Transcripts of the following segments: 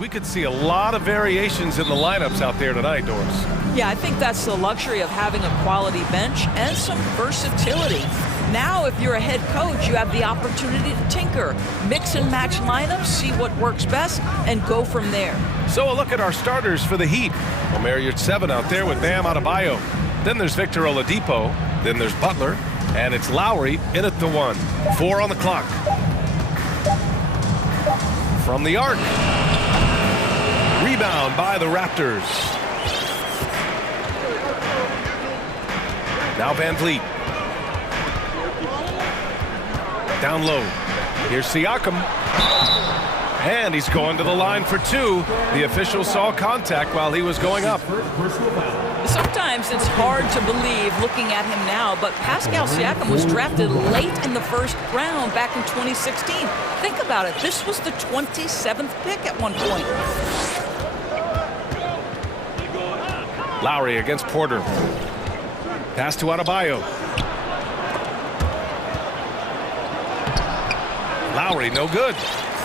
We could see a lot of variations in the lineups out there tonight, Doris. Yeah, I think that's the luxury of having a quality bench and some versatility. Now, if you're a head coach, you have the opportunity to tinker, mix and match lineups, see what works best, and go from there. So a look at our starters for the Heat. Omer Yurtseven out there with Bam Adebayo. Then there's Victor Oladipo. Then there's Butler. And it's Lowry in at the 1. 4 on the clock. From the arc. Rebound by the Raptors. Now Van Vliet. Down low. Here's Siakam. And he's going to the line for 2. The official saw contact while he was going up. Sometimes it's hard to believe looking at him now, but Pascal Siakam was drafted late in the first round back in 2016. Think about it. This was the 27th pick at one point. Lowry against Porter. Pass to Adebayo. Lowry, no good.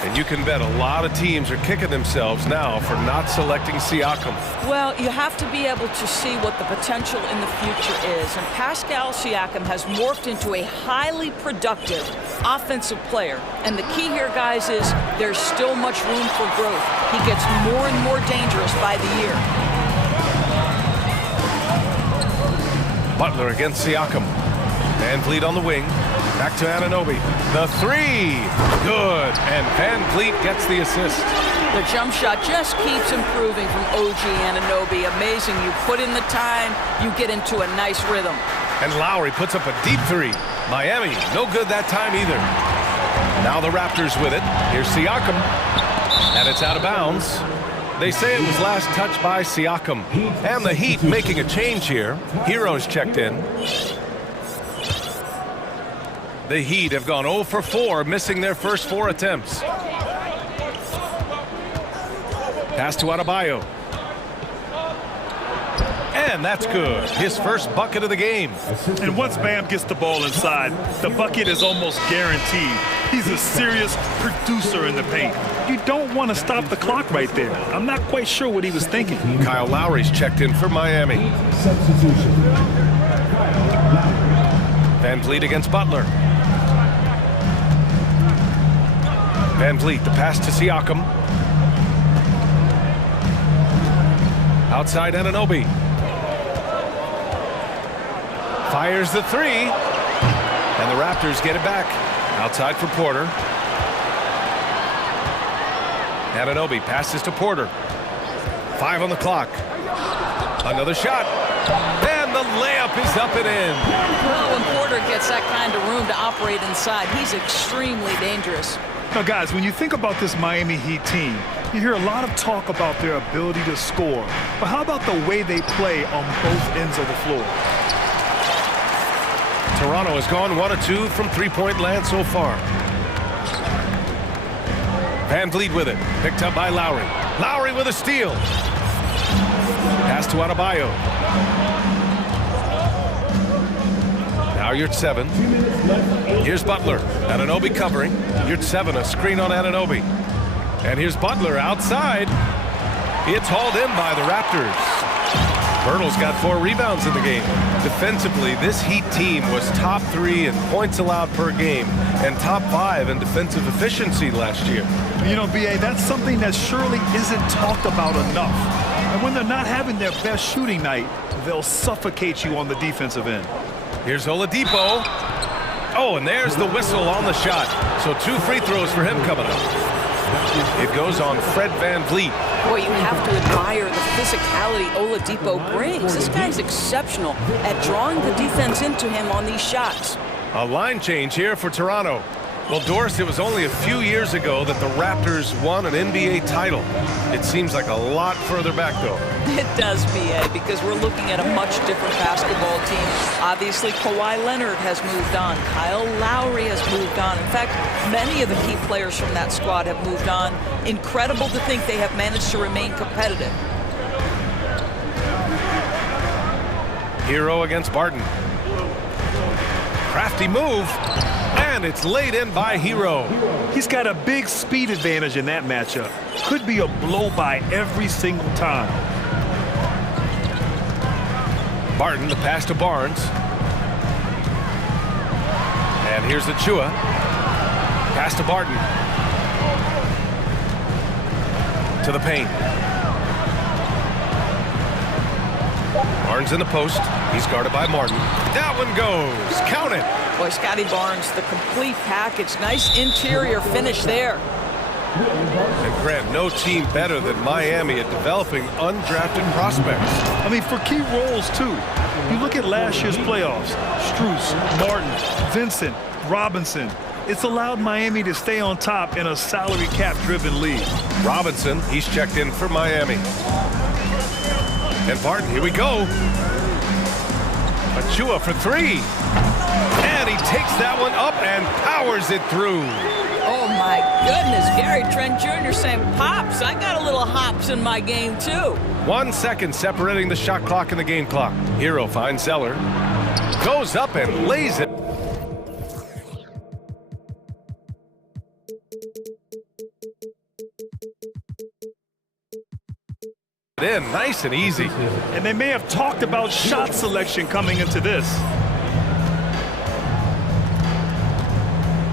And you can bet a lot of teams are kicking themselves now for not selecting Siakam. Well, you have to be able to see what the potential in the future is. And Pascal Siakam has morphed into a highly productive offensive player. And the key here, guys, is there's still much room for growth. He gets more and more dangerous by the year. Butler against Siakam. Van Vliet on the wing. Back to Anunoby. The 3. Good. And Van Vliet gets the assist. The jump shot just keeps improving from OG Anunoby. Amazing. You put in the time, you get into a nice rhythm. And Lowry puts up a deep 3. Miami, no good that time either. Now the Raptors with it. Here's Siakam. And it's out of bounds. They say it was last touched by Siakam. And the Heat making a change here. Heroes checked in. The Heat have gone 0 for 4, missing their first 4 attempts. Pass to Adebayo. And that's good. His first bucket of the game. And once Bam gets the ball inside, the bucket is almost guaranteed. He's a serious producer in the paint. You don't want to stop the clock right there. I'm not quite sure what he was thinking. Kyle Lowry's checked in for Miami. Van Vliet against Butler. Van Vliet, the pass to Siakam. Outside Anunoby. Fires the 3. And the Raptors get it back. Outside for Porter. Anunoby passes to Porter. 5 on the clock. Another shot. And the layup is up and in. Well, when Porter gets that kind of room to operate inside, he's extremely dangerous. Now, guys, when you think about this Miami Heat team, you hear a lot of talk about their ability to score. But how about the way they play on both ends of the floor? Toronto has gone 1 of 2 from three-point land so far. Van Vliet with it. Picked up by Lowry. Lowry with a steal. Pass to Adebayo. Now Yurtseven. Here's Butler. Anunoby covering. Yurtseven, a screen on Anunoby. And here's Butler outside. It's hauled in by the Raptors. Bertle's got 4 rebounds in the game. Defensively, this Heat team was top 3 in points allowed per game and top 5 in defensive efficiency last year. You know, B.A., that's something that surely isn't talked about enough. And when they're not having their best shooting night, they'll suffocate you on the defensive end. Here's Oladipo. Oh, and there's the whistle on the shot. So 2 free throws for him coming up. It goes on Fred Van Vliet. Boy, you have to admire the physicality Oladipo brings. This guy's exceptional at drawing the defense into him on these shots. A line change here for Toronto. Well, Doris, it was only a few years ago that the Raptors won an NBA title. It seems like a lot further back, though. It does, B.A., because we're looking at a much different basketball team. Obviously, Kawhi Leonard has moved on. Kyle Lowry has moved on. In fact, many of the key players from that squad have moved on. Incredible to think they have managed to remain competitive. Hero against Barton. Crafty move. And it's laid in by Hero. He's got a big speed advantage in that matchup. Could be a blow by every single time. Barton, the pass to Barnes. And here's Achua. Pass to Barton. To the paint. Barnes in the post. He's guarded by Martin. That one goes. Count it. Boy, Scotty Barnes, the complete package. Nice interior finish there. And Grant, no team better than Miami at developing undrafted prospects. I mean, for key roles, too. You look at last year's playoffs. Strus, Martin, Vincent, Robinson. It's allowed Miami to stay on top in a salary cap-driven league. Robinson, he's checked in for Miami. And Barton, here we go. Achua for three. And he takes that one up and powers it through. Oh, my goodness. Gary Trent Jr. saying, Pops, I got a little hops in my game, too. 1 second separating the shot clock and the game clock. Hero finds Zeller. Goes up and lays it. In nice and easy. And they may have talked about shot selection coming into this.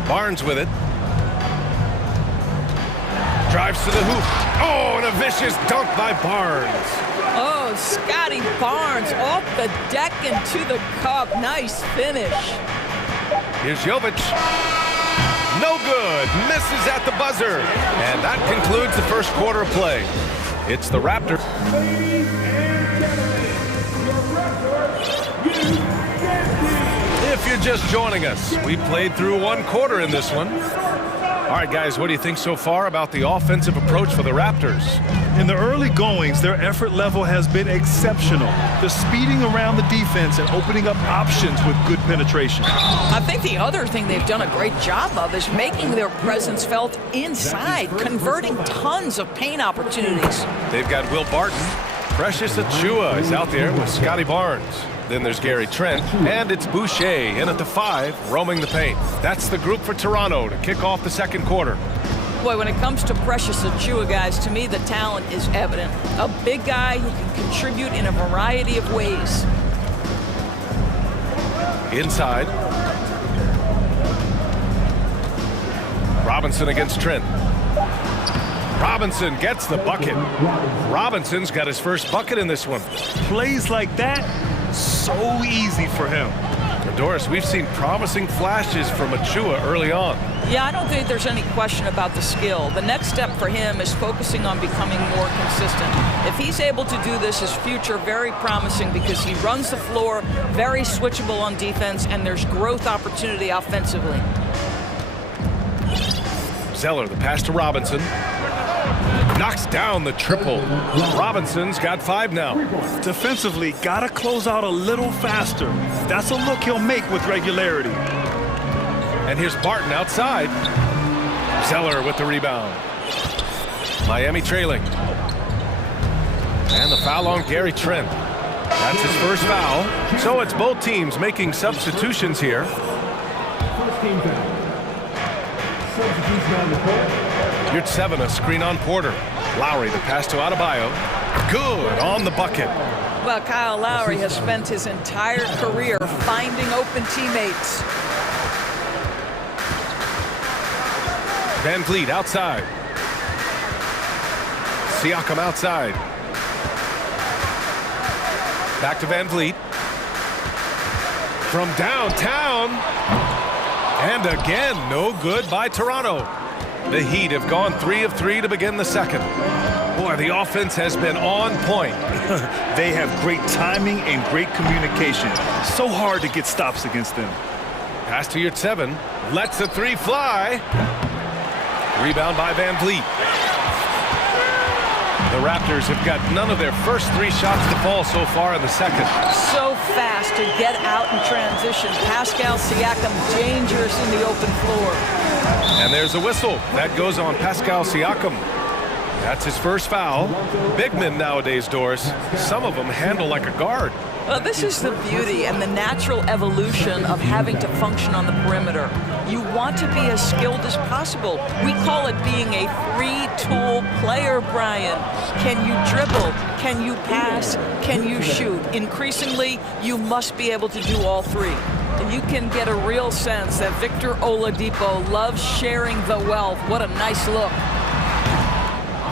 Barnes with it. Drives to the hoop. Oh, and a vicious dunk by Barnes. Oh, Scotty Barnes off the deck and to the cup. Nice finish. Here's Jovic. No good. Misses at the buzzer. And that concludes the first quarter of play. It's the Raptors. If you're just joining us, we played through one quarter in this one. All right, guys, what do you think so far about the offensive approach for the Raptors? In the early goings, their effort level has been exceptional. They're speeding around the defense and opening up options with good penetration. I think the other thing they've done a great job of is making their presence felt inside, converting tons of paint opportunities. They've got Will Barton. Precious Achua is out there with Scotty Barnes. Then there's Gary Trent, and it's Boucher in at the 5, roaming the paint. That's the group for Toronto to kick off the second quarter. Boy, when it comes to Precious Achua, guys, to me the talent is evident. A big guy who can contribute in a variety of ways. Inside. Robinson against Trent. Robinson gets the bucket. Robinson's got his first bucket in this one. Plays like that, so easy for him. Doris, we've seen promising flashes from Achua early on. Yeah, I don't think there's any question about the skill. The next step for him is focusing on becoming more consistent. If he's able to do this, his future very promising because he runs the floor, very switchable on defense, and there's growth opportunity offensively. Zeller, the pass to Robinson. Knocks down the triple. Robinson's got 5 now. Defensively, gotta close out a little faster. That's a look he'll make with regularity. And here's Barton outside. Zeller with the rebound. Miami trailing. And the foul on Gary Trent. That's his first foul. So it's both teams making substitutions here. You're 7, a screen on Porter. Lowry, the pass to Adebayo. Good on the bucket. Well, Kyle Lowry has spent his entire career finding open teammates. Van Vliet outside. Siakam outside. Back to Van Vliet. From downtown. And again, no good by Toronto. The Heat have gone 3 of 3 to begin the second. Boy, the offense has been on point. They have great timing and great communication. So hard to get stops against them. Pass to your 7. Lets the 3 fly. Rebound by Van Vliet. The Raptors have got none of their first 3 shots to fall so far in the second. So fast to get out in transition. Pascal Siakam dangerous in the open floor. And there's a whistle. That goes on Pascal Siakam. That's his first foul. Big men nowadays, Doris, some of them handle like a guard. Well, this is the beauty and the natural evolution of having to function on the perimeter. You want to be as skilled as possible. We call it being a three-tool player, Brian. Can you dribble? Can you pass? Can you shoot? Increasingly, you must be able to do all three. And you can get a real sense that Victor Oladipo loves sharing the wealth. What a nice look.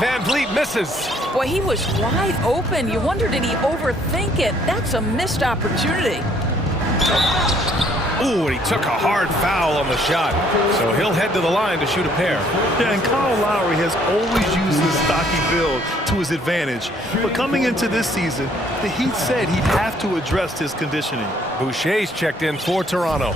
Van Vliet misses. Boy, he was wide open. You wonder, did he overthink it? That's a missed opportunity. Ooh, and he took a hard foul on the shot. So he'll head to the line to shoot a pair. Yeah, and Kyle Lowry has always used his stocky build to his advantage. But coming into this season, the Heat said he'd have to address his conditioning. Boucher's checked in for Toronto.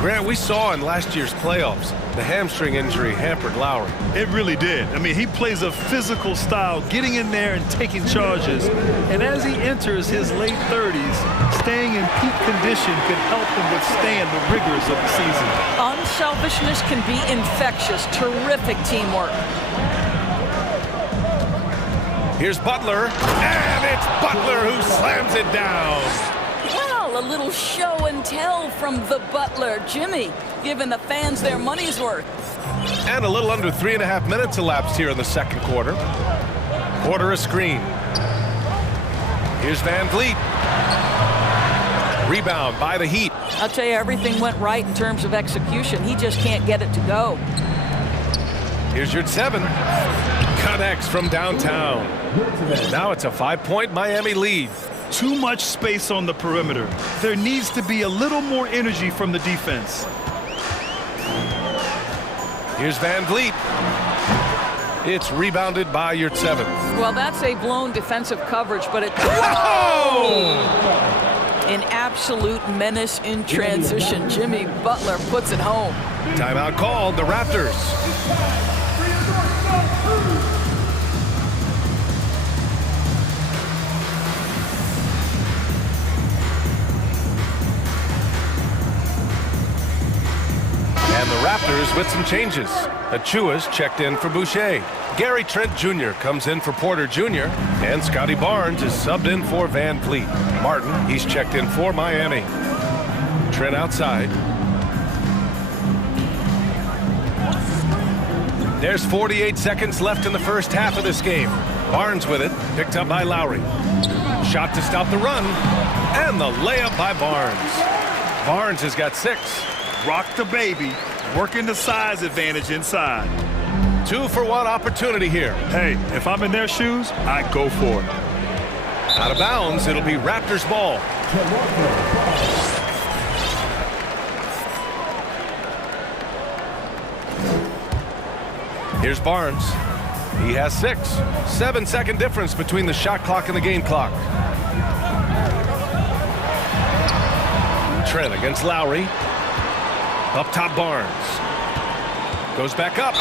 Grant, we saw in last year's playoffs, the hamstring injury hampered Lowry. It really did. I mean, he plays a physical style, getting in there and taking charges. And as he enters his late 30s, staying in peak condition could help him withstand the rigors of the season. Unselfishness can be infectious. Terrific teamwork. Here's Butler, and it's Butler who slams it down. Well, a little show and tell from the Butler. Jimmy giving the fans their money's worth. And a little under 3.5 minutes elapsed here in the second quarter. Quarter a screen. Here's Van Vliet. Rebound by the Heat. I'll tell you, everything went right in terms of execution. He just can't get it to go. Here's your 7. Connects from downtown. Now it's a 5-point Miami lead. Too much space on the perimeter. There needs to be a little more energy from the defense. Here's Van Vliet. It's rebounded by your 7. Well, that's a blown defensive coverage, but it... Oh! An absolute menace in transition. Jimmy Butler puts it home. Timeout called, the Raptors. And the Raptors with some changes. Achua's checked in for Boucher. Gary Trent Jr. comes in for Porter Jr. And Scotty Barnes is subbed in for Van Vliet. Martin, he's checked in for Miami. Trent outside. There's 48 seconds left in the first half of this game. Barnes with it, picked up by Lowry. Shot to stop the run, and the layup by Barnes. Barnes has got 6. Rock the baby, working the size advantage inside. 2-for-1 opportunity here. Hey, if I'm in their shoes, I go for it. Out of bounds, it'll be Raptors ball. Here's Barnes. He has 6. 7-second difference between the shot clock and the game clock. Trent against Lowry. Up top, Barnes. Goes back up.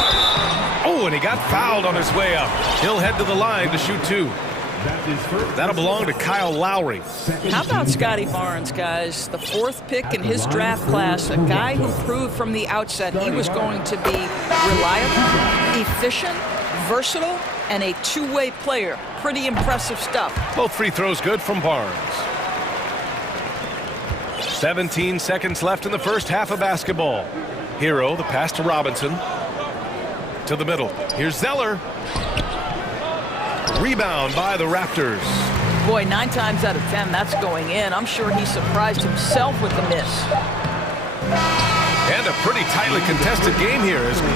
Oh, and he got fouled on his way up. He'll head to the line to shoot 2. That'll belong to Kyle Lowry. How about Scotty Barnes, guys? The 4th pick in his draft class, a guy who proved from the outset he was going to be reliable, efficient, versatile, and a two-way player. Pretty impressive stuff. Both free throws good from Barnes. 17 seconds left in the first half of basketball. Hero, the pass to Robinson. To the middle. Here's Zeller. Rebound by the Raptors. Boy, 9 times out of 10, that's going in. I'm sure he surprised himself with the miss. And a pretty tightly contested game here, isn't it?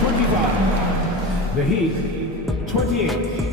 25. The Heat, 28.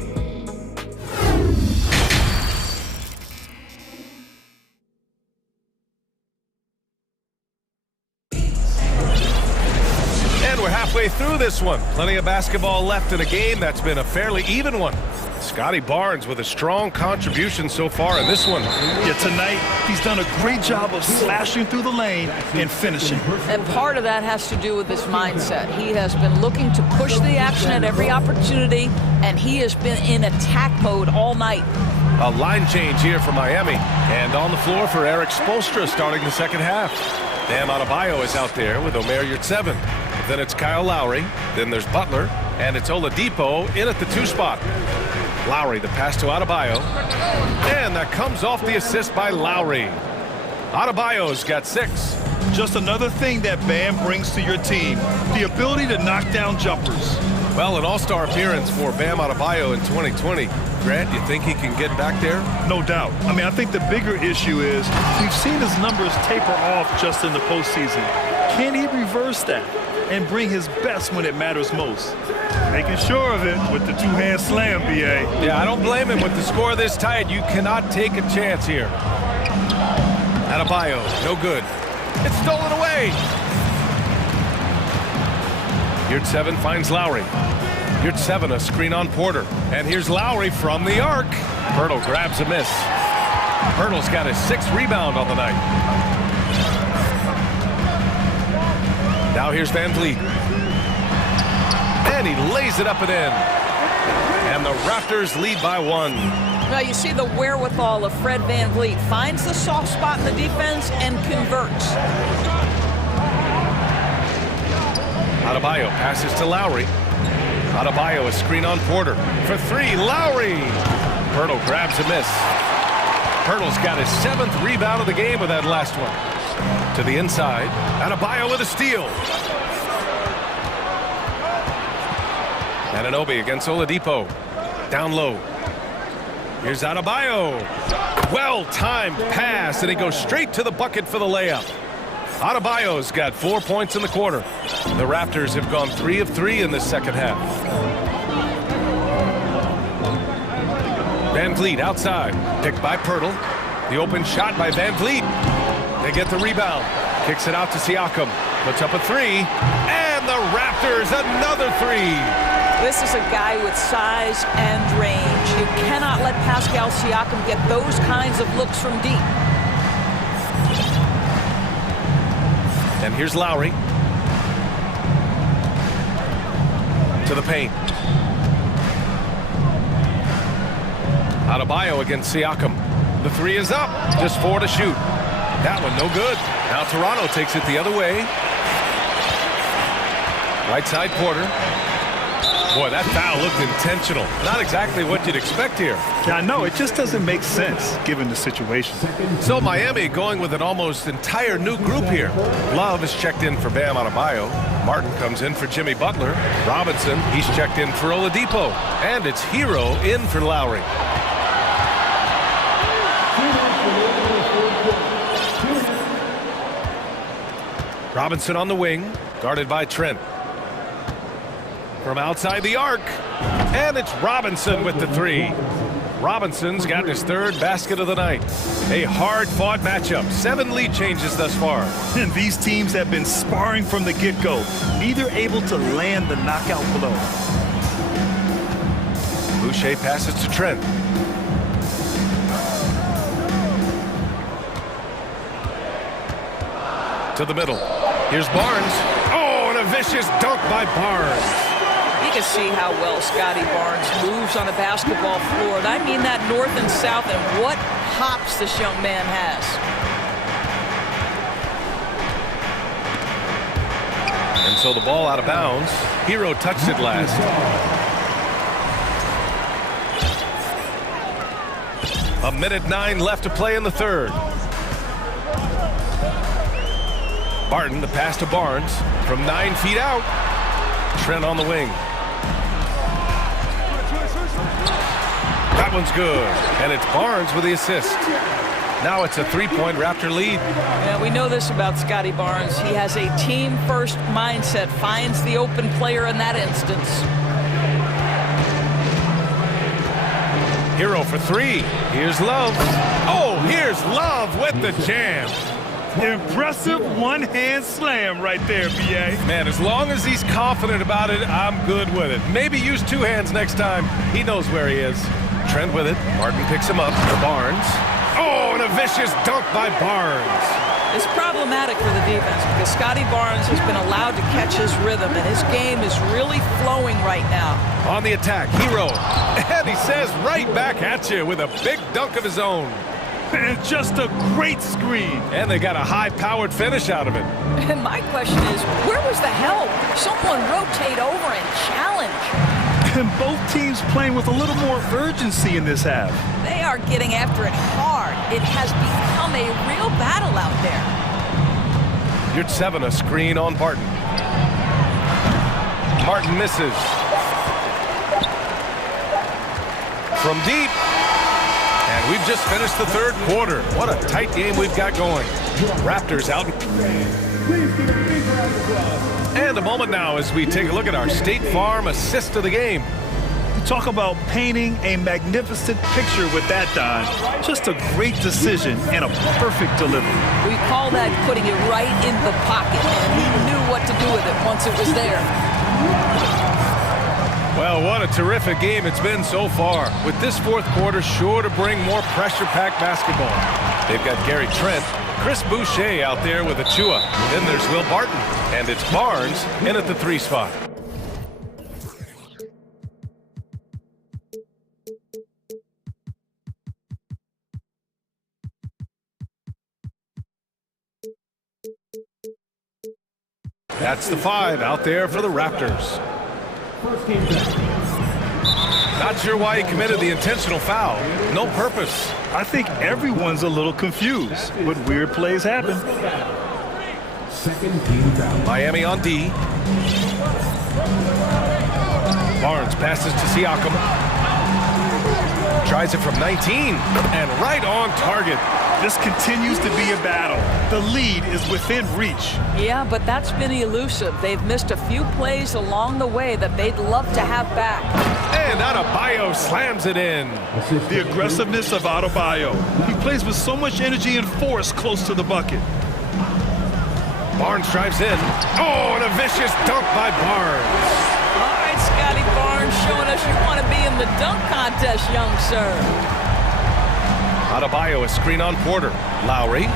We're halfway through this one. Plenty of basketball left in a game that's been a fairly even one. Scotty Barnes with a strong contribution so far in this one. Yeah, tonight he's done a great job of slashing through the lane and finishing. And part of that has to do with his mindset. He has been looking to push the action at every opportunity, and he has been in attack mode all night. A line change here for Miami. And on the floor for Eric Spoelstra starting the second half. Bam Adebayo is out there with Omer Yurtseven. Then it's Kyle Lowry. Then there's Butler. And it's Oladipo in at the 2 spot. Lowry, the pass to Adebayo. And that comes off the assist by Lowry. Adebayo's got 6. Just another thing that Bam brings to your team, the ability to knock down jumpers. Well, an all-star appearance for Bam Adebayo in 2020. Grant, you think he can get back there? No doubt. I mean, I think the bigger issue is we've seen his numbers taper off just in the postseason. Can he reverse that and bring his best when it matters most? Making sure of it with the two-hand slam, B.A. Yeah, I don't blame him. With the score this tight, you cannot take a chance here. Adebayo, no good. It's stolen away. Yurt 7 finds Lowry. Yurt 7, a screen on Porter. And here's Lowry from the arc. Pirtle grabs a miss. Pirtle's got his 6th rebound on the night. Now here's Van Vliet. And he lays it up and in. And the Raptors lead by 1. Now you see the wherewithal of Fred Van Vliet. Finds the soft spot in the defense and converts. Adebayo passes to Lowry. Adebayo, a screen on Porter. For 3, Lowry! Pirtle grabs a miss. Pirtle's got his 7th rebound of the game with that last one. To the inside. Adebayo with a steal. Anunoby against Oladipo. Down low. Here's Adebayo. Well-timed pass, and he goes straight to the bucket for the layup. Adebayo's got 4 points in the quarter. The Raptors have gone 3 of 3 in this second half. Van Vliet outside. Picked by Pirtle. The open shot by Van Vliet. They get the rebound. Kicks it out to Siakam. Puts up a 3. And the Raptors another 3. This is a guy with size and range. You cannot let Pascal Siakam get those kinds of looks from deep. And here's Lowry. To the paint. Adebayo against Siakam. The 3 is up. Just 4 to shoot. That one no good. Now Toronto takes it the other way. Right side Porter. Boy, that foul looked intentional. Not exactly what you'd expect here. Yeah, I know. It just doesn't make sense given the situation. So Miami going with an almost entire new group here. Love is checked in for Bam Adebayo. Martin comes in for Jimmy Butler. Robinson, he's checked in for Oladipo. And it's Hero in for Lowry. Robinson on the wing, guarded by Trent. From outside the arc, and it's Robinson with the 3. Robinson's got his 3rd basket of the night. A hard-fought matchup. 7 lead changes thus far. And these teams have been sparring from the get-go, neither able to land the knockout blow. Boucher passes to Trent. To the middle. Here's Barnes. Oh, and a vicious dunk by Barnes. You can see how well Scotty Barnes moves on a basketball floor. And I mean that north and south, and what hops this young man has. And so the ball out of bounds. Hero touched it last. A minute 9 left to play in the 3rd. Barton, the pass to Barnes. From 9 feet out. Trent on the wing. That one's good. And it's Barnes with the assist. Now it's a 3-point Raptor lead. Yeah, we know this about Scotty Barnes. He has a team-first mindset. Finds the open player in that instance. Hero for 3. Here's Love. Oh, here's Love with the jam. Impressive one-hand slam right there, B.A. Man, as long as he's confident about it, I'm good with it. Maybe use 2 hands next time. He knows where he is. Trent with it. Martin picks him up to Barnes. Oh, and a vicious dunk by Barnes. It's problematic for the defense because Scotty Barnes has been allowed to catch his rhythm, and his game is really flowing right now. On the attack, Hero. And he says right back at you with a big dunk of his own. And just a great screen. And they got a high-powered finish out of it. And my question is, where was the help? Someone rotate over and challenge. And both teams playing with a little more urgency in this half. They are getting after it hard. It has become a real battle out there. Here's 7, a screen on Barton. Martin misses. From deep. And we've just finished the third quarter. What a tight game we've got going. Raptors out. And a moment now as we take a look at our State Farm assist of the game. Talk about painting a magnificent picture with that dime. Just a great decision and a perfect delivery. We call that putting it right in the pocket, and he knew what to do with it once it was there. Well, what a terrific game it's been so far. With this fourth quarter sure to bring more pressure-packed basketball. They've got Gary Trent, Chris Boucher out there with Achua. Then there's Will Barton, and it's Barnes in at the 3 spot. That's the 5 out there for the Raptors. Not sure why he committed the intentional foul. No purpose. I think everyone's a little confused, but weird plays happen. Miami on D. Barnes passes to Siakam. Tries it from 19 and right on target. This continues to be a battle. The lead is within reach. Yeah, but that's been elusive. They've missed a few plays along the way that they'd love to have back. And Adebayo slams it in. The aggressiveness of Adebayo. He plays with so much energy and force close to the bucket. Barnes drives in. Oh, and a vicious dunk by Barnes. All right, Scotty Barnes showing us you want to be in the dunk contest, young sir. Adebayo, a screen on Porter. Lowry,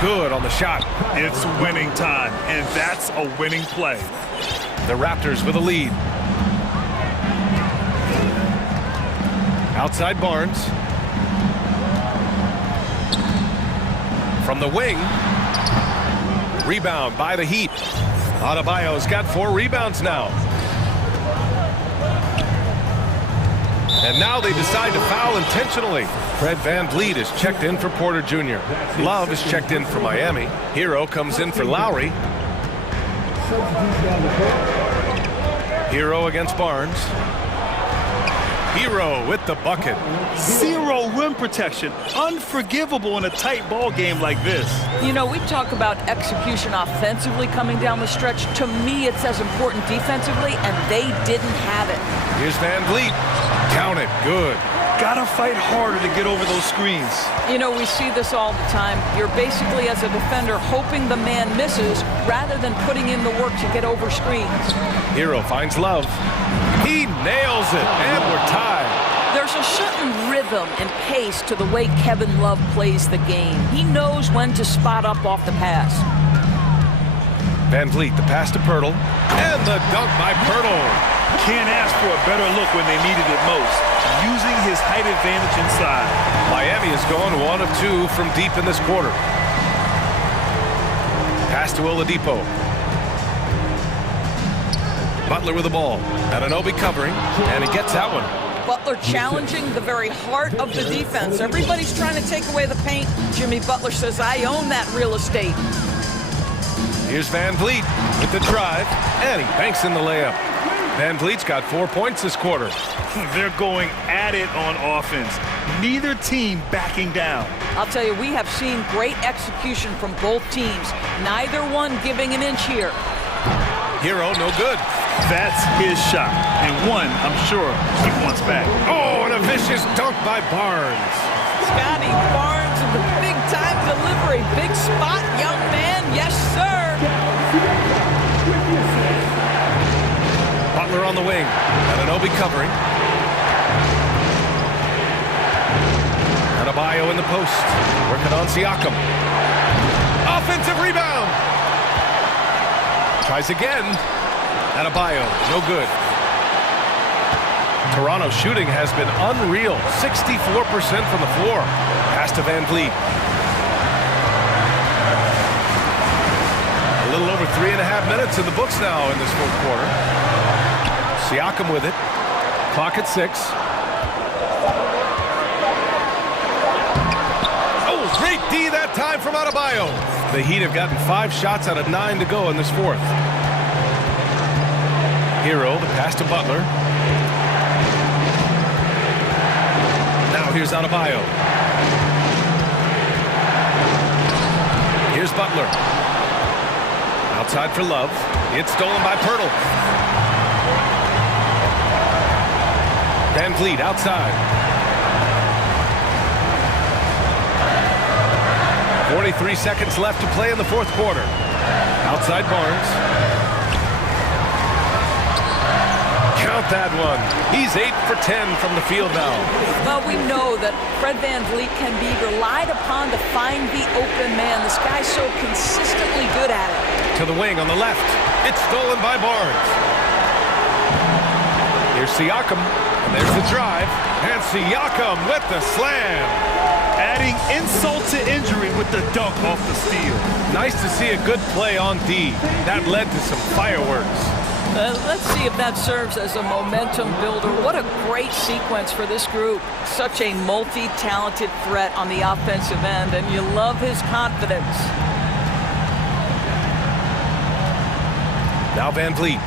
good on the shot. It's winning time, and that's a winning play. The Raptors with a lead. Outside Barnes. From the wing. Rebound by the Heat. Adebayo's got 4 rebounds now. And now they decide to foul intentionally. Fred VanVleet is checked in for Porter Jr. Love is checked in for Miami. Hero comes in for Lowry. Hero against Barnes. Hero with the bucket. 0 rim protection. Unforgivable in a tight ball game like this. You know, we talk about execution offensively coming down the stretch. To me, it's as important defensively, and they didn't have it. Here's VanVleet. Count it. Good. Gotta fight harder to get over those screens. You know, we see this all the time. You're basically, as a defender, hoping the man misses rather than putting in the work to get over screens. Hero finds Love. He nails it, and we're tied. There's a certain rhythm and pace to the way Kevin Love plays the game. He knows when to spot up off the pass. VanVleet, the pass to Pirtle, and the dunk by Pirtle. Can't ask for a better look when they needed it most. Using his height advantage inside. Miami is going 1 of 2 from deep in this quarter. Pass to Oladipo. Butler with the ball. Anunoby covering, and he gets that one. Butler challenging the very heart of the defense. Everybody's trying to take away the paint. Jimmy Butler says, I own that real estate. Here's VanVleet with the drive, and he banks in the layup. VanVleet's got 4 points this quarter. They're going at it on offense. Neither team backing down. I'll tell you, we have seen great execution from both teams. Neither one giving an inch here. Hero, no good. That's his shot, and one I'm sure he wants back. Oh, and a vicious dunk by Barnes. Scotty Barnes with the big-time delivery. Big spot, young man. Yes, sir. Butler on the wing. Anunoby covering. Adebayo in the post. Working on Siakam. Offensive rebound. Tries again. Adebayo, no good. Toronto's shooting has been unreal. 64% from the floor. Pass to VanVleet. A little over 3.5 minutes in the books now in this fourth quarter. Siakam with it. Clock at 6. Oh, great D that time from Adebayo. The Heat have gotten 5 shots out of 9 to go in this fourth. Hero, the pass to Butler. Now here's Adebayo. Here's Butler. Outside for Love. It's stolen by Pirtle. Van Vliet outside. 43 seconds left to play in the fourth quarter. Outside Barnes. Count that one. He's 8 for 10 from the field now. Well, we know that Fred Van Vliet can be relied upon to find the open man. This guy's so consistently good at it. To the wing on the left. It's stolen by Barnes. Here's Siakam. And there's the drive. And Siakam with the slam. Adding insult to injury with the dunk off the steal. Nice to see a good play on D. That led to some fireworks. Let's see if that serves as a momentum builder. What a great sequence for this group. Such a multi-talented threat on the offensive end, and you love his confidence. Now Van Vliet.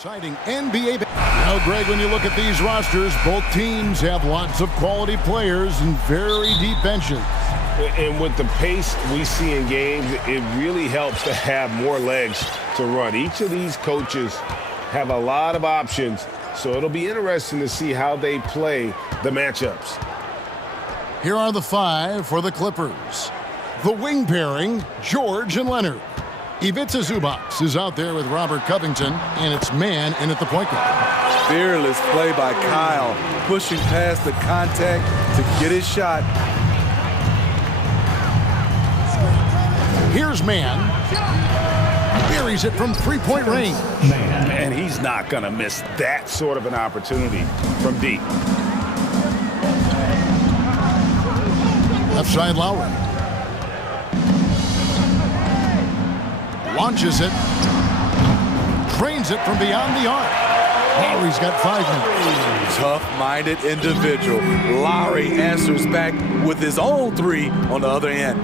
Exciting NBA. Now, Greg, when you look at these rosters, both teams have lots of quality players and very deep benches. And with the pace we see in games, it really helps to have more legs to run. Each of these coaches have a lot of options, so it'll be interesting to see how they play the matchups. Here are the five for the Clippers. The wing pairing, George and Leonard. Ivica Zubac is out there with Robert Covington, and it's man in at the point guard. Fearless play by Kyle, pushing past the contact to get his shot. Here's man. Buries it from three-point range. And he's not going to miss that sort of an opportunity from deep. Left side Lowry. Launches it. Trains it from beyond the arc. Lowry's got 5 minutes. Tough-minded individual. Lowry answers back with his own three on the other end.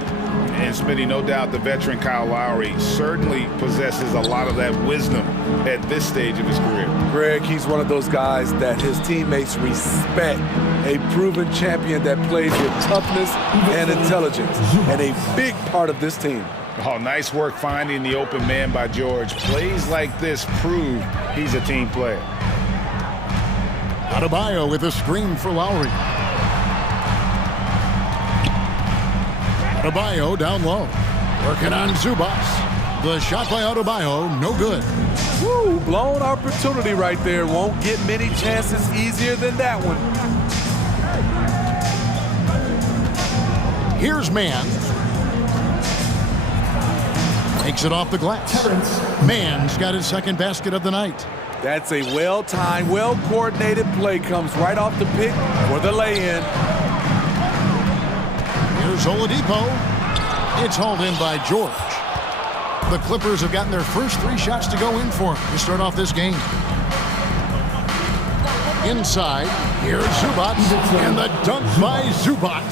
And Smitty, no doubt the veteran Kyle Lowry certainly possesses a lot of that wisdom at this stage of his career. Greg, he's one of those guys that his teammates respect. A proven champion that plays with toughness and intelligence, and a big part of this team. Oh, nice work finding the open man by George. Plays like this prove he's a team player. Adebayo with a screen for Lowry. Adebayo down low. Working on Zubac. The shot by Adebayo, no good. Woo, blown opportunity right there. Won't get many chances easier than that one. Here's man. Takes it off the glass. Man's got his second basket of the night. That's a well-timed, well-coordinated play. Comes right off the pick for the lay-in. Here's Oladipo. It's hauled in by George. The Clippers have gotten their first 3 shots to go in for him to start off this game. Inside, here's Zubac, and the dunk by Zubac.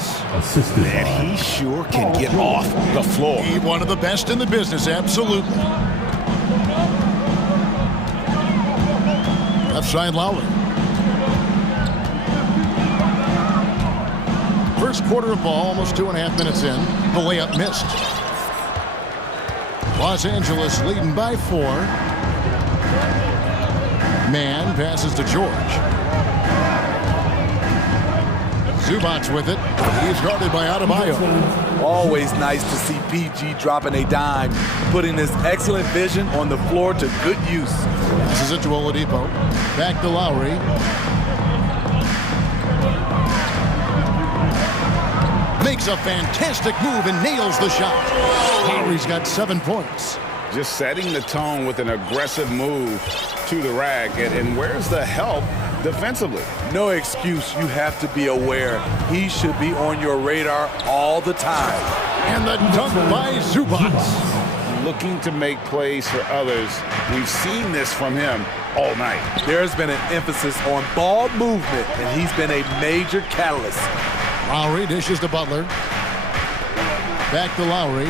Man, he sure can get off the floor. He's one of the best in the business, absolutely. Left side Lowry. First quarter of ball, almost 2.5 minutes in. The layup missed. Los Angeles leading by 4. Man passes to George. Zubac with it. He's guarded by Adebayo. Always nice to see PG dropping a dime, putting his excellent vision on the floor to good use. This is it to Oladipo. Back to Lowry. Makes a fantastic move and nails the shot. Lowry's got 7 points. Just setting the tone with an aggressive move to the rack. And where's the help defensively? No excuse. You have to be aware. He should be on your radar all the time. And the dunk by Zubac. Looking to make plays for others. We've seen this from him all night. There's been an emphasis on ball movement, and he's been a major catalyst. Lowry dishes to Butler. Back to Lowry.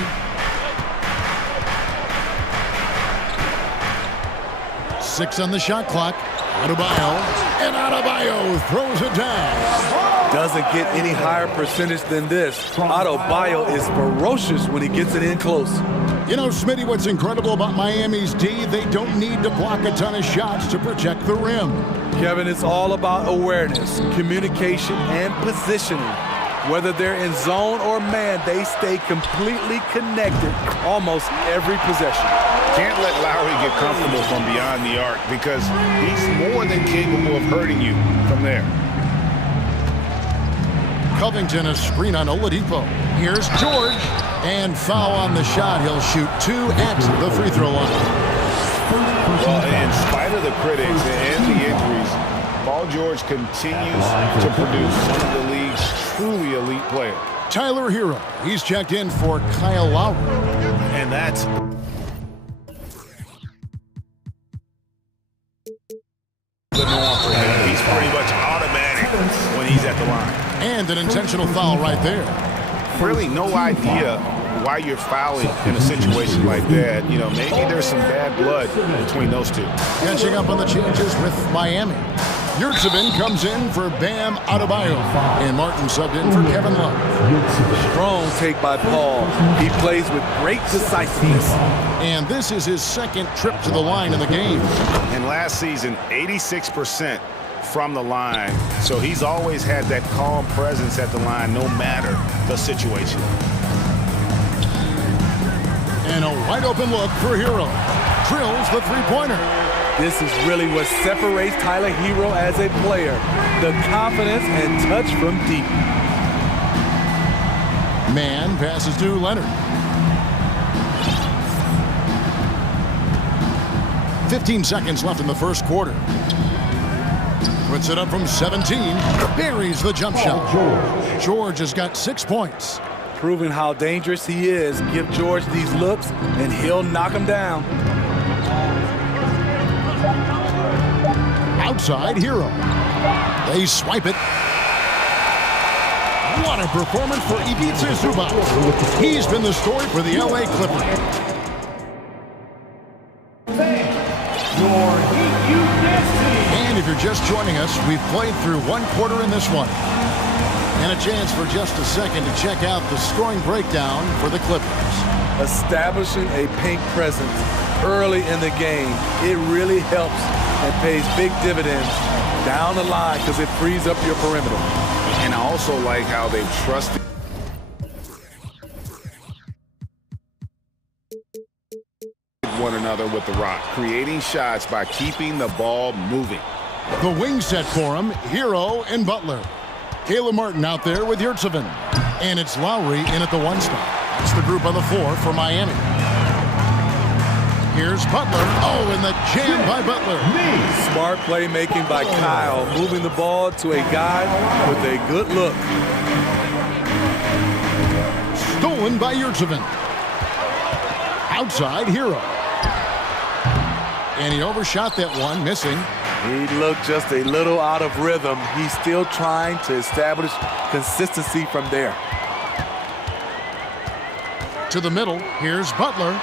Six on the shot clock. Adebayo. And Adebayo throws it down. Doesn't get any higher percentage than this. Adebayo is ferocious when he gets it in close. You know, Smitty, what's incredible about Miami's D, they don't need to block a ton of shots to protect the rim. Kevin, it's all about awareness, communication, and positioning. Whether they're in zone or man, they stay completely connected almost every possession. Can't let Lowry get comfortable from beyond the arc because he's more than capable of hurting you from there. Covington, a screen on Oladipo. Here's George. And foul on the shot. He'll shoot 2 at the free throw line. Well, in spite of the critics and the injuries, Paul George continues to produce one of the league's truly elite players. Tyler Hero. He's checked in for Kyle Lowry. And that's the norm for him. He's pretty much automatic when he's at the line. And an intentional foul right there. Really no idea why you're fouling in a situation like that. You know, maybe there's some bad blood between those two. Catching up on the changes with Miami. Yurtsevin comes in for Bam Adebayo, and Martin subbed in for Kevin Love. Strong take by Paul. He plays with great decisiveness. And this is his second trip to the line in the game. And last season, 86% from the line. So he's always had that calm presence at the line no matter the situation. And a wide open look for Hero. Drills the three-pointer. This is really what separates Tyler Hero as a player. The confidence and touch from deep. Man passes to Leonard. 15 seconds left in the first quarter. Puts it up from 17. Buries the jump shot. George has got 6 points. Proving how dangerous he is. Give George these looks, and he'll knock him down. Outside Hero. They swipe it. What a performance for Ivica Zubac. He's been the story for the LA Clippers. And if you're just joining us, we've played through one quarter in this one. And a chance for just a second to check out the scoring breakdown for the Clippers. Establishing a paint presence early in the game, it really helps and pays big dividends down the line because it frees up your perimeter. And I also like how they've trusted one another with the rock, creating shots by keeping the ball moving. The wing set for him, Hero and Butler. Caleb Martin out there with Yurtsevin. And it's Lowry in at the 1 spot. That's the group on the 4 for Miami. Here's Butler. Oh, and the jam by Butler. Smart playmaking by Kyle, moving the ball to a guy with a good look. Stolen by Yurtsevin. Outside Hero. And he overshot that one, missing. He looked just a little out of rhythm. He's still trying to establish consistency from there. To the middle, here's Butler.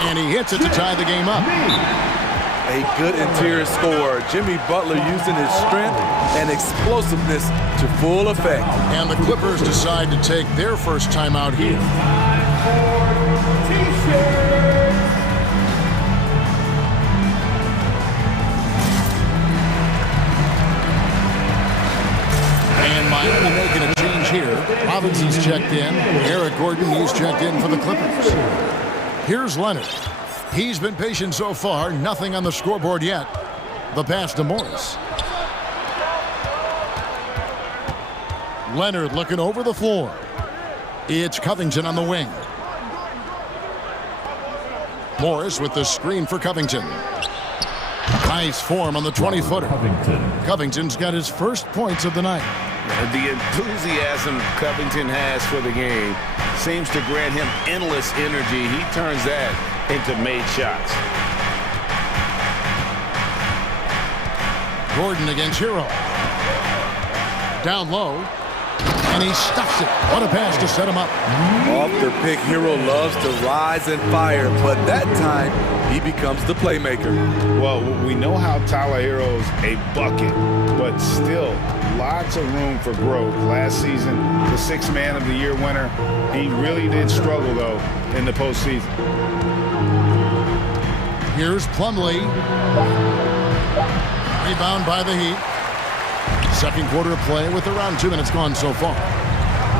And he hits it to tie the game up. A good interior score. Jimmy Butler using his strength and explosiveness to full effect. And the Clippers decide to take their first timeout here. And Miami making a change here. Robinson's checked in. Eric Gordon, he's checked in for the Clippers. Here's Leonard. He's been patient so far. Nothing on the scoreboard yet. The pass to Morris. Leonard looking over the floor. It's Covington on the wing. Morris with the screen for Covington. Nice form on the 20-footer. Covington's got his first points of the night. The enthusiasm Covington has for the game seems to grant him endless energy. He turns that into made shots. Gordon against Hero. Down low. And he stuffs it. What a pass to set him up. Off the pick, Hero loves to rise and fire, but that time he becomes the playmaker. Well, we know how Tyler Hero's a bucket, but still lots of room for growth. Last season, the 6th Man of the Year winner, he really did struggle, though, in the postseason. Here's Plumlee. Rebound by the Heat. Second quarter of play with around 2 minutes gone so far.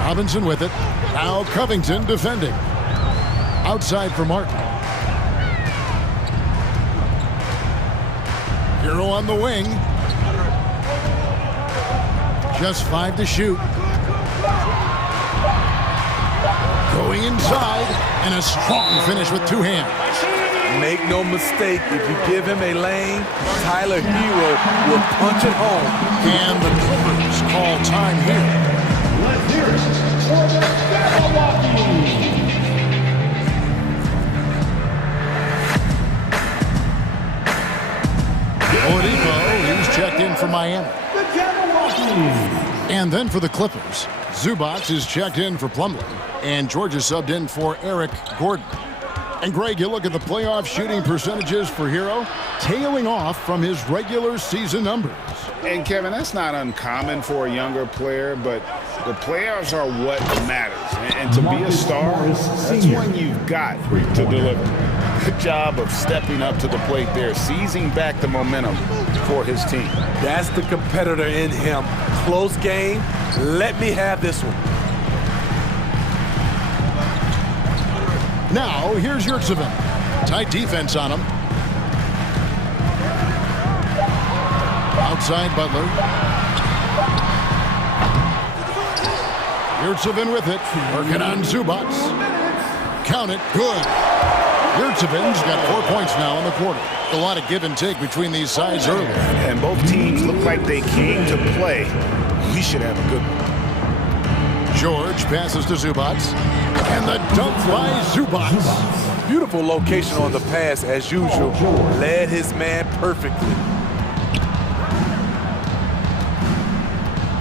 Robinson with it. Now Covington defending. Outside for Martin. Hero on the wing. Just 5 to shoot. Going inside. And a strong finish with 2 hands. Make no mistake, if you give him a lane, Tyler Hero will punch it home. And the Clippers call time here. Let's hear it for the Milwaukee. Oladipo, he's checked in for Miami. The Milwaukee. And then for the Clippers, Zubats is checked in for Plumlee, and George is subbed in for Eric Gordon. And Greg, you look at the playoff shooting percentages for Hero, tailing off from his regular season numbers. And Kevin, that's not uncommon for a younger player, but the playoffs are what matters. And to be a star, that's when you've got to deliver. Good job of stepping up to the plate there, seizing back the momentum for his team. That's the competitor in him. Close game. Let me have this one. Now, here's Yurtsevin. Tight defense on him. Outside Butler. Yurtsevin with it. Working on Zubats. Count it. Good. Yurtsevin's got 4 points now in the quarter. A lot of give and take between these sides early. And both teams look like they came to play. We should have a good one. George passes to Zubats. And the dunk by Zubats. Beautiful location on the pass as usual. Led his man perfectly.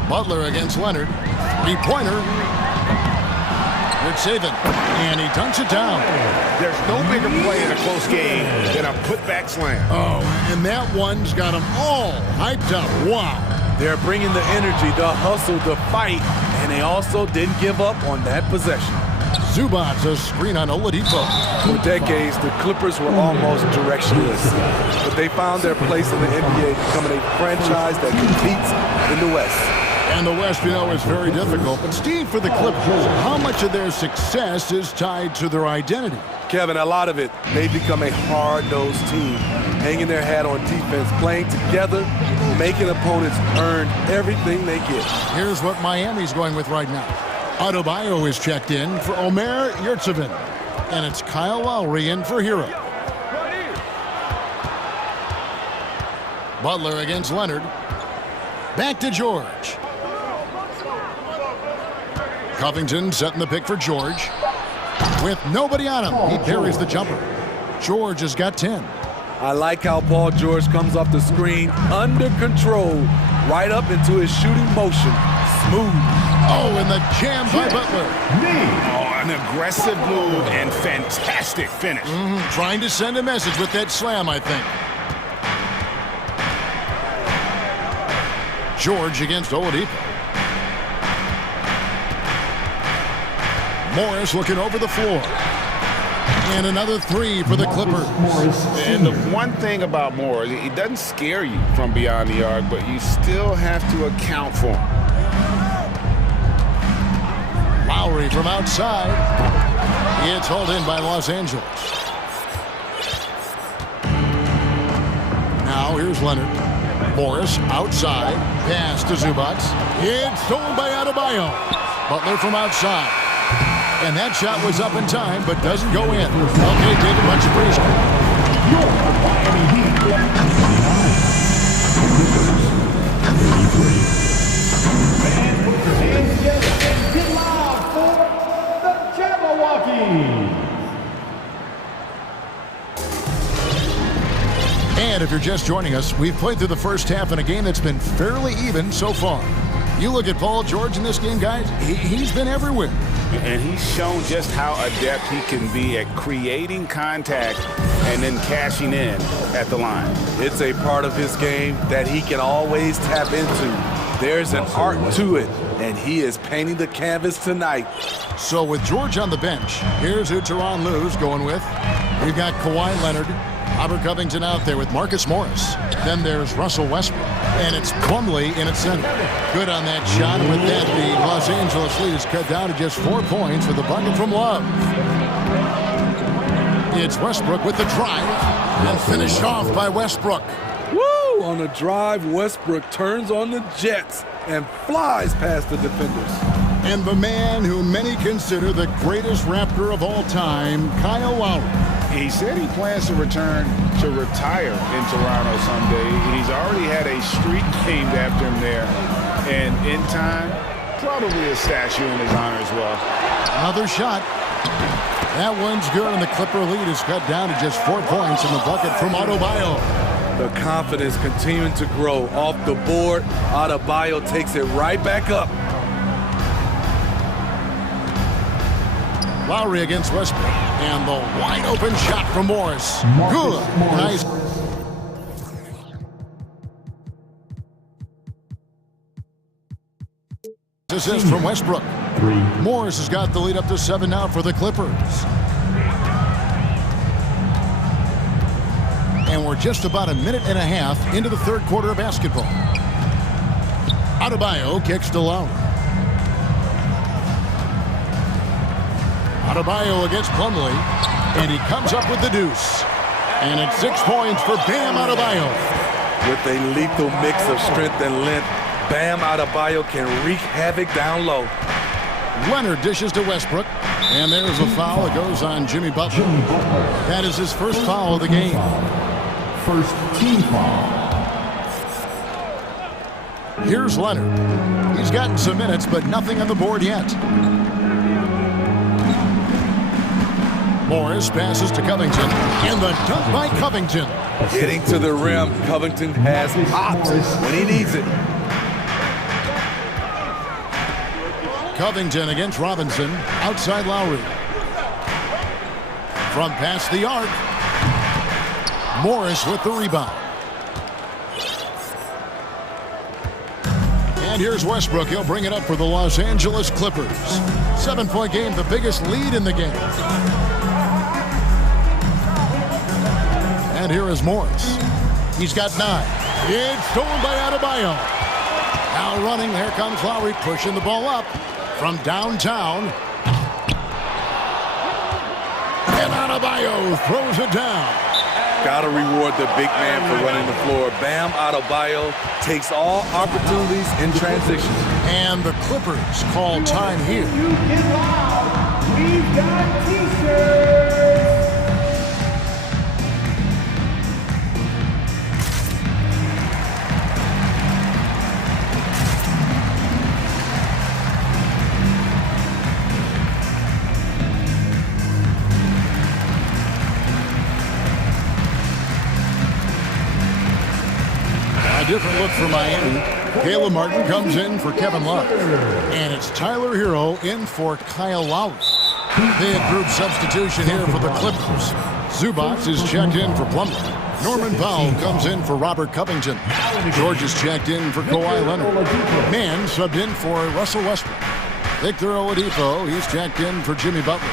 Butler against Leonard. Three-pointer. Yurtsevin. And he dunks it down. There's no bigger play in a close game than a putback slam. Oh, and that one's got them all hyped up. Wow. They're bringing the energy, the hustle, the fight, and they also didn't give up on that possession. Zubats a screen on Oladipo. For decades, the Clippers were almost directionless, but they found their place in the NBA, becoming a franchise that competes in the West. And the West, you know, is very difficult. But Steve, for the Clippers, how much of their success is tied to their identity? Kevin, a lot of it. They become a hard-nosed team, hanging their hat on defense, playing together, making opponents earn everything they get. Here's what Miami's going with right now. Adebayo is checked in for Omer Yurtsevin. And it's Kyle Lowry in for Hero. Butler against Leonard. Back to George. Covington setting the pick for George. With nobody on him, he parries the jumper. George has got 10. I like how Paul George comes off the screen under control, right up into his shooting motion. Smooth. Oh, and the jam by Butler. Oh, an aggressive move and fantastic finish. Trying to send a message with that slam, I think. George against Oladipo. Morris looking over the floor. And another three for the Clippers. And the one thing about Morris, he doesn't scare you from beyond the arc, but you still have to account for him. Lowry from outside. It's hauled in by Los Angeles. Now here's Leonard. Morris outside. Pass to Zubats. It's stolen by Adebayo. Butler from outside. And that shot was up in time, but doesn't go in. Okay, David, much appreciated. Your Miami Heat. And put your hands together and get loud for the Jabberwockies. And if you're just joining us, we've played through the first half in a game that's been fairly even so far. You look at Paul George in this game, guys, he's been everywhere. And he's shown just how adept he can be at creating contact and then cashing in at the line. It's a part of his game that he can always tap into. There's an art to it, and he is painting the canvas tonight. So with George on the bench, here's who Tyronn Lue's going with. We've got Kawhi Leonard, Robert Covington out there with Marcus Morris. Then there's Russell Westbrook, and it's Plumlee in its center. Good on that shot, and with that, the Los Angeles lead is cut down to just 4 points with a bucket from Love. It's Westbrook with the drive, and finished off by Westbrook. Woo! On the drive, Westbrook turns on the Jets and flies past the defenders. And the man who many consider the greatest Raptor of all time, Kyle Lowry. He said he plans to return to retire in Toronto someday. He's already had a street named after him there. And in time, probably a statue in his honor as well. Another shot. That one's good, and the Clipper lead is cut down to just 4 points in the bucket from Adebayo. The confidence continuing to grow off the board. Adebayo takes it right back up. Lowry against Westbrook. And the wide open shot from Morris. Good. Nice. Assist from Westbrook. Morris has got the lead up to 7 now for the Clippers. And we're just about a minute and a half into the third quarter of basketball. Adebayo kicks to Lowry. Adebayo against Plumlee, and he comes up with the deuce. And it's 6 points for Bam Adebayo. With a lethal mix of strength and length, Bam Adebayo can wreak havoc down low. Leonard dishes to Westbrook, and there's a foul that goes on Jimmy Butler. That is his first foul of the game. First team foul. Here's Leonard. He's gotten some minutes, but nothing on the board yet. Morris passes to Covington, and the dunk by Covington. Getting to the rim, Covington has pops when he needs it. Covington against Robinson, outside Lowry. From past the arc, Morris with the rebound. And here's Westbrook. He'll bring it up for the Los Angeles Clippers. 7-point game, the biggest lead in the game. And here is Morris. He's got 9. It's stolen by Adebayo. Now running, here comes Lowry, pushing the ball up from downtown. And Adebayo throws it down. Gotta reward the big man for running the floor. Bam Adebayo takes all opportunities in transition. And the Clippers call time here. You get loud. We've got t-shirts. Different look for Miami. Caleb Martin comes in for Kevin Love. And it's Tyler Hero in for Kyle Lowry. Big group substitution here for the Clippers. Zubac is checked in for Plumlee. Norman Powell comes in for Robert Covington. George is checked in for Kawhi Leonard. Mann subbed in for Russell Westbrook. Victor Oladipo, he's checked in for Jimmy Butler.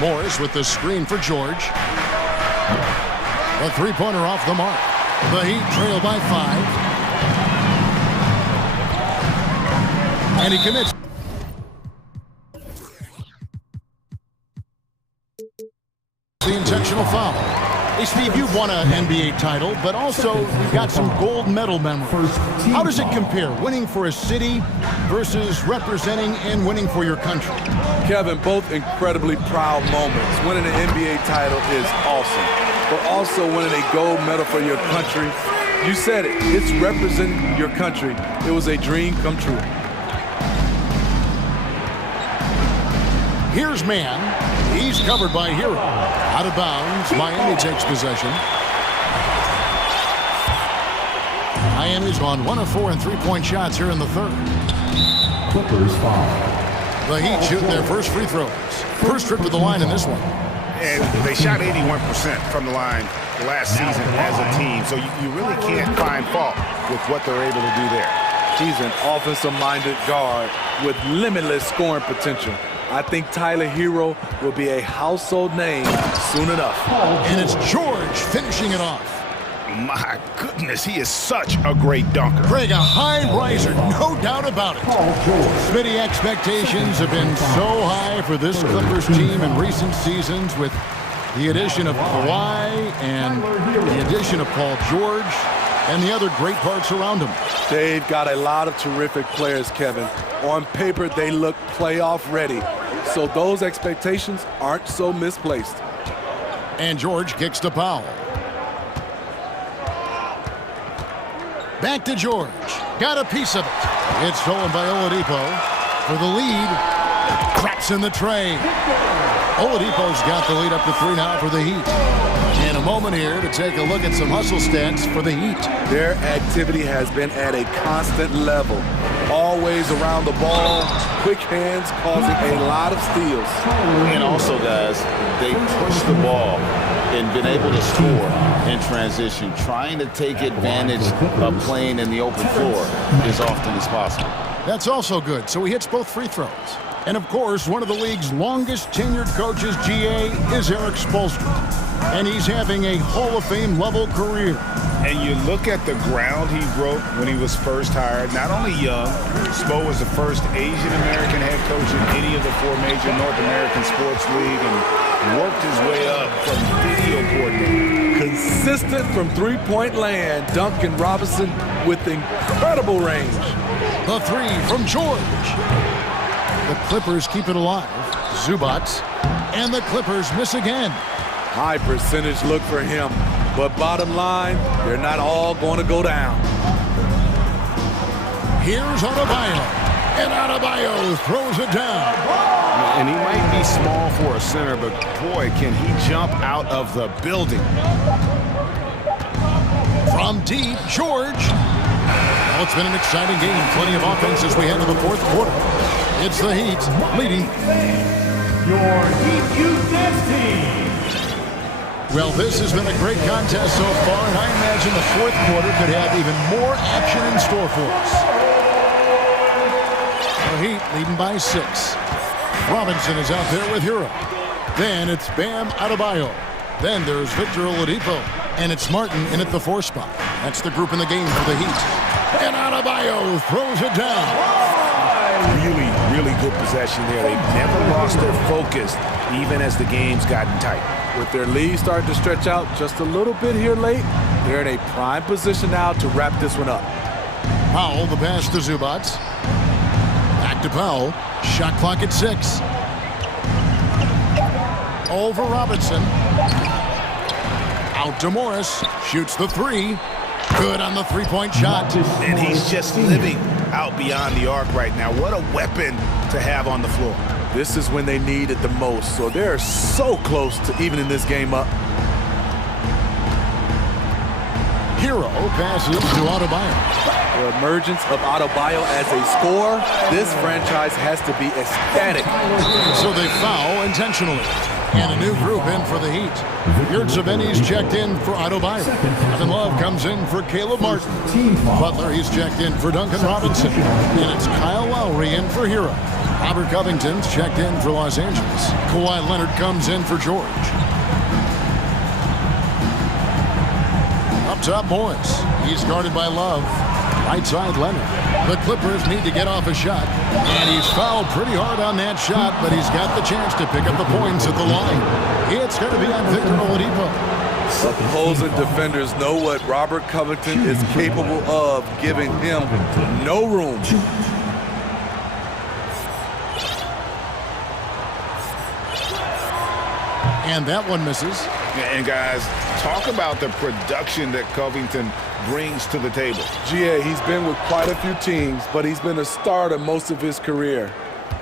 Morris with the screen for George. A three-pointer off the mark. The Heat trail by 5. And he commits. The intentional foul. Hey, Steve, you've won an NBA title, but also you've got some gold medal memories. How does it compare, winning for a city versus representing and winning for your country? Kevin, both incredibly proud moments. Winning an NBA title is awesome, but also winning a gold medal for your country. You said it, it's representing your country. It was a dream come true. Here's Mann. He's covered by Hero. Out of bounds, Miami takes possession. Miami's gone 1 of 4 in three-point shots here in the third. Clippers foul. The Heat shooting their first free throws. First trip to the line in this one. And they shot 81% from the line last season as a team, so you really can't find fault with what they're able to do there. He's an offensive-minded guard with limitless scoring potential. I think Tyler Hero will be a household name soon enough. And it's George finishing it off. My goodness, he is such a great dunker. Craig, a high riser, no doubt about it. Smitty, expectations have been so high for this Clippers team in recent seasons with the addition of Kawhi and the addition of Paul George and the other great parts around him. They've got a lot of terrific players, Kevin. On paper, they look playoff ready. So those expectations aren't so misplaced. And George kicks to Powell. Back to George. Got a piece of it. It's stolen by Oladipo for the lead. Cracks in the tray. Oladipo's got the lead up to 3 now for the Heat. And a moment here to take a look at some hustle stats for the Heat. Their activity has been at a constant level. always around the ball, quick hands causing a lot of steals. And also, guys, they push the ball and been able to score in transition. Trying to take advantage of playing in the open floor as often as possible. That's also good, so he hits both free throws. And of course, one of the league's longest tenured coaches, GA, is Eric Spoelstra. And he's having a Hall of Fame level career. And you look at the ground he broke when he was first hired. Not only young, Spo was the first Asian American head coach in any of the 4 major North American sports league and worked his way up from video coordinator. Consistent from three-point land, Duncan Robinson with incredible range. The three from George. The Clippers keep it alive. Zubac. And the Clippers miss again. High percentage look for him. But bottom line, they're not all going to go down. Here's Adebayo. And Adebayo throws it down. And he might be small for a center, but boy, can he jump out of the building. From deep, George. Well, it's been an exciting game. Plenty of offense as we head to the fourth quarter. It's the Heat leading. Your Heat Youth Dance Team. Well, this has been a great contest so far, and I imagine the fourth quarter could have even more action in store for us. The Heat leading by 6. Robinson is out there with Hero. Then it's Bam Adebayo. Then there's Victor Oladipo. And it's Martin in at the 4 spot. That's the group in the game for the Heat. And Adebayo throws it down. Really good possession there. They've never lost their focus, even as the game's gotten tight. With their lead starting to stretch out just a little bit here late, they're in a prime position now to wrap this one up. Powell, the pass to Zubac. Back to Powell. Shot clock at 6. Over Robinson. Out to Morris. Shoots the 3. Good on the three-point shot. And he's just living out beyond the arc right now. What a weapon to have on the floor. This is when they need it the most, so they're so close to evening this game up. Hero passes to Adebayo. The emergence of Adebayo as a scorer, this franchise has to be ecstatic. So they foul intentionally. And a new group in for the Heat. Yurtseveni's checked in for Adebayo. Evan Love comes in for Caleb Martin. Butler, he's checked in for Duncan Robinson. And it's Kyle Lowry in for Hero. Robert Covington's checked in for Los Angeles. Kawhi Leonard comes in for George. Up top, Morris. He's guarded by Love. Right side, Leonard. The Clippers need to get off a shot. And he's fouled pretty hard on that shot, but he's got the chance to pick up the points at the line. It's going to be on Victor Oladipo. Opposing defenders know what Robert Covington is capable of, giving him no room. And that one misses. And guys, talk about the production that Covington brings to the table. GA, he's been with quite a few teams, but he's been a starter most of his career.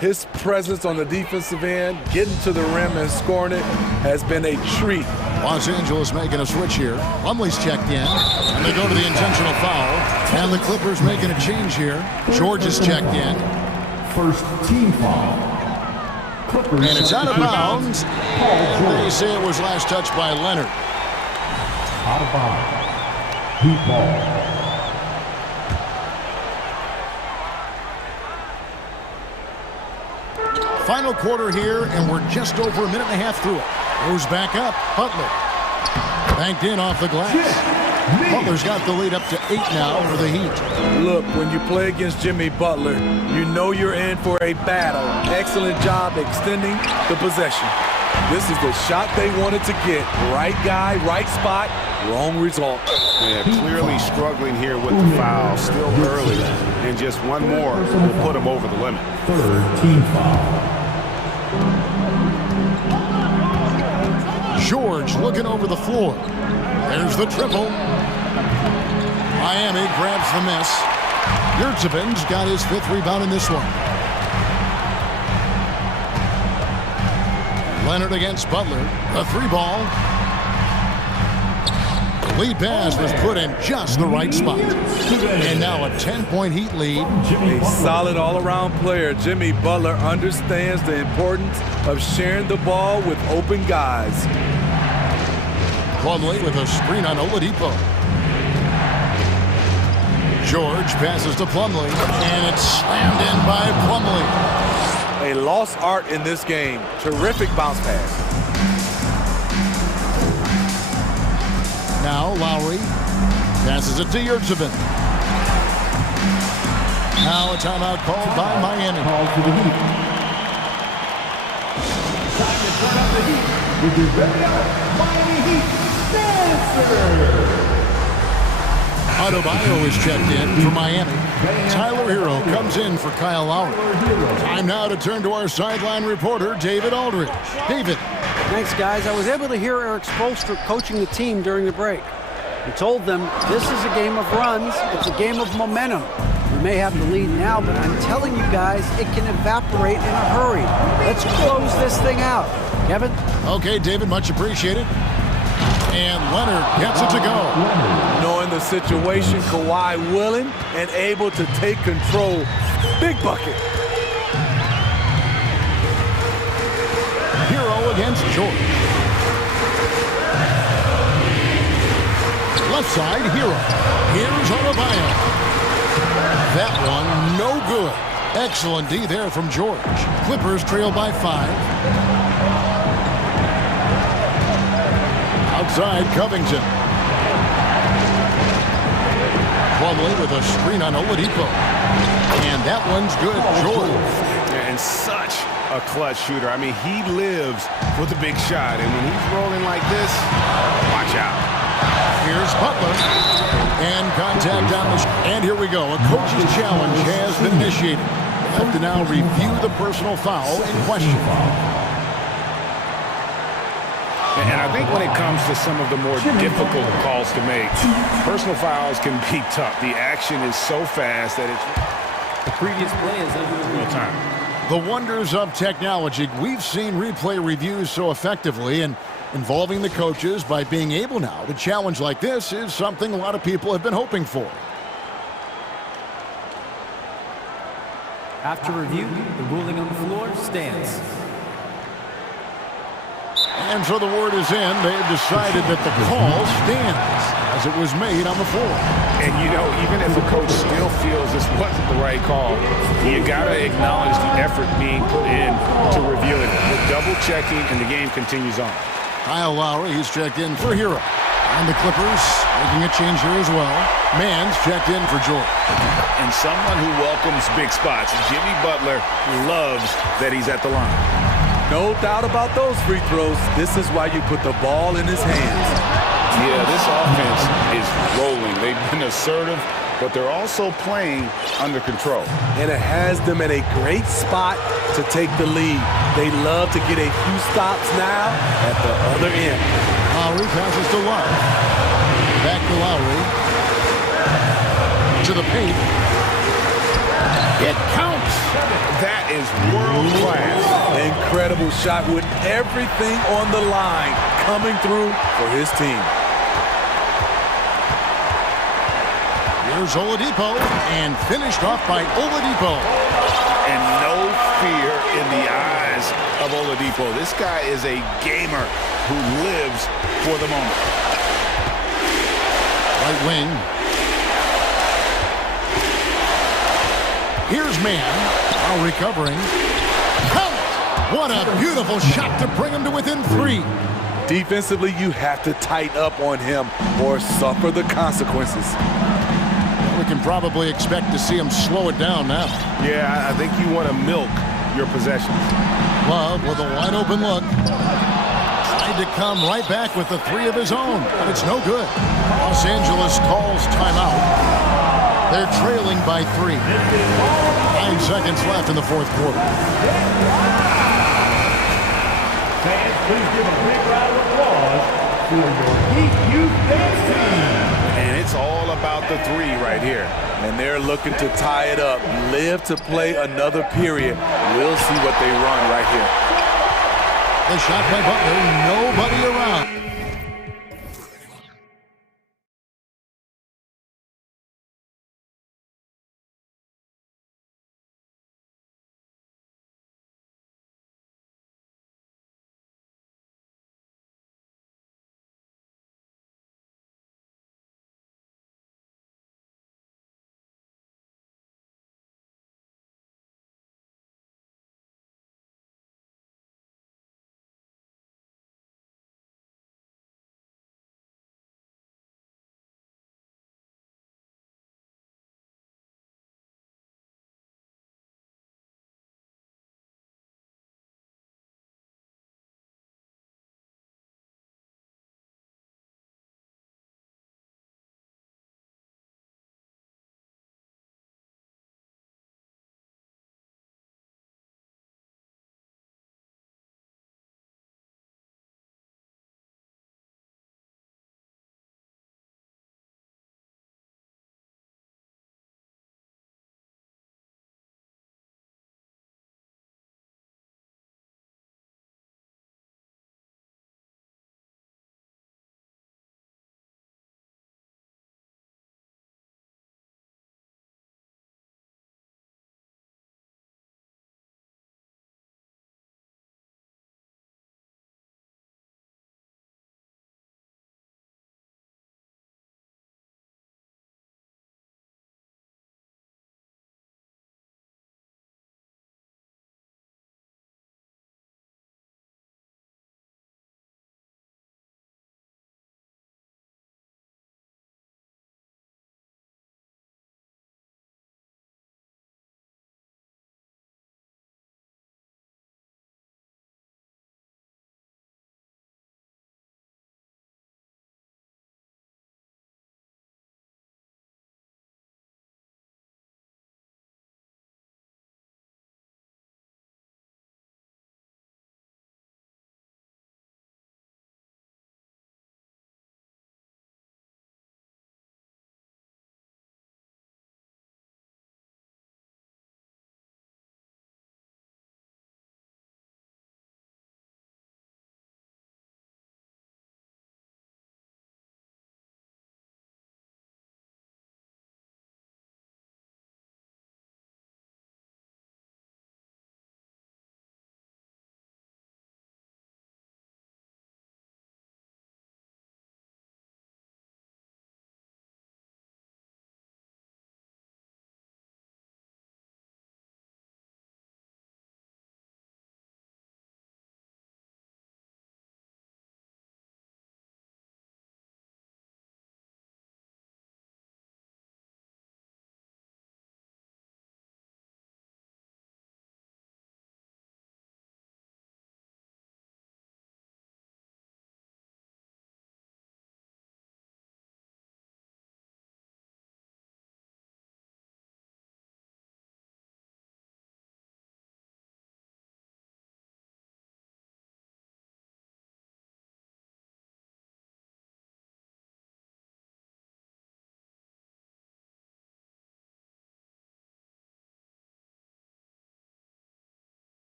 His presence on the defensive end, getting to the rim and scoring it, has been a treat. Los Angeles making a switch here. Lumley's checked in, and they go to the intentional foul. And the Clippers making a change here. George is checked in. First team foul. And it's out of bounds. They say it was last touched by Leonard. Out of bounds. Heat ball. Final quarter here, and we're just over a minute and a half through it. Goes back up. Butler. Banked in off the glass. Butler's got the lead up to 8 now for the Heat. Look, when you play against Jimmy Butler, you know you're in for a battle. Excellent job extending the possession. This is the shot they wanted to get. Right guy, right spot, wrong result. Yeah, clearly struggling here with the foul. Still early. And just one more will put him over the limit. Third team foul. George looking over the floor. There's the triple. Miami grabs the miss. Yurtseven's got his 5th rebound in this one. Leonard against Butler. A 3 ball. Lead pass was put in just the right spot. And now a 10-point Heat lead. A solid all-around player, Jimmy Butler understands the importance of sharing the ball with open guys. Plumlee with a screen on Oladipo. George passes to Plumlee, and it's slammed in by Plumlee. A lost art in this game. Terrific bounce pass. Now Lowry passes it to Yurtsevin. Now a timeout called by Miami. Call to the Heat. Time to turn up the heat with your very own Miami Heat dancer. Adebayo is checked in for Miami. Tyler Hero comes in for Kyle Lowry. Time now to turn to our sideline reporter, David Aldridge. David. Thanks, guys. I was able to hear Eric Spoelstra coaching the team during the break. He told them this is a game of runs. It's a game of momentum. We may have the lead now, but I'm telling you guys, it can evaporate in a hurry. Let's close this thing out. Kevin? Okay, David, much appreciated. And Leonard gets it to go. Knowing the situation, Kawhi willing and able to take control. Big bucket. Hero against George. Left side, Hero. Here's Adebayo. That one, no good. Excellent D there from George. Clippers trail by 5. Outside, Covington. Plumlee with a screen on Oladipo. And that one's good, George. And such a clutch shooter. I mean, he lives with a big shot. And when he's rolling like this, watch out. Here's Butler. And contact down the... And here we go. A coach's challenge has been initiated. Have to now review the personal foul in question. And I think when it comes to some of the more difficult calls to make, personal fouls can be tough. The action is so fast that it's... The previous play is under real time. The wonders of technology. We've seen replay reviews so effectively, and involving the coaches by being able now to challenge like this is something a lot of people have been hoping for. After review, the ruling on the floor stands. And so the word is in. They've decided that the call stands as it was made on the floor. And, you know, even if a coach still feels this wasn't the right call, you got to acknowledge the effort being put in to review it. The double checking, and the game continues on. Kyle Lowry, he's checked in for Hero. And the Clippers making a change here as well. Mann's checked in for George. And someone who welcomes big spots. Jimmy Butler loves that he's at the line. No doubt about those free throws. This is why you put the ball in his hands. Yeah, this offense is rolling. They've been assertive, but they're also playing under control. And it has them in a great spot to take the lead. They love to get a few stops now at the other end. Lowry passes to Love. Back to Lowry. To the paint. It counts. That is world class. Incredible shot with everything on the line coming through for his team. Here's Oladipo, and finished off by Oladipo. And no fear in the eyes of Oladipo. This guy is a gamer who lives for the moment. Right wing. Here's Mann. Now recovering. Count! What a beautiful shot to bring him to within 3. Defensively, you have to tighten up on him or suffer the consequences. We can probably expect to see him slow it down now. Yeah, I think you want to milk your possessions. Love with a wide open look. Tried to come right back with the 3 of his own, but it's no good. Los Angeles calls timeout. They're trailing by 3. 9 seconds left in the 4th quarter. Fans, please give a big round of applause for your Heat Youth Dance Team. And it's all about the 3 right here. And they're looking to tie it up, live to play another period. We'll see what they run right here. The shot by Butler, nobody around.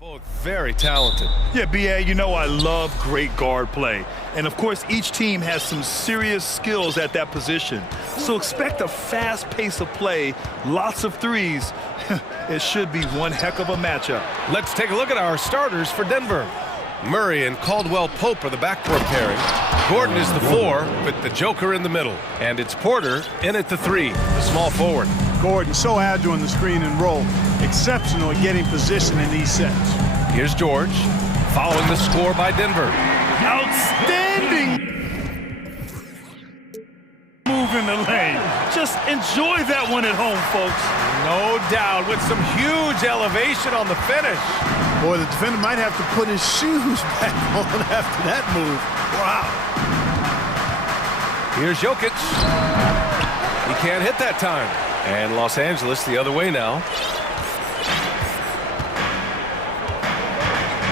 Both very talented. Yeah, B.A., you know I love great guard play. And, of course, each team has some serious skills at that position. So expect a fast pace of play, lots of threes. It should be one heck of a matchup. Let's take a look at our starters for Denver. Murray and Caldwell-Pope are the backcourt pairing. Gordon is the 4 with the Joker in the middle. And it's Porter in at the 3, the small forward. Gordon, so agile in the screen and roll. Exceptional at getting position in these sets. Here's George, following the score by Denver. Outstanding move in the lane. Just enjoy that one at home, folks. No doubt, with some huge elevation on the finish. Boy, the defender might have to put his shoes back on after that move. Wow. Here's Jokic. He can't hit that time. And Los Angeles the other way now.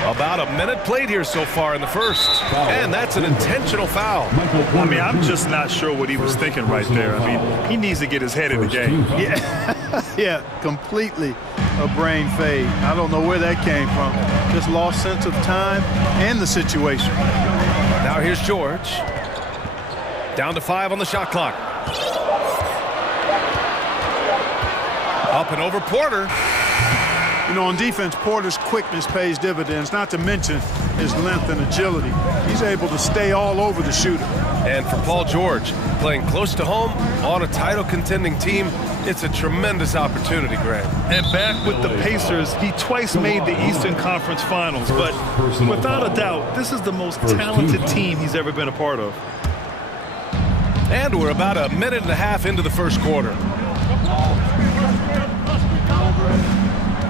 About a minute played here so far in the first. And that's an intentional foul. I mean, I'm just not sure what he was thinking right there. I mean, he needs to get his head in the game. Yeah, yeah, completely a brain fade. I don't know where that came from. Just lost sense of time and the situation. Now here's George. Down to 5 on the shot clock. Up and over Porter. You know, on defense, Porter's quickness pays dividends, not to mention his length and agility. He's able to stay all over the shooter. And for Paul George, playing close to home on a title-contending team, it's a tremendous opportunity, Grant. And back with the Pacers, he twice made the Eastern Conference Finals. But without a doubt, this is the most talented team he's ever been a part of. And we're about a minute and a half into the first quarter.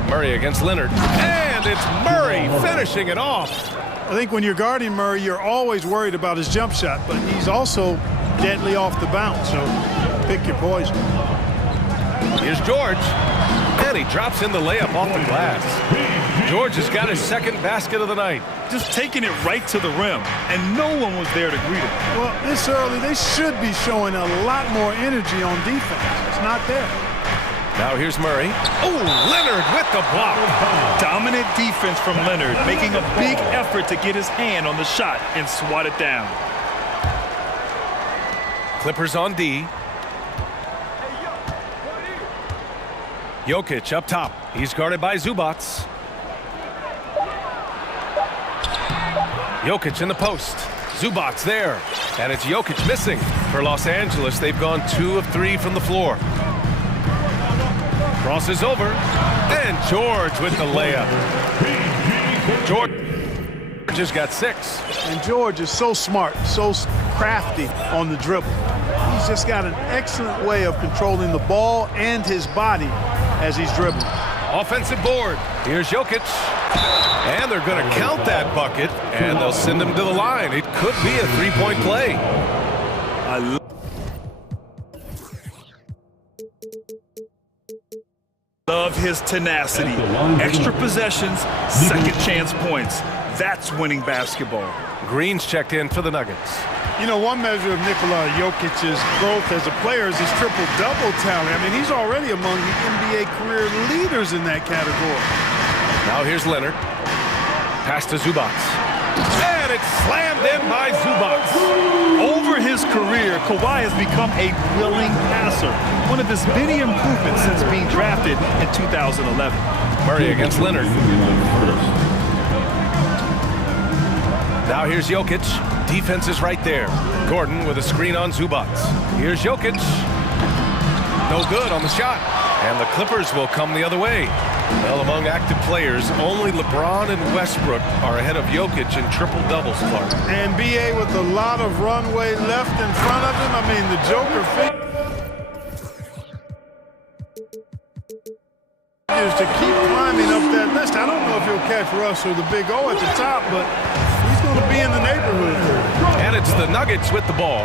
Murray against Leonard. And it's Murray finishing it off. I think when you're guarding Murray, you're always worried about his jump shot, but he's also deadly off the bounce, so pick your poison. Here's George. And he drops in the layup off the glass. George has got his second basket of the night. Just taking it right to the rim, and no one was there to greet him. Well, this early, they should be showing a lot more energy on defense. It's not there. Now here's Murray. Oh, Leonard with the block. Dominant defense from Leonard, making a big effort to get his hand on the shot and swat it down. Clippers on D. Jokic up top. He's guarded by Zubac. Jokic in the post. Zubac there. And it's Jokic missing. For Los Angeles, they've gone 2 of 3 from the floor. Crosses over. And George with the layup. George has got 6. And George is so smart, so crafty on the dribble. He's just got an excellent way of controlling the ball and his body as he's dribbling. Offensive board. Here's Jokic. And they're going to count that bucket, and they'll send him to the line. It could be a 3-point play. I love his tenacity. Extra possessions, second chance points. That's winning basketball. Green's checked in for the Nuggets. You know, one measure of Nikola Jokic's growth as a player is his triple-double talent. I mean, he's already among the NBA career leaders in that category. Now here's Leonard. Pass to Zubac. And it's slammed in by Zubac. Over his career, Kawhi has become a willing passer. One of his many improvements since being drafted in 2011. Murray against Leonard. Now here's Jokic. Defense is right there. Gordon with a screen on Zubac. Here's Jokic. No good on the shot. And the Clippers will come the other way. Well, among active players, only LeBron and Westbrook are ahead of Jokic in triple-doubles, Clark. And B.A. with a lot of runway left in front of him. I mean, the Joker is to keep climbing up that list. I don't know if he'll catch Russ or the Big O at the top, but he's going to be in the neighborhood. And it's the Nuggets with the ball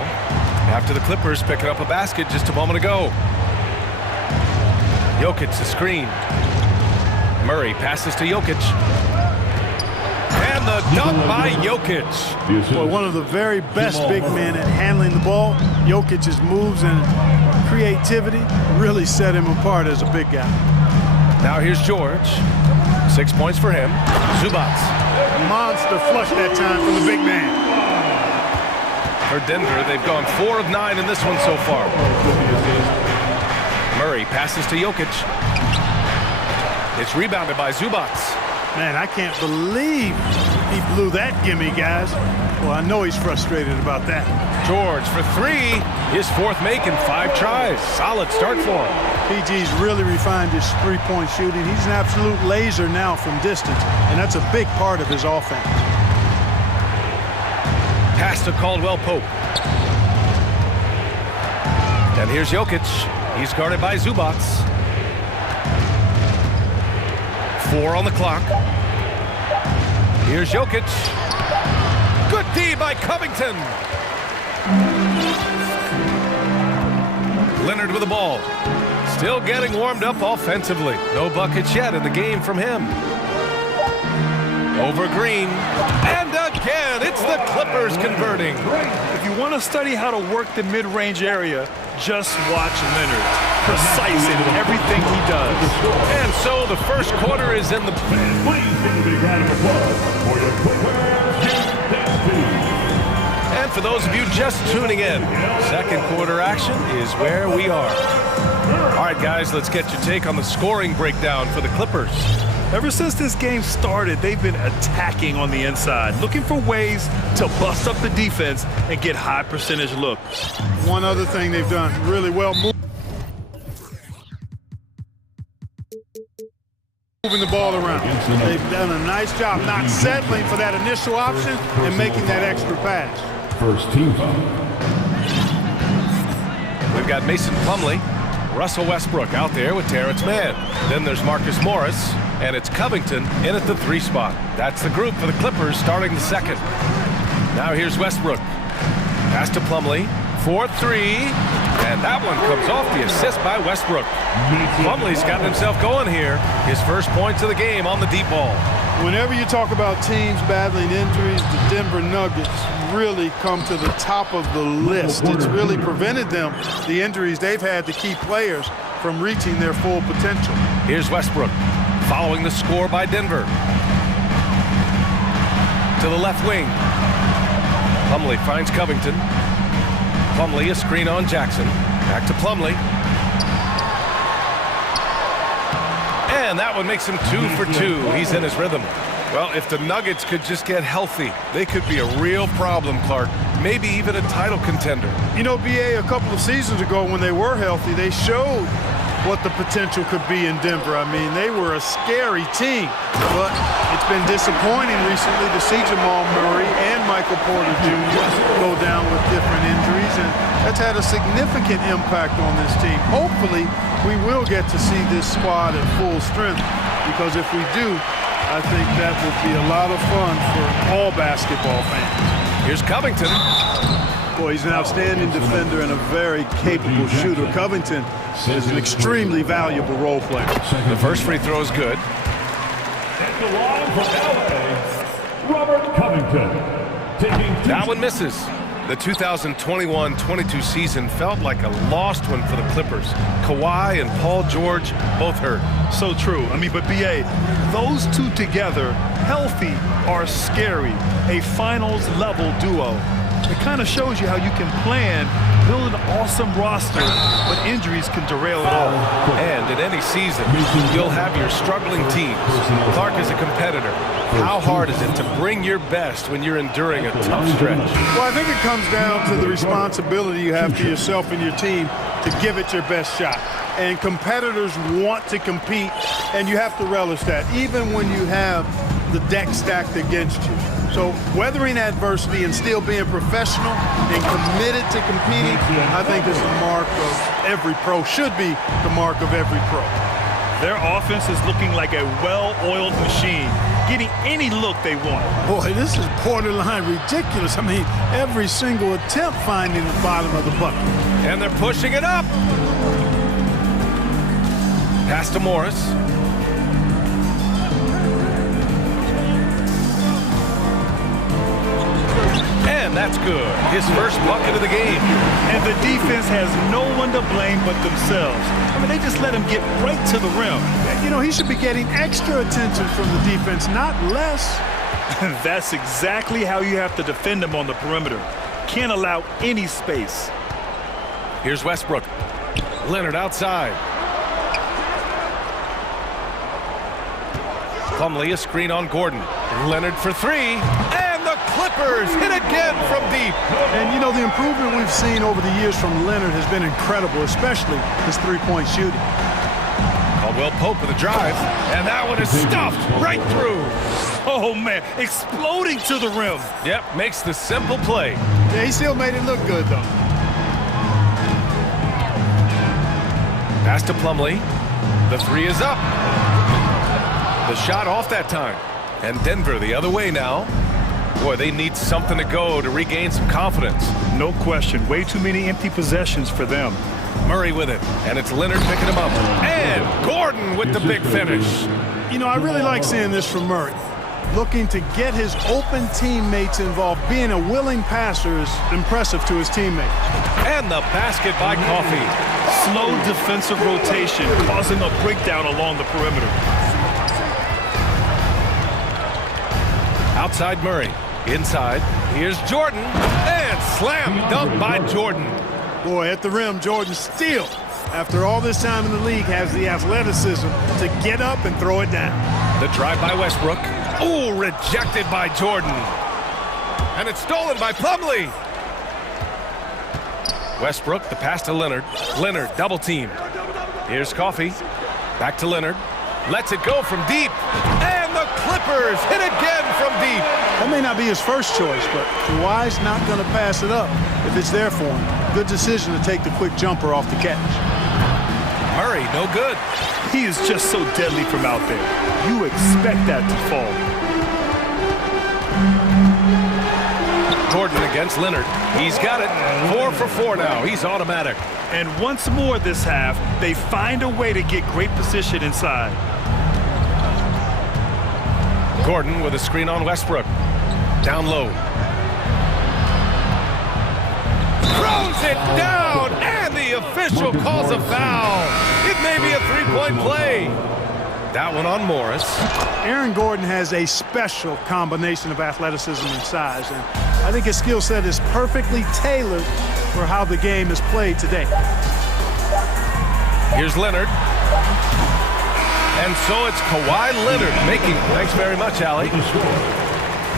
after the Clippers picking up a basket just a moment ago. Jokic the screen. Murray passes to Jokic. And the dunk by Jokic. Boy, one of the very best big men at handling the ball. Jokic's moves and creativity really set him apart as a big guy. Now here's George. 6 points for him. Zubats. Monster flush that time from the big man. For Denver, they've gone 4 of 9 in this one so far. Murray passes to Jokic. It's rebounded by Zubats. Man, I can't believe he blew that gimme, guys. Well, I know he's frustrated about that. George for 3. His 4th make in 5 tries. Solid start for him. PG's really refined his three-point shooting. He's an absolute laser now from distance, and that's a big part of his offense. Pass to Caldwell Pope. And here's Jokic. He's guarded by Zubats. 4 on the clock. Here's Jokic. Good D by Covington. Leonard with the ball. Still getting warmed up offensively. No buckets yet in the game from him. Over Green. And again, it's the Clippers converting. If you want to study how to work the mid-range area, just watch Leonard. Precise in everything he does. And so the first quarter is in the... Please give a big round of applause for your footwear. And for those of you just tuning in, second quarter action is where we are. All right, guys, let's get your take on the scoring breakdown for the Clippers. Ever since this game started, they've been attacking on the inside, looking for ways to bust up the defense and get high percentage looks. One other thing they've done really well, moving the ball around. They've done a nice job not settling for that initial option and making that extra pass. First team foul. We've got Mason Plumlee, Russell Westbrook out there with Terrence Mann. Then there's Marcus Morris, and it's Covington in at the 3 spot. That's the group for the Clippers starting the second. Now here's Westbrook. Pass to Plumlee for 3, and that one comes off the assist by Westbrook. Plumlee's gotten himself going here. His first points of the game on the deep ball. Whenever you talk about teams battling injuries, the Denver Nuggets really come to the top of the list. It's really prevented them, the injuries they've had to key players from reaching their full potential. Here's Westbrook following the score by Denver. To the left wing. Plumlee finds Covington. Plumlee a screen on Jackson. Back to Plumlee. And that one makes him 2 for 2. He's in his rhythm. Well, if the Nuggets could just get healthy, they could be a real problem, Clark. Maybe even a title contender. You know, BA, a couple of seasons ago when they were healthy, they showed what the potential could be in Denver. I mean, they were a scary team, but it's been disappointing recently to see Jamal Murray and Michael Porter Jr. go down with different injuries, and that's had a significant impact on this team. Hopefully, we will get to see this squad at full strength, because if we do, I think that would be a lot of fun for all basketball fans. Here's Covington. Boy, he's an outstanding defender and a very capable shooter. Covington is an extremely valuable role player. The first free throw is good. And the line from LA, Robert Covington. That one misses. The 2021-22 season felt like a lost one for the Clippers. Kawhi and Paul George both hurt. So true. I mean, but BA, those two together, healthy, are scary. A finals level duo. It kind of shows you how you can plan, build an awesome roster, but injuries can derail it all. And in any season, you'll have your struggling teams. Clark is a competitor. How hard is it to bring your best when you're enduring a tough stretch? Well, I think it comes down to the responsibility you have to yourself and your team to give it your best shot. And competitors want to compete, and you have to relish that, even when you have the deck stacked against you. So weathering adversity and still being professional and committed to competing, I think is the mark of every pro, should be the mark of every pro. Their offense is looking like a well-oiled machine, getting any look they want. Boy, this is borderline ridiculous. I mean, every single attempt finding the bottom of the bucket. And they're pushing it up. Pass to Morris. And that's good. His first bucket of the game. And the defense has no one to blame but themselves. I mean, they just let him get right to the rim. You know, he should be getting extra attention from the defense, not less. That's exactly how you have to defend him on the perimeter. Can't allow any space. Here's Westbrook. Leonard outside. Plumlee, a screen on Gordon. Leonard for three. And the Clippers hit again from deep. And, you know, the improvement we've seen over the years from Leonard has been incredible, especially his three-point shooting. Caldwell Pope with a drive. And that one is stuffed right through. Oh, man, exploding to the rim. Yep, makes the simple play. Yeah, he still made it look good, though. Pass to Plumlee. The three is up. The shot off that time. And Denver the other way now. Boy, they need something to go to regain some confidence. No question. Way too many empty possessions for them. Murray with it. And it's Leonard picking him up. And Gordon with the big finish. You know, I really like seeing this from Murray. Looking to get his open teammates involved. Being a willing passer is impressive to his teammates. And the basket by Coffey. Slow defensive rotation, causing a breakdown along the perimeter. Outside Murray. Inside. Here's Jordan. And slam dunk by Jordan. Boy, at the rim, Jordan still, after all this time in the league, has the athleticism to get up and throw it down. The drive by Westbrook. Ooh, rejected by Jordan. And it's stolen by Plumlee. Westbrook, the pass to Leonard. Leonard, double team. Here's Coffey. Back to Leonard. Lets it go from deep. And the Clippers hit again from deep. That may not be his first choice, but Kawhi's not going to pass it up if it's there for him. Good decision to take the quick jumper off the catch. Murray, no good. He is just so deadly from out there. You expect that to fall. Jordan against Leonard. He's got it. 4 for 4 now. He's automatic. And once more this half, they find a way to get great position inside. Gordon with a screen on Westbrook. Down low. Throws it down, and the official calls a foul. It may be a three-point play. That one on Morris. Aaron Gordon has a special combination of athleticism and size, and I think his skill set is perfectly tailored for how the game is played today. Here's Leonard. And so it's Kawhi Leonard making. Thanks very much, Allie.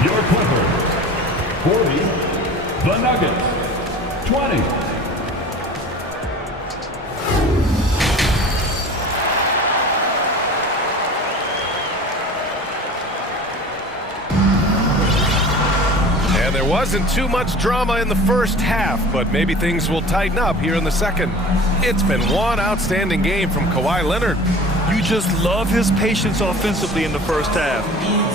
Your Clippers, 40, the Nuggets, 20. And there wasn't too much drama in the first half, but maybe things will tighten up here in the second. It's been one outstanding game from Kawhi Leonard. You just love his patience offensively in the first half.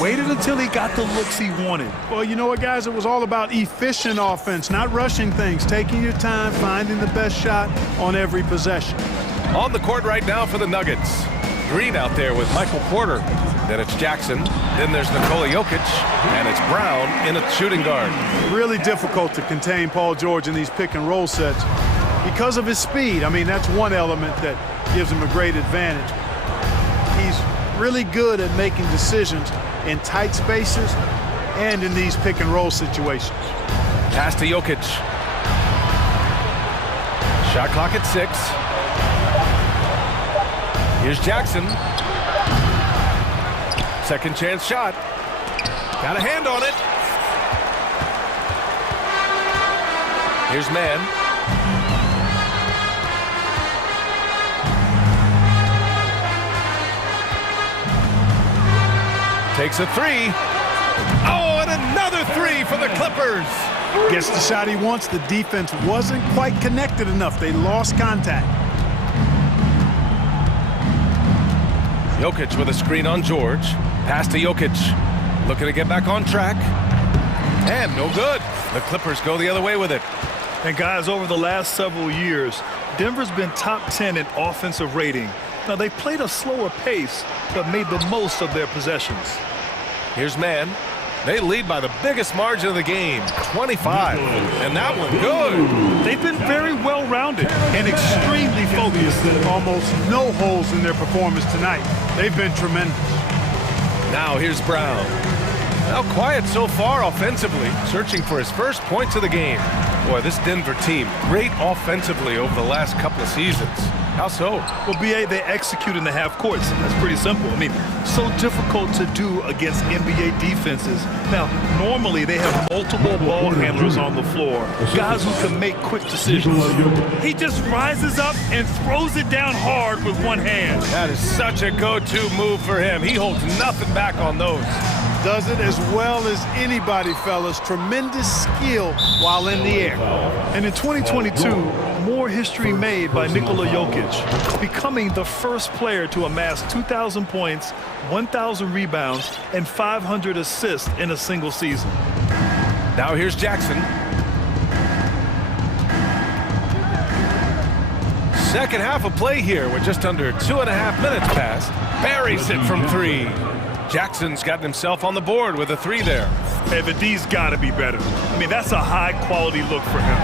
Waited until he got the looks he wanted. Well, you know what, guys? It was all about efficient offense, not rushing things, taking your time, finding the best shot on every possession. On the court right now for the Nuggets. Green out there with Michael Porter. Then it's Jackson. Then there's Nikola Jokic. And it's Brown in a shooting guard. Really difficult to contain Paul George in these pick and roll sets because of his speed. I mean, that's one element that gives him a great advantage. He's really good at making decisions in tight spaces and in these pick and roll situations. Pass to Jokic. Shot clock at 6. Here's Jackson. Second chance shot. Got a hand on it. Here's Mann. Takes a 3. Oh, and another 3 for the Clippers. Gets the shot he wants. The defense wasn't quite connected enough. They lost contact. Jokic with a screen on George. Pass to Jokic. Looking to get back on track. And no good. The Clippers go the other way with it. And guys, over the last several years, Denver's been top 10 in offensive rating. Now, they played a slower pace, but made the most of their possessions. Here's Mann. They lead by the biggest margin of the game, 25. And that one good. They've been very well-rounded and extremely focused. Almost no holes in their performance tonight. They've been tremendous. Now here's Brown. Now quiet so far offensively, searching for his first points of the game. Boy, this Denver team, great offensively over the last couple of seasons. How so? Well, BA, they execute in the half courts. That's pretty simple. I mean, so difficult to do against NBA defenses. Now, normally they have multiple ball handlers on the floor, guys who can make quick decisions. He just rises up and throws it down hard with one hand. That is such a go-to move for him. He holds nothing back on those. Does it as well as anybody, fellas. Tremendous skill while in the air. And in 2022, more history made by Nikola Jokic, becoming the first player to amass 2,000 points, 1,000 rebounds, and 500 assists in a single season. Now here's Jackson. Second half of play here with just under 2.5 minutes passed. Buries it from three. Jackson's gotten himself on the board with a three there. Hey, but D's got to be better. I mean, that's a high-quality look for him.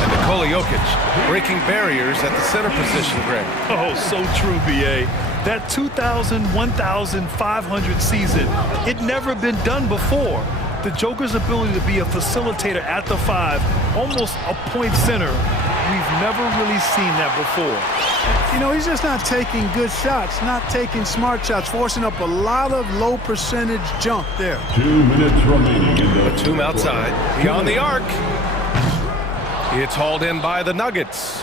And Nikola Jokic breaking barriers at the center position, Greg. Oh, so true, BA. That 2,000, 1,500 season, it never been done before. The Joker's ability to be a facilitator at the five, almost a point center, we've never really seen that before. You know, he's just not taking good shots, not taking smart shots, forcing up a lot of low percentage jump there. 2 minutes remaining in the Batum outside, beyond the arc. It's hauled in by the Nuggets.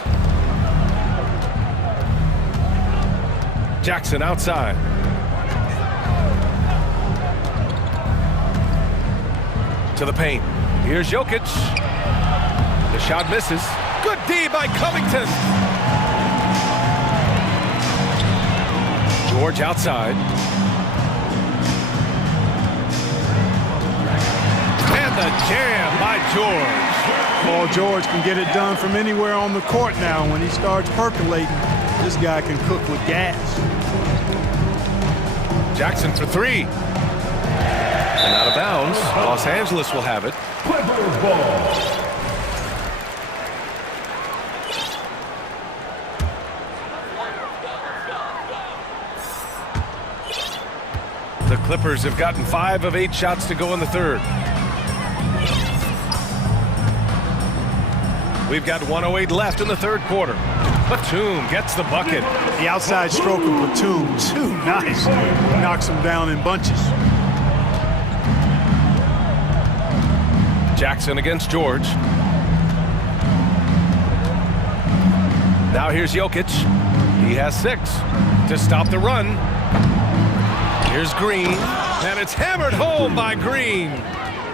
Jackson outside. To the paint. Here's Jokic. The shot misses. Good D by Covington. George outside. And the jam by George. Paul George can get it done from anywhere on the court now. When he starts percolating, this guy can cook with gas. Jackson for three. And out of bounds. Los Angeles will have it. Clippers ball. The Clippers have gotten 5 of 8 shots to go in the third. We've got 1:08 left in the third quarter. Batum gets the bucket. The outside stroke of Batum, too nice. Knocks him down in bunches. Jackson against George. Now here's Jokic. He has 6 to stop the run. Here's Green, and it's hammered home by Green.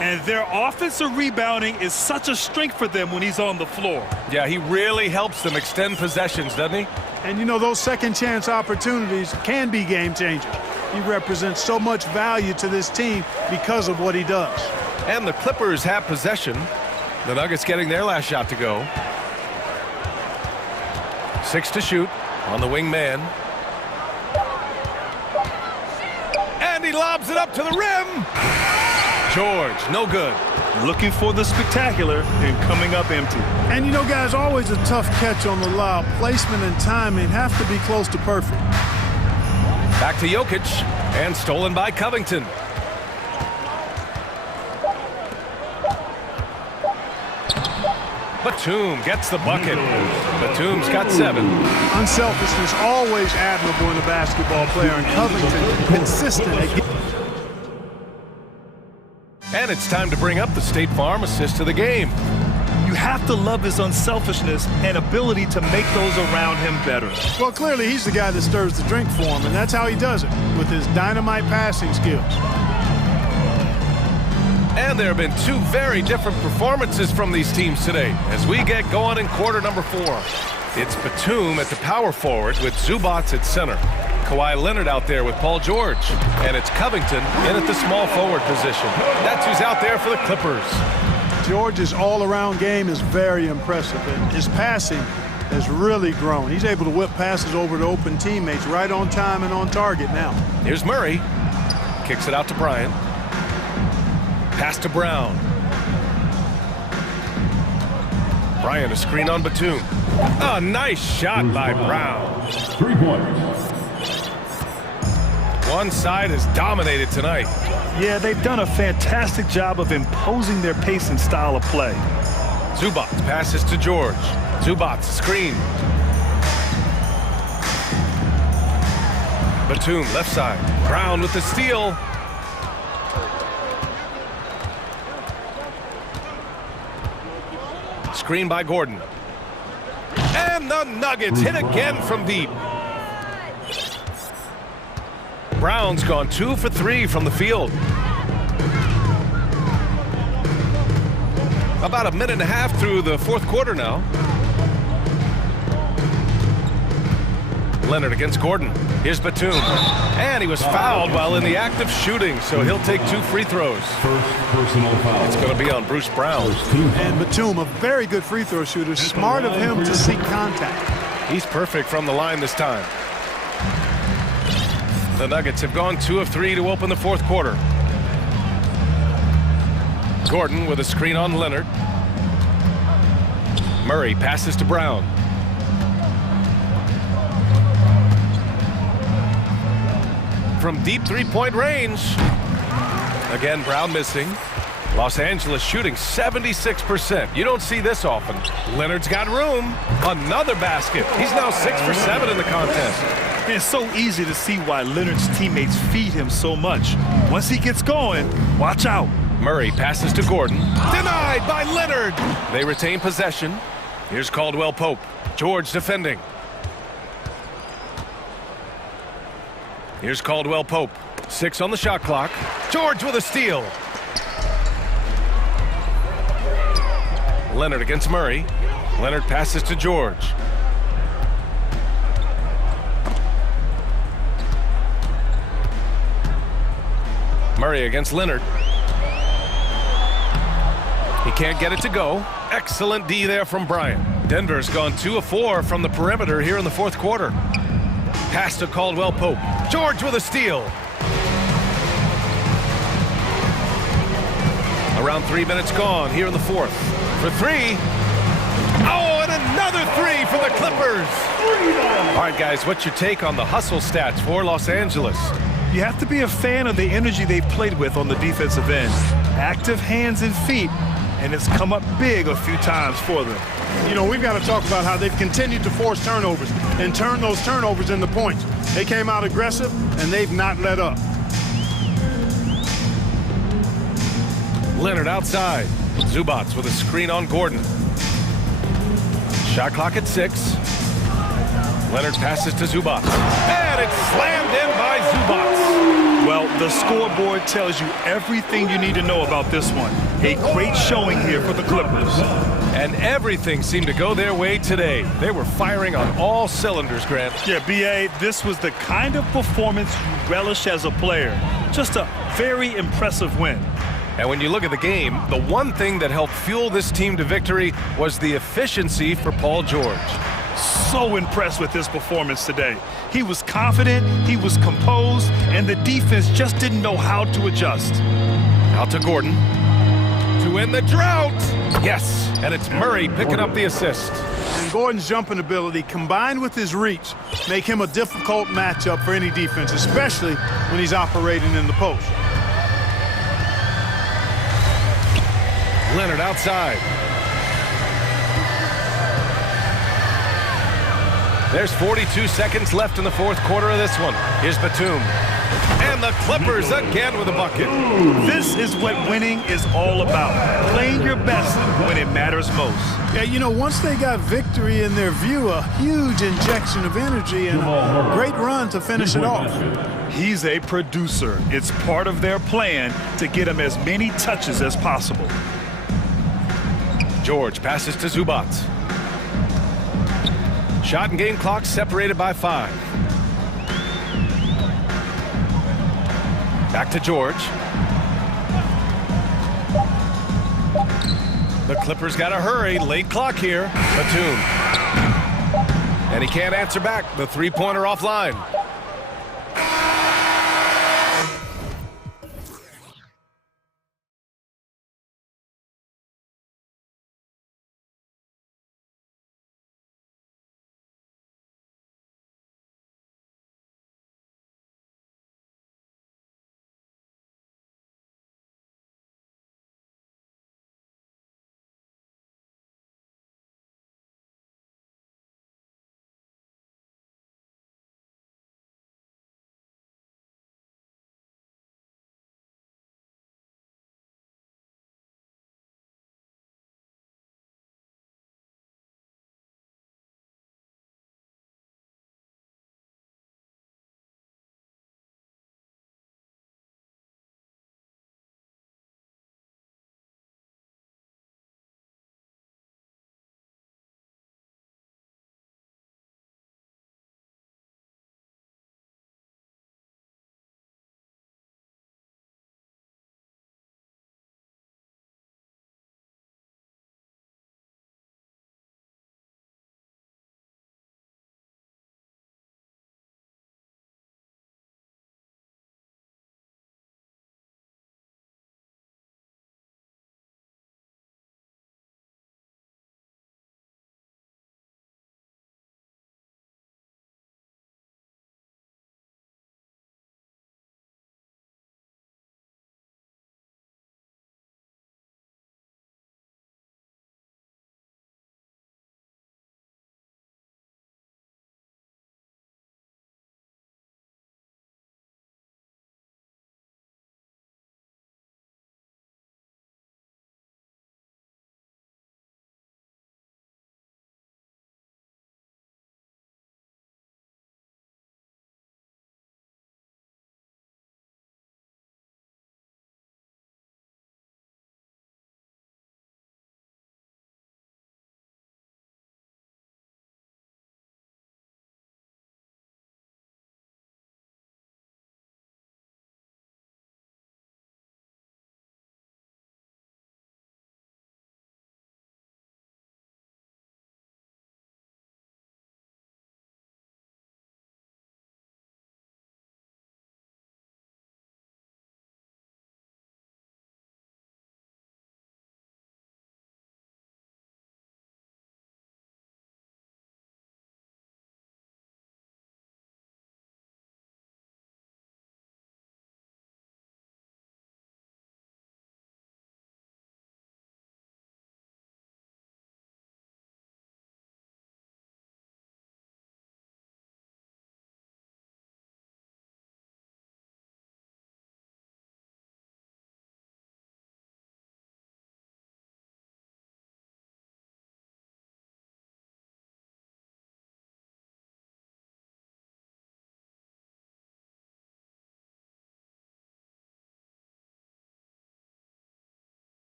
And their offensive rebounding is such a strength for them when he's on the floor. Yeah, he really helps them extend possessions, doesn't he? And you know, those second chance opportunities can be game changers. He represents so much value to this team because of what he does. And the Clippers have possession. The Nuggets getting their last shot to go. 6 to shoot on the wing man. And he lobs it up to the rim. George, no good. Looking for the spectacular and coming up empty. And you know, guys, always a tough catch on the lob. Placement and timing have to be close to perfect. Back to Jokic, and stolen by Covington. Batum gets the bucket. Batum's got 7. Unselfishness always admirable in a basketball player, and Covington consistent. And it's time to bring up the State Farm assist of the game. You have to love his unselfishness and ability to make those around him better. Well, clearly he's the guy that stirs the drink for him, and that's how he does it, with his dynamite passing skills. And there have been 2 very different performances from these teams today as we get going in quarter number 4. It's Batum at the power forward with Zubac at center. Kawhi Leonard out there with Paul George. And it's Covington in at the small forward position. That's who's out there for the Clippers. George's all-around game is very impressive, and his passing has really grown. He's able to whip passes over to open teammates right on time and on target now. Here's Murray. Kicks it out to Bryant. Pass to Brown. Bryant, a screen on Batum. A nice shot by Brown. 3 points. One side has dominated tonight. Yeah, they've done a fantastic job of imposing their pace and style of play. Zubac passes to George. Zubac, screen. Batum, left side. Brown with the steal. Screen by Gordon. And the Nuggets hit again from deep. Brown's gone 2 for 3 from the field. About a minute and a half through the fourth quarter now. Leonard against Gordon. Here's Batum. And he was fouled while in the act of shooting, so he'll take 2 free throws. First personal foul. It's going to be on Bruce Brown. And Batum, a very good free throw shooter. Smart of him to seek contact. He's perfect from the line this time. The Nuggets have gone 2 of 3 to open the fourth quarter. Gordon with a screen on Leonard. Murray passes to Brown. From deep three-point range. Again, Brown missing. Los Angeles shooting 76%. You don't see this often. Leonard's got room. Another basket. He's now 6 for 7 in the contest. And it's so easy to see why Leonard's teammates feed him so much. Once he gets going, watch out. Murray passes to Gordon. Denied by Leonard. They retain possession. Here's Caldwell Pope. George defending. Here's Caldwell Pope. 6 on the shot clock. George with a steal. Leonard against Murray. Leonard passes to George. Murray against Leonard. He can't get it to go. Excellent D there from Bryant. Denver's gone 2 of 4 from the perimeter here in the fourth quarter. Pass to Caldwell Pope. George with a steal. Around 3 minutes gone here in the fourth. For 3. Oh, and another 3 for the Clippers. All right, guys, what's your take on the hustle stats for Los Angeles? You have to be a fan of the energy they've played with on the defensive end. Active hands and feet, and it's come up big a few times for them. You know, we've got to talk about how they've continued to force turnovers and turn those turnovers into points. They came out aggressive, and they've not let up. Leonard outside. Zubac with a screen on Gordon. Shot clock at 6. Leonard passes to Zubac. And it's slammed in by Zubac. Well, the scoreboard tells you everything you need to know about this one. A great showing here for the Clippers. And everything seemed to go their way today. They were firing on all cylinders, Grant. Yeah, B.A., this was the kind of performance you relish as a player. Just a very impressive win. And when you look at the game, the one thing that helped fuel this team to victory was the efficiency for Paul George. So impressed with his performance today. He was confident, he was composed, and the defense just didn't know how to adjust. Out to Gordon. To end the drought. Yes, and it's Murray picking up the assist. And Gordon's jumping ability combined with his reach make him a difficult matchup for any defense, especially when he's operating in the post. Leonard outside. There's 42 seconds left in the fourth quarter of this one. Here's Batum. And the Clippers again with a bucket. This is what winning is all about. Playing your best when it matters most. Yeah, you know, once they got victory in their view, a huge injection of energy and a great run to finish it off. He's a producer. It's part of their plan to get him as many touches as possible. George passes to Zubac. Shot and game clock separated by 5. Back to George. The Clippers got to hurry. Late clock here. Batum. And he can't answer back. The three-pointer offline.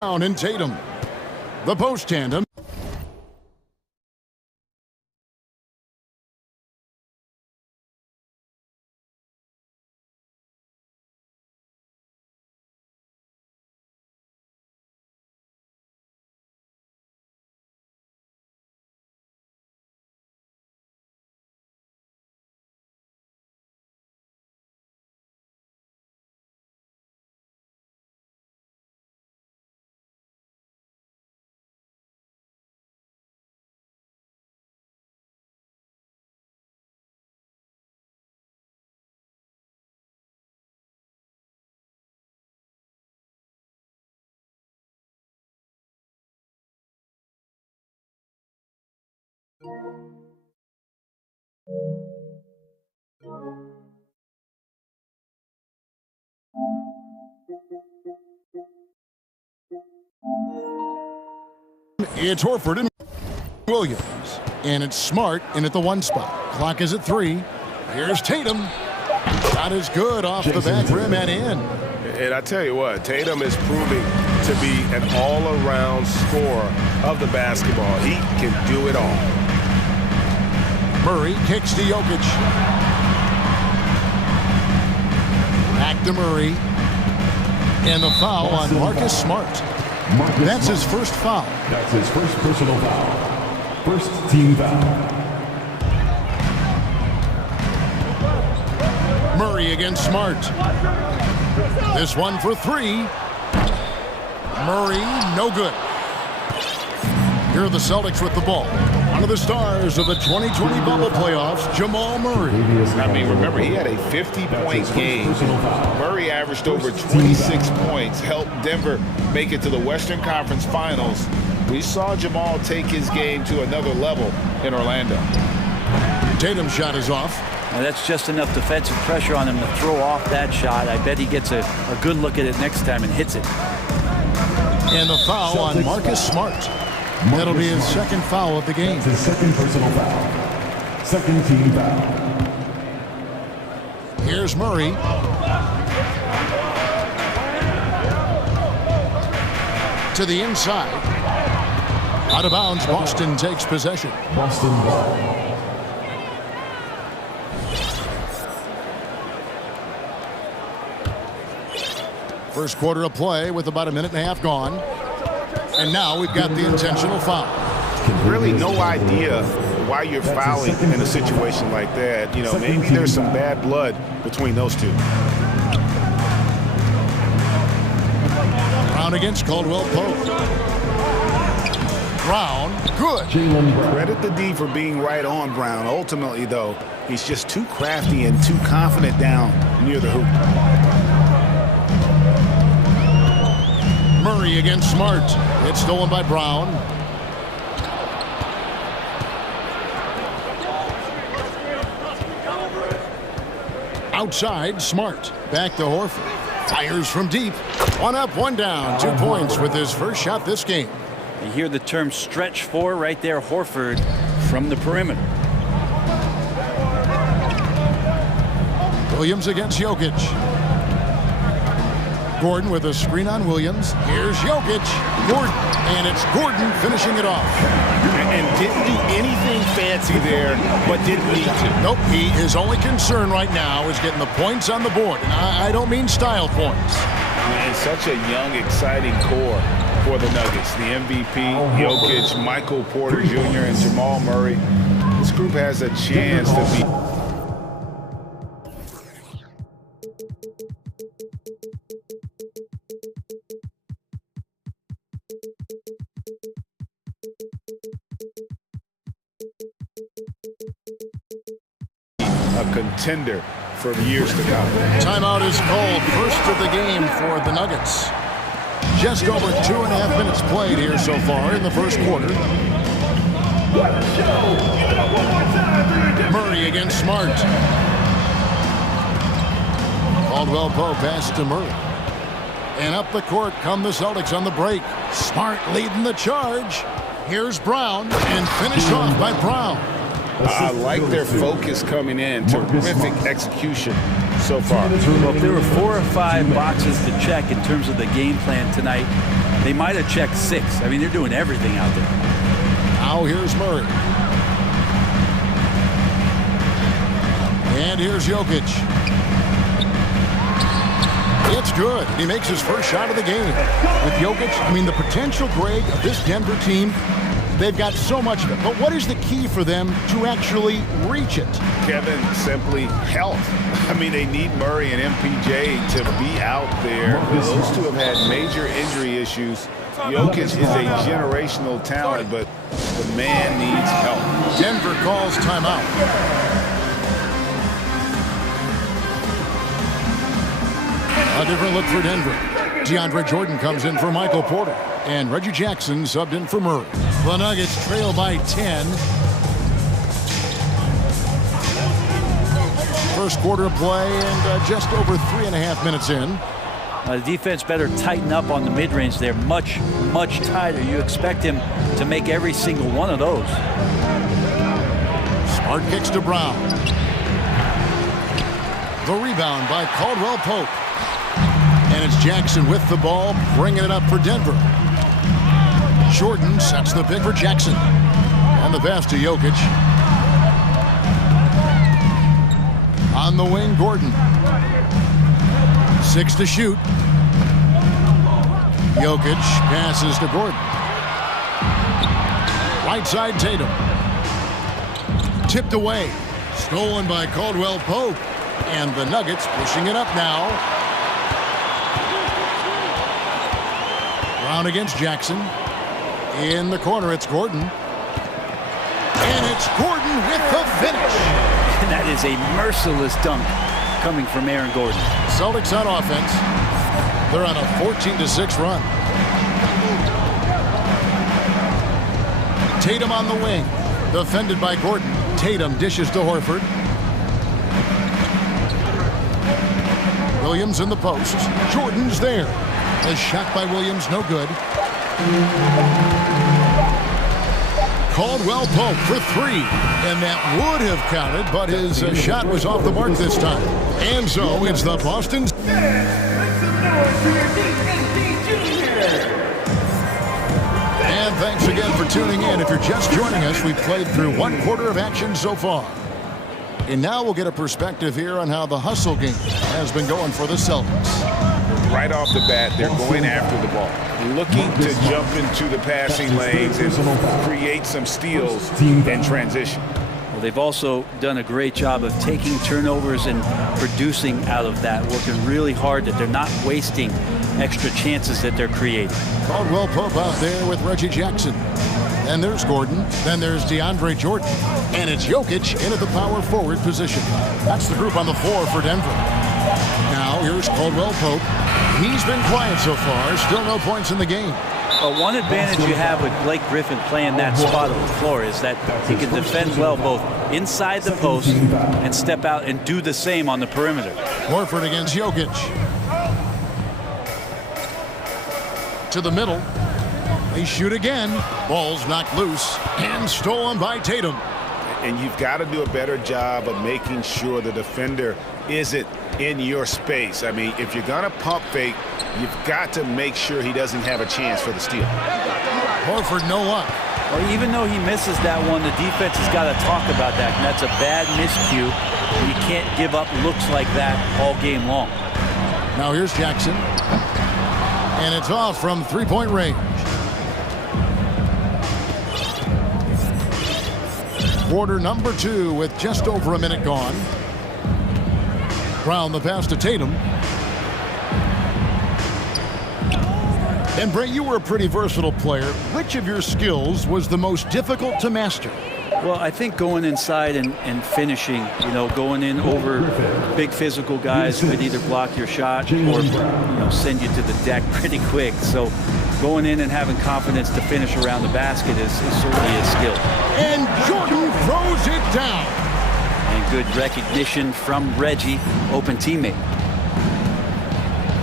Brown and Tatum. The post tandem. It's Horford and Williams. And it's Smart in at the 1 spot. Clock is at 3. Here's Tatum. Shot is good off the back rim and in. And I tell you what, Tatum is proving to be an all-around scorer of the basketball. He can do it all. Murray kicks to Jokic. Back to Murray. And the foul on Marcus Smart. That's his first foul. That's his first personal foul. First team foul. Murray against Smart. This one for 3. Murray, no good. Here are the Celtics with the ball. One of the stars of the 2020 bubble playoffs, Jamal Murray. I mean, remember, he had a 50-point game. Murray averaged over 26 points, helped Denver make it to the Western Conference Finals. We saw Jamal take his game to another level in Orlando. Tatum's shot is off. Now that's just enough defensive pressure on him to throw off that shot. I bet he gets a good look at it next time and hits it. And the foul on Marcus Smart. That'll be his second foul of the game. His second personal foul. Second team foul. Here's Murray. To the inside. Out of bounds, Boston takes possession. Boston ball. First quarter of play with about a minute and a half gone. And now we've got the intentional foul. Really no idea why you're fouling in a situation like that. You know, maybe there's some bad blood between those two. Brown against Caldwell Pope. Brown, good. Credit the D for being right on Brown. Ultimately, though, he's just too crafty and too confident down near the hoop. Murray against Smart. It's stolen by Brown. Outside, Smart. Back to Horford. Fires from deep. One up, one down. 2 points with his first shot this game. You hear the term stretch 4 right there, Horford from the perimeter. Williams against Jokic. Gordon with a screen on Williams. Here's Jokic. Gordon. And it's Gordon finishing it off. And didn't do anything fancy there, but didn't need to. Nope. His only concern right now is getting the points on the board. And I don't mean style points. And such a young, exciting core for the Nuggets. The MVP, Jokic, Michael Porter Jr., and Jamal Murray. This group has a chance to be... a contender for years to come. Timeout is called. First of the game for the Nuggets. Just over 2.5 minutes played here so far in the first quarter. Murray against Smart. Caldwell Pope pass to Murray. And up the court come the Celtics on the break. Smart leading the charge. Here's Brown, and finished off by Brown. I like their focus coming in. Terrific execution so far. Well, if there were 4 or 5 boxes to check in terms of the game plan tonight, they might have checked 6. I mean, they're doing everything out there. Now here's Murray. And here's Jokic. It's good. He makes his first shot of the game. With Jokic, I mean, the potential, Greg, of this Denver team, they've got so much of it. But what is the key for them to actually reach it? Kevin, simply health. I mean, they need Murray and MPJ to be out there. Those two have had major injury issues. Jokic is a generational talent, but the man needs help. Denver calls timeout. A different look for Denver. DeAndre Jordan comes in for Michael Porter. And Reggie Jackson subbed in for Murray. The Nuggets trail by 10. First quarter play and just over 3.5 minutes in. The defense better tighten up on the mid-range. They're much, much tighter. You expect him to make every single one of those. Smart kicks to Brown. The rebound by Caldwell Pope. And it's Jackson with the ball, bringing it up for Denver. Jordan sets the pick for Jackson. And the pass to Jokic. On the wing, Gordon. 6 to shoot. Jokic passes to Gordon. Right side, Tatum. Tipped away. Stolen by Caldwell Pope. And the Nuggets pushing it up now. Brown against Jackson. In the corner, it's Gordon. And it's Gordon with the finish. And that is a merciless dunk coming from Aaron Gordon. Celtics on offense. They're on a 14-6 run. Tatum on the wing. Defended by Gordon. Tatum dishes to Horford. Williams in the post. Jordan's there. The shot by Williams, no good. Caldwell Pope for 3. And that would have counted, but his shot was off the mark this time. And so it's the Boston. And thanks again for tuning in. If you're just joining us, we've played through 1 quarter of action so far. And now we'll get a perspective here on how the hustle game has been going for the Celtics. Right off the bat, they're going after the ball, looking to jump into the passing lanes and create some steals in transition. Well, they've also done a great job of taking turnovers and producing out of that, working really hard that they're not wasting extra chances that they're creating. Caldwell Pope out there with Reggie Jackson. Then there's Gordon. Then there's DeAndre Jordan. And it's Jokic in at the power forward position. That's the group on the floor for Denver. Now here's Caldwell Pope. He's been quiet so far. Still no points in the game. One advantage you have with Blake Griffin playing that spot on the floor is that he can defend well both inside the post and step out and do the same on the perimeter. Horford against Jokic. To the middle. They shoot again. Ball's knocked loose and stolen by Tatum. And you've got to do a better job of making sure the defender isn't in your space. I mean, if you're going to pump fake, you've got to make sure he doesn't have a chance for the steal. Horford, no luck. Well, even though he misses that one, the defense has got to talk about that. And that's a bad miscue. You can't give up looks like that all game long. Now here's Jackson. And it's off from three-point range. Quarter number 2 with just over a minute gone. Brown the pass to Tatum. And Bray, you were a pretty versatile player. Which of your skills was the most difficult to master? Well, I think going inside and finishing, going in over big physical guys who could either block your shot or, send you to the deck pretty quick. So going in and having confidence to finish around the basket is certainly a skill. And Jordan throws it down. And good recognition from Reggie, open teammate.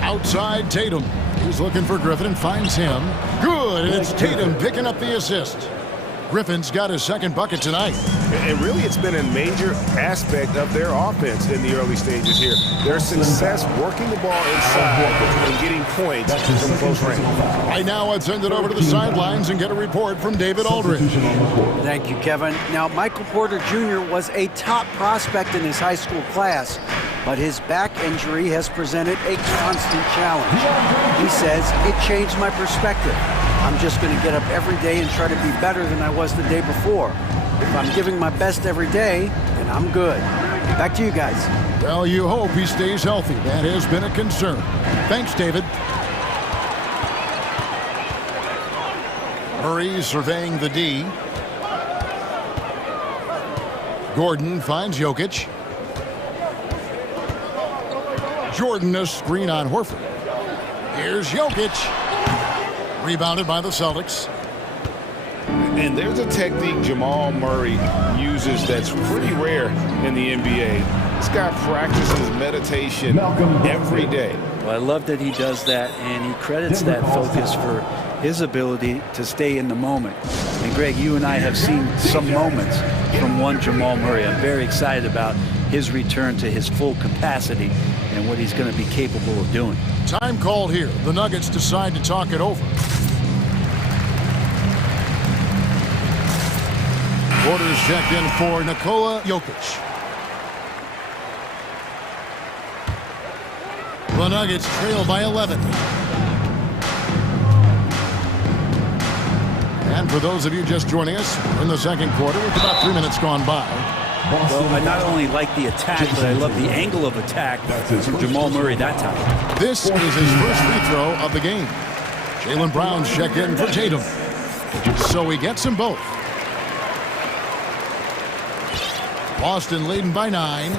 Outside Tatum. He's looking for Griffin and finds him. Good, and it's Tatum picking up the assist. Griffin's got his second bucket tonight. And really, it's been a major aspect of their offense in the early stages here. Their success working the ball inside and getting points from close range. Right now, let's send it over to the sidelines and get a report from David Aldridge. Thank you, Kevin. Now, Michael Porter Jr. was a top prospect in his high school class, but his back injury has presented a constant challenge. He says, it changed my perspective. I'm just going to get up every day and try to be better than I was the day before. If I'm giving my best every day, then I'm good. Back to you guys. Well, you hope he stays healthy. That has been a concern. Thanks, David. Murray surveying the D. Gordon finds Jokic. Jordan a screen on Horford. Here's Jokic. Rebounded by the Celtics. And there's a technique Jamal Murray uses that's pretty rare in the NBA. This guy practices meditation every day. Well, I love that he does that, and he credits that focus for his ability to stay in the moment. And Greg, you and I have seen some moments from one Jamal Murray. I'm very excited about his return to his full capacity and what he's going to be capable of doing. Time called here. The Nuggets decide to talk it over. Orders checked in for Nikola Jokic. The Nuggets trail by 11. And for those of you just joining us, we're in the second quarter with about 3 minutes gone by. Well, I not only like the attack, but I love the angle of attack from Jamal Murray that time. This is his first free throw of the game. Jaylen Brown's checked in for Tatum. So he gets them both. Boston leading by 9.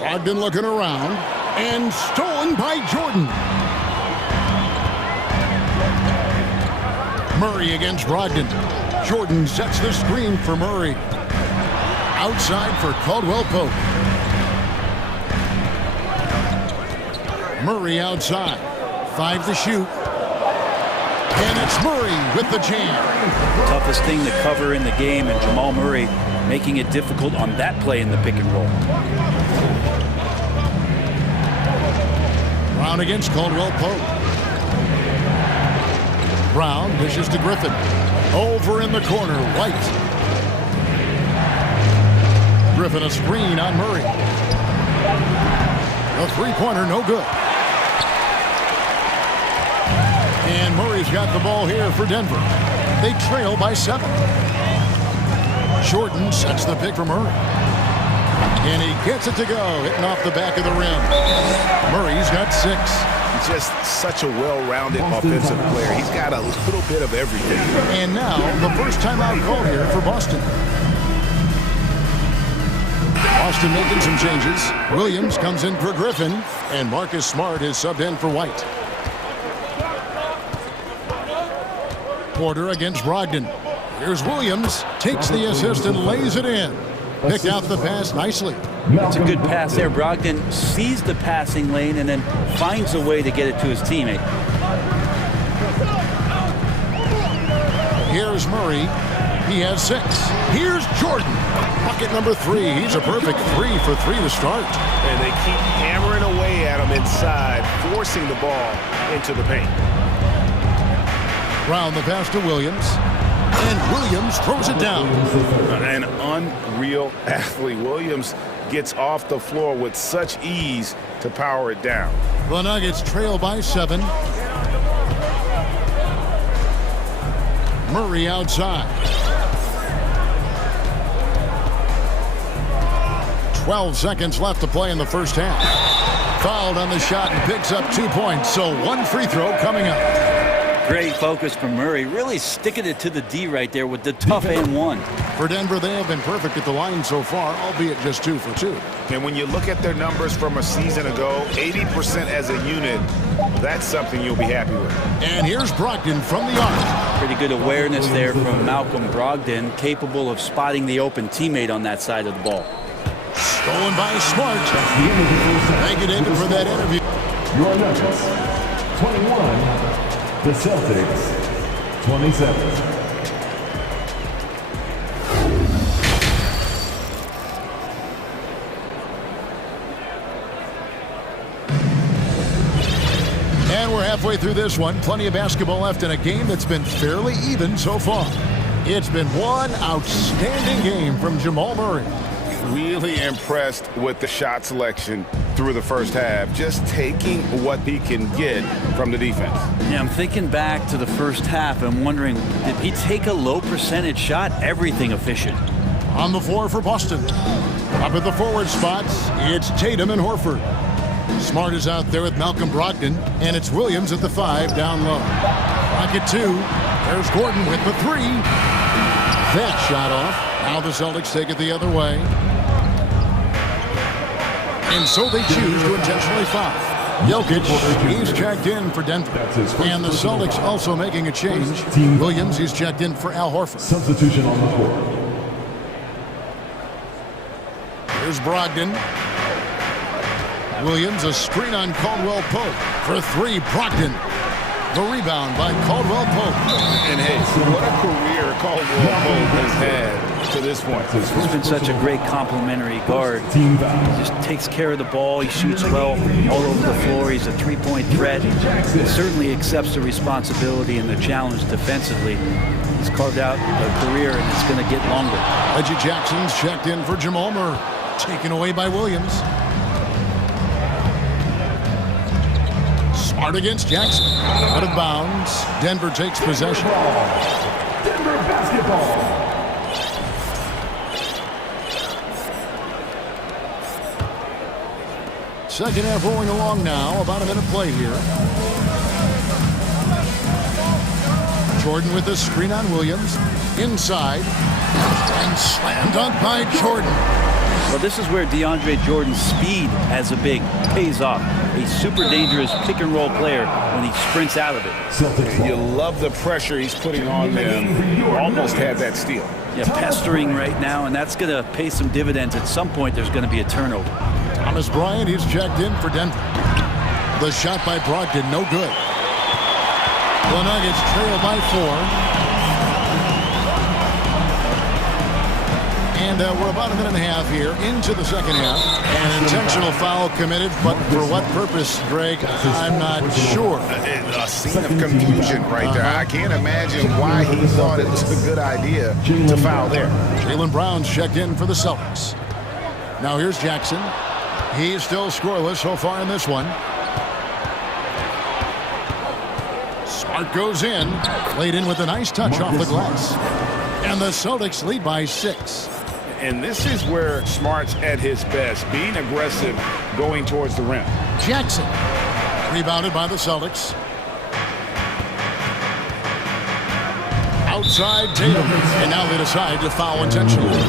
Brogdon looking around. And stolen by Jordan. Murray against Brogdon. Jordan sets the screen for Murray. Outside for Caldwell Pope. Murray outside. 5 to shoot. And it's Murray with the jam. Toughest thing to cover in the game, and Jamal Murray making it difficult on that play in the pick and roll. Brown against Caldwell Pope. Brown dishes to Griffin. Over in the corner, White. Griffin a screen on Murray. A three-pointer, no good. And Murray's got the ball here for Denver. They trail by 7. Jordan sets the pick for Murray. And he gets it to go, hitting off the back of the rim. Murray's got 6. Just such a well-rounded offensive player. He's got a little bit of everything. And now the first timeout call here for Boston. Boston making some changes. Williams comes in for Griffin, and Marcus Smart is subbed in for White. Porter against Brogdon. Here's Williams, takes the assist and lays it in. Picked out the pass nicely. It's a good pass there. Brogdon sees the passing lane and then finds a way to get it to his teammate. Here's Murray. He has 6. Here's Jordan. Bucket number 3. He's a perfect 3 for 3 to start. And they keep hammering away at him inside, forcing the ball into the paint. Brown the pass to Williams. And Williams throws it down. An unreal athlete. Williams gets off the floor with such ease to power it down. The Nuggets trail by 7. Murray outside. 12 seconds left to play in the first half. Fouled on the shot and picks up 2 points. So 1 free throw coming up. Great focus from Murray, really sticking it to the D right there with the tough and 1. For Denver, they have been perfect at the line so far, albeit just 2 for 2. And when you look at their numbers from a season ago, 80% as a unit, that's something you'll be happy with. And here's Brogdon from the arc. Pretty good awareness there from Malcolm Brogdon, capable of spotting the open teammate on that side of the ball. Stolen by Smart. Thank you, David, for that interview. Your Nuggets, 21. The Celtics, 27. And we're halfway through this one. Plenty of basketball left in a game that's been fairly even so far. It's been one outstanding game from Jamal Murray. Really impressed with the shot selection through the first half, just taking what he can get from the defense. Yeah, I'm thinking back to the first half. I'm wondering, did he take a low percentage shot? Everything efficient. On the floor for Boston. Up at the forward spots, it's Tatum and Horford. Smart is out there with Malcolm Brogdon, and it's Williams at the 5 down low. Rocket 2. There's Gordon with the 3. That shot off. Now the Celtics take it the other way. And so they choose to intentionally foul. Jokic, he's checked in for Denver. And the Celtics also making a change. Williams, he's checked in for Al Horford. Substitution on the court. Here's Brogdon. Williams, a screen on Caldwell Pope. For 3, Brogdon. The rebound by Caldwell Pope. And hey, what a career Caldwell Pope has had to this point. He's been such a great complementary guard. He just takes care of the ball. He shoots well all over the floor. He's a three-point threat. He certainly accepts the responsibility and the challenge defensively. He's carved out a career, and it's going to get longer. Reggie Jackson's checked in for Jamal Murray. Taken away by Williams. Smart against Jackson. Out of bounds. Denver takes possession. Denver basketball. Second half rolling along now. About a minute play here. Jordan with the screen on Williams. Inside. And slam dunk by Jordan. Well, this is where DeAndre Jordan's speed as a big pays off. A super dangerous pick-and-roll player when he sprints out of it. You love the pressure he's putting on them. Almost had that steal. Yeah, pestering right now, and that's going to pay some dividends. At some point, there's going to be a turnover. Thomas Bryant, he's checked in for Denver. The shot by Brogdon, no good. The Nuggets trail by 4. And we're about a minute and a half here into the second half. An intentional foul committed, but for what purpose, Greg, I'm not sure. A scene of confusion right there. I can't imagine why he thought it was a good idea to foul there. Jaylen Brown's checked in for the Celtics. Now here's Jackson. He's still scoreless so far in this one. Smart goes in. Played in with a nice touch off the glass. And the Celtics lead by 6. And this is where Smart's at his best, being aggressive, going towards the rim. Jackson, rebounded by the Celtics. Outside Tatum, and now they decide to foul intentionally.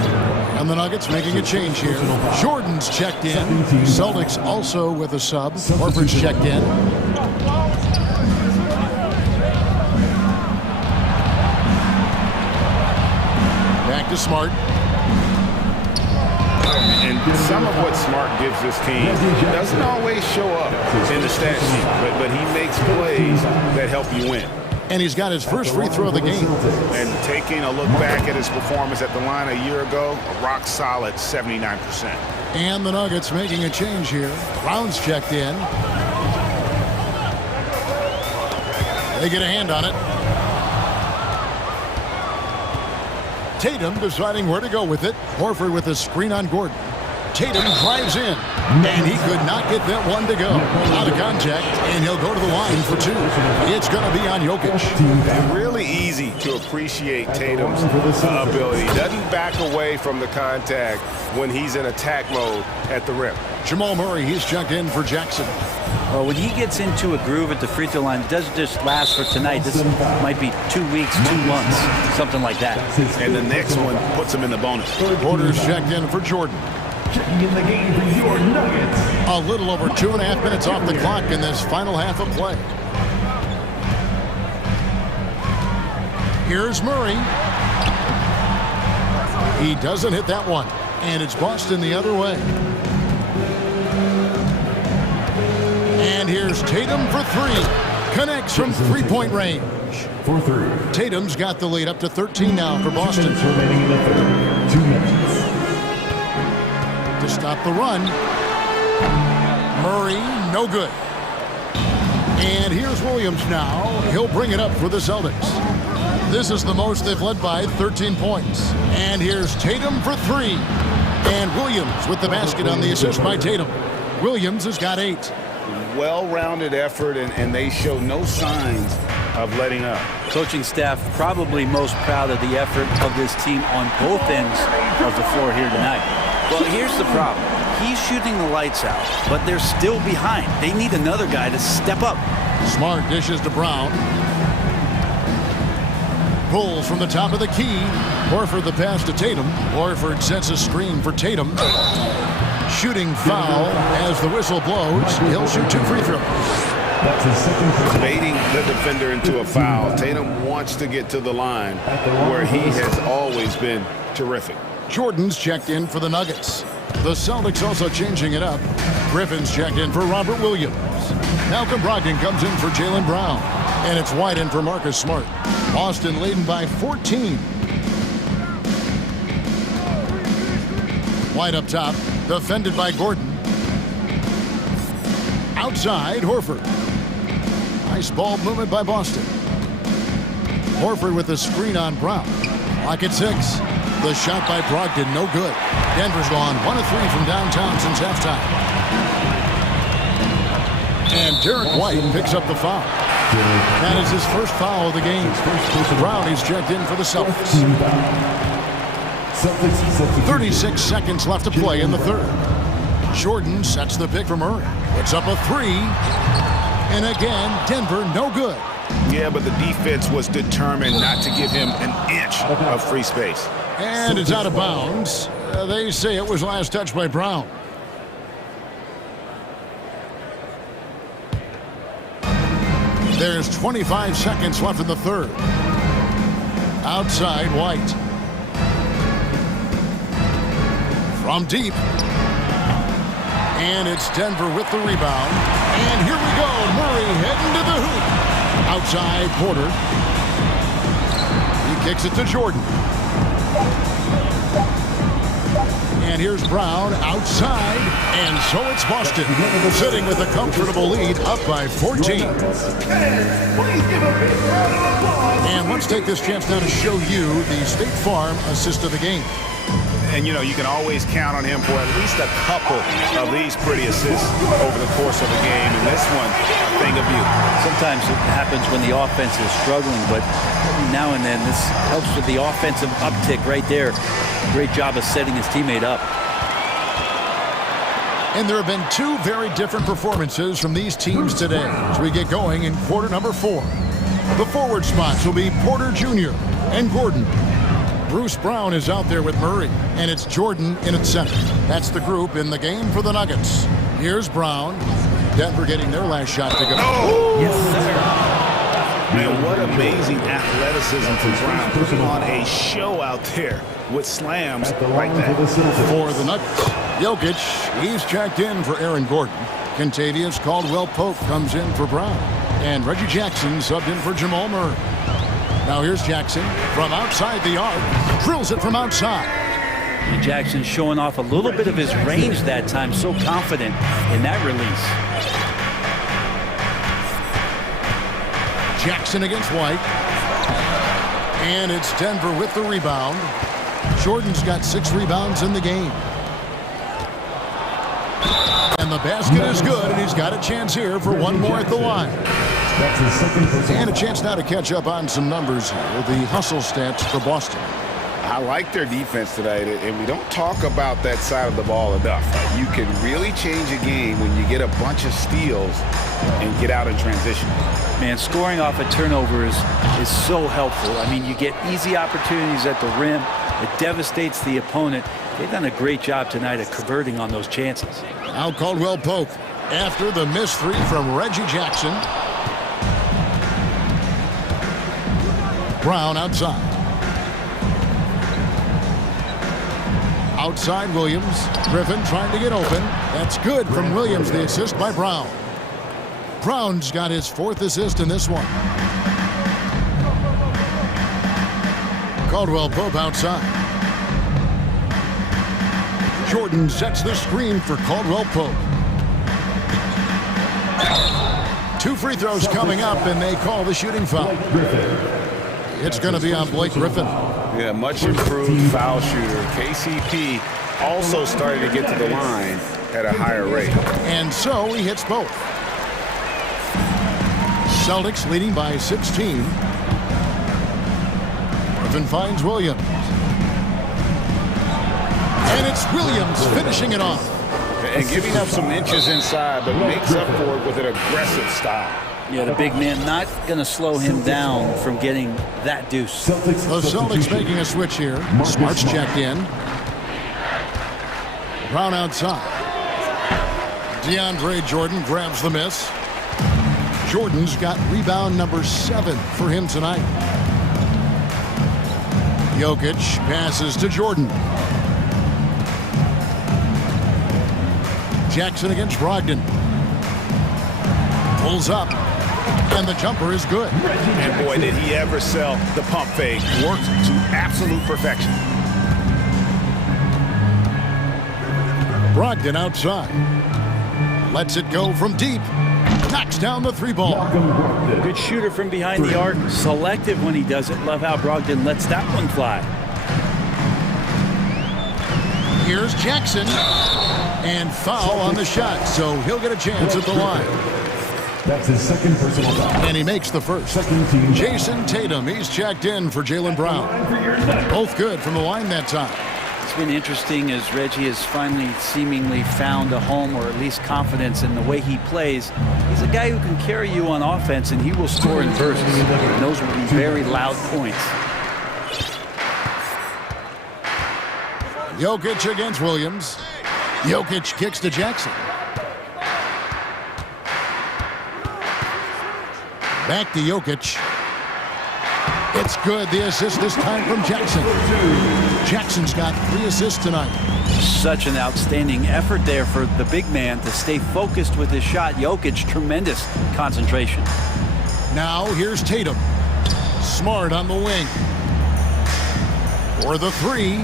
And the Nuggets making a change here. Jordan's checked in. Celtics also with a sub. Horford's checked in. Back to Smart. And some of what Smart gives this team doesn't always show up in the stat sheet, but he makes plays that help you win. And he's got his first free throw of the game. And taking a look back at his performance at the line a year ago, a rock solid 79%. And the Nuggets making a change here. Brown's checked in. They get a hand on it. Tatum deciding where to go with it. Horford with a screen on Gordon. Tatum drives in, and he could not get that one to go. Out of contact, and he'll go to the line for 2. It's going to be on Jokic. Really easy to appreciate Tatum's ability. He doesn't back away from the contact when he's in attack mode at the rim. Jamal Murray, he's checked in for Jackson. Well, when he gets into a groove at the free throw line, it doesn't just last for tonight. This might be 2 weeks, 2 months, something like that. And the next one puts him in the bonus. Porter's checked in for Jordan. Checking in the game for your Nuggets. A little over 2.5 minutes off the clock in this final half of play. Here's Murray. He doesn't hit that one. And it's Boston the other way. And here's Tatum for 3. Connects from 3-point range. for 3. Tatum's got the lead up to 13 now for Boston. 2 minutes remaining in the third. 2 minutes. To stop the run. Murray, no good. And here's Williams now. He'll bring it up for the Celtics. This is the most they've led by, 13 points. And here's Tatum for 3. And Williams with the basket on the assist by Tatum. Williams has got 8. Well-rounded effort, and they show no signs of letting up. Coaching staff probably most proud of the effort of this team on both ends of the floor here tonight. Well, here's the problem. He's shooting the lights out, but they're still behind. They need another guy to step up. Smart dishes to Brown. Pulls from the top of the key. Horford the pass to Tatum. Horford sets a screen for Tatum. Shooting foul as the whistle blows. He'll shoot 2 free throws. That's his second free. Baiting the defender into a foul. Tatum wants to get to the line where he has always been terrific. Jordan's checked in for the Nuggets. The Celtics also changing it up. Griffin's checked in for Robert Williams. Malcolm Brogdon comes in for Jaylen Brown. And it's White in for Marcus Smart. Boston leading by 14. White up top, defended by Gordon. Outside, Horford. Nice ball movement by Boston. Horford with the screen on Brown. Clock at 6. The shot by Brogdon, no good. Denver's gone 1 of 3 from downtown since halftime. And Derek White picks up the foul. That is his first foul of the game. Brown is checked in for the Celtics. 36 seconds left to play in the third. Jordan sets the pick for Murray. Puts up a 3. And again, Denver no good. Yeah, but the defense was determined not to give him an inch of free space. And it's out of bounds. They say it was last touched by Brown. There's 25 seconds left in the third. Outside, White. From deep. And it's Denver with the rebound. And here we go. Murray heading to the hoop. Outside, Porter. He kicks it to Jordan. And here's Brown outside. And so it's Boston sitting with a comfortable lead up by 14. And let's take this chance now to show you the State Farm assist of the game. And, you know, you can always count on him for at least a couple of these pretty assists over the course of a game. And this one, a thing of beauty. Sometimes it happens when the offense is struggling, but now and then this helps with the offensive uptick right there. Great job of setting his teammate up. And there have been 2 very different performances from these teams today as we get going in quarter number 4. The forward spots will be Porter Jr. and Gordon. Bruce Brown is out there with Murray, and it's Jordan in at center. That's the group in the game for the Nuggets. Here's Brown. Denver getting their last shot to go. Oh! Yes, sir. Man, what amazing athleticism from Brown. Putting on a show out there with slams like that. For the Nuggets, Jokic, he's checked in for Aaron Gordon. Kentavious Caldwell-Pope comes in for Brown. And Reggie Jackson subbed in for Jamal Murray. Now here's Jackson from outside the arc. Drills it from outside. And Jackson showing off a little bit of his range that time. So confident in that release. Jackson against White. And it's Denver with the rebound. Jordan's got 6 rebounds in the game. And the basket is good, and he's got a chance here for one more at the line. That's his second. And a chance now to catch up on some numbers here. The hustle stats for Boston. I like their defense tonight, and we don't talk about that side of the ball enough. You can really change a game when you get a bunch of steals and get out in transition. Man, scoring off a turnover is so helpful. I mean, you get easy opportunities at the rim. It devastates the opponent. They've done a great job tonight at converting on those chances. Now Caldwell-Pope after the missed 3 from Reggie Jackson. Brown outside. Outside Williams. Griffin trying to get open. That's good from Williams, the assist by Brown. Brown's got his 4th assist in this one. Caldwell Pope outside. Jordan sets the screen for Caldwell Pope. 2 free throws coming up, and they call the shooting foul. It's going to be on Blake Griffin. Yeah, much improved foul shooter. KCP also started to get to the line at a higher rate. And so he hits both. Celtics leading by 16. Griffin finds Williams. And it's Williams finishing it off. And giving up some inches inside, but makes up for it with an aggressive style. Yeah, the big man not going to slow him down from getting that deuce. The Celtics making a switch here. Smart's checked in. Brown outside. DeAndre Jordan grabs the miss. Jordan's got rebound number 7 for him tonight. Jokic passes to Jordan. Jackson against Brogdon. Pulls up. And the jumper is good. And boy, did he ever sell the pump fake. Worked to absolute perfection. Brogdon outside. Lets it go from deep. Knocks down the 3-ball. Good shooter from behind the arc. Selective when he does it. Love how Brogdon lets that one fly. Here's Jackson. And foul on the shot, so he'll get a chance at the line. That's his second personal foul. And he makes the first. Jason Tatum, he's checked in for Jaylen Brown. Both good from the line that time. It's been interesting as Reggie has finally seemingly found a home, or at least confidence in the way he plays. He's a guy who can carry you on offense, and he will score in bursts. And those will be very loud points. Jokic against Williams. Jokic kicks to Jackson. Back to Jokic. It's good. The assist this time from Jackson. Jackson's got 3 assists tonight. Such an outstanding effort there for the big man to stay focused with his shot. Jokic, tremendous concentration. Now here's Tatum. Smart on the wing. For the 3.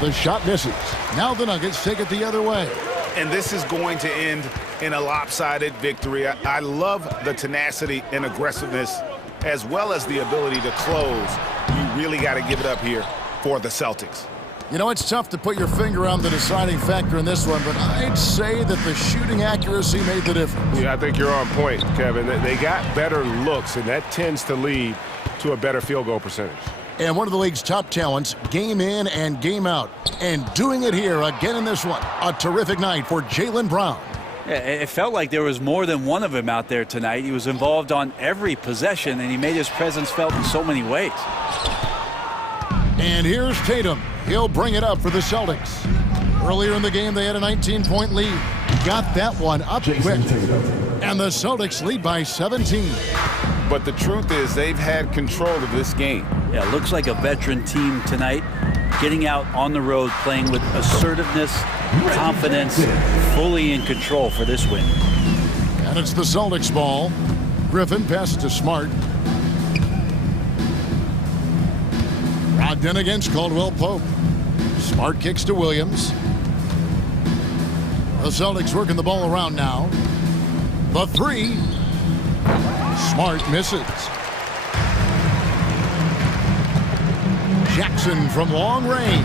The shot misses. Now the Nuggets take it the other way. And this is going to end in a lopsided victory. I love the tenacity and aggressiveness, as well as the ability to close. You really got to give it up here for the Celtics. You know, it's tough to put your finger on the deciding factor in this one, but I'd say that the shooting accuracy made the difference. Yeah, I think you're on point, Kevin. They got better looks, and that tends to lead to a better field goal percentage. And one of the league's top talents, game in and game out. And doing it here again in this one. A terrific night for Jaylen Brown. Yeah, it felt like there was more than one of him out there tonight. He was involved on every possession, and he made his presence felt in so many ways. And here's Tatum. He'll bring it up for the Celtics. Earlier in the game, they had a 19-point lead. Got that one up quick. And the Celtics lead by 17. But the truth is, they've had control of this game. Yeah, looks like a veteran team tonight, getting out on the road, playing with assertiveness, confidence, fully in control for this win. And it's the Celtics ball. Griffin passes to Smart. Brogdon against Caldwell Pope. Smart kicks to Williams. The Celtics working the ball around now. The 3. Smart misses. Jackson from long range.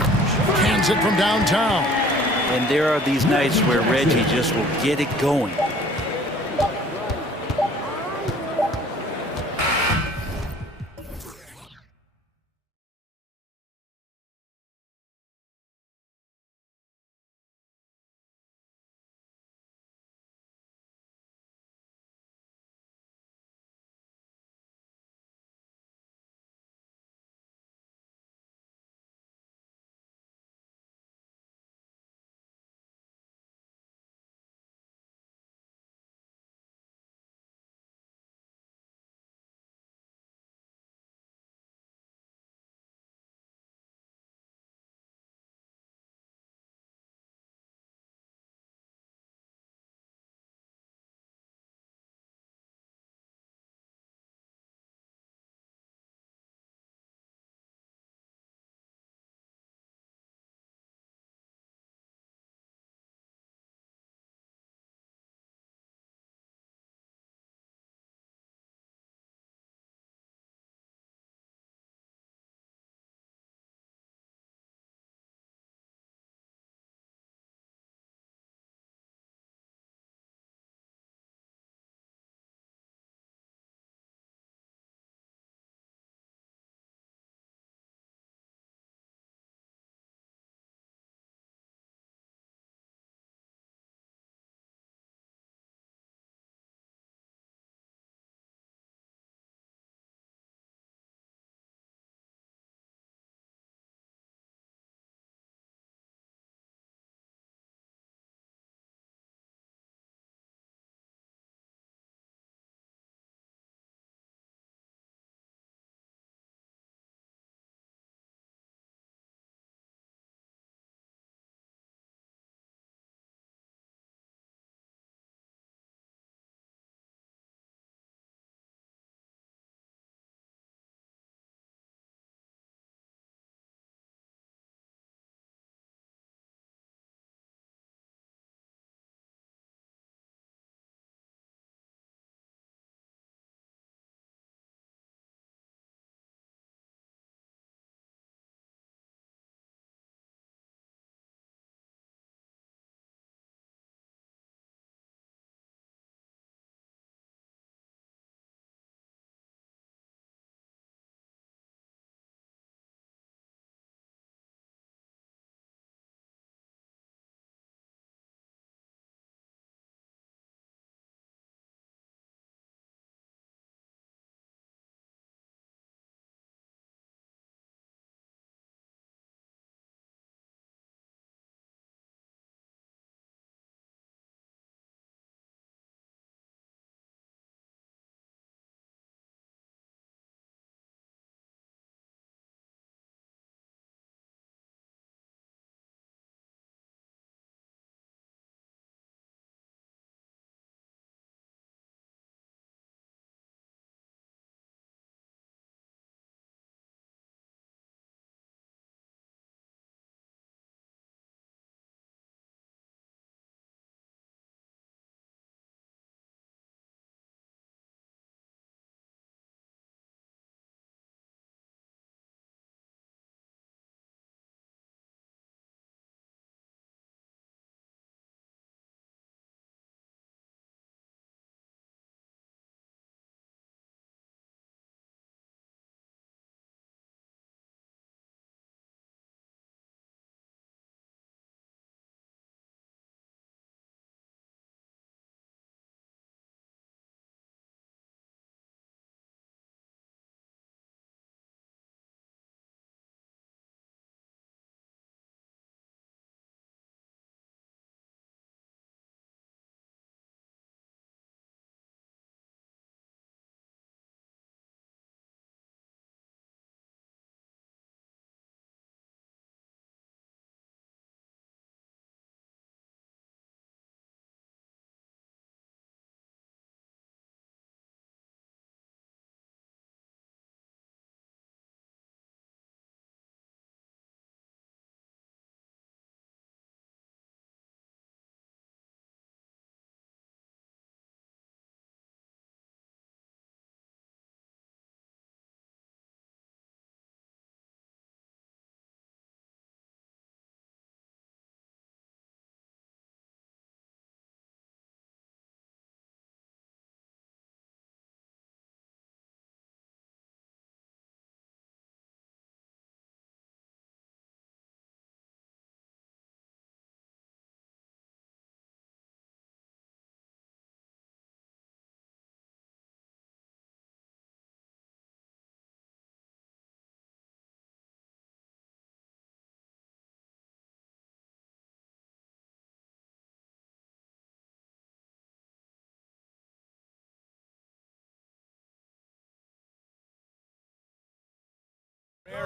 Cans it from downtown. And there are these nights where Reggie just will get it going.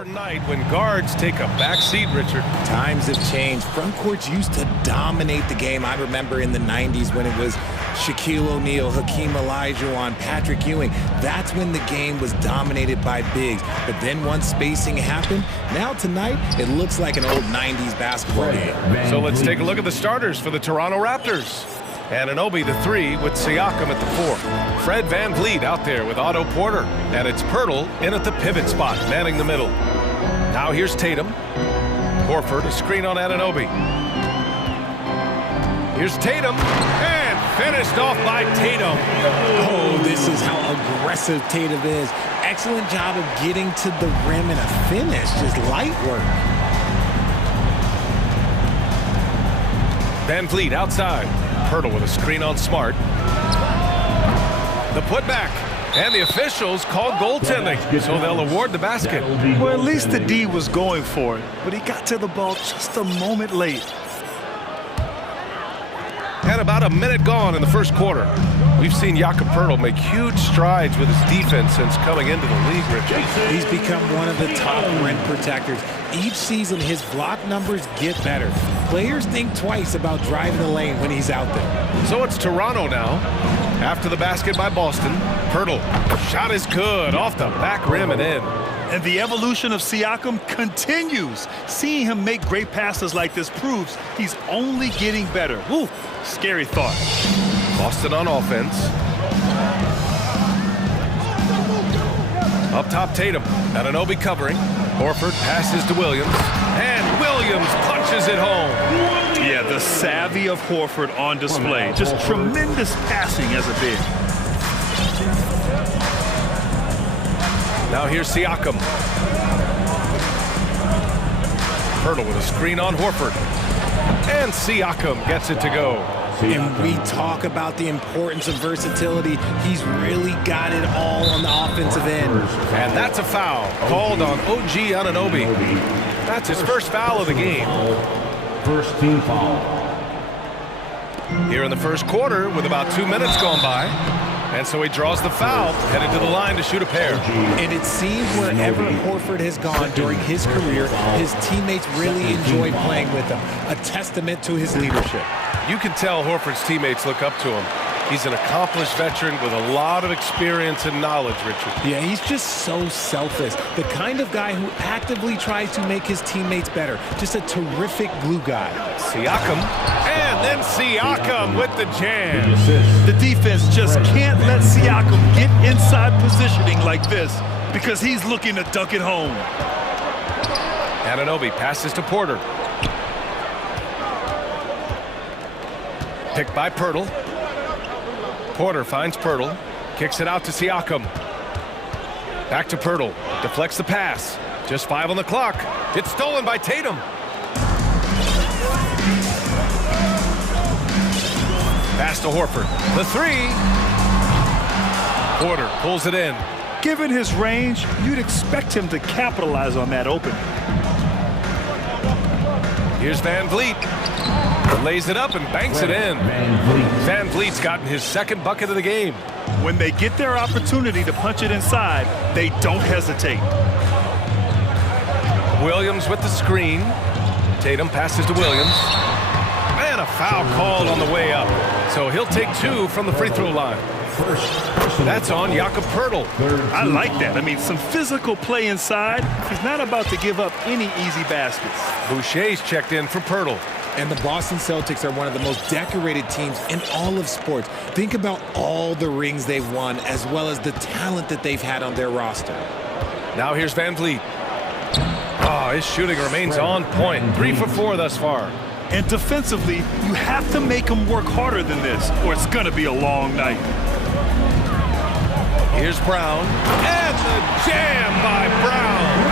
Night when guards take a back seat, Richard. Times have changed. Front courts used to dominate the game. I remember in the 90s when it was Shaquille O'Neal, Hakeem Olajuwon, Patrick Ewing. That's when the game was dominated by bigs. But then once spacing happened, now tonight it looks like an old 90s basketball game. So let's take a look at the starters for the Toronto Raptors. Anunoby, the 3, with Siakam at the 4. Fred VanVleet out there with Otto Porter. And it's Pirtle in at the pivot spot, manning the middle. Now here's Tatum. Horford, a screen on Anunoby. Here's Tatum, and finished off by Tatum. Oh, this is how aggressive Tatum is. Excellent job of getting to the rim and a finish, just light work. VanVleet outside. Pirtle with a screen on Smart. The putback. And the officials call goaltending, so they'll award the basket. Well, at least the D was going for it, but he got to the ball just a moment late. And about a minute gone in the first quarter. We've seen Jakob Pirtle make huge strides with his defense since coming into the league, Richard. He's become one of the top rim protectors. Each season, his block numbers get better. Players think twice about driving the lane when he's out there. So it's Toronto now. After the basket by Boston, Pirtle. Shot is good, off the back rim and in. And the evolution of Siakam continues. Seeing him make great passes like this proves he's only getting better. Woo, scary thought. Boston on offense. Up top, Tatum. Anunoby covering. Horford passes to Williams. And Williams punches it home. Yeah, the savvy of Horford on display. Just tremendous passing as a big. Now here's Siakam. Pirtle with a screen on Horford. And Siakam gets it to go. And we talk about the importance of versatility. He's really got it all on the offensive end. And that's a foul called on OG Anunoby. That's his first foul of the game. First team foul. Here in the first quarter with about 2 minutes gone by. And so he draws the foul, headed to the line to shoot a pair. And it seems wherever Horford has gone during his career, his teammates really enjoy playing with him. A testament to his leadership. You can tell Horford's teammates look up to him. He's an accomplished veteran with a lot of experience and knowledge, Richard. Yeah, he's just so selfless. The kind of guy who actively tries to make his teammates better. Just a terrific glue guy. Siakam, and then Siakam with the jam. The defense just can't let Siakam get inside positioning like this because he's looking to dunk it home. Anunoby passes to Porter. Picked by Pirtle. Porter finds Pirtle, kicks it out to Siakam. Back to Pirtle, deflects the pass. Just 5 on the clock. It's stolen by Tatum. Pass to Horford. The 3. Porter pulls it in. Given his range, you'd expect him to capitalize on that opening. Here's VanVleet. Lays it up and banks it in. VanVleet's gotten his second bucket of the game. When they get their opportunity to punch it inside, they don't hesitate. Williams with the screen. Tatum passes to Williams. And a foul called on the way up. So he'll take 2 from the free throw line. That's on Jakob Pirtle. I like that. I mean, some physical play inside. He's not about to give up any easy baskets. Boucher's checked in for Pirtle. And the Boston Celtics are one of the most decorated teams in all of sports. Think about all the rings they've won, as well as the talent that they've had on their roster. Now here's VanVleet. Oh, his shooting remains on point. 3 for 4 thus far. And defensively, you have to make him work harder than this, or it's going to be a long night. Here's Brown. And the jam by Brown.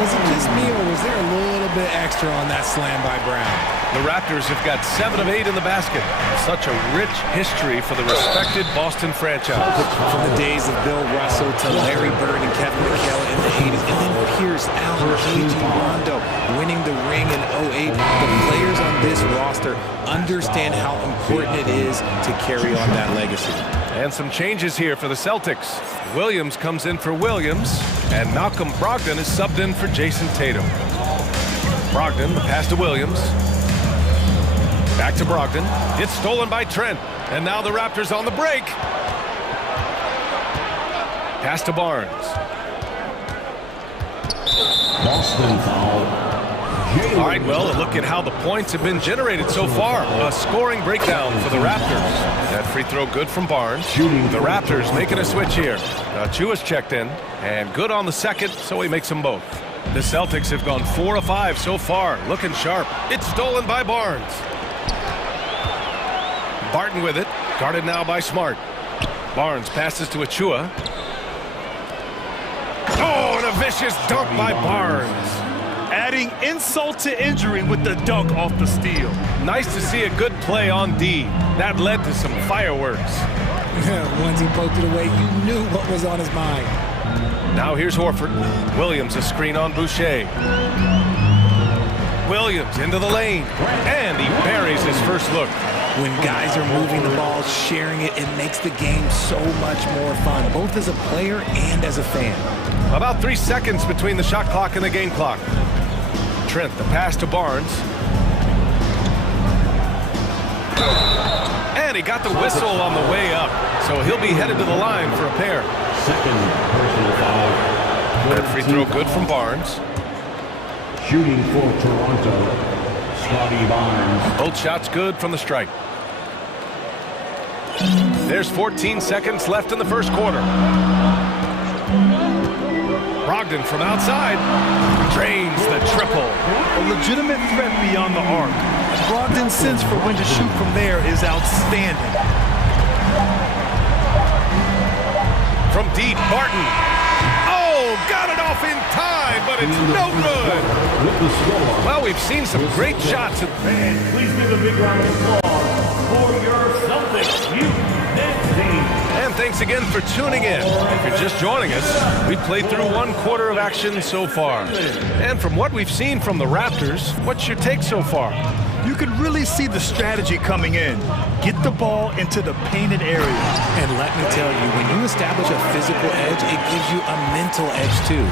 Was it just me, or was there a little bit extra on that slam by Brown? The Raptors have got 7 of 8 in the basket. Such a rich history for the respected Boston franchise. From the days of Bill Russell to Larry Bird and Kevin McHale in the 80s, and then Pierce, Allen, J.G. Rondo winning the ring in 08. The players on this roster understand how important it is to carry on that legacy. And some changes here for the Celtics. Williams comes in for Williams, and Malcolm Brogdon is subbed in for Jason Tatum. Brogdon, the pass to Williams. Back to Brogdon. It's stolen by Trent. And now the Raptors on the break. Pass to Barnes. Boston foul. All right, well, a look at how the points have been generated so far. A scoring breakdown for the Raptors. That free throw good from Barnes. The Raptors making a switch here. Chua's checked in, and good on the second, so he makes them both. The Celtics have gone 4 of 5 so far, looking sharp. It's stolen by Barnes. Barton with it, guarded now by Smart. Barnes passes to Achua. Oh, and a vicious dunk by Barnes. Adding insult to injury with the dunk off the steal. Nice to see a good play on D. That led to some fireworks. Once he poked it away, you knew what was on his mind. Now here's Horford. Williams a screen on Boucher. Williams into the lane. And he buries his first look. When guys are moving the ball, sharing it, it makes the game so much more fun, both as a player and as a fan. About 3 seconds between the shot clock and the game clock. Trent, the pass to Barnes. And he got the whistle on the way up, so he'll be headed to the line for a pair. Second personal foul. That free throw good from Barnes. Shooting for Toronto, Scotty Barnes. Both shots good from the strike. There's 14 seconds left in the first quarter. Brogdon from outside drains the triple. A legitimate threat beyond the arc. Brogdon's sense for when to shoot from there is outstanding. From deep, Barton. Oh, got it off in time, but it's no good. Well, we've seen some great shots. Please give a big round of applause for your Celtics U.S. team. And thanks again for tuning in. If you're just joining us, we've played through 1 quarter of action so far. And from what we've seen from the Raptors, what's your take so far? You can really see the strategy coming in. Get the ball into the painted area. And let me tell you, when you establish a physical edge, it gives you a mental edge too.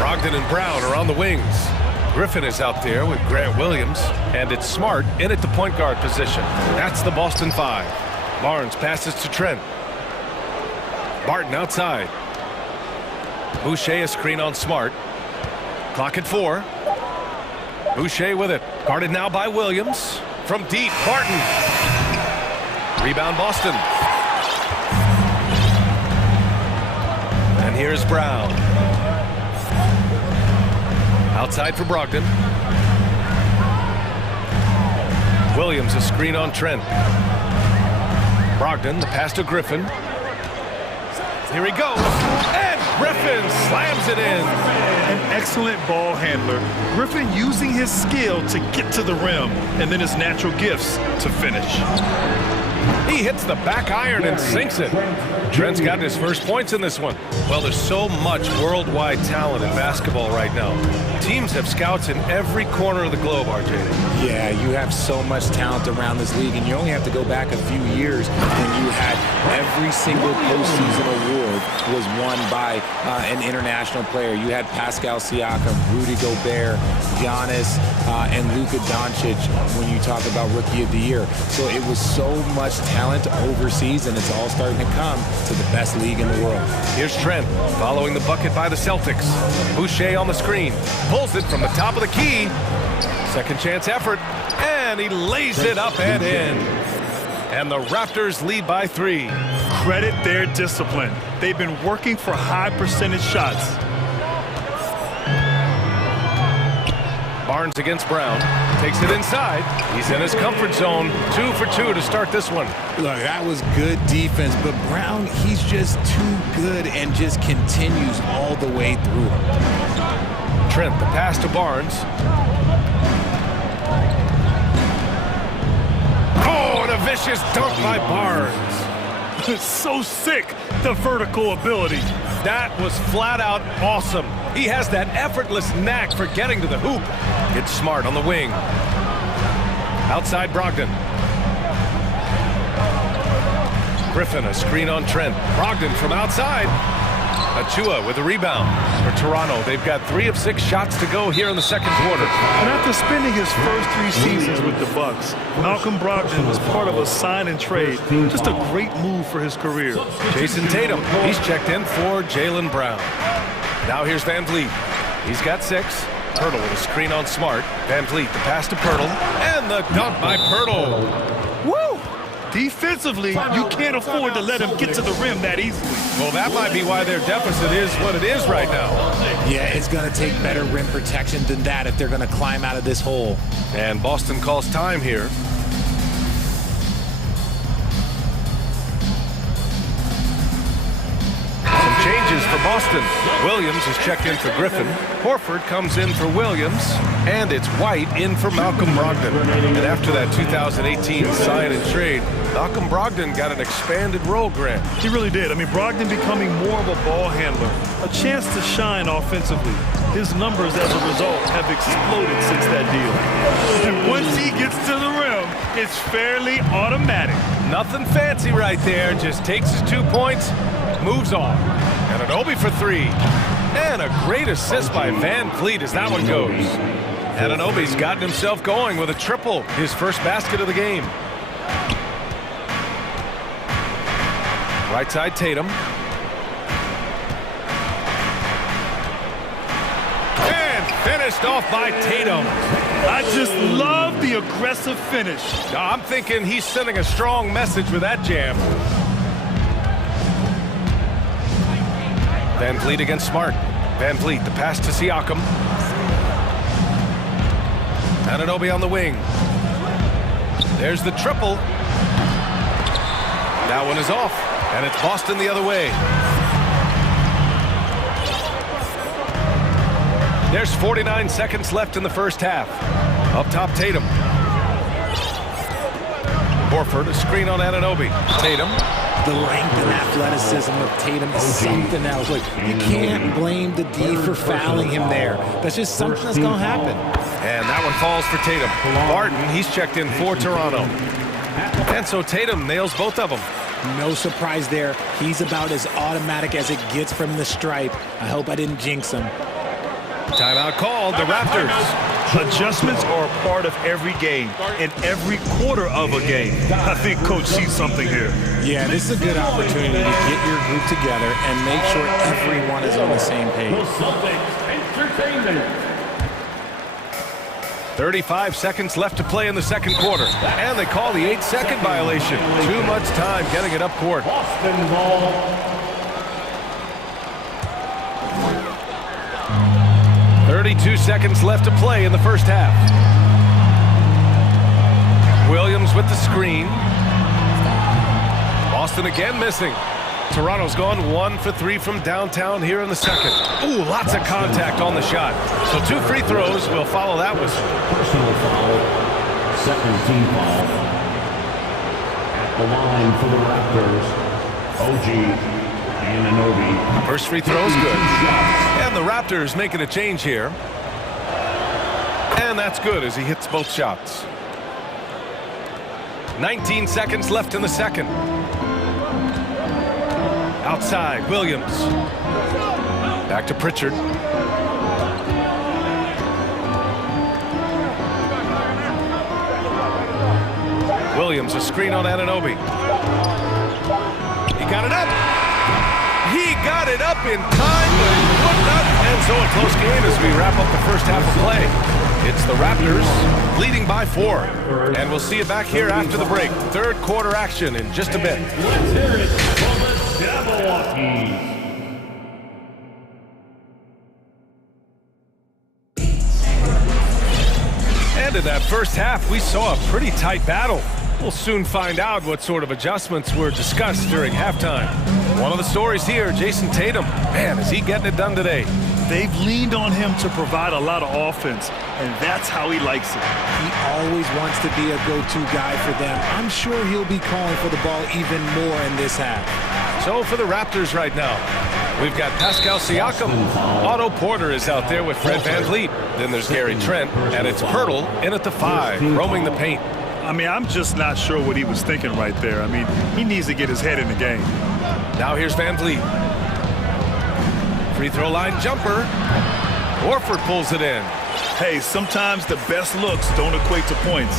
Brogdon and Brown are on the wings. Griffin is out there with Grant Williams, and it's Smart in at the point guard position. That's the Boston 5. Barnes passes to Trent. Barton outside. Boucher a screen on Smart. Clock at 4. Boucher with it. Guarded now by Williams. From deep, Barton. Rebound Boston. And here's Brown. Outside for Brogdon. Williams a screen on Trent. Brogdon, the pass to Griffin. Here he goes. And Griffin slams it in. An excellent ball handler. Griffin using his skill to get to the rim, and then his natural gifts to finish. He hits the back iron and sinks it. Trent's gotten his first points in this one. Well, there's so much worldwide talent in basketball right now. Teams have scouts in every corner of the globe, RJ. Yeah, you have so much talent around this league, and you only have to go back a few years when you had every single postseason award was won by an international player. You had Pascal Siakam, Rudy Gobert, Giannis, and Luka Doncic when you talk about Rookie of the Year. So it was so much talent overseas, and it's all starting to come to the best league in the world. Here's Trent following the bucket by the Celtics. Boucher on the screen. Pulls it from the top of the key. Second chance effort. And he lays it up and in. And the Raptors lead by 3. Credit their discipline. They've been working for high percentage shots. Barnes against Brown. Takes it inside. He's in his comfort zone. 2 for 2 to start this one. Look, that was good defense, but Brown, he's just too good and just continues all the way through. Trent, the pass to Barnes. Oh, and a vicious dunk by Barnes. It's so sick, the vertical ability. That was flat out awesome. He has that effortless knack for getting to the hoop. It's Smart on the wing. Outside Brogdon. Griffin, a screen on Trent. Brogdon from outside. Achua with a rebound for Toronto. They've got 3 of 6 shots to go here in the second quarter. And after spending his first 3 seasons with the Bucks, Malcolm Brogdon was part of a sign and trade. Just a great move for his career. Jason Tatum, he's checked in for Jaylen Brown. Now here's Van Vliet. He's got 6. Pirtle with a screen on Smart. Van Vliet, the pass to Pirtle. And the dunk by Pirtle. Woo! Defensively, you can't afford to let him get to the rim that easily. Well, that might be why their deficit is what it is right now. Yeah, it's going to take better rim protection than that if they're going to climb out of this hole. And Boston calls time here. Some changes for Boston. Williams is checked in for Griffin. Horford comes in for Williams. And it's White in for Malcolm Brogdon. And after that 2018 sign and trade, Malcolm Brogdon got an expanded role grant. He really did. I mean, Brogdon becoming more of a ball handler, a chance to shine offensively. His numbers as a result have exploded since that deal. And once he gets to the rim, it's fairly automatic. Nothing fancy right there. Just takes his 2 points, moves on. And Anunoby for 3. And a great assist by Van Vliet as that one goes. And Anunoby's gotten himself going with a triple, his first basket of the game. Right side Tatum. And finished off by Tatum. I just love the aggressive finish. I'm thinking he's sending a strong message with that jam. Van Vliet against Smart. Van Vliet, the pass to Siakam. Anunoby on the wing. There's the triple. That one is off. And it's Boston the other way. There's 49 seconds left in the first half. Up top, Tatum. Horford, a screen on Anunoby. Tatum. The length and athleticism of Tatum is something else. Like, you can't blame the D for fouling him there. That's just something that's going to happen. And that one falls for Tatum. Barton, he's checked in for Toronto. And so Tatum nails both of them. No surprise there. He's about as automatic as it gets from the stripe. I hope I didn't jinx him. Timeout called, the Raptors. Adjustments are a part of every game and every quarter of a game. I think Coach sees something here. Yeah, this is a good opportunity to get your group together and make sure everyone is on the same page. 35 seconds left to play in the second quarter. And they call the 8-second violation. Too much time getting it up court. Boston ball. 32 seconds left to play in the first half. Williams with the screen. Boston again missing. Toronto's gone 1 for 3 from downtown here in the second. Ooh, lots of contact on the shot. So 2 free throws will follow that one. Personal foul. Second team foul. At the line for the Raptors, OG Anunoby. First free throw is good. And the Raptors making a change here. And that's good as he hits both shots. 19 seconds left in the second. Outside, Williams. Back to Pritchard. Williams, a screen on Anunoby. He got it up. He got it up in time, but he wouldn't up. And so a close game as we wrap up the first half of play. It's the Raptors leading by 4. And we'll see you back here after the break. Third quarter action in just a bit. Let's hear it for the Jabberwockies. And in that first half, we saw a pretty tight battle. We'll soon find out what sort of adjustments were discussed during halftime. One of the stories here, Jason Tatum. Man, is he getting it done today? They've leaned on him to provide a lot of offense, and that's how he likes it. He always wants to be a go-to guy for them. I'm sure he'll be calling for the ball even more in this half. So for the Raptors right now, we've got Pascal Siakam. Otto Porter is out there with Fred VanVleet. Then there's Gary Trent, and it's Pirtle in at the 5, roaming the paint. I mean, I'm just not sure what he was thinking right there. I mean, he needs to get his head in the game. Now here's Van Vliet. Free throw line jumper. Horford pulls it in. Hey, sometimes the best looks don't equate to points.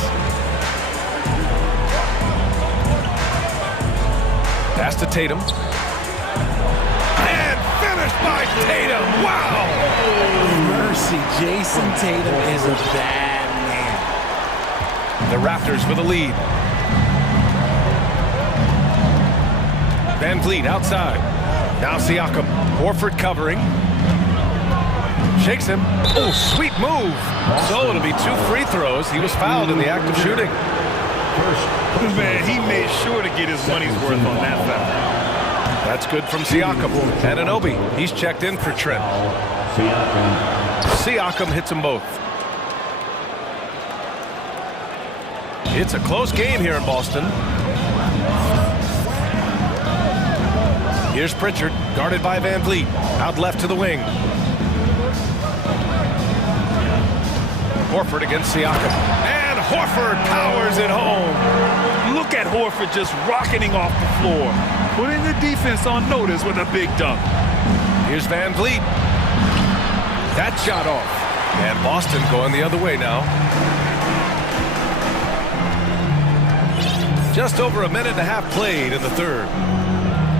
Pass to Tatum. And finished by Tatum. Wow! Mercy, Jason Tatum is a bad man. The Raptors with a lead. Van Vliet outside. Now Siakam. Horford covering. Shakes him. Oh, sweet move. So it'll be 2 free throws. He was fouled in the act of shooting. Man, he made sure to get his money's worth on that foul. That's good from Siakam. Anunoby, he's checked in for Trent. Siakam hits them both. It's a close game here in Boston. Here's Pritchard, guarded by Van Vliet. Out left to the wing. Horford against Siakam. And Horford powers it home. Look at Horford just rocketing off the floor. Putting the defense on notice with a big dunk. Here's Van Vliet. That shot off. And Boston going the other way now. Just over a minute and a half played in the third.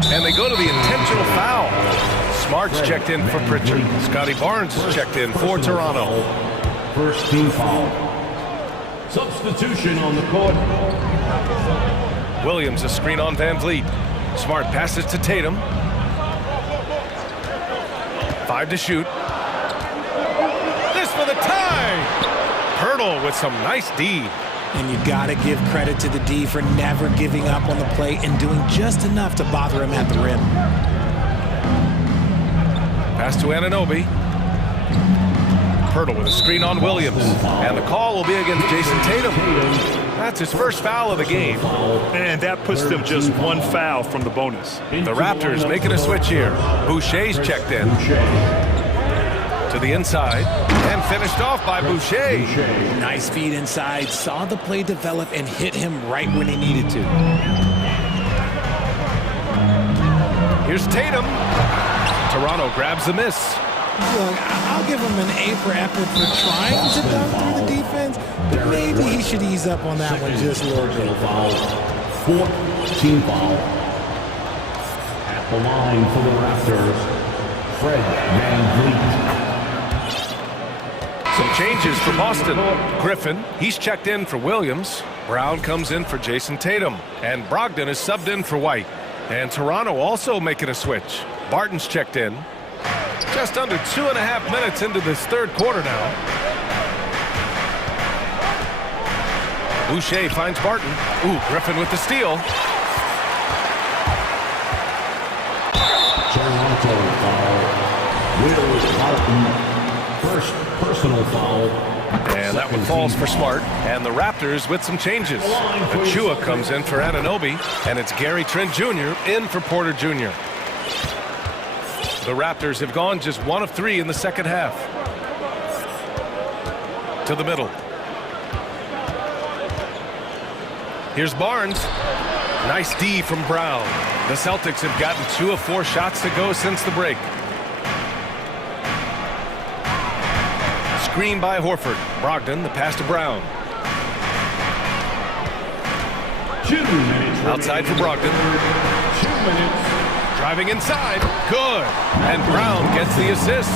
And they go to the intentional foul. Smart's checked in for Pritchard. Scotty Barnes is checked in for Toronto. First team foul. Substitution on the court. Williams a screen on Van Vliet. Smart passes to Tatum. 5 to shoot. This for the tie. Hurdle with some nice D. And you got to give credit to the D for never giving up on the play and doing just enough to bother him at the rim. Pass to Anunoby. Hurdle with a screen on Williams. And the call will be against Jason Tatum. That's his first foul of the game. And that puts them just 1 foul from the bonus. The Raptors making a switch here. Boucher's checked in. To the inside. And finished off by Boucher. Nice feed inside. Saw the play develop and hit him right when he needed to. Here's Tatum. Toronto grabs the miss. Look, I'll give him an A for effort for trying to dunk through the defense, but maybe he should ease up on that one just a little bit. Fourth team foul. At the line for the Raptors, Fred VanVleet. Some changes for Boston. Griffin, he's checked in for Williams. Brown comes in for Jason Tatum. And Brogdon is subbed in for White. And Toronto also making a switch. Barton's checked in. Just under 2.5 minutes into this third quarter now. Boucher finds Barton. Ooh, Griffin with the steal. Toronto foul. Will Barton. First personal foul. And that one falls for Smart. And the Raptors with some changes. Achua comes in for Anunoby. And it's Gary Trent Jr. in for Porter Jr. The Raptors have gone just 1 of 3 in the second half. To the middle. Here's Barnes. Nice D from Brown. The Celtics have gotten 2 of 4 shots to go since the break. Screen by Horford. Brogdon, the pass to Brown. 2 minutes. Outside for Brogdon. 2 minutes. Driving inside. Good. And Brown gets the assist.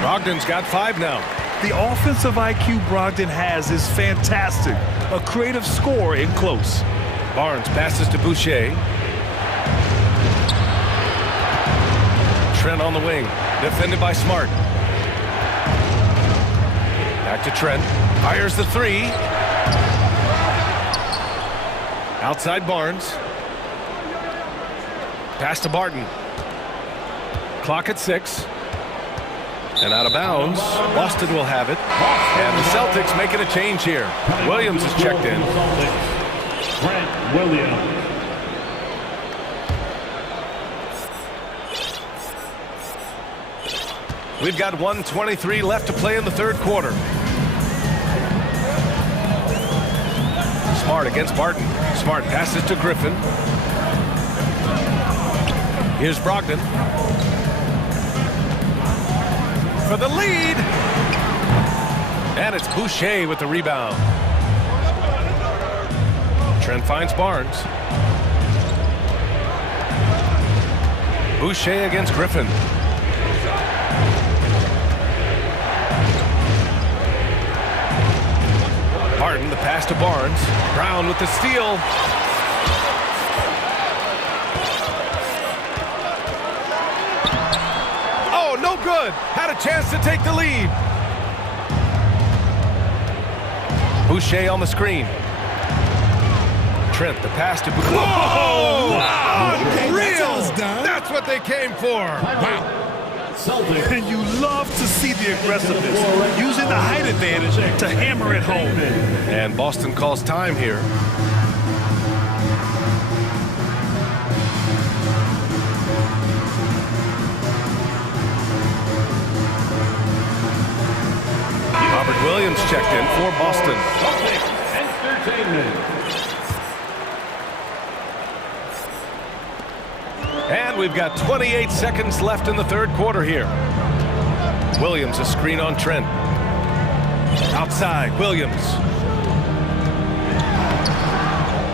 Brogdon's got 5 now. The offensive IQ Brogdon has is fantastic. A creative scorer in close. Barnes passes to Boucher. Trent on the wing. Defended by Smart. Back to Trent. Fires the 3. Outside Barnes. Pass to Barton. Clock at 6. And out of bounds. Boston will have it. And the Celtics making a change here. Williams is checked in. Trent Williams. We've got 1:23 left to play in the third quarter. Smart against Barton. Smart passes to Griffin. Here's Brogdon. For the lead. And it's Boucher with the rebound. Trent finds Barnes. Boucher against Griffin. Barton, the pass to Barnes. Brown with the steal. Oh, no good. Had a chance to take the lead. Boucher on the screen. Trent, the pass to Boucher. Whoa! Wow. Unreal! That's what they came for. Wow. And you love to see the aggressiveness, using the height advantage to hammer it home. And Boston calls time here. Robert Williams checked in for Boston. And we've got 28 seconds left in the third quarter here. Williams, a screen on Trent. Outside, Williams.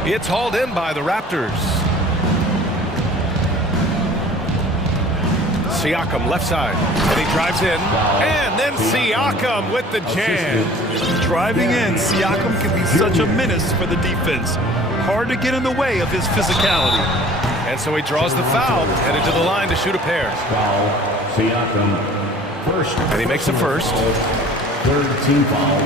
It's hauled in by the Raptors. Siakam, left side. And he drives in. And then Siakam with the jam. Driving in, Siakam can be such a menace for the defense. Hard to get in the way of his physicality. And so he draws the foul, headed to the line to shoot a pair. Foul, Siakam. First. And he makes the first. Third team foul.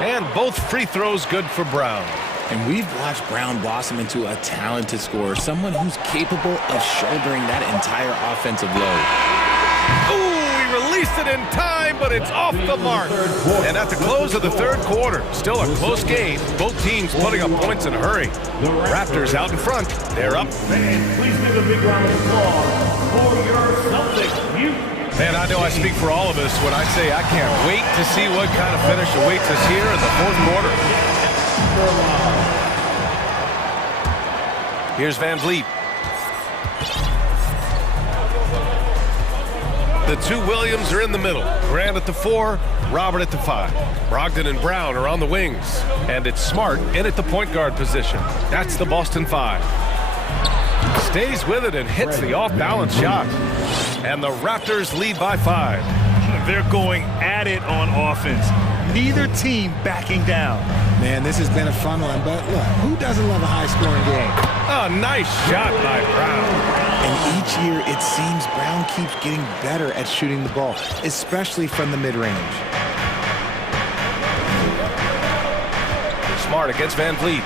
And both free throws good for Brown. And we've watched Brown blossom into a talented scorer, someone who's capable of shouldering that entire offensive load. Ooh, he released it in time, but it's off the mark. And at the close of the third quarter, still a close game. Both teams putting up points in a hurry. Raptors out in front. They're up. Please give a big round of applause for your Celtics. Man, I know I speak for all of us when I say I can't wait to see what kind of finish awaits us here in the fourth quarter. Here's Van Vliet. The two Williams are in the middle. Grant at the 4, Robert at the 5. Brogdon and Brown are on the wings. And it's Smart in at the point guard position. That's the Boston 5. Stays with it and hits the off-balance shot. And the Raptors lead by 5. They're going at it on offense. Neither team backing down. Man, this has been a fun one, but look, who doesn't love a high-scoring game? A nice shot by Brown. And each year, it seems Brown keeps getting better at shooting the ball, especially from the mid-range. Smart against Van Vliet.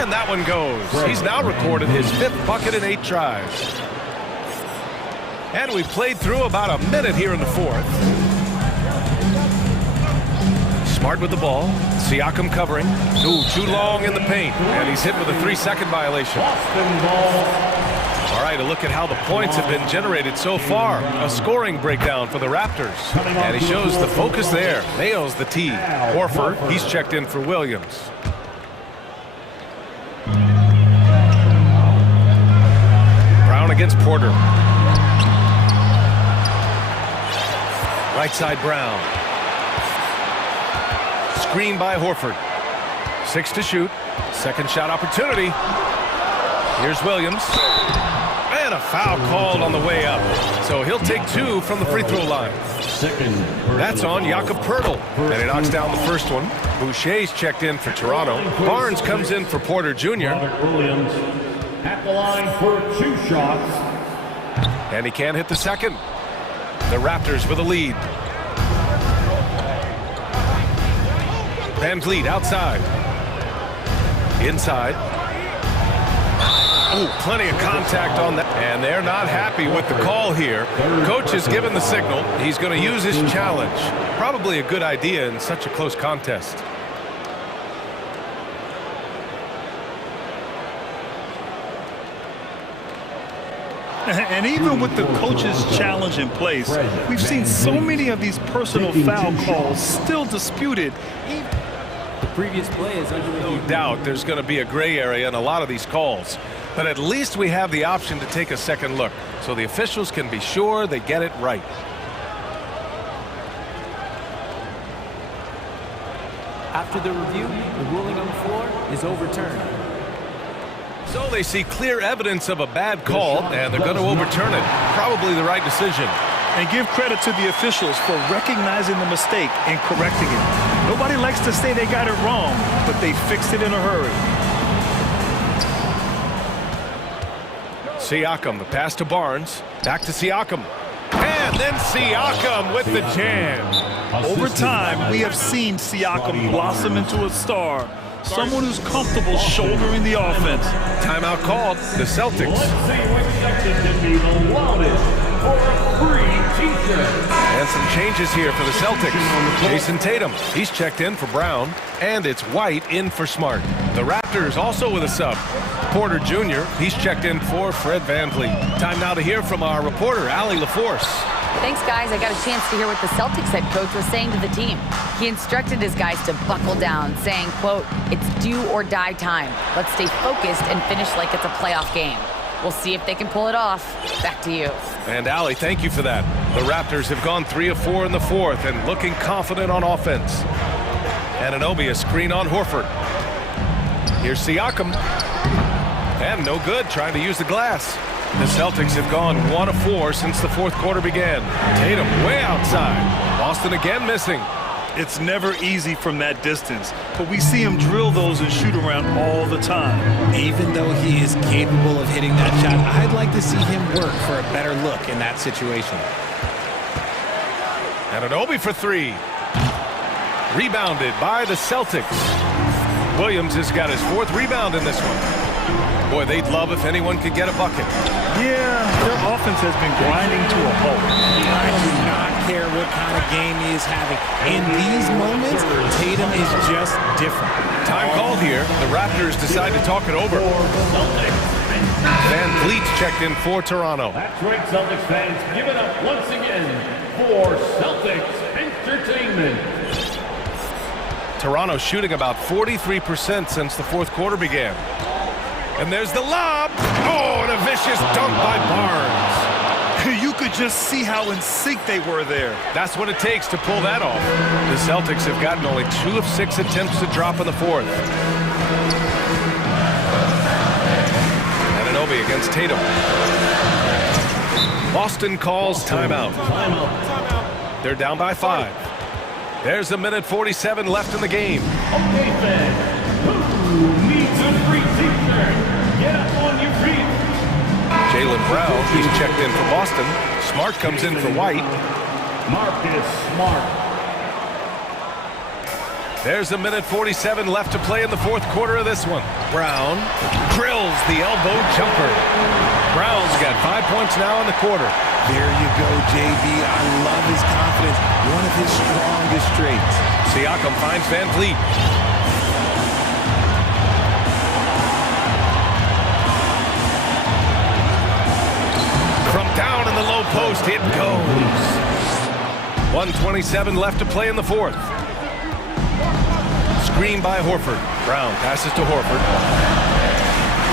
And that one goes. He's now recorded his 5th bucket in 8 tries. And we've played through about a minute here in the fourth. Smart with the ball. Siakam covering. Ooh, too long in the paint. And he's hit with a 3-second violation. All right, a look at how the points have been generated so far. A scoring breakdown for the Raptors. And he shows the focus there. Nails the tee. Horford, he's checked in for Williams. Brown against Porter. Right side Brown. Screen by Horford. 6 to shoot. Second shot opportunity. Here's Williams. And a foul called on the way up. So he'll take 2 from the free throw line. That's on Jakob Poeltl. And he knocks down the first one. Boucher's checked in for Toronto. Barnes comes in for Porter Jr. Williams at the line for 2 shots. And he can't hit the second. The Raptors with a lead. Van Vliet outside. Inside. Oh, plenty of contact on that. And they're not happy with the call here. Coach has given the signal. He's going to use his challenge. Probably a good idea in such a close contest. And even with the coach's challenge in place, we've seen so many of these personal foul calls still disputed. The previous play is under review. No doubt there's going to be a gray area in a lot of these calls. But at least we have the option to take a second look, so the officials can be sure they get it right. After the review, the ruling on the floor is overturned. So they see clear evidence of a bad call, and they're going to overturn it. Probably the right decision. And give credit to the officials for recognizing the mistake and correcting it. Nobody likes to say they got it wrong, but they fixed it in a hurry. Siakam, the pass to Barnes. Back to Siakam. And then Siakam with the jam. Over time, we have seen Siakam blossom into a star. Someone who's comfortable shouldering the offense. Timeout called. The Celtics. Let's see what's expected to be the loudest for a free t-shirt. And some changes here for the Celtics. Jason Tatum, he's checked in for Brown. And it's White in for Smart. The Raptors also with a sub. Porter Jr., he's checked in for Fred VanVleet. Time now to hear from our reporter, Allie LaForce. Thanks, guys. I got a chance to hear what the Celtics head coach was saying to the team. He instructed his guys to buckle down, saying, quote, "It's do or die time. Let's stay focused and finish like it's a playoff game. We'll see if they can pull it off." Back to you. And Allie, thank you for that. The Raptors have gone 3 of 4 in the fourth and looking confident on offense. Anunoby, a screen on Horford. Here's Siakam. And no good, trying to use the glass. The Celtics have gone 1 of 4 since the fourth quarter began. Tatum way outside. Boston again missing. It's never easy from that distance, but we see him drill those and shoot around all the time. Even though he is capable of hitting that shot, I'd like to see him work for a better look in that situation. Anunoby for 3. Rebounded by the Celtics. Williams has got his 4th rebound in this one. Boy, they'd love if anyone could get a bucket. Yeah, their offense has been grinding to a halt. I do not care what kind of game he is having. In these moments, Tatum is just different. Time called here. The Raptors decide to talk it over. VanVleet's checked in for Toronto. That's right, Celtics fans. Give it up once again for Celtics Entertainment. Toronto shooting about 43% since the fourth quarter began. And there's the lob. Oh, and a vicious dunk by Barnes. You could just see how in sync they were there. That's what it takes to pull that off. The Celtics have gotten only 2 of 6 attempts to drop in the fourth. Anunoby against Tatum. Boston calls timeout. They're down by 5. There's a minute 47 left in the game. Okay, fans, who needs a free t-shirt? Get up on your feet. Jaylen Brown, he's checked in for Boston. Smart comes in for White. Marcus Smart. There's a minute 47 left to play in the fourth quarter of this one. Brown drills the elbow jumper. Brown's got 5 points now in the quarter. There you go, JB. I love his confidence. One of his strongest traits. Siakam finds VanVleet. From down in the low post, it goes. 1:27 left to play in the fourth. Screen by Horford. Brown passes to Horford.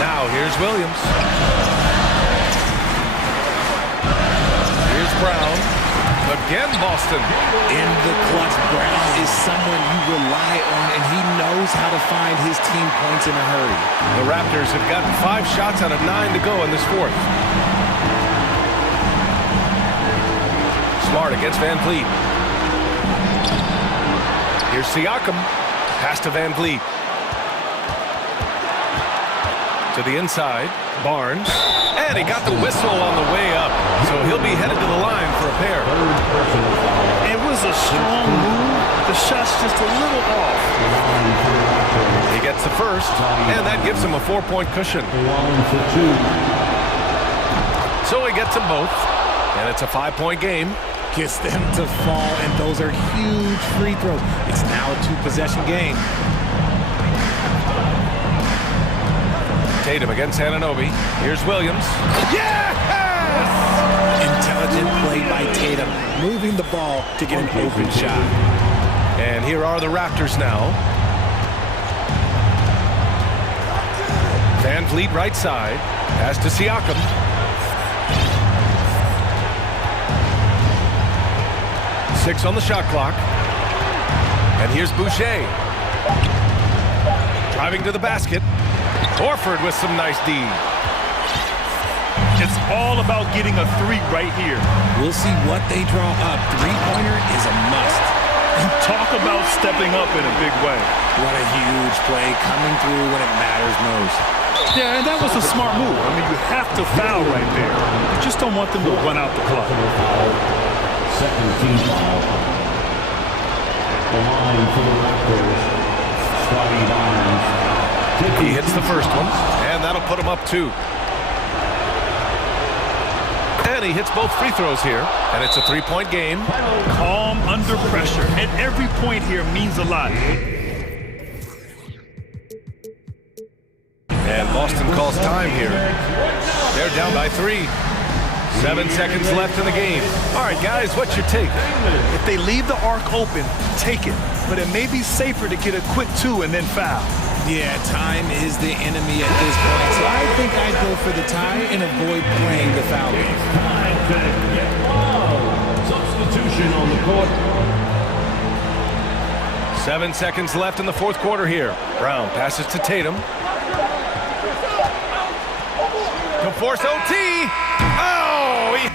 Now here's Williams. Here's Brown. Again, Boston. In the clutch, Brown is someone you rely on, and he knows how to find his team points in a hurry. The Raptors have gotten 5 shots out of 9 to go in this fourth. Smart against VanVleet. Here's Siakam. Pass to VanVleet. To the inside. Barnes. And he got the whistle on the way up. So he'll be headed to the line for a pair. It was a strong move. The shot's just a little off. He gets the first, and that gives him a 4-point cushion. So he gets them both, and it's a 5-point game. Gets them to fall, and those are huge free throws. It's now a 2-possession game. Tatum against Anunoby. Here's Williams. Yeah! moving the ball to get an open shot. And here are the Raptors now. Van Vliet right side. Pass to Siakam. Six on the shot clock. And here's Boucher. Driving to the basket. Horford with some nice D. It's all about getting a three right here. We'll see what they draw up. Three-pointer is a must. And talk about stepping up in a big way. What a huge play coming through when it matters most. Yeah, and that was a smart move. I mean, you have to foul right there. You just don't want them to run out the clock. Second team foul. The line for the Raptors. Scotty Barnes. He hits the first one, and that'll put him up 2. And he hits both free throws here, and it's a 3-point game. Calm under pressure, and every point here means a lot. And Boston calls time here. They're down by 3. 7 seconds left in the game. All right, guys, what's your take? If they leave the arc open, take it. But it may be safer to get a quick 2 and then foul. Yeah, time is the enemy at this point, so I think I'd go for the tie and avoid playing the foul game. Substitution on the court. 7 seconds left in the fourth quarter here. Brown passes to Tatum. He'll force OT. Oh, he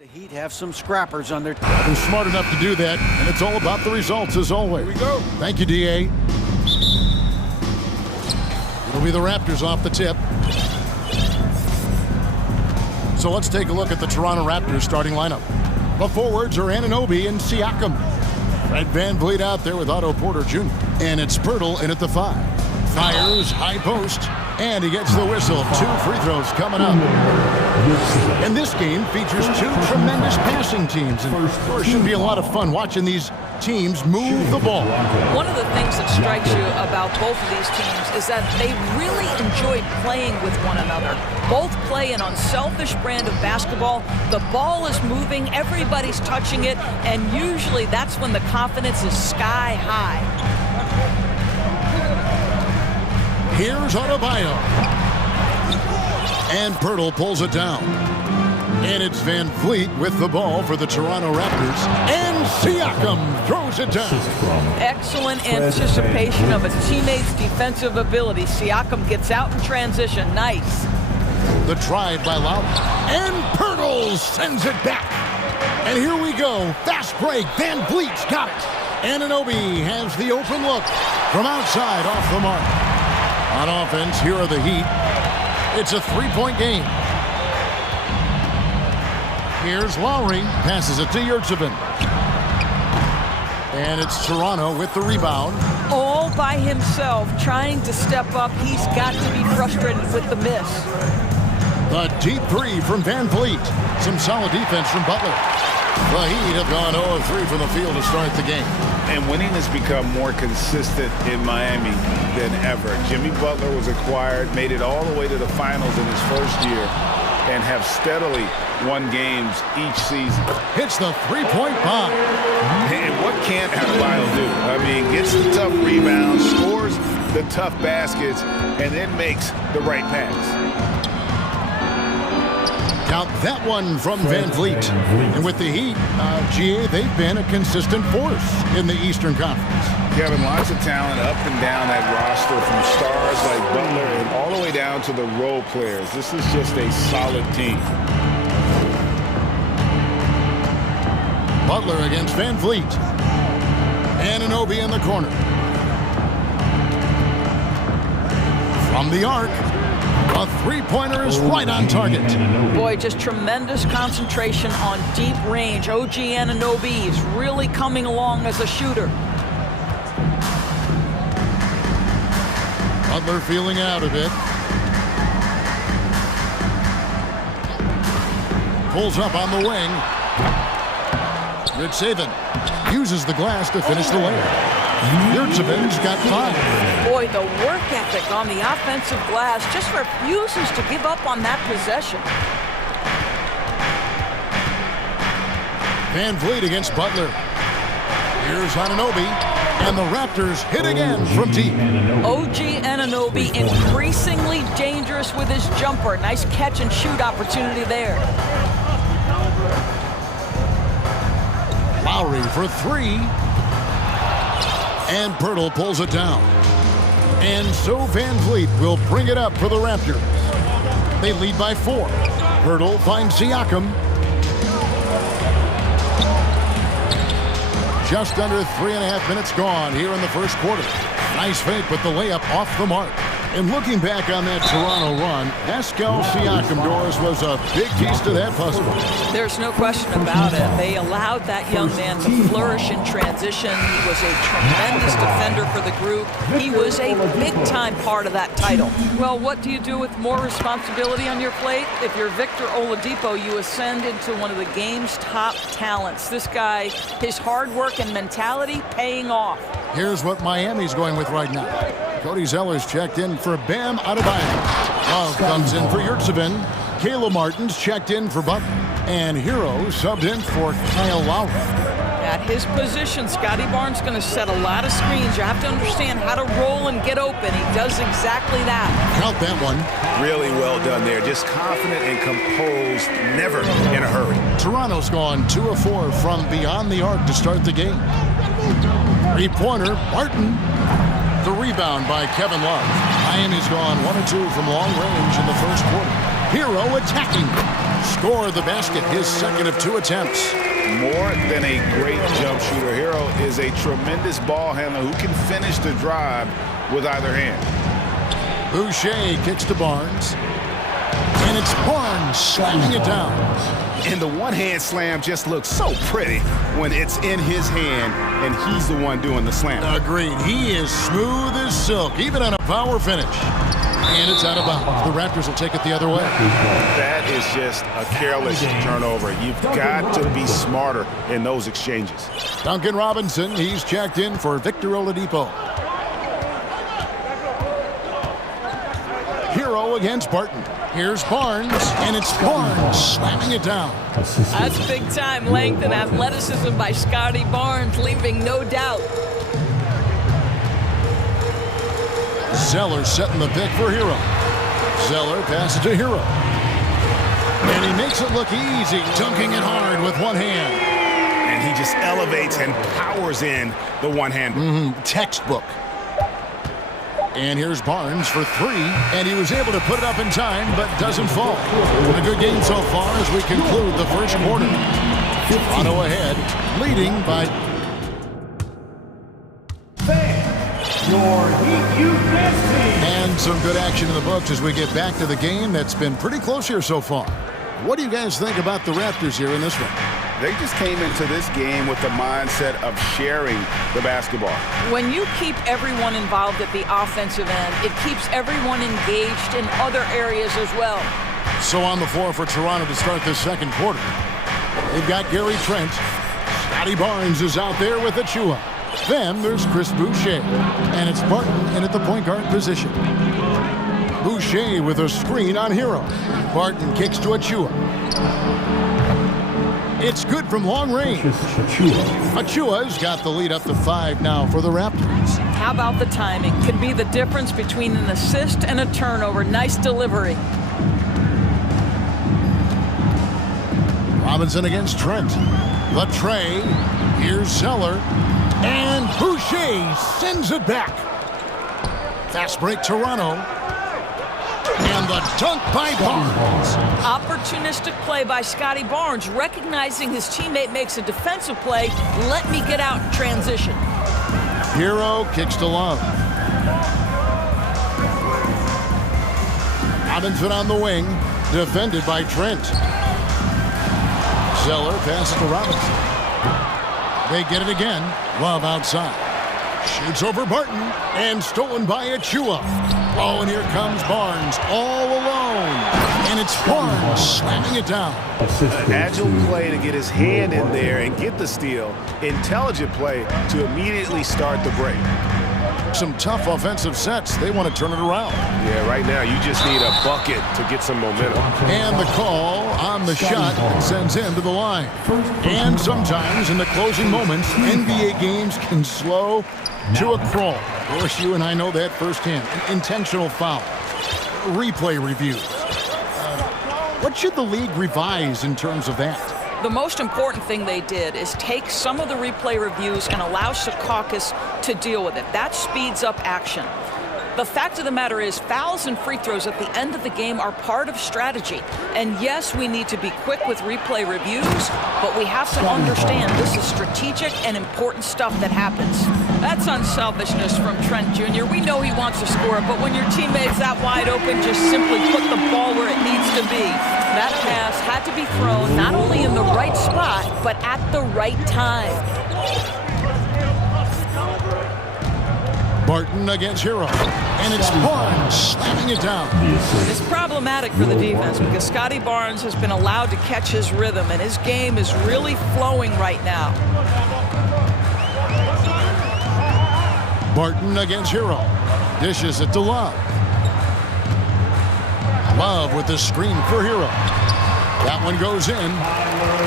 The Heat have some scrappers on their team. They're smart enough to do that, and it's all about the results as always. Here we go. Thank you, DA. It'll be the Raptors off the tip. So let's take a look at the Toronto Raptors starting lineup. The forwards are Anunoby and Siakam. Fred VanVleet out there with Otto Porter Jr. And it's Pirtle in at the 5. Fires, high post, and he gets the whistle. 2 free throws coming up. And this game features 2 tremendous passing teams. And of course, should be a lot of fun watching these teams move the ball. One of the things that strikes you about both of these teams is that they really enjoy playing with one another. Both play an unselfish brand of basketball. The ball is moving, everybody's touching it, and usually that's when the confidence is sky high. Here's Adebayo. And Pirtle pulls it down. And it's VanVleet with the ball for the Toronto Raptors. And Siakam throws it down. Excellent anticipation of his teammates' defensive ability. Siakam gets out in transition. Nice. The drive by Lowry. And Pirtle sends it back. And here we go. Fast break. VanVleet's got it. Anunoby has the open look from outside off the mark. On offense, here are the Heat. It's a 3-point game. Here's Lowry, passes it to Yurtsevin. And it's Toronto with the rebound. All by himself, trying to step up. He's got to be frustrated with the miss. The deep 3 from VanVleet. Some solid defense from Butler. The Heat have gone 0 of 3 from the field to start the game. And winning has become more consistent in Miami than ever. Jimmy Butler was acquired, made it all the way to the finals in his first year, and have steadily won games each season. Hits the 3-point bomb. And what can't Adebayo do? I mean, gets the tough rebounds, scores the tough baskets, and then makes the right pass. Count that one from VanVleet. And with the Heat, GA, they've been a consistent force in the Eastern Conference. Kevin, lots of talent up and down that roster, from stars like Butler and all the way down to the role players. This is just a solid team. Butler against VanVleet. Anunoby in the corner. From the arc. A 3-pointer is right on target. Boy, just tremendous concentration on deep range. OG Anunoby is really coming along as a shooter. Butler feeling out a bit. Pulls up on the wing. Yurtsevin uses the glass to finish the layup. Yurtsevin's got 5. Boy, the work ethic on the offensive glass just refuses to give up on that possession. VanVleet against Butler. Here's Anunoby, and the Raptors hit again from deep. OG Anunoby increasingly dangerous with his jumper. Nice catch and shoot opportunity there. Lowry for 3. And Pirtle pulls it down. And so VanVleet will bring it up for the Raptors. They lead by 4. Pirtle finds Siakam. Just under 3.5 minutes gone here in the first quarter. Nice fake, but the layup off the mark. And looking back on that Toronto run, Pascal Siakam, Doris, was a big piece to that puzzle. There's no question about it. They allowed that young man to flourish in transition. He was a tremendous defender for the group. He was a big-time part of that title. Well, what do you do with more responsibility on your plate? If you're Victor Oladipo, you ascend into one of the game's top talents. This guy, his hard work and mentality paying off. Here's what Miami's going with right now. Cody Zeller's checked in for Bam Adebayo. Love comes in for Yurtsevin. Kayla Martin's checked in for Butler. And Hero subbed in for Kyle Lowry. At his position, Scotty Barnes going to set a lot of screens. You have to understand how to roll and get open. He does exactly that. Count that one. Really well done there. Just confident and composed, never in a hurry. Toronto's gone 2 of 4 from beyond the arc to start the game. 3-pointer, Martin. The rebound by Kevin Love. Miami's gone 1 of 2 from long range in the first quarter. Hero attacking. score the basket, his second of 2 attempts. More than a great jump shooter, Hero is a tremendous ball handler who can finish the drive with either hand. Boucher kicks to Barnes. And it's Barnes slamming it down. And the one-hand slam just looks so pretty when it's in his hand and he's the one doing the slam. Agreed. He is smooth as silk, even on a power finish. And it's out of bounds. The Raptors will take it the other way. That is just a careless turnover. You've got to be smarter in those exchanges. Duncan Robinson, he's checked in for Victor Oladipo. Hero against Barton. Here's Barnes, and it's Barnes slamming it down. That's big-time length and athleticism by Scotty Barnes, leaving no doubt. Zeller setting the pick for Hero. Zeller passes to Hero. And he makes it look easy, dunking it hard with one hand. And he just elevates and powers in the one-hand. Textbook. And here's Barnes for 3, and he was able to put it up in time, but doesn't fall. A good game so far as we conclude the first quarter. Toronto ahead, leading by... Your Heat Youth Dance Team. And some good action in the books as we get back to the game that's been pretty close here so far. What do you guys think about the Raptors here in this one? They just came into this game with the mindset of sharing the basketball. When you keep everyone involved at the offensive end, it keeps everyone engaged in other areas as well. So on the floor for Toronto to start this second quarter, they've got Gary Trent. Scotty Barnes is out there with Achua. Then there's Chris Boucher, and it's Barton in at the point guard position. Boucher with a screen on Hero. Barton kicks to Achua. It's good from long range. Achua's got the lead up to 5 now for the Raptors. How about the timing? Could be the difference between an assist and a turnover. Nice delivery. Robinson against Trent. The tray. Here's Zeller. And Boucher sends it back. Fast break Toronto. And the dunk by Barnes. Opportunistic play by Scotty Barnes, recognizing his teammate makes a defensive play. Let me get out in transition. Hero kicks to Love. Robinson on the wing, defended by Trent. Zeller passes to Robinson. They get it again. Love outside. Shoots over Barton and stolen by Achua. Oh, and here comes Barnes all alone. And it's Barnes slamming it down. An agile play to get his hand in there and get the steal. Intelligent play to immediately start the break. Some tough offensive sets. They want to turn it around. Yeah, right now you just need a bucket to get some momentum. And the call on the shot sends him to the line. And sometimes in the closing moments, NBA games can slow to a crawl. Of course, you and I know that firsthand. Intentional foul. Replay reviews. What should the league revise in terms of that? The most important thing they did is take some of the replay reviews and allow Secaucus to deal with it. That speeds up action. The fact of the matter is fouls and free throws at the end of the game are part of strategy. And yes, we need to be quick with replay reviews, but we have to understand this is strategic and important stuff that happens. That's unselfishness from Trent Jr. We know he wants to score, but when your teammate's that wide open, just simply put the ball where it needs to be. That pass had to be thrown not only in the right spot, but at the right time. Barton against Hero. And it's Barnes slamming it down. It's problematic for the defense because Scotty Barnes has been allowed to catch his rhythm, and his game is really flowing right now. Barton against Hero. Dishes it to Love. Love with the screen for Hero. That one goes in.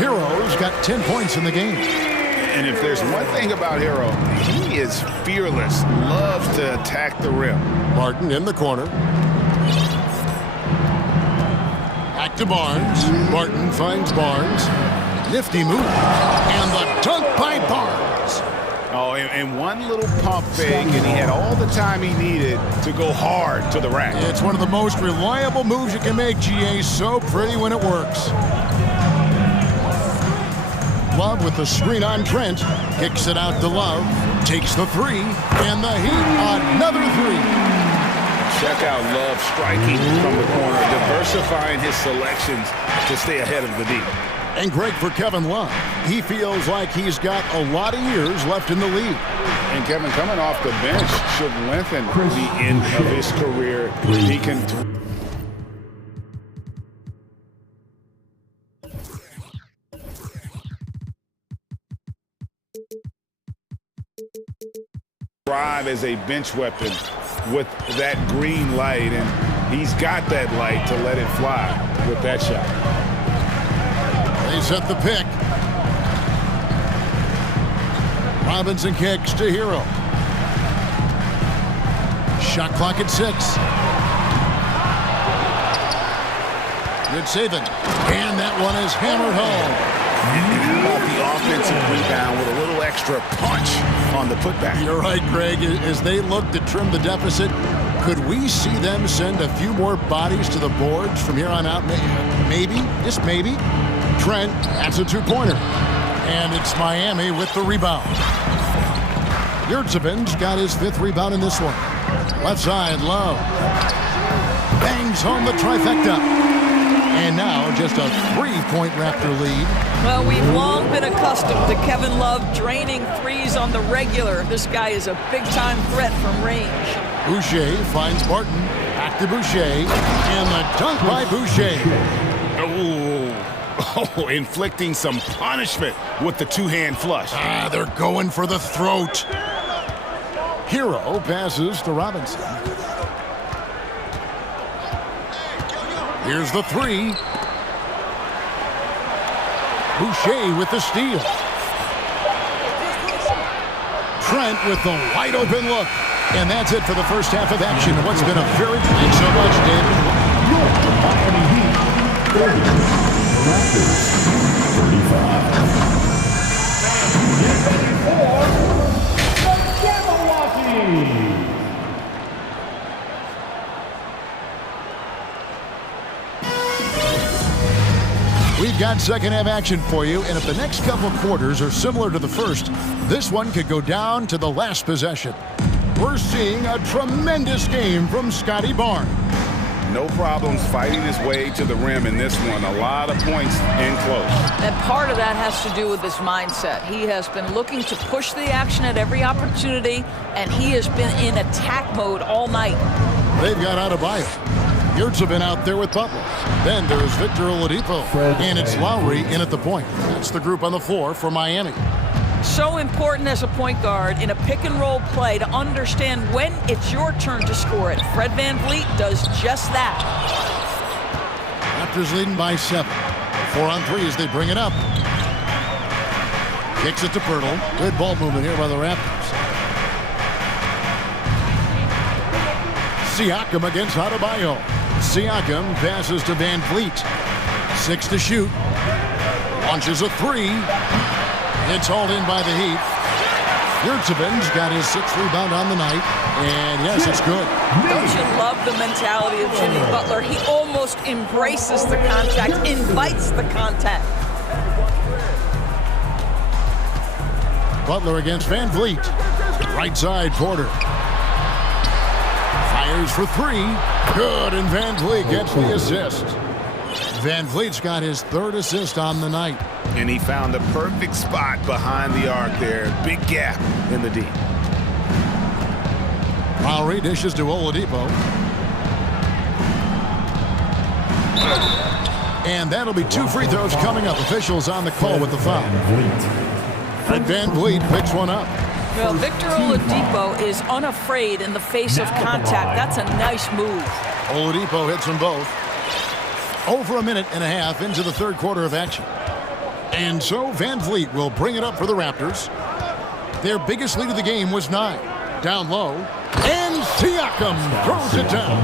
Hero's got 10 points in the game. And if there's one thing about Hero, he is fearless, loves to attack the rim. Barton in the corner. Back to Barnes. Barton finds Barnes. Nifty move. And the dunk by Barnes. Oh, and one little pump fake, and he had all the time he needed to go hard to the rack. It's one of the most reliable moves you can make, GA. So pretty when it works. Love with the screen on Trent. Kicks it out to Love. Takes the three. And the Heat, another three. Check out Love striking from the corner, diversifying his selections to stay ahead of the D. And great for Kevin Love. He feels like he's got a lot of years left in the league. And Kevin, coming off the bench, should lengthen the end of his career. He can... thrive as a bench weapon with that green light, and he's got that light to let it fly with that shot. They set the pick. Robinson kicks to Hero. Shot clock at 6. Good saving. And that one is hammered home. About the offensive rebound with a little extra punch on the putback. You're right, Greg. As they look to trim the deficit, could we see them send a few more bodies to the boards from here on out? Maybe, just maybe. Trent, that's a two-pointer. And it's Miami with the rebound. Yurtseven's got his 5th rebound in this one. Left side, Love. Bangs home the trifecta. And now just a 3-point Raptor lead. Well, we've long been accustomed to Kevin Love draining threes on the regular. This guy is a big-time threat from range. Boucher finds Barton. Back to Boucher. And the dunk by Boucher. Oh, inflicting some punishment with the two-hand flush. They're going for the throat. Hero passes to Robinson. Here's the three. Boucher with the steal. Trent with the wide open look. And that's it for the first half of action. What's been a very... Thanks so much, David. Miami Heat 30. Raptors 35. Get ready for the Jabberwocky. We've got second half action for you, and if the next couple of quarters are similar to the first, this one could go down to the last possession. We're seeing a tremendous game from Scotty Barnes. No problems fighting his way to the rim in this one. A lot of points in close. And part of that has to do with his mindset. He has been looking to push the action at every opportunity, and he has been in attack mode all night. They've got Adebayo. Yurtseven out there with Butler. Then there's Victor Oladipo. And it's Lowry in at the point. That's the group on the floor for Miami. So important as a point guard in a pick-and-roll play to understand when it's your turn to score it. Fred VanVleet does just that. Raptors leading by 7. 4 on 3 as they bring it up. Kicks it to Pirtle. Good ball movement here by the Raptors. Siakam against Adebayo. Siakam passes to VanVleet. 6 to shoot. Launches a 3. It's hauled in by the Heat. Yurtseven's got his 6th rebound on the night. And yes, it's good. Don't you love the mentality of Jimmy Butler? He almost embraces the contact, invites the contact. Butler against VanVleet. Right side, Porter. Fires for 3. Good, and VanVleet gets the assist. VanVleet's got his 3rd assist on the night. And he found the perfect spot behind the arc there. Big gap in the D. Lowry dishes to Oladipo. And that'll be 2 free throws coming up. Officials on the call with the foul. And VanVleet picks one up. Well, Victor Oladipo is unafraid in the face of contact. That's a nice move. Oladipo hits them both. Over a minute and a half into the 3rd quarter of action. And so VanVleet will bring it up for the Raptors. Their biggest lead of the game was 9. Down low. And Siakam throws it down.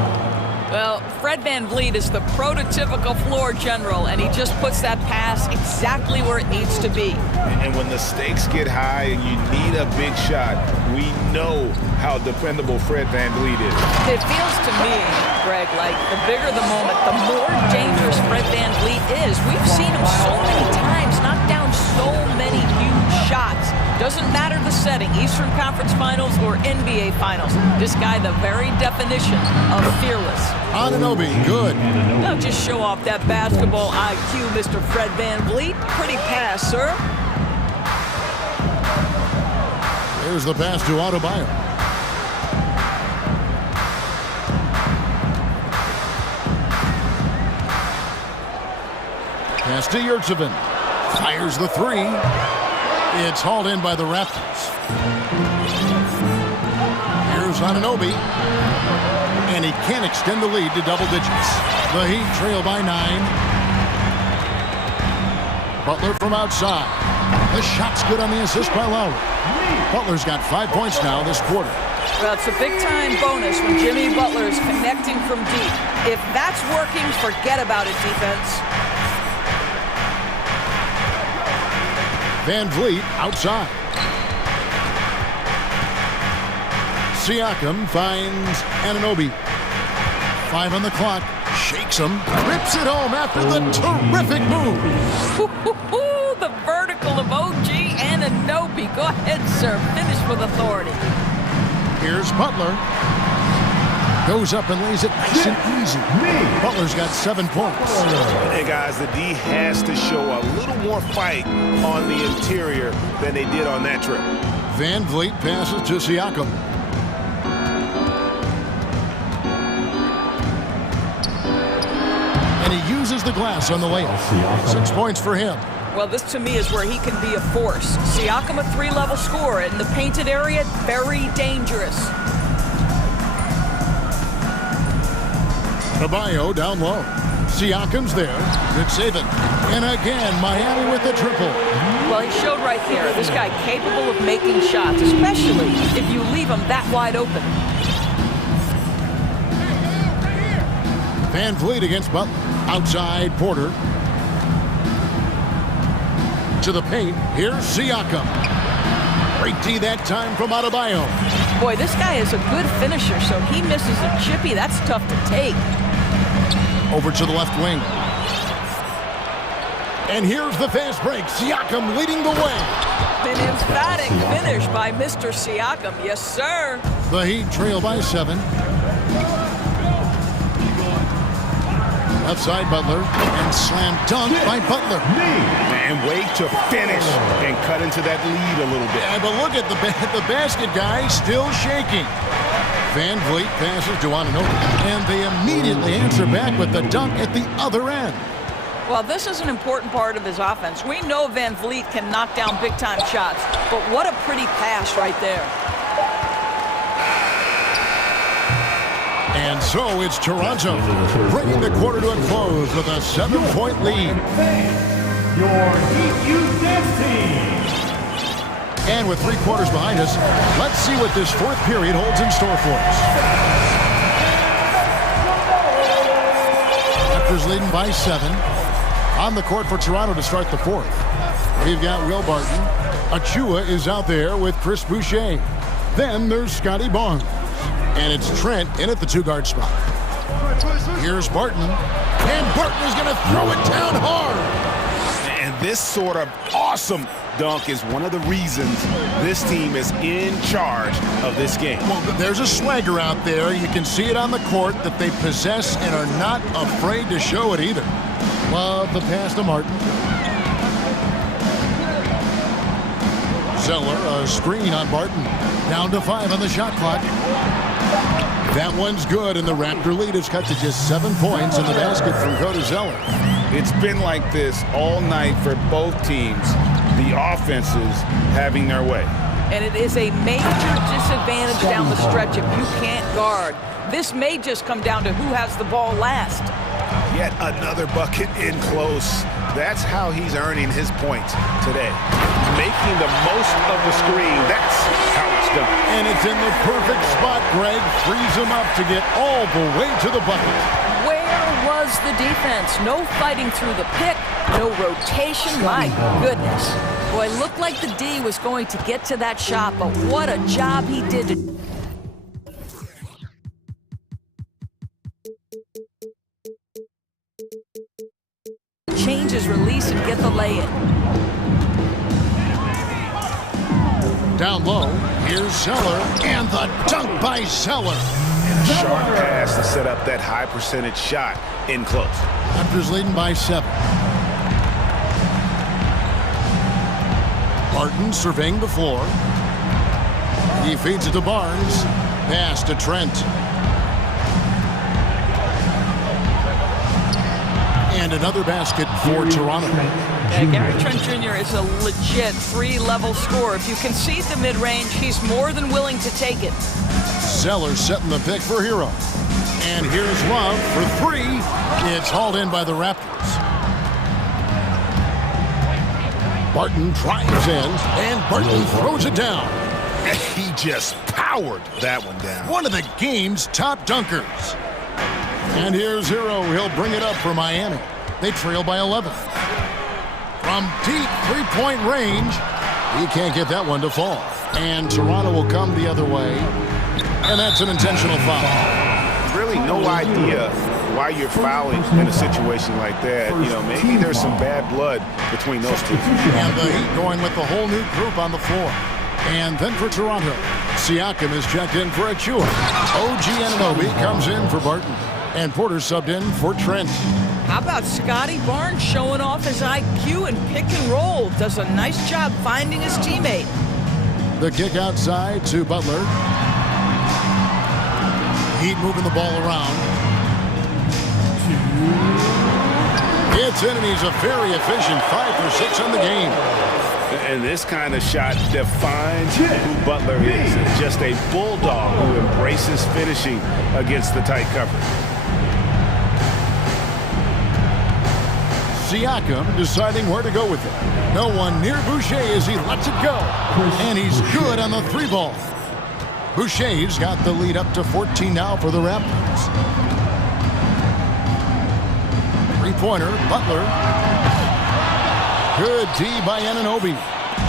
Well, Fred VanVleet is the prototypical floor general, and he just puts that pass exactly where it needs to be. And when the stakes get high and you need a big shot, we know how dependable Fred VanVleet is. It feels to me, Greg, like the bigger the moment, the more dangerous Fred VanVleet is. We've seen him so many times knock down so many huge shots. Doesn't matter the setting, Eastern Conference Finals or NBA Finals. This guy, the very definition of fearless. Anunoby, good. Don't just show off that basketball IQ, Mr. Fred VanVleet. Pretty pass, sir. Here's the pass to Adebayo. Pass to Yurtsevin. Fires the three. It's hauled in by the Raptors. Here's Anunoby. And he can't extend the lead to double digits. The Heat trail by 9. Butler from outside. The shot's good on the assist by Lowry. Butler's got 5 points now this quarter. Well, it's a big-time bonus when Jimmy Butler is connecting from deep. If that's working, forget about it, defense. VanVleet outside. Siakam finds Anunoby. 5 on the clock. Shakes him. Rips it home after the terrific move. The vertical of OG Anunoby. Go ahead, sir. Finish with authority. Here's Butler. Goes up and lays it nice and easy. Butler's got 7 points. Hey, guys, the D has to show a little more fight on the interior than they did on that trip. VanVleet passes to Siakam. And he uses the glass on the layup. 6 points for him. Well, this to me is where he can be a force. Siakam, a 3-level scorer in the painted area, very dangerous. Adebayo down low. Siakam's there. Good save it. And again, Miami with the triple. Well, he showed right there. This guy capable of making shots, especially if you leave him that wide open. VanVleet against Butler. Outside Porter. To the paint. Here's Siakam. Great D that time from Adebayo. Boy, this guy is a good finisher, so he misses a chippy. That's tough to take. Over to the left wing. And here's the fast break. Siakam leading the way. An emphatic finish by Mr. Siakam. Yes, sir. The Heat trail by 7. Left side Butler. And slam dunk by Butler. And wait to finish and cut into that lead a little bit. Yeah, but look at the basket guy still shaking. VanVleet passes to Anunoby. And they immediately answer back with the dunk at the other end. Well, this is an important part of his offense. We know VanVleet can knock down big-time shots, but what a pretty pass right there. And so it's Toronto bringing the quarter to a close with a 7-point lead. Your Heat Youth Dance Team. And with 3 quarters behind us, let's see what this 4th period holds in store for us. Raptors leading by 7. On the court for Toronto to start the 4th. We've got Will Barton. Achua is out there with Chris Boucher. Then there's Scotty Barnes. And it's Trent in at the 2-guard spot. Here's Barton. And Barton is going to throw it down hard. And this sort of awesome dunk is one of the reasons this team is in charge of this game. Well, there's a swagger out there. You can see it on the court that they possess and are not afraid to show it either. Love the pass to Martin. Zeller, a screen on Barton. Down to 5 on the shot clock. That one's good, and the Raptor lead is cut to just 7 points in the basket from Cody Zeller. It's been like this all night for both teams. The offenses having their way. And it is a major disadvantage down the stretch if you can't guard. This may just come down to who has the ball last. Yet another bucket in close. That's how he's earning his points today. Making the most of the screen. That's how it's him. And it's in the perfect spot. Greg frees him up to get all the way to the bucket. Where was the defense? No fighting through the pick, no rotation. My goodness. Boy, looked like the D was going to get to that shot, but what a job he did to... change his release and get the lay-in. Down low, here's Zeller, and the dunk by Zeller. Sharp pass to set up that high percentage shot in close. Raptors leading by 7. Martin surveying the floor. He feeds it to Barnes. Pass to Trent. And another basket for Toronto. Yeah, Gary Trent Jr. is a legit 3-level scorer. If you concede the mid-range, he's more than willing to take it. Zeller setting the pick for Hero. And here's Love for 3. It's hauled in by the Raptors. Barton drives in, and Barton throws it down. He just powered that one down. One of the game's top dunkers. And here's Hero. He'll bring it up for Miami. They trail by 11. From deep three-point range, he can't get that one to fall. And Toronto will come the other way. And that's an intentional foul. Really no idea why you're fouling in a situation like that. You know, maybe there's some bad blood between those two. And the Heat going with the whole new group on the floor. And then for Toronto, Siakam is checked in for Achua. OG Anunoby comes in for Barton. And Porter subbed in for Trent. How about Scotty Barnes showing off his IQ and pick and roll? Does a nice job finding his teammate. The kick outside to Butler. Heat moving the ball around. It's in, and he's a very efficient 5 for 6 on the game. And this kind of shot defines who Butler is. Just a bulldog who embraces finishing against the tight coverage. Siakam deciding where to go with it. No one near Boucher as he lets it go. And he's good on the 3 ball. Boucher's got the lead up to 14 now for the Raptors. 3-pointer, Butler. Good D by Anunoby.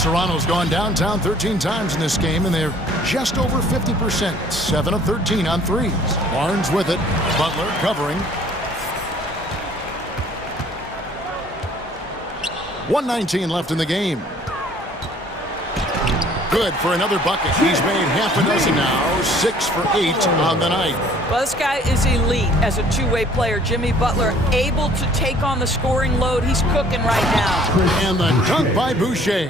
Toronto's gone downtown 13 times in this game, and they're just over 50%. 7 of 13 on threes. Barnes with it. Butler covering. 1:19 left in the game. Good for another bucket. He's made half a dozen now. 6 for 8 on the night. Well, this guy is elite as a two-way player. Jimmy Butler able to take on the scoring load. He's cooking right now. And the dunk by Boucher.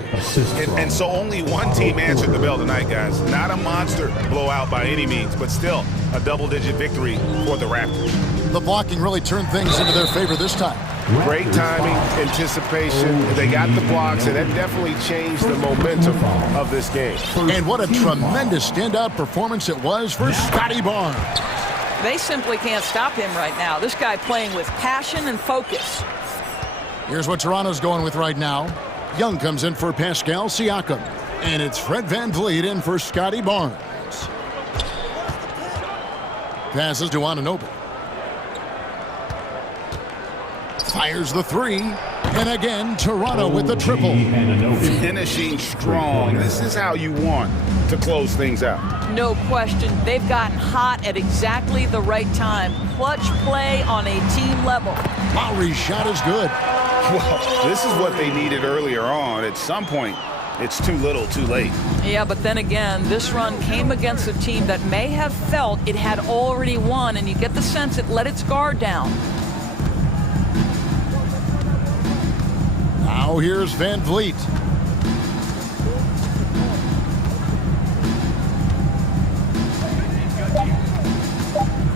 And so only one team answered the bell tonight, guys. Not a monster blowout by any means, but still a double-digit victory for the Raptors. The blocking really turned things into their favor this time. Great timing, anticipation. They got the blocks, and that definitely changed the momentum of this game. And what a tremendous standout performance it was for Scotty Barnes. They simply can't stop him right now. This guy playing with passion and focus. Here's what Toronto's going with right now. Young comes in for Pascal Siakam. And it's Fred VanVleet in for Scotty Barnes. Passes to Anunoby. Fires the 3. And again, Toronto with the triple. Finishing strong. This is how you want to close things out. No question. They've gotten hot at exactly the right time. Clutch play on a team level. Lowry's shot is good. Well, this is what they needed earlier on. At some point, it's too little, too late. Yeah, but then again, this run came against a team that may have felt it had already won, and you get the sense it let its guard down. Now here's VanVleet.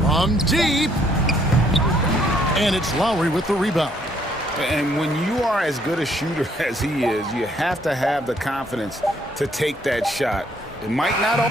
From deep. And it's Lowry with the rebound. And when you are as good a shooter as he is, you have to have the confidence to take that shot. It might not all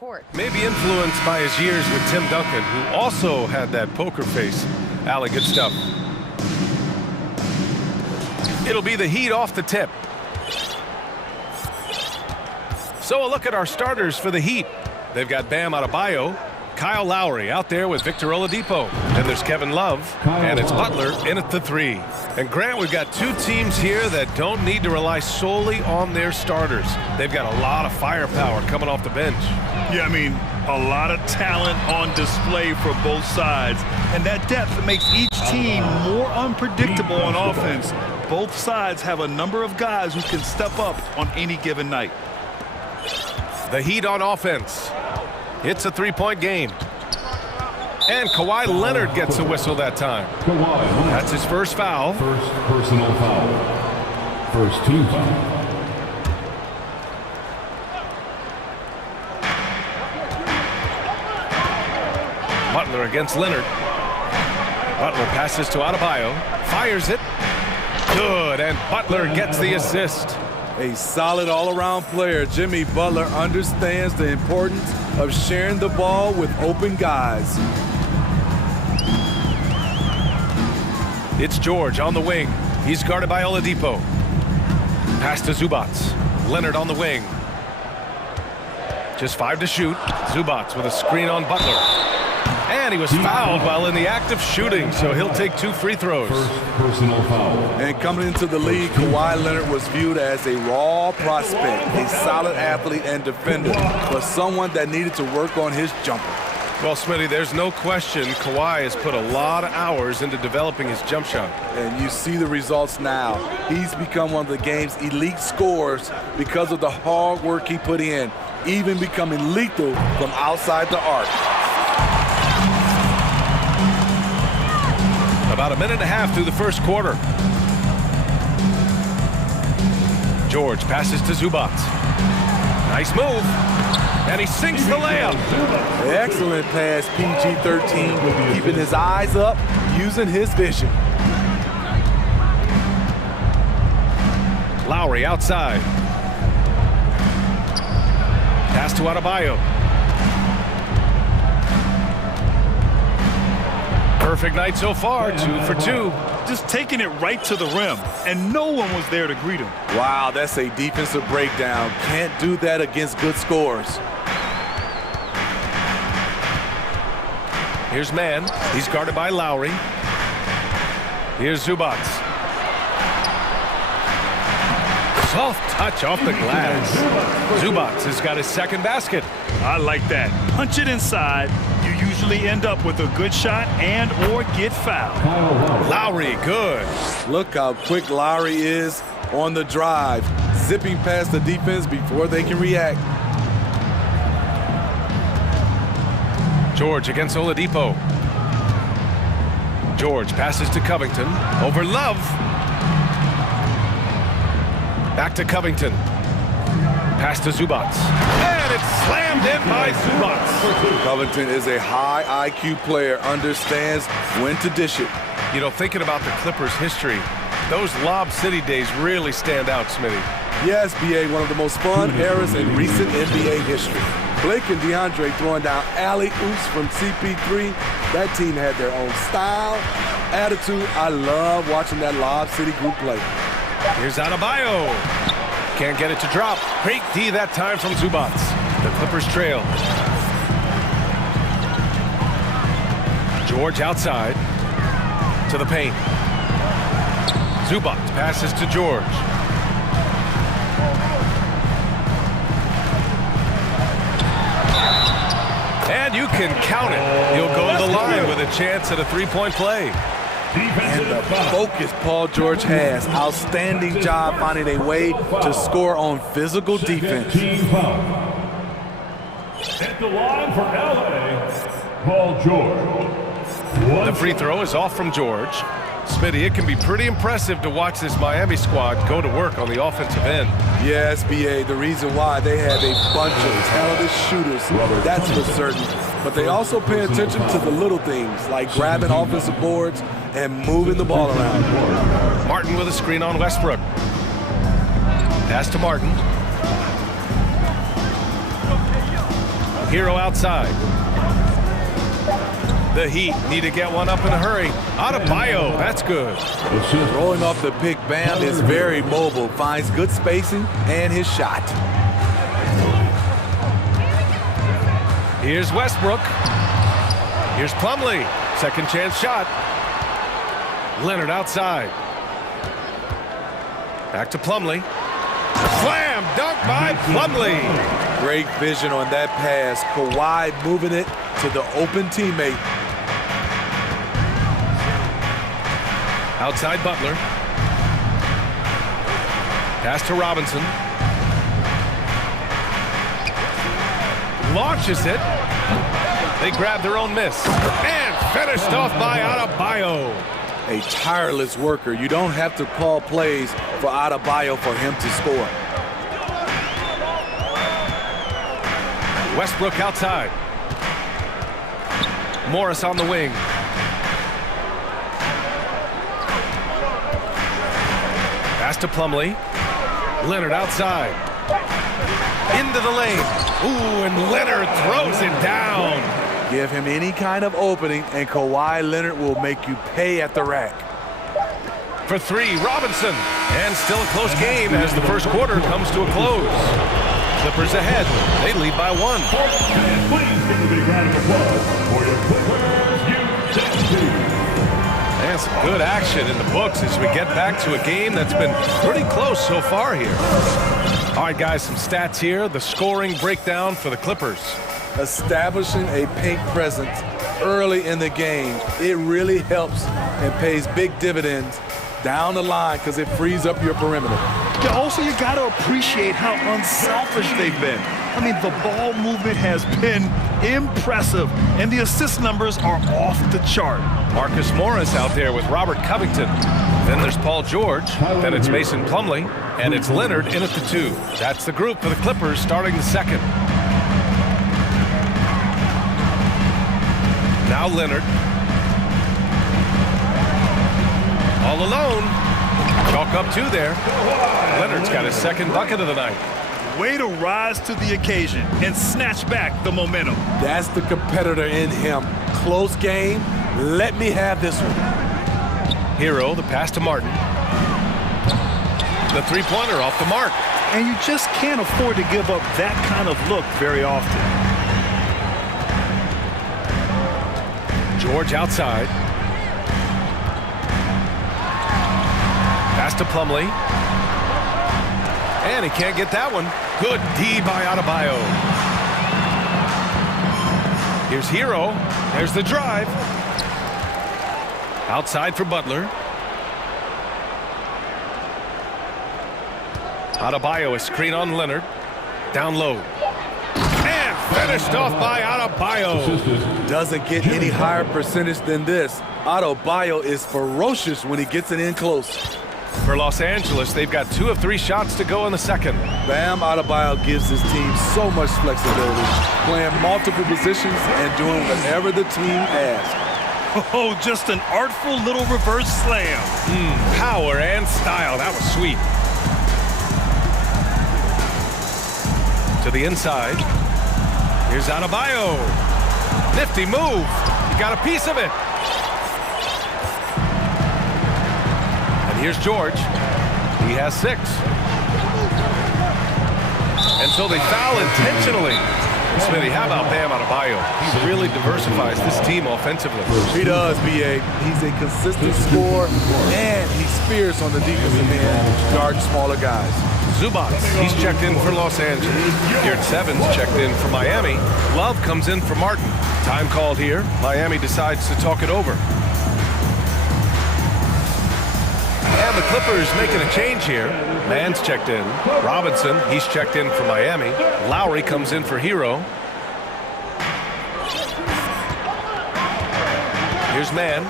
court. Maybe influenced by his years with Tim Duncan, who also had that poker face. Allie, good stuff. It'll be the Heat off the tip. So a look at our starters for the Heat. They've got Bam Adebayo, Kyle Lowry out there with Victor Oladipo. Then there's Kevin Love, and it's Butler in at the 3. And Grant, we've got two teams here that don't need to rely solely on their starters. They've got a lot of firepower coming off the bench. Yeah, I mean, a lot of talent on display for both sides. And that depth makes each team more unpredictable on offense. Both sides have a number of guys who can step up on any given night. The Heat on offense. It's a three-point game. And Kawhi Leonard gets a whistle that time. That's his first foul. First personal foul. First team foul. Butler against Leonard. Butler passes to Adebayo. Fires it. Good, and Butler gets the assist. A solid all-around player. Jimmy Butler understands the importance of sharing the ball with open guys. It's George on the wing. He's guarded by Oladipo. Pass to Zubac. Leonard on the wing. Just 5 to shoot. Zubac with a screen on Butler. And he was fouled while in the act of shooting, so he'll take 2 free throws. First personal foul. And coming into the league, Kawhi Leonard was viewed as a raw prospect, a solid athlete and defender, but someone that needed to work on his jumper. Well, Smitty, there's no question Kawhi has put a lot of hours into developing his jump shot. And you see the results now. He's become one of the game's elite scorers because of the hard work he put in, even becoming lethal from outside the arc. About a minute and a half through the first quarter. George passes to Zubac. Nice move. And he sinks the layup. Excellent pass, PG-13, keeping his eyes up, using his vision. Lowry outside. Pass to Adebayo. Perfect night so far, 2 for 2. Just taking it right to the rim, and no one was there to greet him. Wow, that's a defensive breakdown. Can't do that against good scorers. Here's Mann. He's guarded by Lowry. Here's Zubac. Soft touch off the glass. Zubac has got his second basket. I like that. Punch it inside. You usually end up with a good shot and or get fouled. Lowry, good. Look how quick Lowry is on the drive, zipping past the defense before they can react. George against Oladipo. George passes to Covington. Over Love. Back to Covington. Pass to Zubac. And it's slammed in by Zubac. Covington is a high IQ player, understands when to dish it. You know, thinking about the Clippers' history, those Lob City days really stand out, Smitty. Yes, BA, one of the most fun eras in recent NBA history. Blake and DeAndre throwing down alley-oops from CP3. That team had their own style, attitude. I love watching that Lob City group play. Here's Adebayo. Can't get it to drop. Great D that time from Zubac. The Clippers trail. George outside to the paint. Zubac passes to George. And you can count it. He'll go to the line with a chance at a three-point play. And the focus Paul George has. Outstanding job finding a way to score on physical defense. At the line for LA, Paul George. The free throw is off from George. Smitty, it can be pretty impressive to watch this Miami squad go to work on the offensive end. Yes, BA, the reason why they have a bunch of talented shooters, that's for certain. But they also pay attention to the little things, like grabbing offensive boards and moving the ball around. Martin with a screen on Westbrook. Pass to Martin. Hero outside. The Heat need to get one up in a hurry. Adebayo, that's good. Rolling off the pick, Bam is very mobile, finds good spacing and his shot. Here's Westbrook. Here's Plumlee. Second chance shot. Leonard outside. Back to Plumlee. Slam dunk by Plumlee. Great vision on that pass. Kawhi moving it to the open teammate. Outside Butler. Pass to Robinson. Launches it. They grab their own miss. And finished off by Adebayo. A tireless worker. You don't have to call plays for Adebayo for him to score. Westbrook outside. Morris on the wing. Pass to Plumlee. Leonard outside. Into the lane. Ooh, and Leonard throws it down. Give him any kind of opening, and Kawhi Leonard will make you pay at the rack. For three, Robinson. And still a close game as the first quarter comes to a close. Clippers ahead. They lead by one. And please give a big round of applause for your Clippers, And some good action in the books as we get back to a game that's been pretty close so far here. All right, guys, some stats here. The scoring breakdown for the Clippers. Establishing a paint presence early in the game, it really helps and pays big dividends down the line because it frees up your perimeter. Yeah, also, you got to appreciate how unselfish they've been. I mean, the ball movement has been impressive, and the assist numbers are off the chart. Marcus Morris out there with Robert Covington. Then there's Paul George. Then it's Mason Plumlee. And it's Leonard in at the 2. That's the group for the Clippers starting the second. Now Leonard. All alone. Chalk up 2 there. Leonard's got his second bucket of the night. Way to rise to the occasion and snatch back the momentum. That's the competitor in him. Close game. Let me have this one. Hero, the pass to Martin. The three-pointer off the mark. And you just can't afford to give up that kind of look very often. George outside. Pass to Plumlee. And he can't get that one. Good D by Adebayo. Here's Hero. There's the drive. Outside for Butler. Adebayo, a screen on Leonard. Down low. And finished off by Adebayo. Doesn't get any higher percentage than this. Adebayo is ferocious when he gets it in close. For Los Angeles, they've got 2 of 3 shots to go in the second. Bam Adebayo gives his team so much flexibility, playing multiple positions and doing whatever the team asks. Oh, just an artful little reverse slam. Power and style. That was sweet. To the inside. Here's Adebayo. Nifty move. He got a piece of it. And here's George. He has 6. And so they foul intentionally. Smitty, how about Bam Adebayo? He really diversifies this team offensively. He does, B.A. He's a consistent scorer, and he spears on the defensive end, guarding smaller guys. Zubac, he's checked in for Los Angeles. Garrett Sevens checked in for Miami. Love comes in for Martin. Time called here. Miami decides to talk it over. And the Clippers making a change here. Mann's checked in. Robinson, he's checked in for Miami. Lowry comes in for Hero. Here's Mann.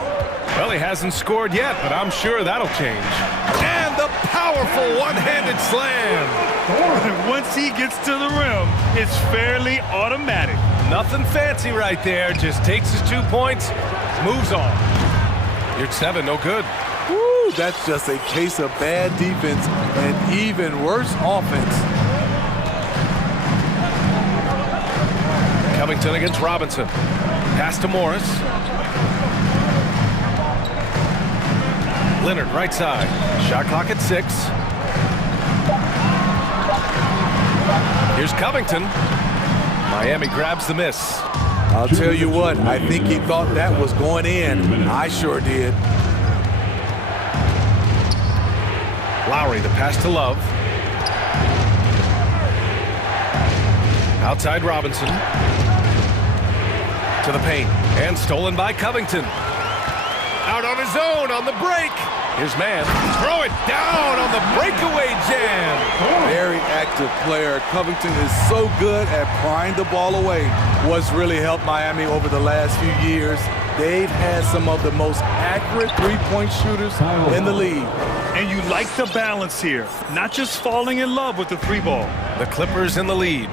Well, he hasn't scored yet, but I'm sure that'll change. And the powerful one-handed slam. Once he gets to the rim, it's fairly automatic. Nothing fancy right there. Just takes his 2 points, moves on. You're at 7, no good. Woo, that's just a case of bad defense and even worse offense. Covington against Robinson. Pass to Morris. Leonard, right side. Shot clock at 6. Here's Covington. Miami grabs the miss. I'll tell you what, I think he thought that was going in. I sure did. Lowry, the pass to Love. Outside Robinson. To the paint. And stolen by Covington. Out on his own on the break. Here's Mann. Throw it down on the breakaway jam. Very active player. Covington is so good at prying the ball away. What's really helped Miami over the last few years, they've had some of the most accurate three-point shooters in the league. And you like the balance here. Not just falling in love with the three ball. The Clippers in the lead.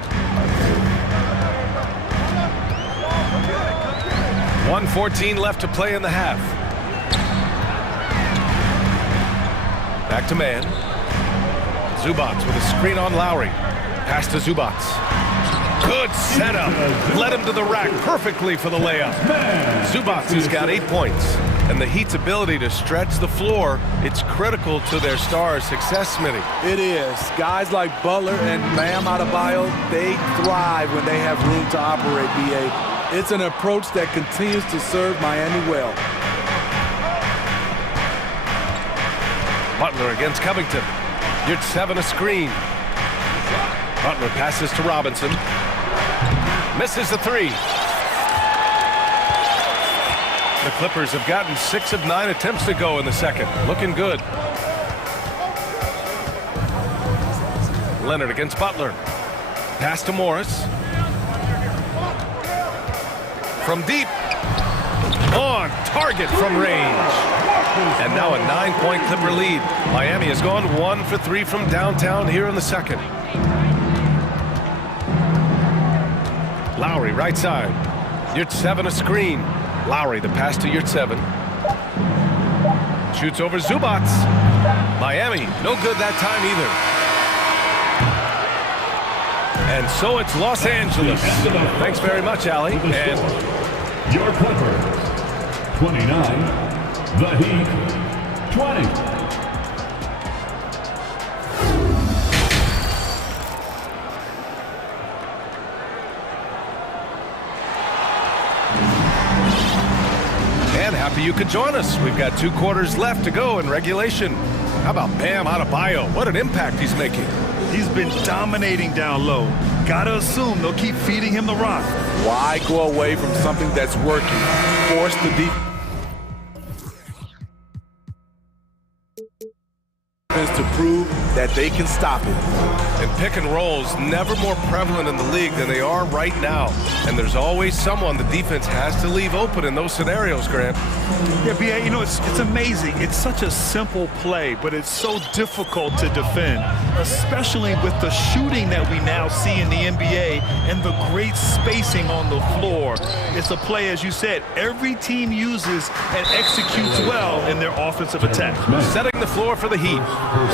1:14 left to play in the half. Back to Mann. Zubac with a screen on Lowry. Pass to Zubac. Good setup. Led him to the rack perfectly for the layup. Zubac has got 8 points. And the Heat's ability to stretch the floor, it's critical to their star's success, Smitty. It is. Guys like Butler and Bam Adebayo, they thrive when they have room to operate, B.A. It's an approach that continues to serve Miami well. Butler against Covington. You're 7 a screen. Butler passes to Robinson. Misses the 3. The Clippers have gotten 6 of 9 attempts to go in the second. Looking good. Leonard against Butler. Pass to Morris. From deep. On target from range. And now a 9-point Clipper lead. Miami has gone 1 for 3 from downtown here in the second. Lowry, right side. You're 7 a screen. Lowry, the pass to Yurtseven. Shoots over Zubac. Miami, no good that time either. And so it's Los Angeles. Thanks very much, Allie. And your Clippers, 29. The Heat, 20. And happy you could join us. We've got 2 quarters left to go in regulation. How about Bam Adebayo? What an impact he's making. He's been dominating down low. Gotta assume they'll keep feeding him the rock. Why go away from something that's working? Force the defense to prove that they can stop it. And pick and rolls never more prevalent in the league than they are right now. And there's always someone the defense has to leave open in those scenarios, Grant. Yeah, B.A., you know, it's amazing. It's such a simple play, but it's so difficult to defend, especially with the shooting that we now see in the NBA and the great spacing on the floor. It's a play, as you said, every team uses and executes well in their offensive attack. Setting the floor for the Heat.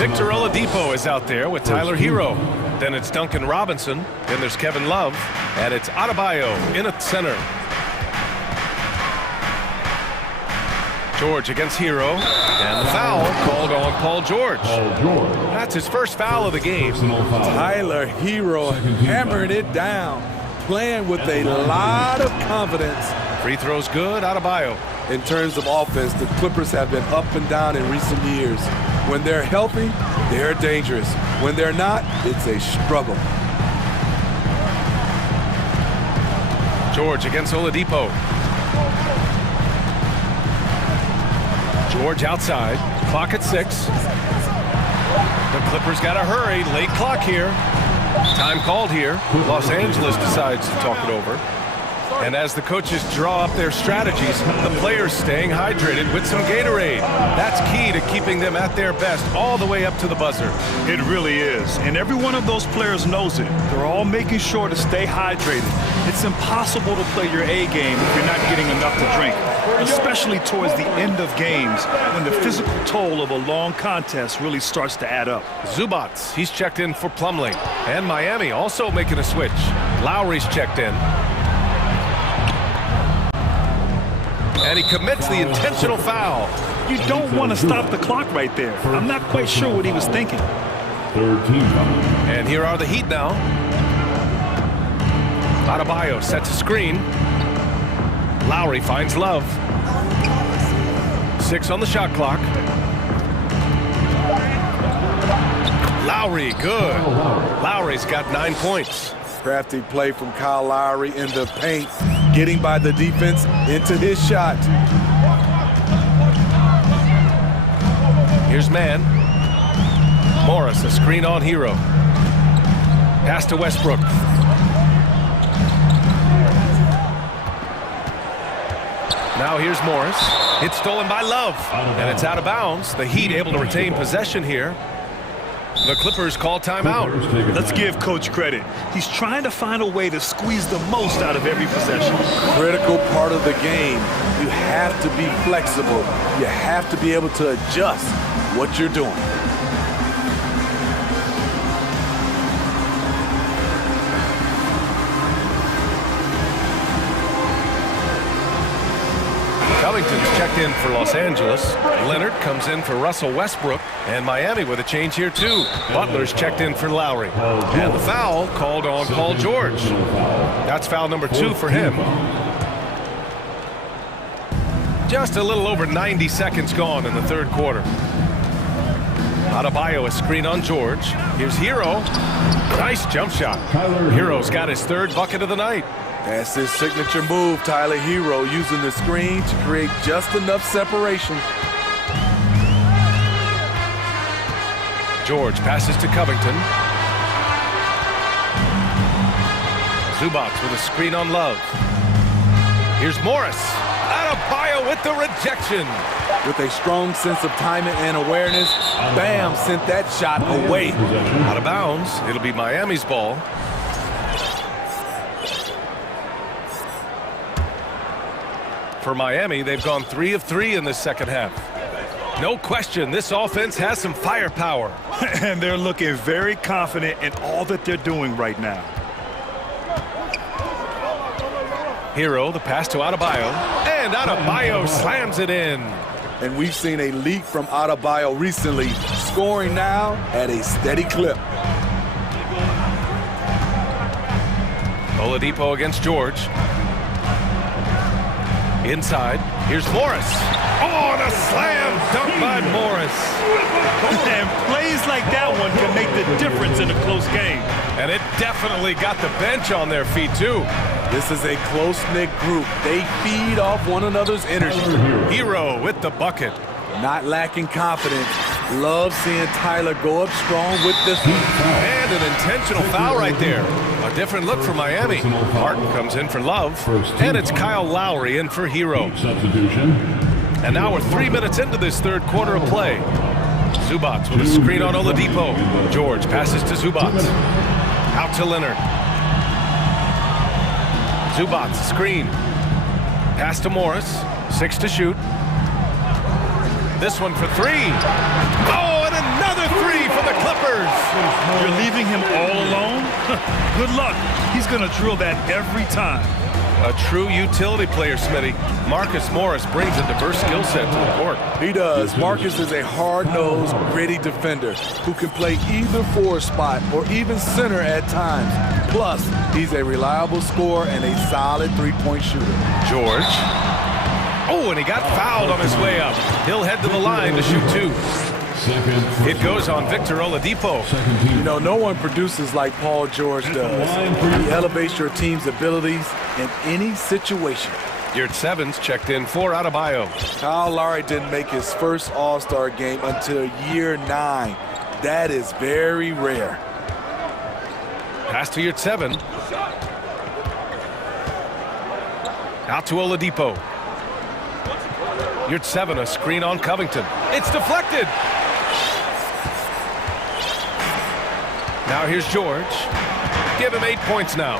Victor Oladipo is out there with Tyler Hero. Then it's Duncan Robinson. Then there's Kevin Love. And it's Adebayo in at center. George against Hero. And the foul called on Paul George. That's his first foul of the game. Tyler Hero hammered it down, playing with a lot of confidence. Free throws good, Adebayo. In terms of offense, the Clippers have been up and down in recent years. When they're healthy, they're dangerous. When they're not, it's a struggle. George against Oladipo. George outside. Clock at 6. The Clippers got to hurry. Late clock here. Time called here. Los Angeles decides to talk it over. And as the coaches draw up their strategies, the players staying hydrated with some Gatorade. That's key to keeping them at their best all the way up to the buzzer. It really is. And every one of those players knows it. They're all making sure to stay hydrated. It's impossible to play your A game if you're not getting enough to drink, especially towards the end of games when the physical toll of a long contest really starts to add up. Zubac, he's checked in for Plumlee. And Miami also making a switch. Lowry's checked in. And he commits the intentional foul. You don't want to stop the clock right there. I'm not quite sure what he was thinking. Third team foul. And here are the Heat now. Adebayo sets a screen. Lowry finds Love. 6 on the shot clock. Lowry, good. Lowry's got 9 points. Crafty play from Kyle Lowry in the paint, getting by the defense into his shot. Here's man. Morris, a screen on Hero. Pass to Westbrook. Now here's Morris. It's stolen by Love, and it's out of bounds. The Heat able to retain possession here. The Clippers call timeout. Let's give Coach credit. He's trying to find a way to squeeze the most out of every possession. Critical part of the game. You have to be flexible. You have to be able to adjust what you're doing. Covington's checked in for Los Angeles. Leonard comes in for Russell Westbrook. And Miami with a change here, too. Butler's checked in for Lowry. And the foul called on Paul George. That's foul number 2 for him. Just a little over 90 seconds gone in the third quarter. Adebayo, a screen on George. Here's Hero. Nice jump shot. Hero's got his 3rd bucket of the night. That's his signature move, Tyler Hero, using the screen to create just enough separation. George passes to Covington. Zubac with a screen on Love. Here's Morris. Adebayo with the rejection. With a strong sense of timing and awareness, bam, sent that shot away. Out of bounds. It'll be Miami's ball. For Miami, they've gone 3 of 3 in this second half. No question, this offense has some firepower. And they're looking very confident in all that they're doing right now. Hero, the pass to Adebayo. And Adebayo slams it in. And we've seen a leap from Adebayo recently, scoring now at a steady clip. Oladipo against George. Inside, here's Morris. Oh, and a slam dunk by Morris. And plays like that one can make the difference in a close game. And it definitely got the bench on their feet, too. This is a close-knit group. They feed off one another's energy. Hero with the bucket. Not lacking confidence. Love seeing Tyler go up strong with this one. And an intentional foul right there. A different look for Miami. Martin comes in for Love. And it's Kyle Lowry in for Hero. Substitution. And now we're 3 minutes into this third quarter of play. Zubac with a screen on Oladipo. George passes to Zubac. Out to Leonard. Zubac, screen. Pass to Morris. 6 to shoot. This one for 3. Oh, and another 3 for the Clippers. You're leaving him all alone? Good luck. He's going to drill that every time. A true utility player, Smitty. Marcus Morris brings a diverse skill set to the court. He does. Marcus is a hard-nosed, gritty defender who can play either forward spot or even center at times. Plus, he's a reliable scorer and a solid three-point shooter. George. Oh, and he got fouled on his way up. He'll head to the line to shoot 2. It goes on Victor Oladipo. You know, no one produces like Paul George does. He elevates your team's abilities in any situation. Yurt Sevens checked in for Adebayo. Kyle Lowry didn't make his first All-Star game until year 9. That is very rare. Pass to Yurt 7. Out to Oladipo. Yurt 7, a screen on Covington. It's deflected. Now here's George. Give him 8 points now.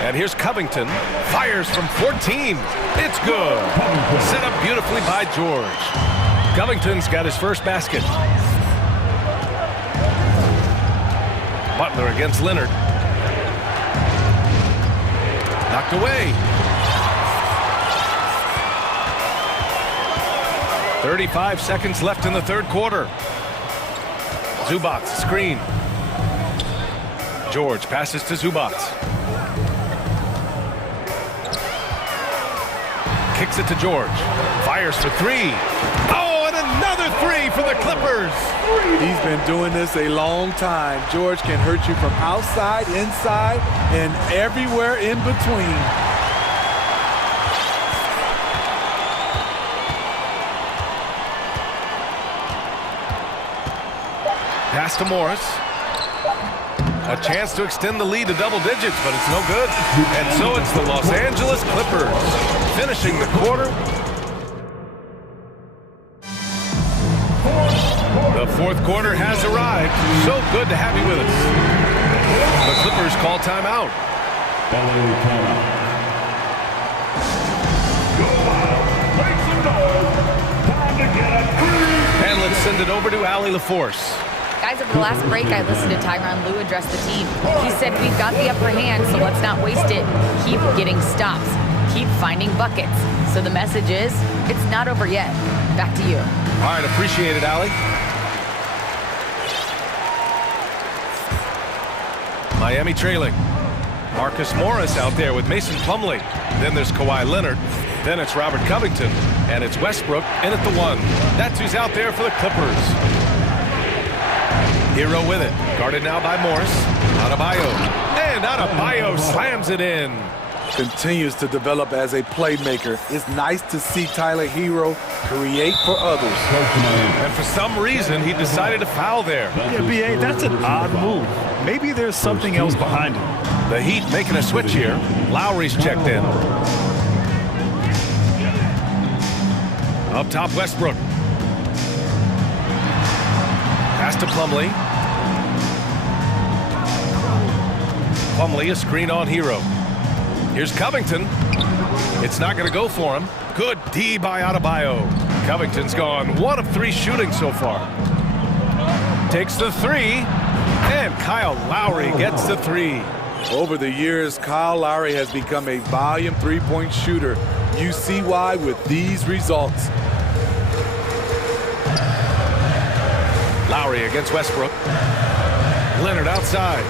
And here's Covington. Fires from 14. It's good. Set up beautifully by George. Covington's got his first basket. Butler against Leonard. Knocked away. 35 seconds left in the third quarter. Zubac, screen. George passes to Zubac. Kicks it to George. Fires for three. Oh, and another three for the Clippers. He's been doing this a long time. George can hurt you from outside, inside, and everywhere in between. Pass to Morris. A chance to extend the lead to double digits, but it's no good. And so it's the Los Angeles Clippers finishing the quarter. The fourth quarter has arrived. So good to have you with us. The Clippers call timeout. And let's send it over to Allie LaForce. Guys, over the last break, I listened to Tyronn Lue address the team. He said, we've got the upper hand, so let's not waste it. Keep getting stops. Keep finding buckets. So the message is, it's not over yet. Back to you. All right, appreciate it, Allie. Miami trailing. Marcus Morris out there with Mason Plumlee. Then there's Kawhi Leonard. Then it's Robert Covington. And it's Westbrook in at the one. That's who's out there for the Clippers. Hero with it. Guarded now by Morris. Adebayo. And Adebayo slams it in. Continues to develop as a playmaker. It's nice to see Tyler Hero create for others. And for some reason, he decided to foul there. Yeah, B.A., that's an odd move. Maybe there's something else behind it. The Heat making a switch here. Lowry's checked in. Up top, Westbrook. Pass to Plumlee. Plumlee, a screen on Hero. Here's Covington. It's not going to go for him. Good D by Adebayo. Covington's gone 1 of 3 shooting so far. Takes the three. And Kyle Lowry gets the three. Over the years, Kyle Lowry has become a volume three-point shooter. You see why with these results. Lowry against Westbrook. Leonard outside.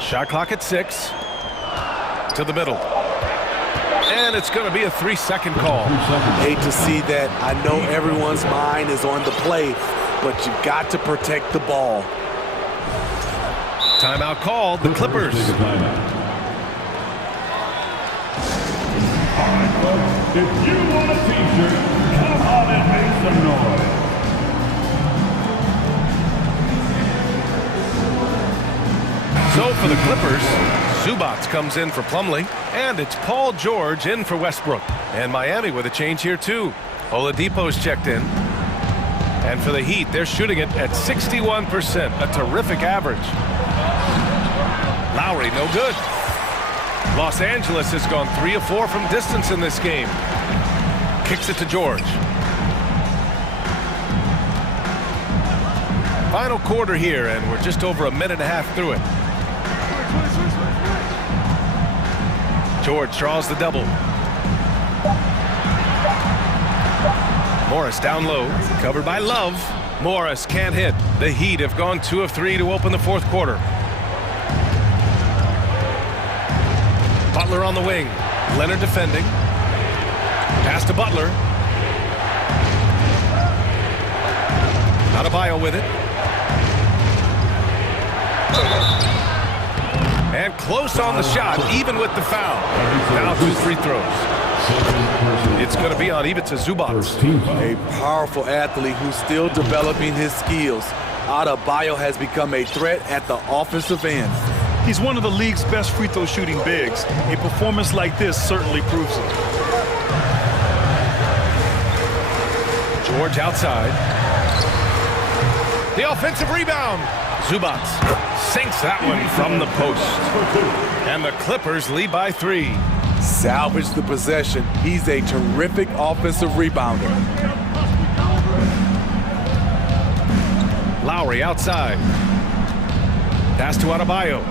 Shot clock at 6. To the middle. And it's going to be a 3-second call. Hate to see that. I know everyone's mind is on the play, but you've got to protect the ball. Timeout called. The Clippers. If you want a t-shirt, come on and make some noise. So for the Clippers, Zubac comes in for Plumlee, and it's Paul George in for Westbrook. And Miami with a change here too. Oladipo's checked in. And for the Heat, they're shooting it at 61%, a terrific average. Lowry, no good. Los Angeles has gone 3 of 4 from distance in this game. Kicks it to George. Final quarter here, and we're just over a minute and a half through it. George draws the double. Morris down low, covered by Love. Morris can't hit. The Heat have gone 2 of 3 to open the fourth quarter. Butler on the wing. Leonard defending. Pass to Butler. Adebayo with it. And close on the shot, even with the foul. Now 2 free throws. It's going to be on Ivica Zubac. A powerful athlete who's still developing his skills. Adebayo has become a threat at the offensive end. He's one of the league's best free throw shooting bigs. A performance like this certainly proves it. George outside. The offensive rebound. Zubac sinks that one from the post. And the Clippers lead by 3. Salvage the possession. He's a terrific offensive rebounder. Lowry outside. Pass to Adebayo.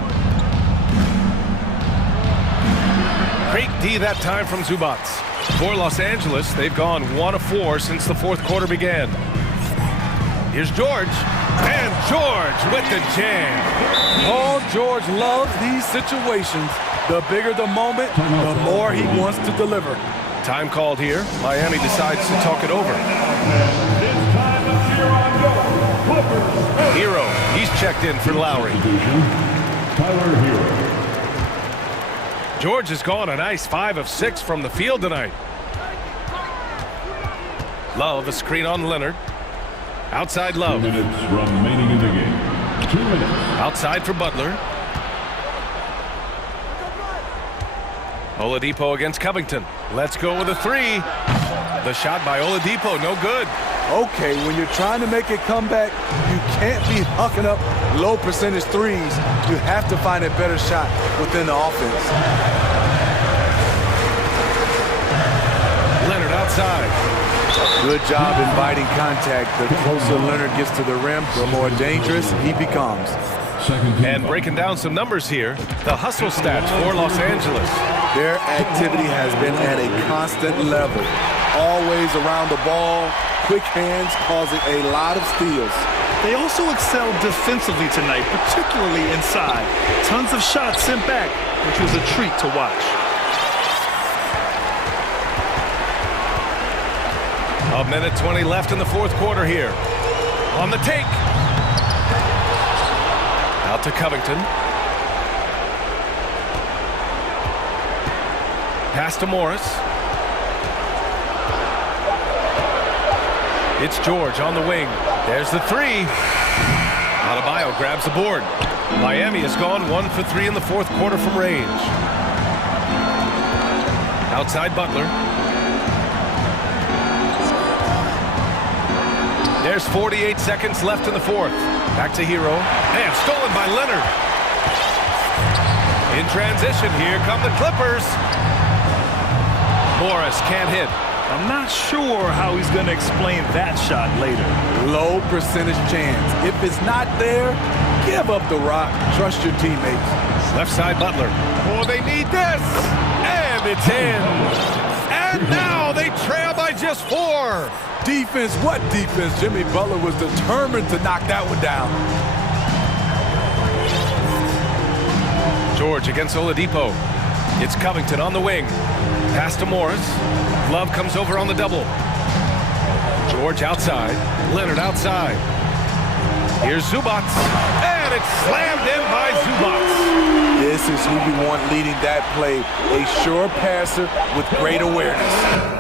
Great D that time from Zubats. For Los Angeles, they've gone 1 of 4 since the fourth quarter began. Here's George. And George with the jam. Oh, George loves these situations. The bigger the moment, the more he wants to deliver. Time called here. Miami decides to talk it over. Hero, he's checked in for Lowry. George has gone a nice 5 of 6 from the field tonight. Love, a screen on Leonard. Outside Love. 2 minutes remaining in the game. 2 minutes. Outside for Butler. Oladipo against Covington. Let's go with a 3. The shot by Oladipo, no good. Okay, when you're trying to make a comeback, you can't be hucking up low percentage threes. You have to find a better shot within the offense. Leonard outside. Good job inviting contact. The closer Leonard gets to the rim, the more dangerous he becomes. And breaking down some numbers here, the hustle stats for Los Angeles. Their activity has been at a constant level. Always around the ball, quick hands causing a lot of steals. They also excelled defensively tonight, particularly inside. Tons of shots sent back, which was a treat to watch. A minute 20 left in the fourth quarter here. On the take. Out to Covington. Pass to Morris. It's George on the wing. There's the 3. Adebayo grabs the board. Miami has gone 1 for 3 in the fourth quarter from range. Outside Butler. There's 48 seconds left in the fourth. Back to Hero. And stolen by Leonard. In transition, here come the Clippers. Morris can't hit. I'm not sure how he's going to explain that shot later. Low percentage chance. If it's not there, give up the rock. Trust your teammates. Left side Butler. Oh, they need this. And it's in. And now they trail by just 4. Defense, what defense? Jimmy Butler was determined to knock that one down. George against Oladipo. It's Covington on the wing. Pass to Morris. Love comes over on the double. George outside. Leonard outside. Here's Zubats. And it's slammed in by Zubats. This is who we want leading that play. A sure passer with great awareness.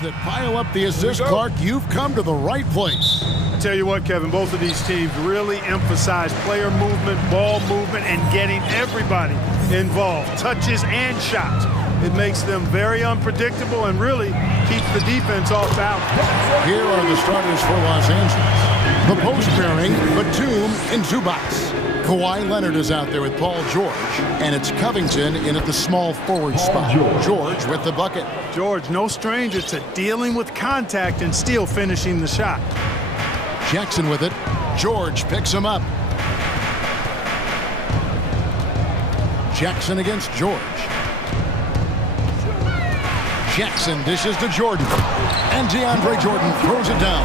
that pile up the assist, Clark, you've come to the right place. I tell you what, Kevin, both of these teams really emphasize player movement, ball movement, and getting everybody involved, touches and shots. It makes them very unpredictable and really keeps the defense off balance. Here are the starters for Los Angeles. The post pairing, Batum and Zubats. Kawhi Leonard is out there with Paul George, and it's Covington in at the small forward spot. George with the bucket. George, no stranger to dealing with contact and still finishing the shot. Jackson with it. George picks him up. Jackson against George. Jackson dishes to Jordan. And DeAndre Jordan throws it down.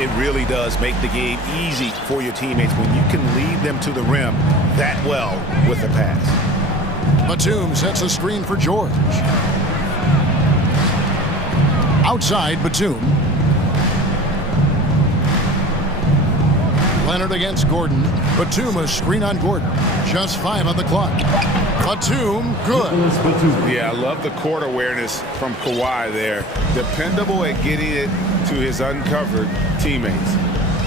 It really does make the game easy for your teammates when you can lead them to the rim that well with a pass. Batum sets a screen for George. Outside, Batum. Leonard against Gordon. Batum a screen on Gordon. Just 5 on the clock. Batum, good. Yeah, I love the court awareness from Kawhi there. Dependable at getting it to his uncovered teammates.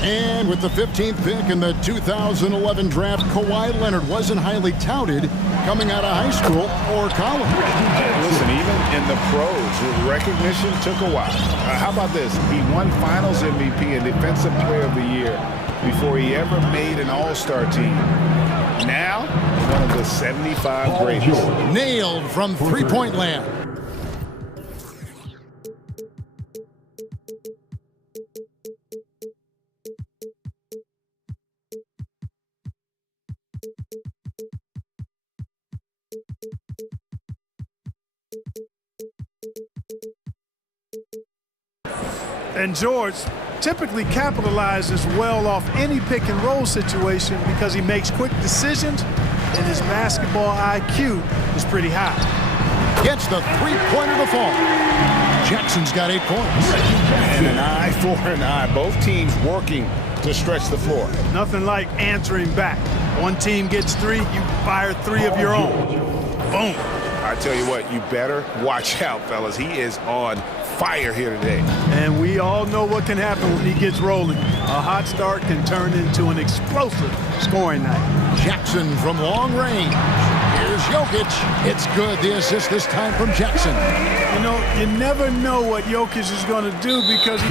And with the 15th pick in the 2011 draft, Kawhi Leonard wasn't highly touted coming out of high school or college. Listen, even in the pros, recognition took a while. How about this? He won Finals MVP and Defensive Player of the Year before he ever made an All-Star team. Now, one of the 75 greatest. Nailed from three-point land. And George typically capitalizes well off any pick and roll situation because he makes quick decisions and his basketball IQ is pretty high. Gets the three-pointer to fall. Jackson's got 8 points. And an eye for an eye. Both teams working to stretch the floor. Nothing like answering back. One team gets 3, you fire 3 of your own. Boom. I tell you what, you better watch out, fellas. He is on fire here today. And we all know what can happen when he gets rolling. A hot start can turn into an explosive scoring night. Jackson from long range. Here's Jokic. It's good. The assist this time from Jackson. You know, you never know what Jokic is going to do because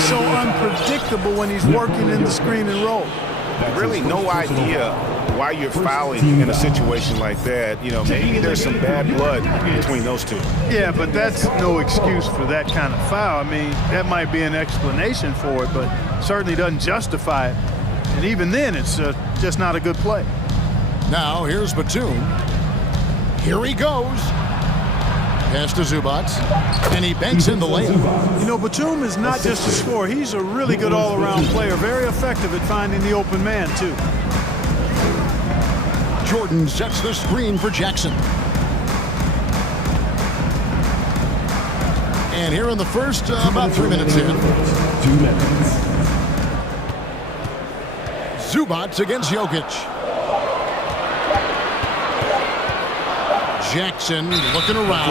so unpredictable when he's working in the screen and roll. Really no idea why you're fouling in a situation like that. You know, maybe there's some bad blood between those two. Yeah, but that's no excuse for that kind of foul. I mean, that might be an explanation for it, but certainly doesn't justify it. And even then, it's just not a good play. Now, here's Batum. Here he goes. Pass to Zubats, and he banks in the layup. You know, Batum is not just a scorer. He's a really good all-around player, very effective at finding the open man, too. Jordan sets the screen for Jackson. And here in the first, about 3 minutes in. 2 minutes. Zubats against Jokic. Jackson looking around,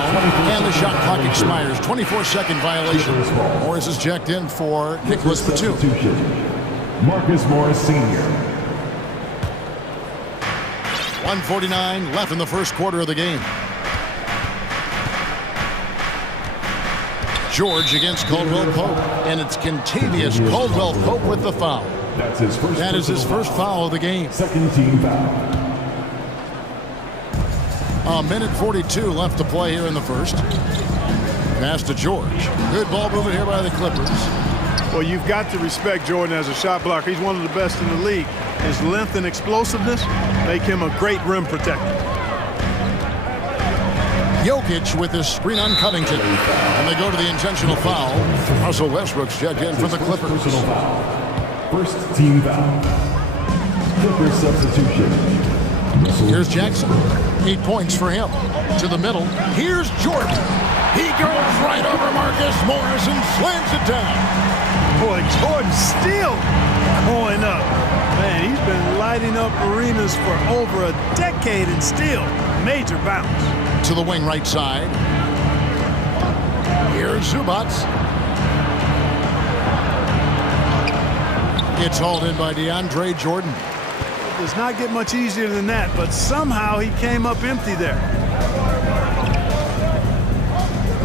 and the shot clock expires. 24-second violation. Morris is checked in for Nicholas Batum. Marcus Morris Sr. 1:49 left in the first quarter of the game. George against Caldwell Pope, and it's Kentavious Caldwell Pope with the foul. That is his first foul of the game. Second team foul. A minute 42 left to play here in the first. Pass to George. Good ball movement here by the Clippers. Well, you've got to respect Jordan as a shot blocker. He's one of the best in the league. His length and explosiveness make him a great rim protector. Jokic with his screen on Covington. And they go to the intentional foul. Russell Westbrook's checked in for the Clippers. Personal foul. First team foul. Clippers substitution. Here's Jackson. 8 points for him. To the middle. Here's Jordan. He goes right over Marcus Morris and slams it down. Boy, Jordan still going up. Man, he's been lighting up arenas for over a decade and still major bounce. To the wing right side. Here's Zubats. It's hauled in by DeAndre Jordan. It does not get much easier than that, but somehow he came up empty there.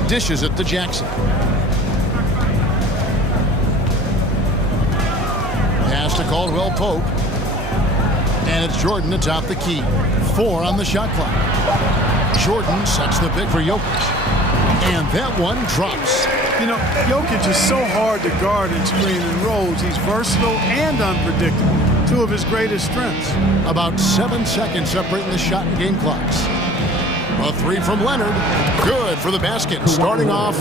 Dishes it to Jackson. Pass to Caldwell Pope. And it's Jordan to top the key. 4 on the shot clock. Jordan sets the pick for Jokic. And that one drops. You know, Jokic is so hard to guard and screen and rolls. He's versatile and unpredictable. 2 of his greatest strengths. About 7 seconds separating the shot and game clocks. A 3 from Leonard. Good for the basket. Starting off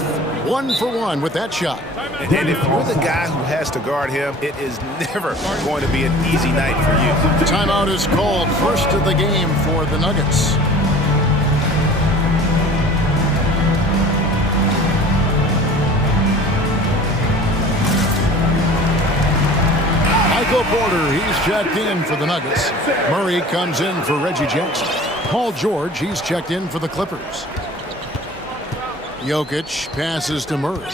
1 for 1 with that shot. And if you're the guy who has to guard him, it is never going to be an easy night for you. Timeout is called. First of the game for the Nuggets. Michael Porter, he's checked in for the Nuggets. Murray comes in for Reggie Jackson. Paul George, he's checked in for the Clippers. Jokic passes to Murray.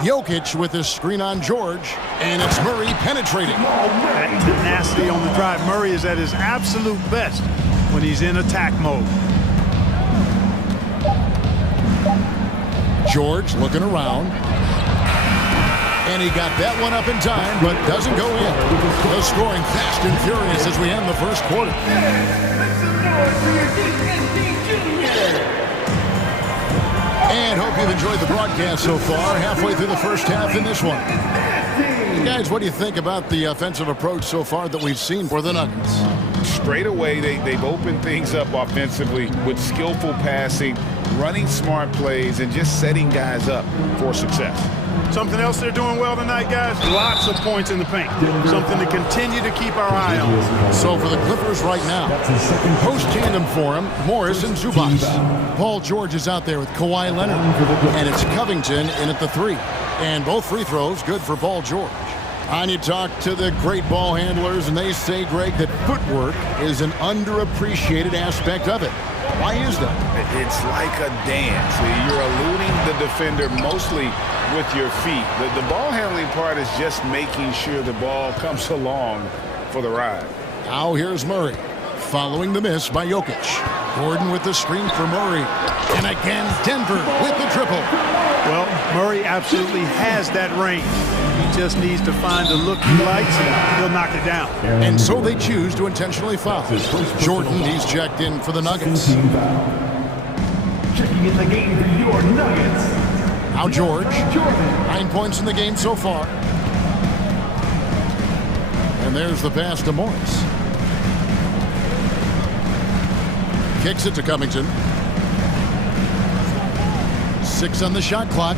Jokic with his screen on George, and it's Murray penetrating. That tenacity on the drive. Murray is at his absolute best when he's in attack mode. George looking around. And he got that one up in time, but doesn't go in. The scoring fast and furious as we end the first quarter. And hope you've enjoyed the broadcast so far. Halfway through the first half in this one. Guys, what do you think about the offensive approach so far that we've seen for the Nuggets? Straight away, they've opened things up offensively with skillful passing, running smart plays, and just setting guys up for success. Something else they're doing well tonight, guys, lots of points in the paint. Something to continue to keep our eye on. So for the Clippers right now, post tandem for him, Morris and Zubats. Paul George is out there with Kawhi Leonard. And it's Covington in at the 3. And both free throws good for Paul George. And you talk to the great ball handlers, and they say, Greg, that footwork is an underappreciated aspect of it. Why is that? It's like a dance. You're eluding the defender mostly with your feet. The ball handling part is just making sure the ball comes along for the ride. Now here's Murray, following the miss by Jokic. Gordon with the screen for Murray. And again, Denver with the triple. Well, Murray absolutely has that range. He just needs to find the look he likes, and he'll knock it down. And so they choose to intentionally foul. Jordan, he's checked in for the Nuggets. Checking in the game for your Nuggets. Now George, 9 points in the game so far. And there's the pass to Morris. Kicks it to Covington. 6 on the shot clock.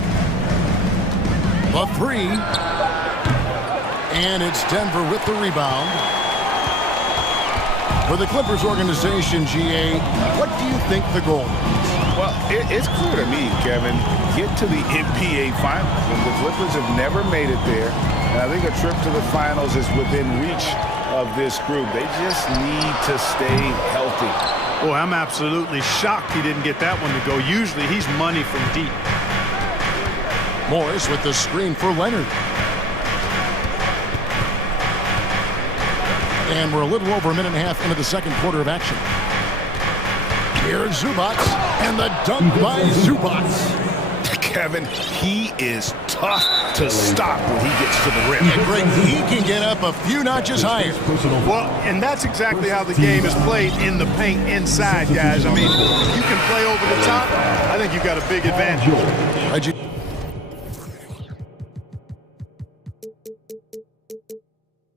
The 3. And it's Denver with the rebound. For the Clippers organization, GA, what do you think the goal is? Well, it's clear to me, Kevin, get to the NBA Finals. And the Clippers have never made it there. And I think a trip to the Finals is within reach of this group. They just need to stay healthy. Boy, I'm absolutely shocked he didn't get that one to go. Usually he's money from deep. Morris with the screen for Leonard. And we're a little over a minute and a half into the second quarter of action. Here's Zubats, and the dunk by Zubats. Kevin, he is tough to stop when he gets to the rim. And Greg, he can get up a few notches higher. Well, and that's exactly how the game is played in the paint inside, guys. I mean, if you can play over the top, I think you've got a big advantage.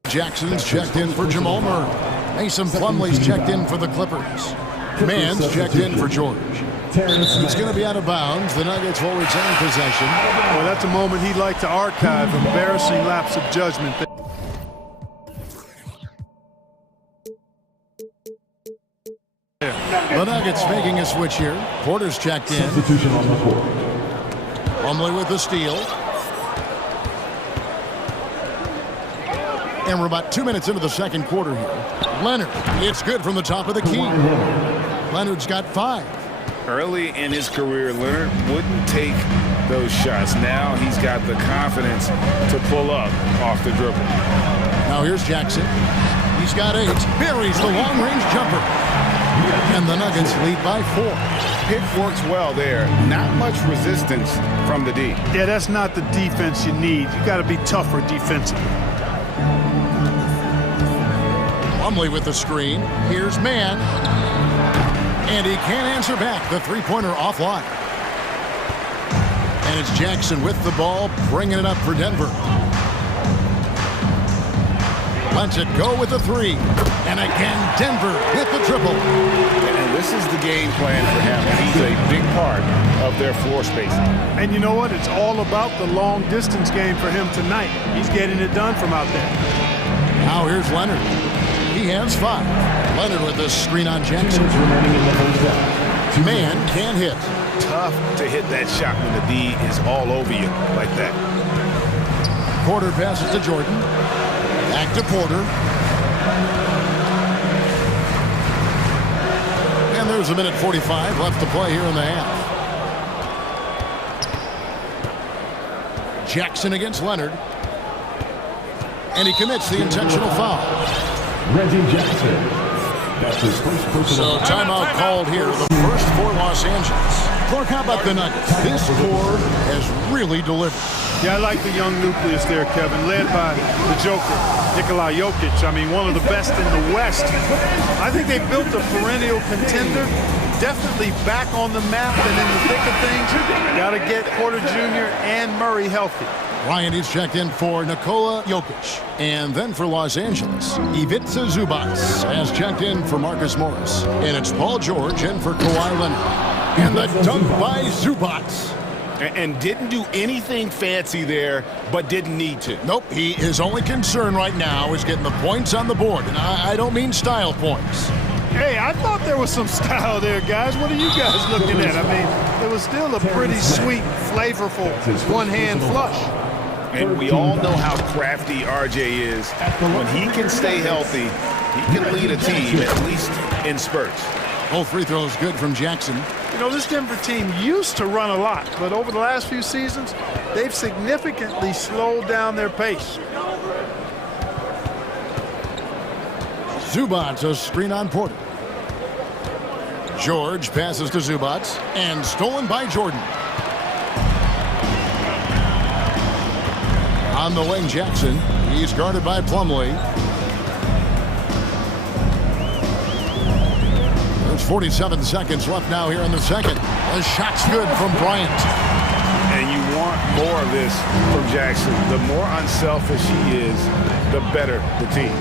Jackson's checked in for Jamal Murray. Mason Plumlee's checked in for the Clippers. Mann's checked in for George. He's going to be out of bounds. The Nuggets will retain possession. Well, that's a moment he'd like to archive. Embarrassing lapse of judgment. The Nuggets making a switch here. Porter's checked in. Plumlee with the steal. And we're about 2 minutes into the second quarter here. Leonard, it's good from the top of the key. Leonard's got 5. Early in his career, Leonard wouldn't take those shots. Now he's got the confidence to pull up off the dribble. Now here's Jackson. He's got 8. Buries the long-range jumper. And the Nuggets lead by 4. Pick works well there. Not much resistance from the D. Yeah, that's not the defense you need. You got to be tougher defensively. Plumlee with the screen. Here's Mann. And he can't answer back. The three-pointer offline. And it's Jackson with the ball, bringing it up for Denver. Lets it go with the 3. And again, Denver with the triple. And this is the game plan for him. He's a big part of their floor spacing. And you know what? It's all about the long-distance game for him tonight. He's getting it done from out there. Now here's Leonard. He has 5. Leonard with the screen on Jackson. Man can't hit. Tough to hit that shot when the D is all over you like that. Porter passes to Jordan. Back to Porter. And there's a minute 45 left to play here in the half. Jackson against Leonard. And he commits the intentional foul. Reggie Jackson. That's his first personal. So timeout called here, the first for Los Angeles. Clark, how about the Nuggets? This score has really delivered. Yeah, I like the young nucleus there, Kevin, led by the Joker, Nikola Jokic. I mean, one of the best in the West. I think they built a perennial contender, definitely back on the map and in the thick of things. Got to get Porter Jr. and Murray healthy. Ryan is checked in for Nikola Jokic. And then for Los Angeles, Ivica Zubac has checked in for Marcus Morris. And it's Paul George in for Kawhi Leonard. And the dunk by Zubac. And didn't do anything fancy there, but didn't need to. Nope, his only concern right now is getting the points on the board. And I don't mean style points. Hey, I thought there was some style there, guys. What are you guys looking at? I mean, it was still a pretty sweet, flavorful one-hand flush. And we all know how crafty RJ is. When he can stay healthy, he can lead a team, at least in spurts. Both free throws good from Jackson. You know, this Denver team used to run a lot, but over the last few seasons, they've significantly slowed down their pace. Zubac, a screen on Porter. George passes to Zubac, and stolen by Jordan. On the wing, Jackson. He's guarded by Plumlee. There's 47 seconds left now here in the second. The shot's good from Bryant. And you want more of this from Jackson. The more unselfish he is, the better the team.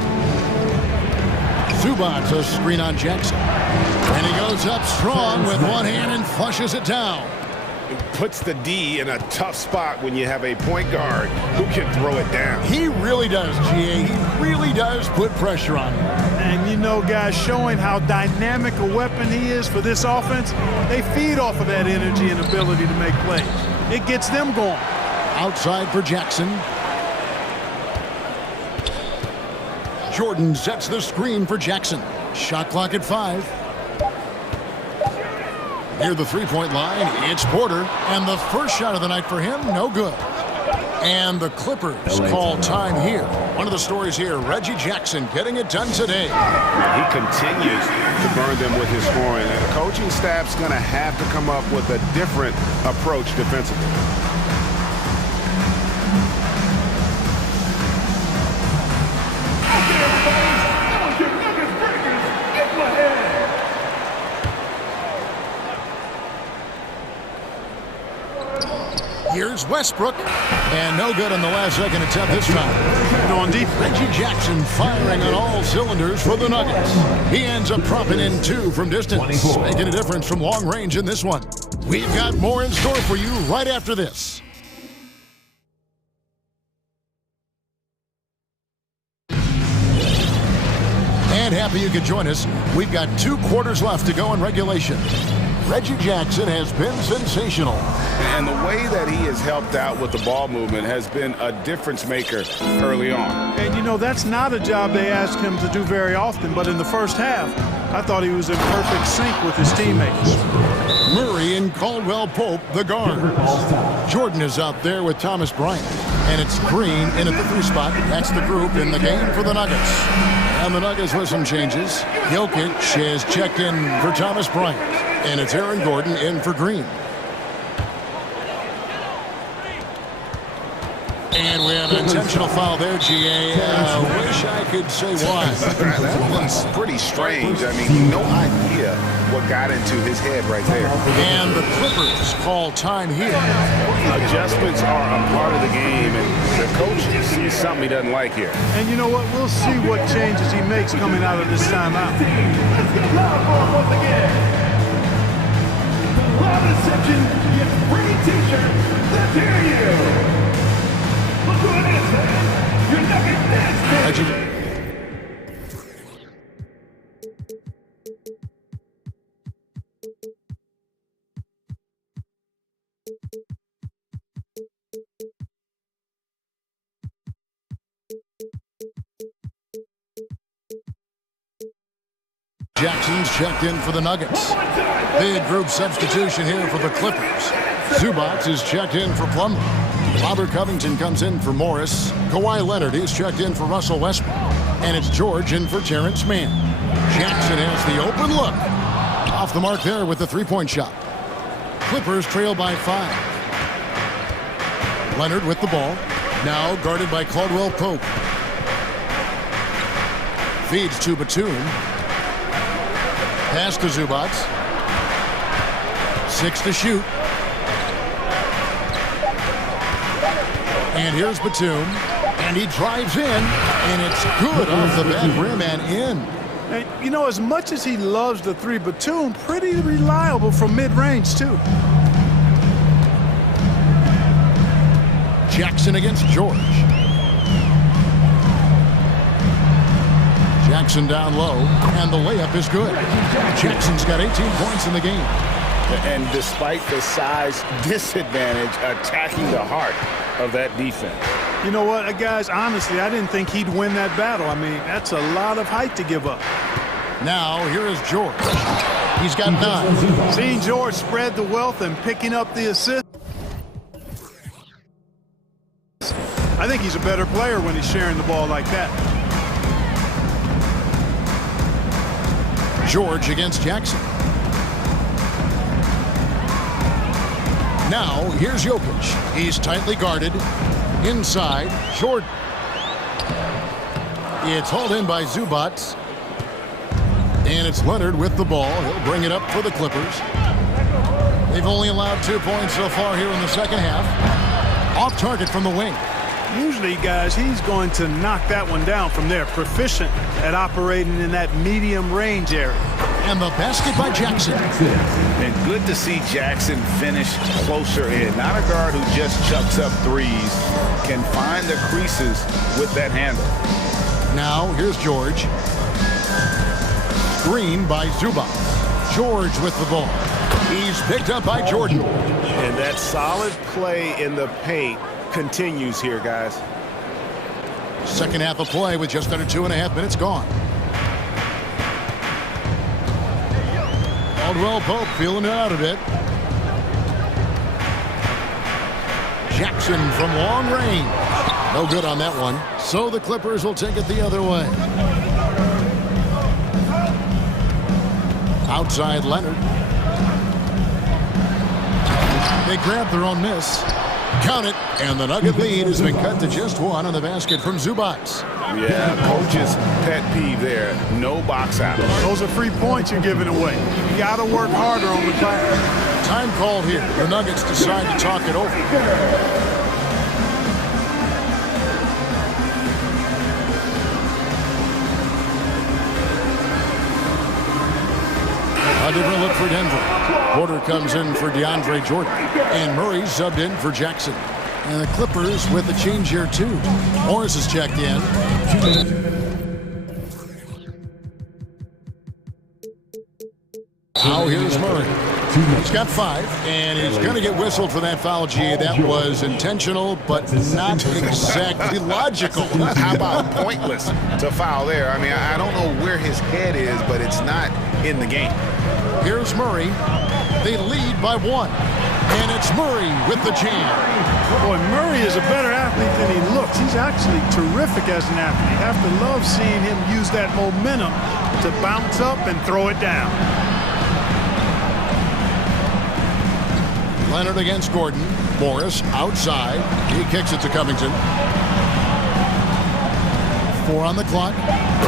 Zubac, a screen on Jackson. And he goes up strong with one hand and flushes it down. It puts the D in a tough spot when you have a point guard who can throw it down. He really does, GA. He really does put pressure on him. And you know, guys, showing how dynamic a weapon he is for this offense, they feed off of that energy and ability to make plays. It gets them going. Outside for Jackson. Jordan sets the screen for Jackson. Shot clock at 5. Near the three-point line, it's Porter. And the first shot of the night for him, no good. And the Clippers call time here. One of the stories here, Reggie Jackson getting it done today. He continues to burn them with his scoring. And the coaching staff's going to have to come up with a different approach defensively. Here's Westbrook, and no good on the last second attempt this time. On deep. Reggie Jackson firing on all cylinders for the Nuggets. He ends up dropping in 2 from distance, making a difference from long range in this one. We've got more in store for you right after this. And happy you could join us. We've got 2 quarters left to go in regulation. Reggie Jackson has been sensational. And the way that he has helped out with the ball movement has been a difference maker early on. And, you know, that's not a job they ask him to do very often, but in the first half, I thought he was in perfect sync with his teammates. Murray and Caldwell Pope, the guards. Jordan is out there with Thomas Bryant. And it's Green in at the 3 spot. That's the group in the game for the Nuggets. And the Nuggets with some changes. Jokic has checked in for Thomas Bryant. And it's Aaron Gordon in for Green. And we have an intentional foul there, GA. Wish I could say why. That one's pretty strange. I mean, no idea what got into his head right there. And the Clippers call time here. Adjustments are a part of the game, and the coach sees something he doesn't like here. And you know what? We'll see what changes he makes coming out of this timeout. Let's get loud for him once again. The loudest section gets free t-shirts. Let's hear you. Look who it is, man. Your Nugget Dance Team. Jackson's checked in for the Nuggets. Big group substitution here for the Clippers. Zubac is checked in for Plumlee. Robert Covington comes in for Morris. Kawhi Leonard is checked in for Russell Westbrook. And it's George in for Terrence Mann. Jackson has the open look. Off the mark there with the three-point shot. Clippers trail by 5. Leonard with the ball. Now guarded by Caldwell Pope. Feeds to Batum. Pass to Zubac. 6 to shoot. And here's Batum. And he drives in. And it's good off the back rim and in. And, you know, as much as he loves the 3, Batum pretty reliable from mid-range, too. Jackson against George. Jackson down low, and the layup is good. Jackson's got 18 points in the game. And despite the size disadvantage, attacking the heart of that defense. You know what, guys, honestly, I didn't think he'd win that battle. I mean, that's a lot of height to give up. Now, here is George. He's got 9. Seeing George spread the wealth and picking up the assist. I think he's a better player when he's sharing the ball like that. George against Jackson. Now, here's Jokic. He's tightly guarded. Inside, Jordan. It's hauled in by Zubac. And it's Leonard with the ball. He'll bring it up for the Clippers. They've only allowed 2 points so far here in the second half. Off target from the wing. Usually, guys, he's going to knock that one down from there. Proficient at operating in that medium range area. And the basket by Jackson. And good to see Jackson finish closer in. Not a guard who just chucks up threes. Can find the creases with that handle. Now, here's George. Screen by Zubac. George with the ball. He's picked up by Jordan. And that solid play in the paint continues here, guys. Second half of play with just under 2.5 minutes gone. Caldwell Pope feeling it out a bit. Jackson from long range. No good on that one. So the Clippers will take it the other way. Outside Leonard. They grab their own miss. Count it, and the Nugget lead has been cut to just 1 on the basket from Zubac. Yeah, coach's pet peeve there. No box out. Those are free points you're giving away. You got to work harder on the glass. Time called here. The Nuggets decide to talk it over. A different look for Denver. Porter comes in for DeAndre Jordan. And Murray subbed in for Jackson. And the Clippers with a change here, too. Morris is checked in. Now here's Murray. He's got 5, and he's going to get whistled for that foul, G. That was intentional, but not exactly logical. How about pointless to foul there? I mean, I don't know where his head is, but it's not in the game. Here's Murray. They lead by 1, and it's Murray with the jam. Boy, Murray is a better athlete than he looks. He's actually terrific as an athlete. You have to love seeing him use that momentum to bounce up and throw it down. Leonard against Gordon. Morris outside. He kicks it to Covington. 4 on the clock.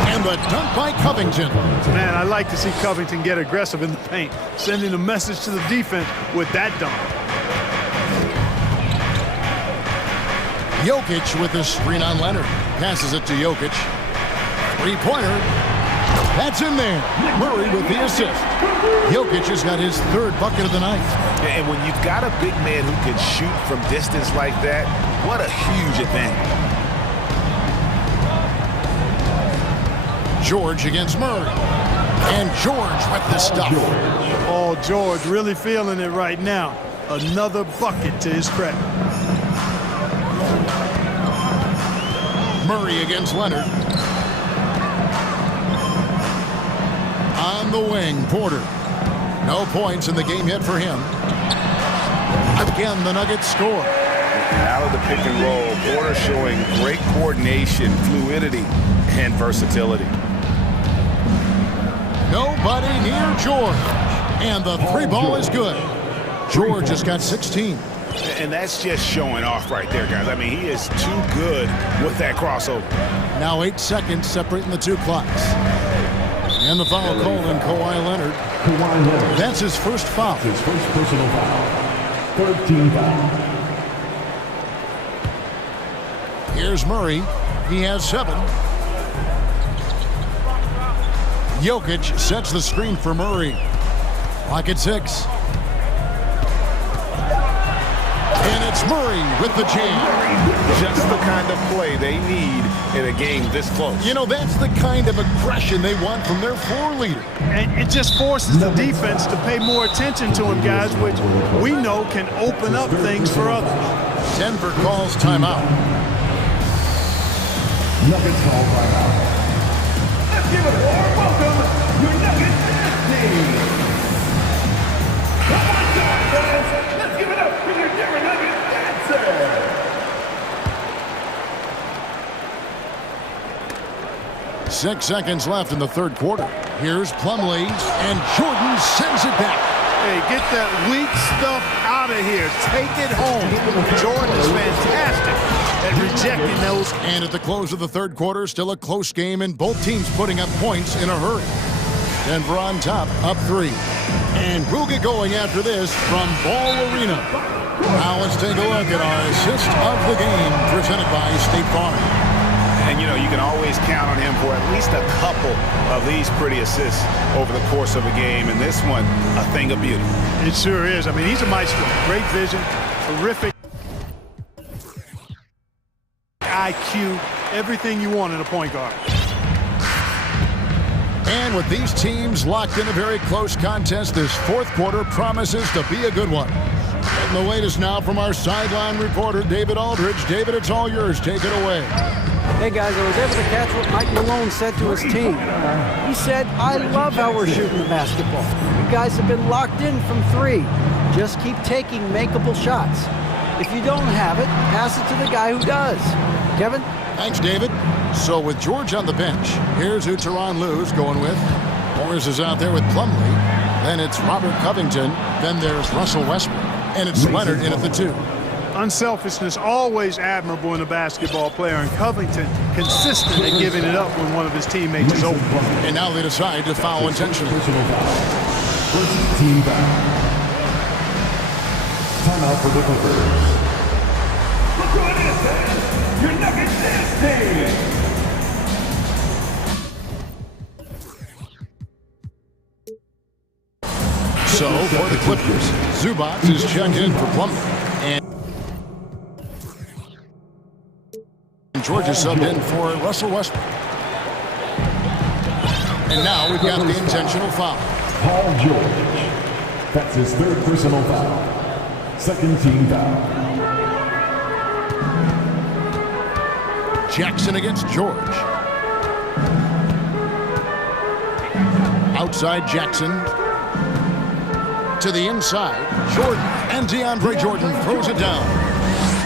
And the dunk by Covington. Man, I like to see Covington get aggressive in the paint, sending a message to the defense with that dunk. Jokic with the screen on Leonard. Passes it to Jokic. 3-pointer. That's in there. Murray with the assist. Jokic has got his 3rd bucket of the night. And when you've got a big man who can shoot from distance like that, what a huge advantage. George against Murray. And George with the stuff. Oh, George really feeling it right now. Another bucket to his credit. Murray against Leonard. On the wing, Porter. No points in the game yet for him. Again, the Nuggets score. Out of the pick and roll, Porter showing great coordination, fluidity, and versatility. Nobody near George. And the 3-ball is good. George has got 16. And that's just showing off right there, guys. I mean, he is too good with that crossover. Now 8 seconds separating the 2 clocks. And the foul called on Kawhi Leonard. That's his first foul. His first personal foul. 13 foul. Here's Murray. He has 7. Jokic sets the screen for Murray. Clock at 6. And it's Murray with the jam. Just the kind of play they need in a game this close. You know, that's the kind of aggression they want from their floor leader. And it just forces the defense to pay more attention to him, guys, which we know can open up things for others. Denver calls timeout. Nuggets call timeout. Let's give it a warm welcome, your Nuggets team. Come on, fans. Let's give it up for your Denver Nuggets dancer. 6 seconds left in the 3rd quarter. Here's Plumlee, and Jordan sends it back. Hey, get that weak stuff out of here. Take it home. Jordan is fantastic at rejecting those. And at the close of the 3rd quarter, still a close game, and both teams putting up points in a hurry. Denver on top, up 3. And we'll get going after this from Ball Arena. Now let's take a look at our assist of the game, presented by State Farm. And, you know, you can always count on him for at least a couple of these pretty assists over the course of a game. And this one, a thing of beauty. It sure is. I mean, he's a maestro. Great vision, terrific IQ, everything you want in a point guard. And with these teams locked in a very close contest, this 4th quarter promises to be a good one. And the latest now from our sideline reporter, David Aldridge. David, it's all yours. Take it away. Hey, guys, I was able to catch what Mike Malone said to his team. He said, I love how we're shooting the basketball. You guys have been locked in from 3. Just keep taking makeable shots. If you don't have it, pass it to the guy who does. Kevin? Thanks, David. So with George on the bench, here's who Tyronn Lue's going with. Morris is out there with Plumlee. Then it's Robert Covington. Then there's Russell Westbrook. And it's Leonard in at the 2. Unselfishness always admirable in a basketball player, and Covington consistent at giving it up when one of his teammates is open. And now they decide to foul intentionally. First team foul. Timeout for the Clippers. Look who it is, man. Your Nuggets dance team. So for the Clippers, Zubac is checked in for Plumlee. And George is subbed in for Russell Westbrook. And now we've got the intentional foul. Paul George. That's his third personal foul. Second team foul. Jackson against George. Outside Jackson. To the inside. Jordan. And DeAndre Jordan throws it down.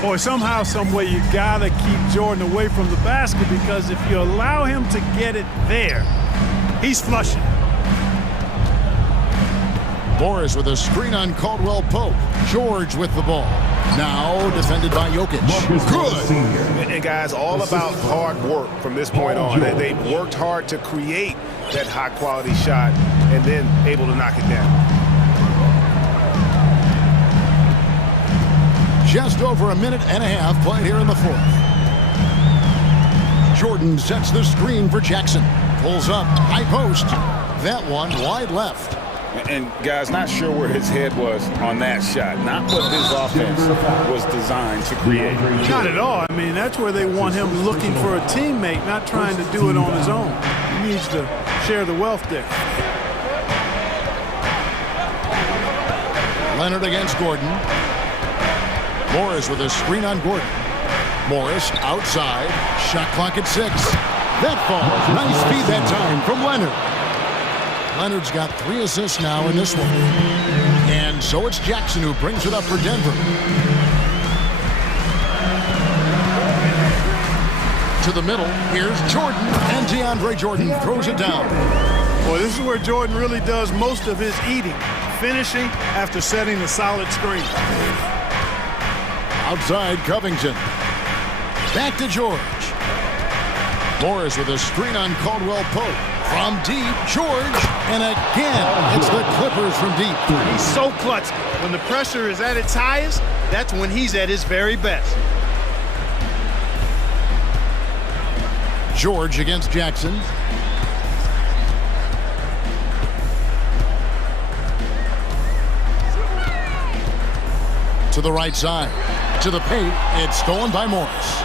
Boy, somehow, some way, you gotta keep Jordan away from the basket, because if you allow him to get it there, he's flushing. Morris with a screen on Caldwell Pope. George with the ball. Now defended by Jokic. Good. And guys, all about hard work from this point on. They've worked hard to create that high-quality shot and then able to knock it down. Just over a minute and a half played here in the fourth. Jordan sets the screen for Jackson. Pulls up, high post. That one wide left. And guys, not sure where his head was on that shot. Not what his offense was designed to create. Not at all. I mean, that's where they want him looking for a teammate, not trying to do it on his own. He needs to share the wealth there. Leonard against Gordon. Morris with a screen on Gordon. Morris outside. Shot clock at 6. That falls. Nice speed that time from Leonard. Leonard's got 3 assists now in this one. And so it's Jackson who brings it up for Denver. To the middle. Here's Jordan. And DeAndre Jordan throws it down. Boy, this is where Jordan really does most of his eating. Finishing after setting a solid screen. Outside Covington. Back to George. Morris with a screen on Caldwell Pope. From deep, George. And again, it's the Clippers from deep. He's so clutch. When the pressure is at its highest, that's when he's at his very best. George against Jackson. To the right side. To the paint. It's stolen by Morris.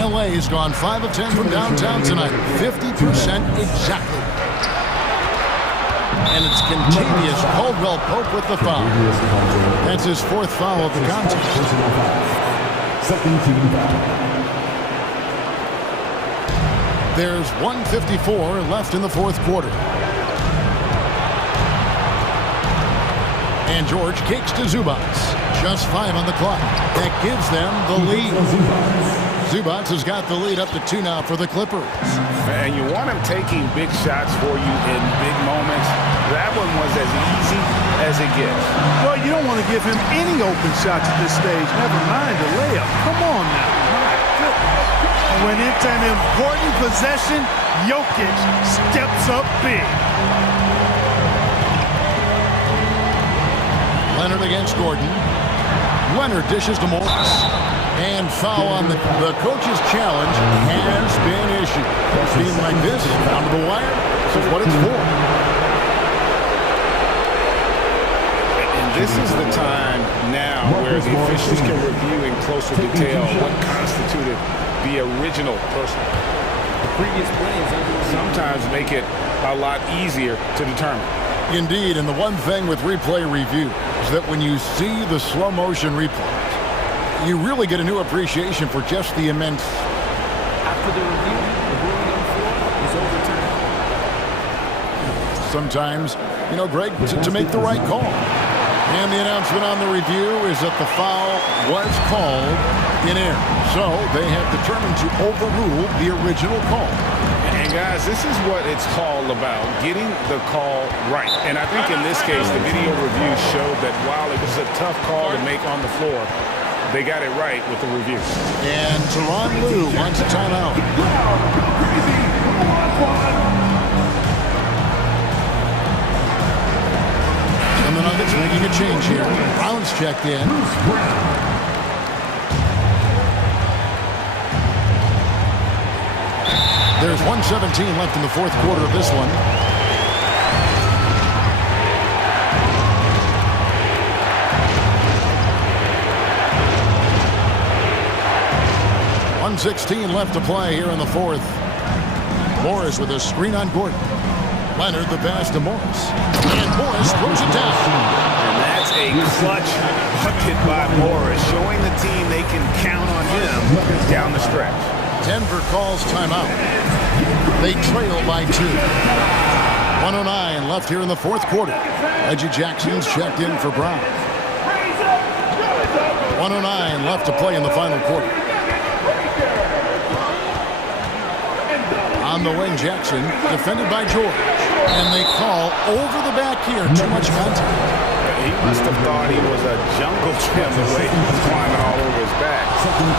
LA has gone 5 of 10 from downtown tonight. 50% exactly. And it's contagious. Caldwell Pope with the foul. That's his 4th foul of the contest. Second team foul. There's 1:54 left in the 4th quarter. And George kicks to Zubac. Just 5 on the clock. That gives them the lead. Zubac has got the lead up to 2 now for the Clippers. And you want him taking big shots for you in big moments. That one was as easy as it gets. Well, you don't want to give him any open shots at this stage. Never mind a layup. Come on now. My goodness. When it's an important possession, Jokic steps up big. Leonard against Gordon. Leonard dishes to Morris. And foul on the coach's challenge has been issued. Being like this, down to the wire, this is what it's for. And this is the time now where the officials can review in closer detail what constituted the original person. The previous play is sometimes make it a lot easier to determine. Indeed, and the one thing with replay review is that when you see the slow motion replay, you really get a new appreciation for just the immense. After the review, the ruling on the floor is overturned. Sometimes, you know, Greg, to make the right call. And the announcement on the review is that the foul was called in error. So they have determined to overrule the original call. And guys, this is what it's all about, getting the call right. And I think in this case, the video review showed that while it was a tough call to make on the floor, they got it right with the review. And Tyronn Lue wants a timeout. And the Nuggets making a change here. Brown's checked in. There's 1:17 left in the 4th quarter of this one. .16 left to play here in the 4th. Morris with a screen on Gordon. Leonard the pass to Morris. And Morris throws it down. And that's a clutch bucket by Morris, showing the team they can count on him down the stretch. Denver calls timeout. They trail by 2. 1:09 left here in the fourth quarter. Reggie Jackson's checked in for Brown. 1:09 left to play in the final quarter. On the wing, Jackson, defended by George. And they call over the back here. Too much contact. He must have thought he was a jungle gym the way he was climbing all over his back.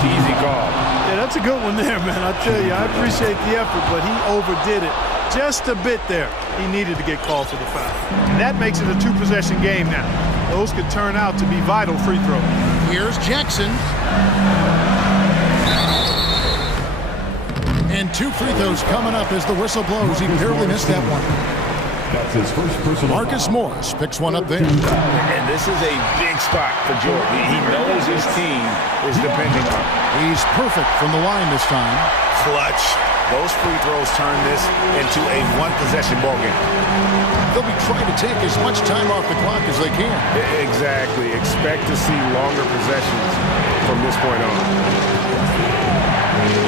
Easy call. Yeah, that's a good one there, man. I tell you, I appreciate the effort, but he overdid it just a bit there. He needed to get called for the foul. And that makes it a 2-possession game now. Those could turn out to be vital free throws. Here's Jackson. And 2 free throws coming up as the whistle blows. He barely missed that one. That's his first personal. Marcus Morris picks one up there. And this is a big spot for Jordan. He knows his team is depending on him. He's perfect from the line this time. Clutch. Those free throws turn this into a one-possession ball game. They'll be trying to take as much time off the clock as they can. Exactly. Expect to see longer possessions from this point on.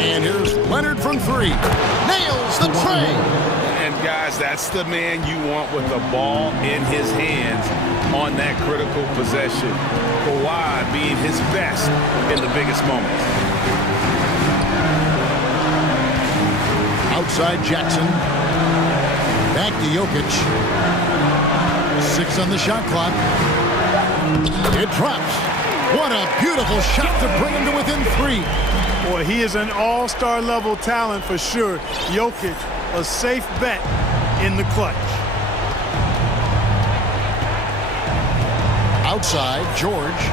And here's Leonard from 3. Nails the tray. And guys, that's the man you want with the ball in his hands on that critical possession. Kawhi being his best in the biggest moments. Outside Jackson. Back to Jokic. 6 on the shot clock. It drops. What a beautiful shot to bring him to within 3. Boy, he is an all-star level talent for sure. Jokic, a safe bet in the clutch. Outside, George.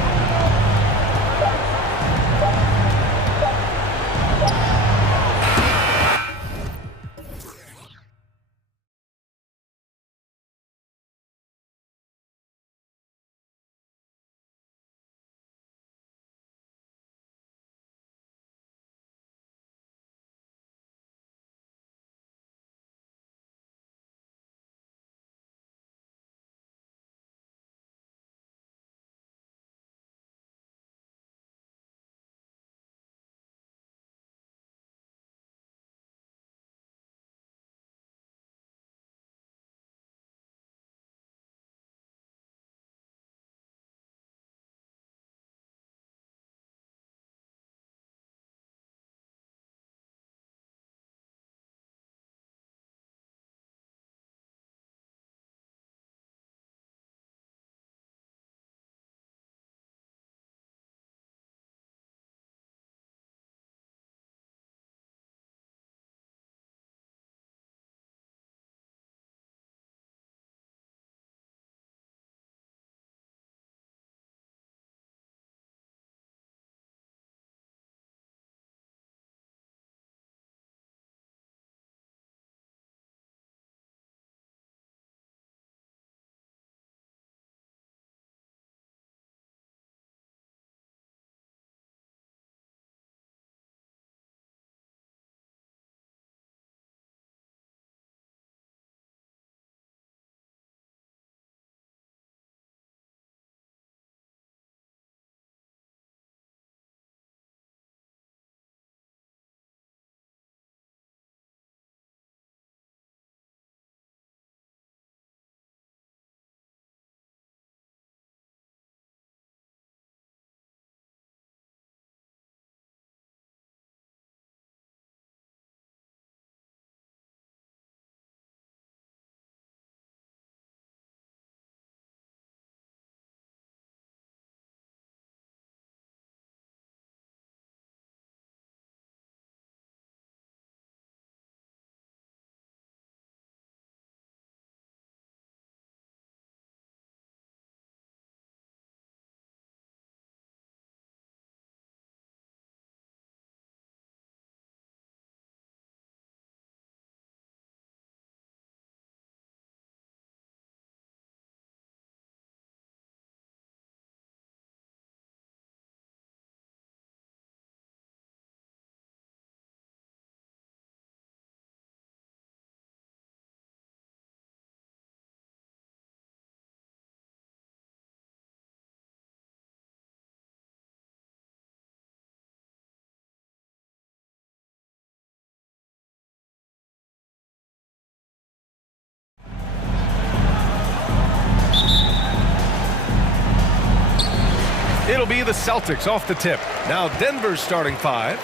be the Celtics off the tip. Now Denver's starting 5.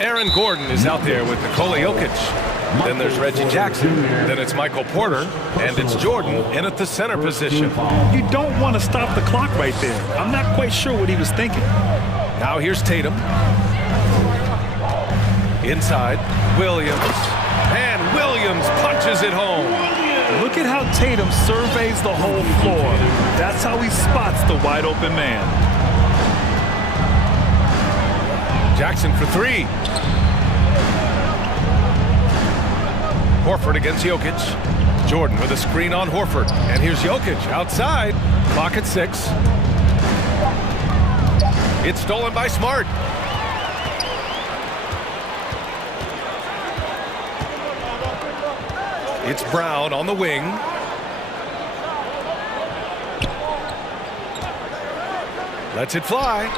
Aaron Gordon is out there with Nikola Jokic. Then there's Reggie Jackson. Then it's Michael Porter. And it's Jordan in at the center position. You don't want to stop the clock right there. I'm not quite sure what he was thinking. Now here's Tatum. Inside, Williams. And Williams punches it home. Look at how Tatum surveys the whole floor. That's how he spots the wide open man. Jackson for 3. Horford against Jokic. Jordan with a screen on Horford. And here's Jokic outside. Clock at 6. It's stolen by Smart. It's Brown on the wing. Lets it fly.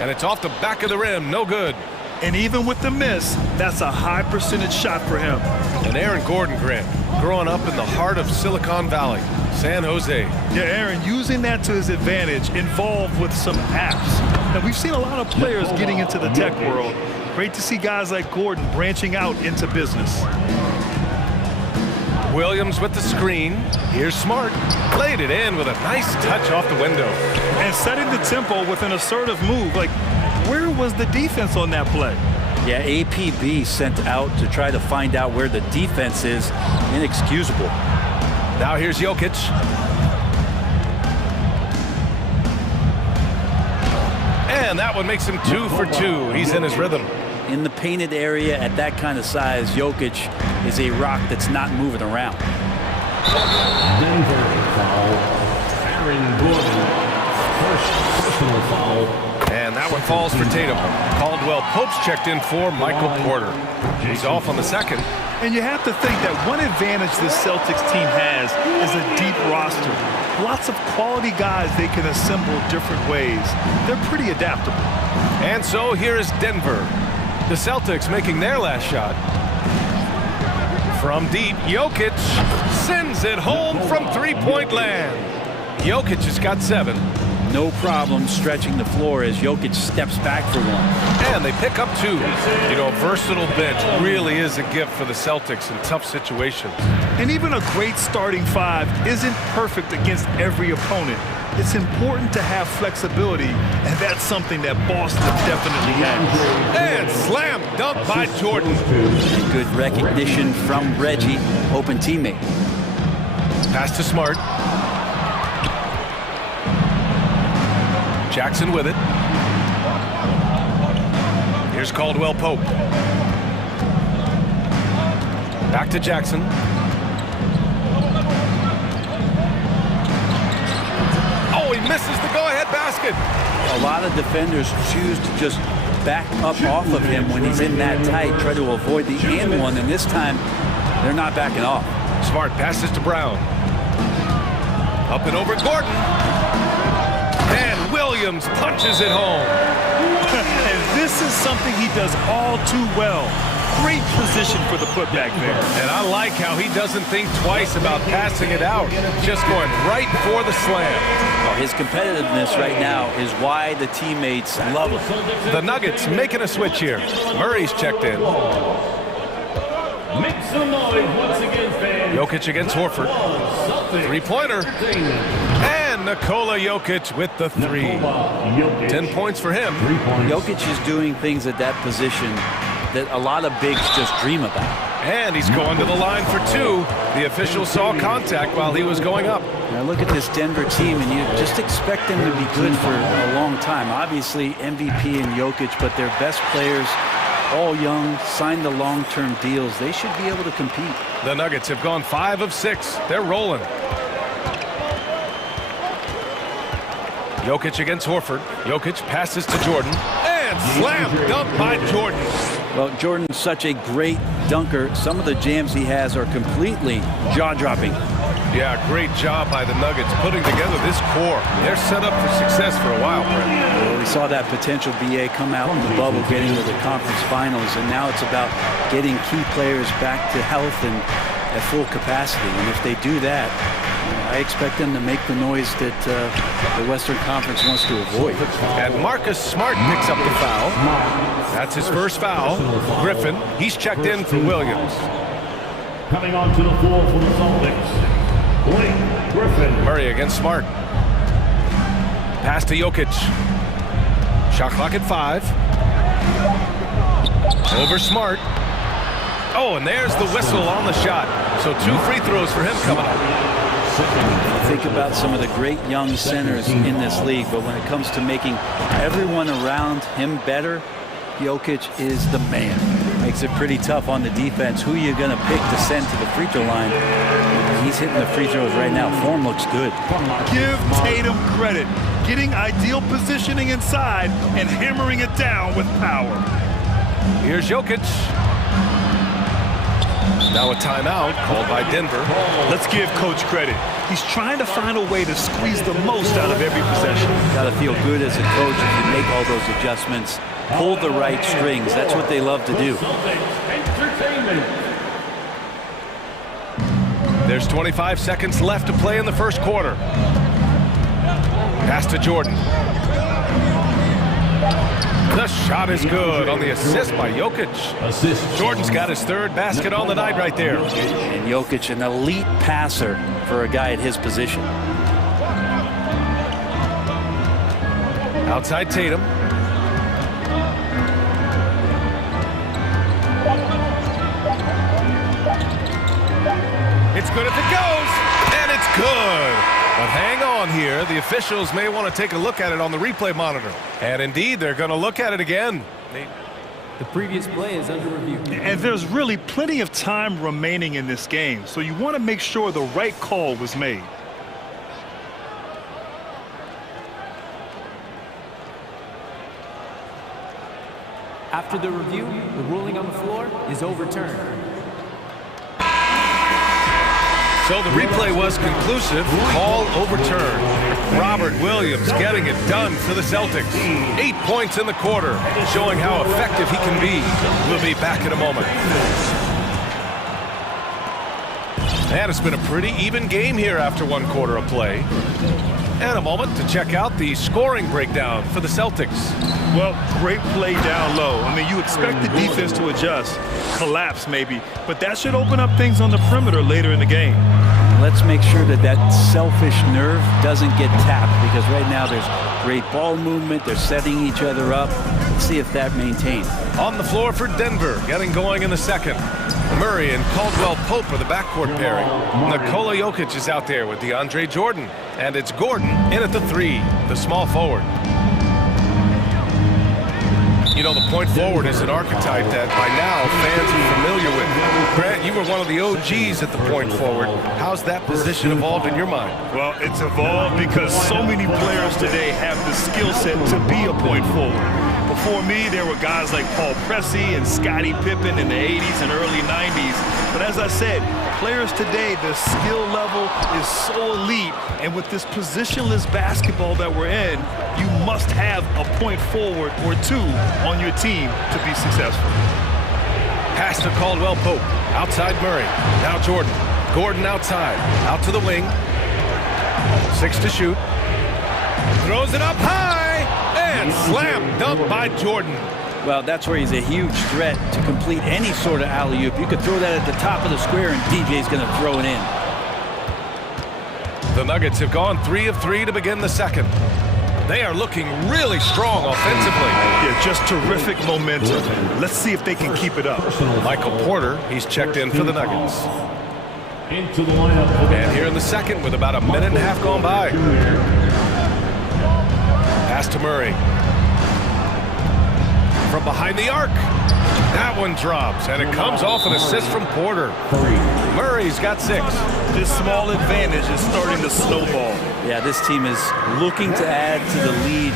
And it's off the back of the rim. No good. And even with the miss, that's a high percentage shot for him. And Aaron Gordon, Grant, growing up in the heart of Silicon Valley, San Jose. Yeah, Aaron, using that to his advantage, involved with some apps. Now, we've seen a lot of players getting into the tech world. Great to see guys like Gordon branching out into business. Williams with the screen. Here's Smart. Played it in with a nice touch off the window. And setting the tempo with an assertive move. Like, where was the defense on that play? Yeah, APB sent out to try to find out where the defense is. Inexcusable. Now here's Jokic. And that one makes him 2 for 2. He's in his rhythm. In the painted area at that kind of size, Jokic is a rock that's not moving around. Denver foul. Aaron Gordon. First personal foul. And that one falls for Tatum. Caldwell Pope's checked in for Michael Porter. He's off on the second. And you have to think that one advantage this Celtics team has is a deep roster. Lots of quality guys they can assemble different ways. They're pretty adaptable. And so here is Denver. The Celtics making their last shot. From deep, Jokic sends it home from three-point land. Jokic has got 7. No problem stretching the floor as Jokic steps back for one. And they pick up 2. You know, a versatile bench really is a gift for the Celtics in tough situations. And even a great starting 5 isn't perfect against every opponent. It's important to have flexibility, and that's something that Boston definitely has. And slam dunk by Jordan. Good recognition from Reggie, open teammate. Pass to Smart. Jackson with it. Here's Caldwell Pope. Back to Jackson. Oh, he misses the go-ahead basket. A lot of defenders choose to just back up off of him when he's in that tight, try to avoid the and one, and this time they're not backing off. Smart passes to Brown. Up and over Gordon. And Williams punches it home. And this is something he does all too well. Great position for the putback there. And I like how he doesn't think twice about passing it out. Just going right for the slam. Well, his competitiveness right now is why the teammates love him. The Nuggets making a switch here. Murray's checked in. Make some noise once again, fans. Jokic against Horford. Three-pointer. And Nikola Jokic with the 3. 10 points for him. Jokic is doing things at that position that a lot of bigs just dream about. And he's going to the line for 2. The official saw contact while he was going up. Now look at this Denver team, and you just expect them to be good for a long time. Obviously, MVP and Jokic, but their best players, all young, signed the long-term deals. They should be able to compete. The Nuggets have gone 5 of 6. They're rolling. Jokic against Horford. Jokic passes to Jordan. And slam dunk by Jordan. Well, Jordan's such a great dunker. Some of the jams he has are completely jaw-dropping. Yeah, great job by the Nuggets putting together this core. They're set up for success for a while, Brent. Well, we saw that potential BA come out in the bubble, getting to the conference finals, and now it's about getting key players back to health and at full capacity. And if they do that, I expect them to make the noise that the Western Conference wants to avoid. And Marcus Smart picks up the foul. That's his first foul. Griffin, he's checked in for Williams. Coming onto the floor for the Celtics, Blake Griffin. Murray against Smart. Pass to Jokic. Shot clock at 5. Over Smart. Oh, and there's the whistle on the shot. So 2 free throws for him coming up. Think about some of the great young centers in this league, but when it comes to making everyone around him better, Jokic is the man. Makes it pretty tough on the defense. Who are you going to pick to send to the free throw line? He's hitting the free throws right now. Form looks good. Give Tatum credit. Getting ideal positioning inside and hammering it down with power. Here's Jokic. Now a timeout called by Denver. Let's give Coach credit. He's trying to find a way to squeeze the most out of every possession. Got to feel good as a coach if you make all those adjustments. Pull the right strings. That's what they love to do. There's 25 seconds left to play in the first quarter. Pass to Jordan. The shot is good on the assist by Jokic. Jordan's got his 3rd basket on the night right there. And Jokic, an elite passer for a guy at his position. Outside Tatum. It's good if it goes, and it's good. But hang on here. The officials may want to take a look at it on the replay monitor. And indeed, they're going to look at it again. The previous play is under review. And there's really plenty of time remaining in this game, so you want to make sure the right call was made. After the review, the ruling on the floor is overturned. So the replay was conclusive. Call overturned. Robert Williams getting it done for the Celtics. 8 points in the quarter, showing how effective he can be. We'll be back in a moment. And it's been a pretty even game here after 1 quarter of play. And a moment to check out the scoring breakdown for the Celtics. Well, great play down low. I mean, you expect the defense to adjust, collapse maybe, but that should open up things on the perimeter later in the game. Let's make sure that that selfish nerve doesn't get tapped, because right now there's great ball movement. They're setting each other up. Let's see if that maintains. On the floor for Denver, getting going in the second. Murray and Caldwell Pope are the backcourt pairing. Nikola Jokic is out there with DeAndre Jordan. And it's Gordon in at the 3, the small forward. You know, the point forward is an archetype that by now fans are familiar with. Grant, you were one of the OGs at the point forward. How's that position evolved in your mind? Well, it's evolved because so many players today have the skill set to be a point forward. Before me, there were guys like Paul Pressey and Scottie Pippen in the 80s and early 90s. But as I said, players today, the skill level is so elite. And with this positionless basketball that we're in, you must have a point forward or 2 on your team to be successful. Pass to Caldwell Pope. Outside Murray. Now Jordan. Gordon outside. Out to the wing. 6 to shoot. Throws it up high. And slam dunk by Jordan. Well, that's where he's a huge threat to complete any sort of alley-oop. You could throw that at the top of the square, and DJ's going to throw it in. The Nuggets have gone 3 of 3 to begin the second. They are looking really strong offensively. Yeah, just terrific momentum. Let's see if they can keep it up. Michael Porter, he's checked in for the Nuggets. Into the lineup. And here in the second with about a minute and a half gone by. Pass to Murray. From behind the arc. That one drops, and it comes off an assist from Porter. Murray's got 6. This small advantage is starting to snowball. Yeah, this team is looking to add to the lead,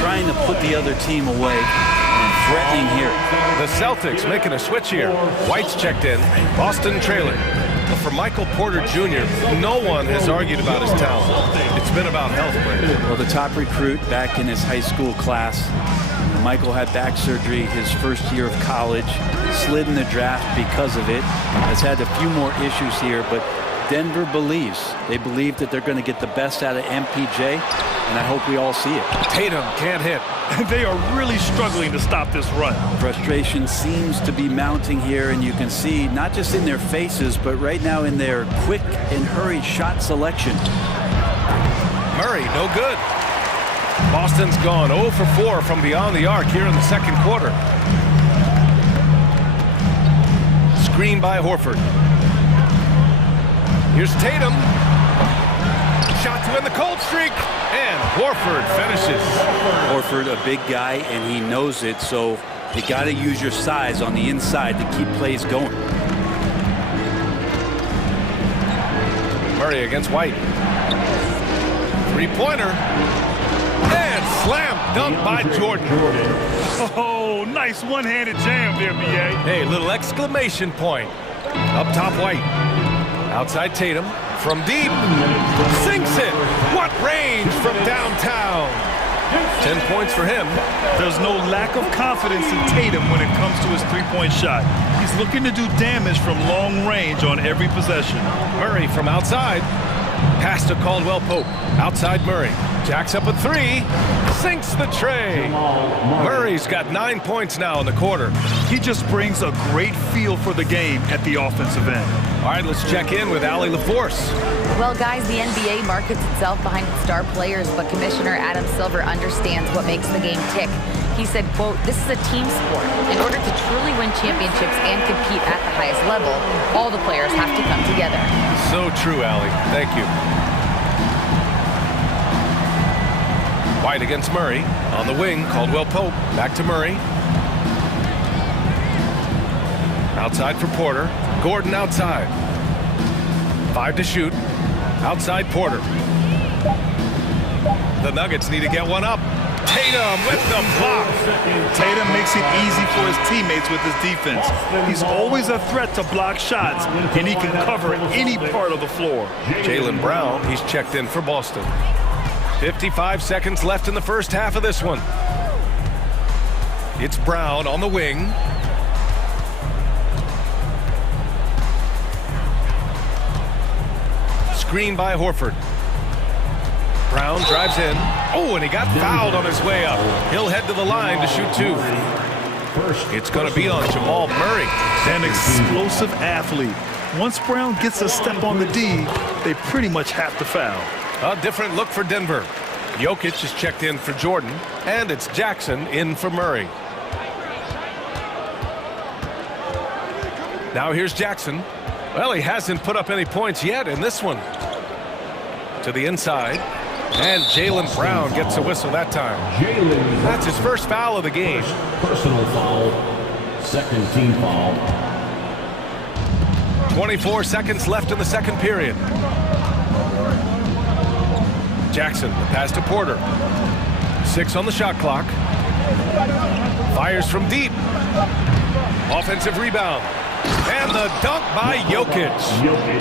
trying to put the other team away, and threatening here. The Celtics making a switch here. White's checked in. Boston trailing. But for Michael Porter Jr., no one has argued about his talent. It's been about health, Brandon. Well, the top recruit back in his high school class. Michael had back surgery his first year of college, slid in the draft because of it, has had a few more issues here, but Denver believes. They believe that they're going to get the best out of MPJ, and I hope we all see it. Tatum can't hit. They are really struggling to stop this run. Frustration seems to be mounting here, and you can see not just in their faces, but right now in their quick and hurried shot selection. Murray, no good. Boston's gone 0 for 4 from beyond the arc here in the second quarter. Screen by Horford. Here's Tatum. Shot to end the cold streak. And Horford finishes. Horford, a big guy, and he knows it, so you got to use your size on the inside to keep plays going. Murray against White. Three-pointer. And slam dunk by Jordan. Oh, nice one-handed jam there, B.A. Hey, little exclamation point. Up top, White. Outside Tatum. From deep. Sinks it. What range from downtown. 10 points for him. There's no lack of confidence in Tatum when it comes to his three-point shot. He's looking to do damage from long range on every possession. Murray from outside. Pass to Caldwell Pope. Outside Murray. Jacks up a three. Sinks the tray. Murray's got 9 points now in the quarter. He just brings a great feel for the game at the offensive end. All right, let's check in with Allie LaForce. Well, guys, the NBA markets itself behind its star players, but Commissioner Adam Silver understands what makes the game tick. He said, quote, "This is a team sport. In order to truly win championships and compete at the highest level, all the players have to come together." So true, Allie. Thank you. White against Murray. On the wing, Caldwell Pope. Back to Murray. Outside for Porter. Gordon outside. 5 to shoot. Outside Porter. The Nuggets need to get one up. Tatum with the block. Tatum makes it easy for his teammates with his defense. He's always a threat to block shots, and he can cover any part of the floor. Jaylen Brown, he's checked in for Boston. 55 seconds left in the first half of this one. It's Brown on the wing. Screen by Horford. Brown drives in. Oh, and he got fouled on his way up. He'll head to the line to shoot 2. It's going to be on Jamal Murray. An explosive athlete. Once Brown gets a step on the D, they pretty much have to foul. A different look for Denver. Jokic is checked in for Jordan, and it's Jackson in for Murray. Now here's Jackson. Well, he hasn't put up any points yet in this one. To the inside. And Jaylen Brown gets a whistle that time. That's his first foul of the game. Personal foul. Second team foul. 24 seconds left in the second period. Jackson, the pass to Porter. 6 on the shot clock. Fires from deep. Offensive rebound. And the dunk by Jokic.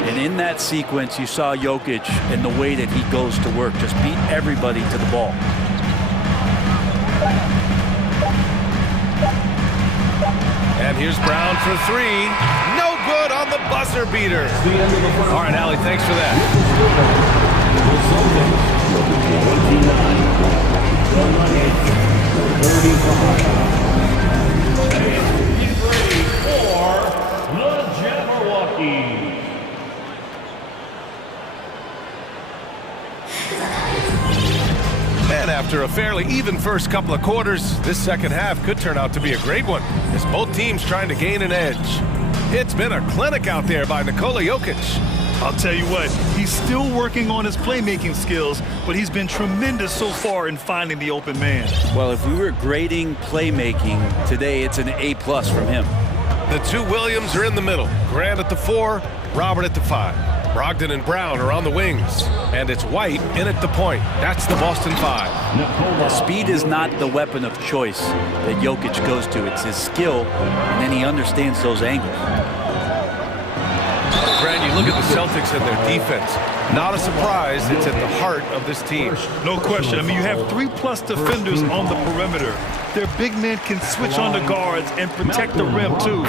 And in that sequence, you saw Jokic and the way that he goes to work. Just beat everybody to the ball. And here's Brown for 3. No good on the buzzer beater. All right, Allie, thanks for that. 35. And after a fairly even first couple of quarters, this second half could turn out to be a great one, as both teams trying to gain an edge. It's been a clinic out there by Nikola Jokic. I'll tell you what, he's still working on his playmaking skills, but he's been tremendous so far in finding the open man. Well, if we were grading playmaking today, it's an A+ from him. The two Williams are in the middle. Grant at the 4, Robert at the 5. Brogdon and Brown are on the wings. And it's White in at the point. That's the Boston 5. Speed is not the weapon of choice that Jokic goes to. It's his skill, and then he understands those angles. Brad, you look at the Celtics and their defense. Not a surprise, it's at the heart of this team. No question. I mean, you have 3+ defenders on the perimeter. Their big men can switch on the guards and protect the rim, too.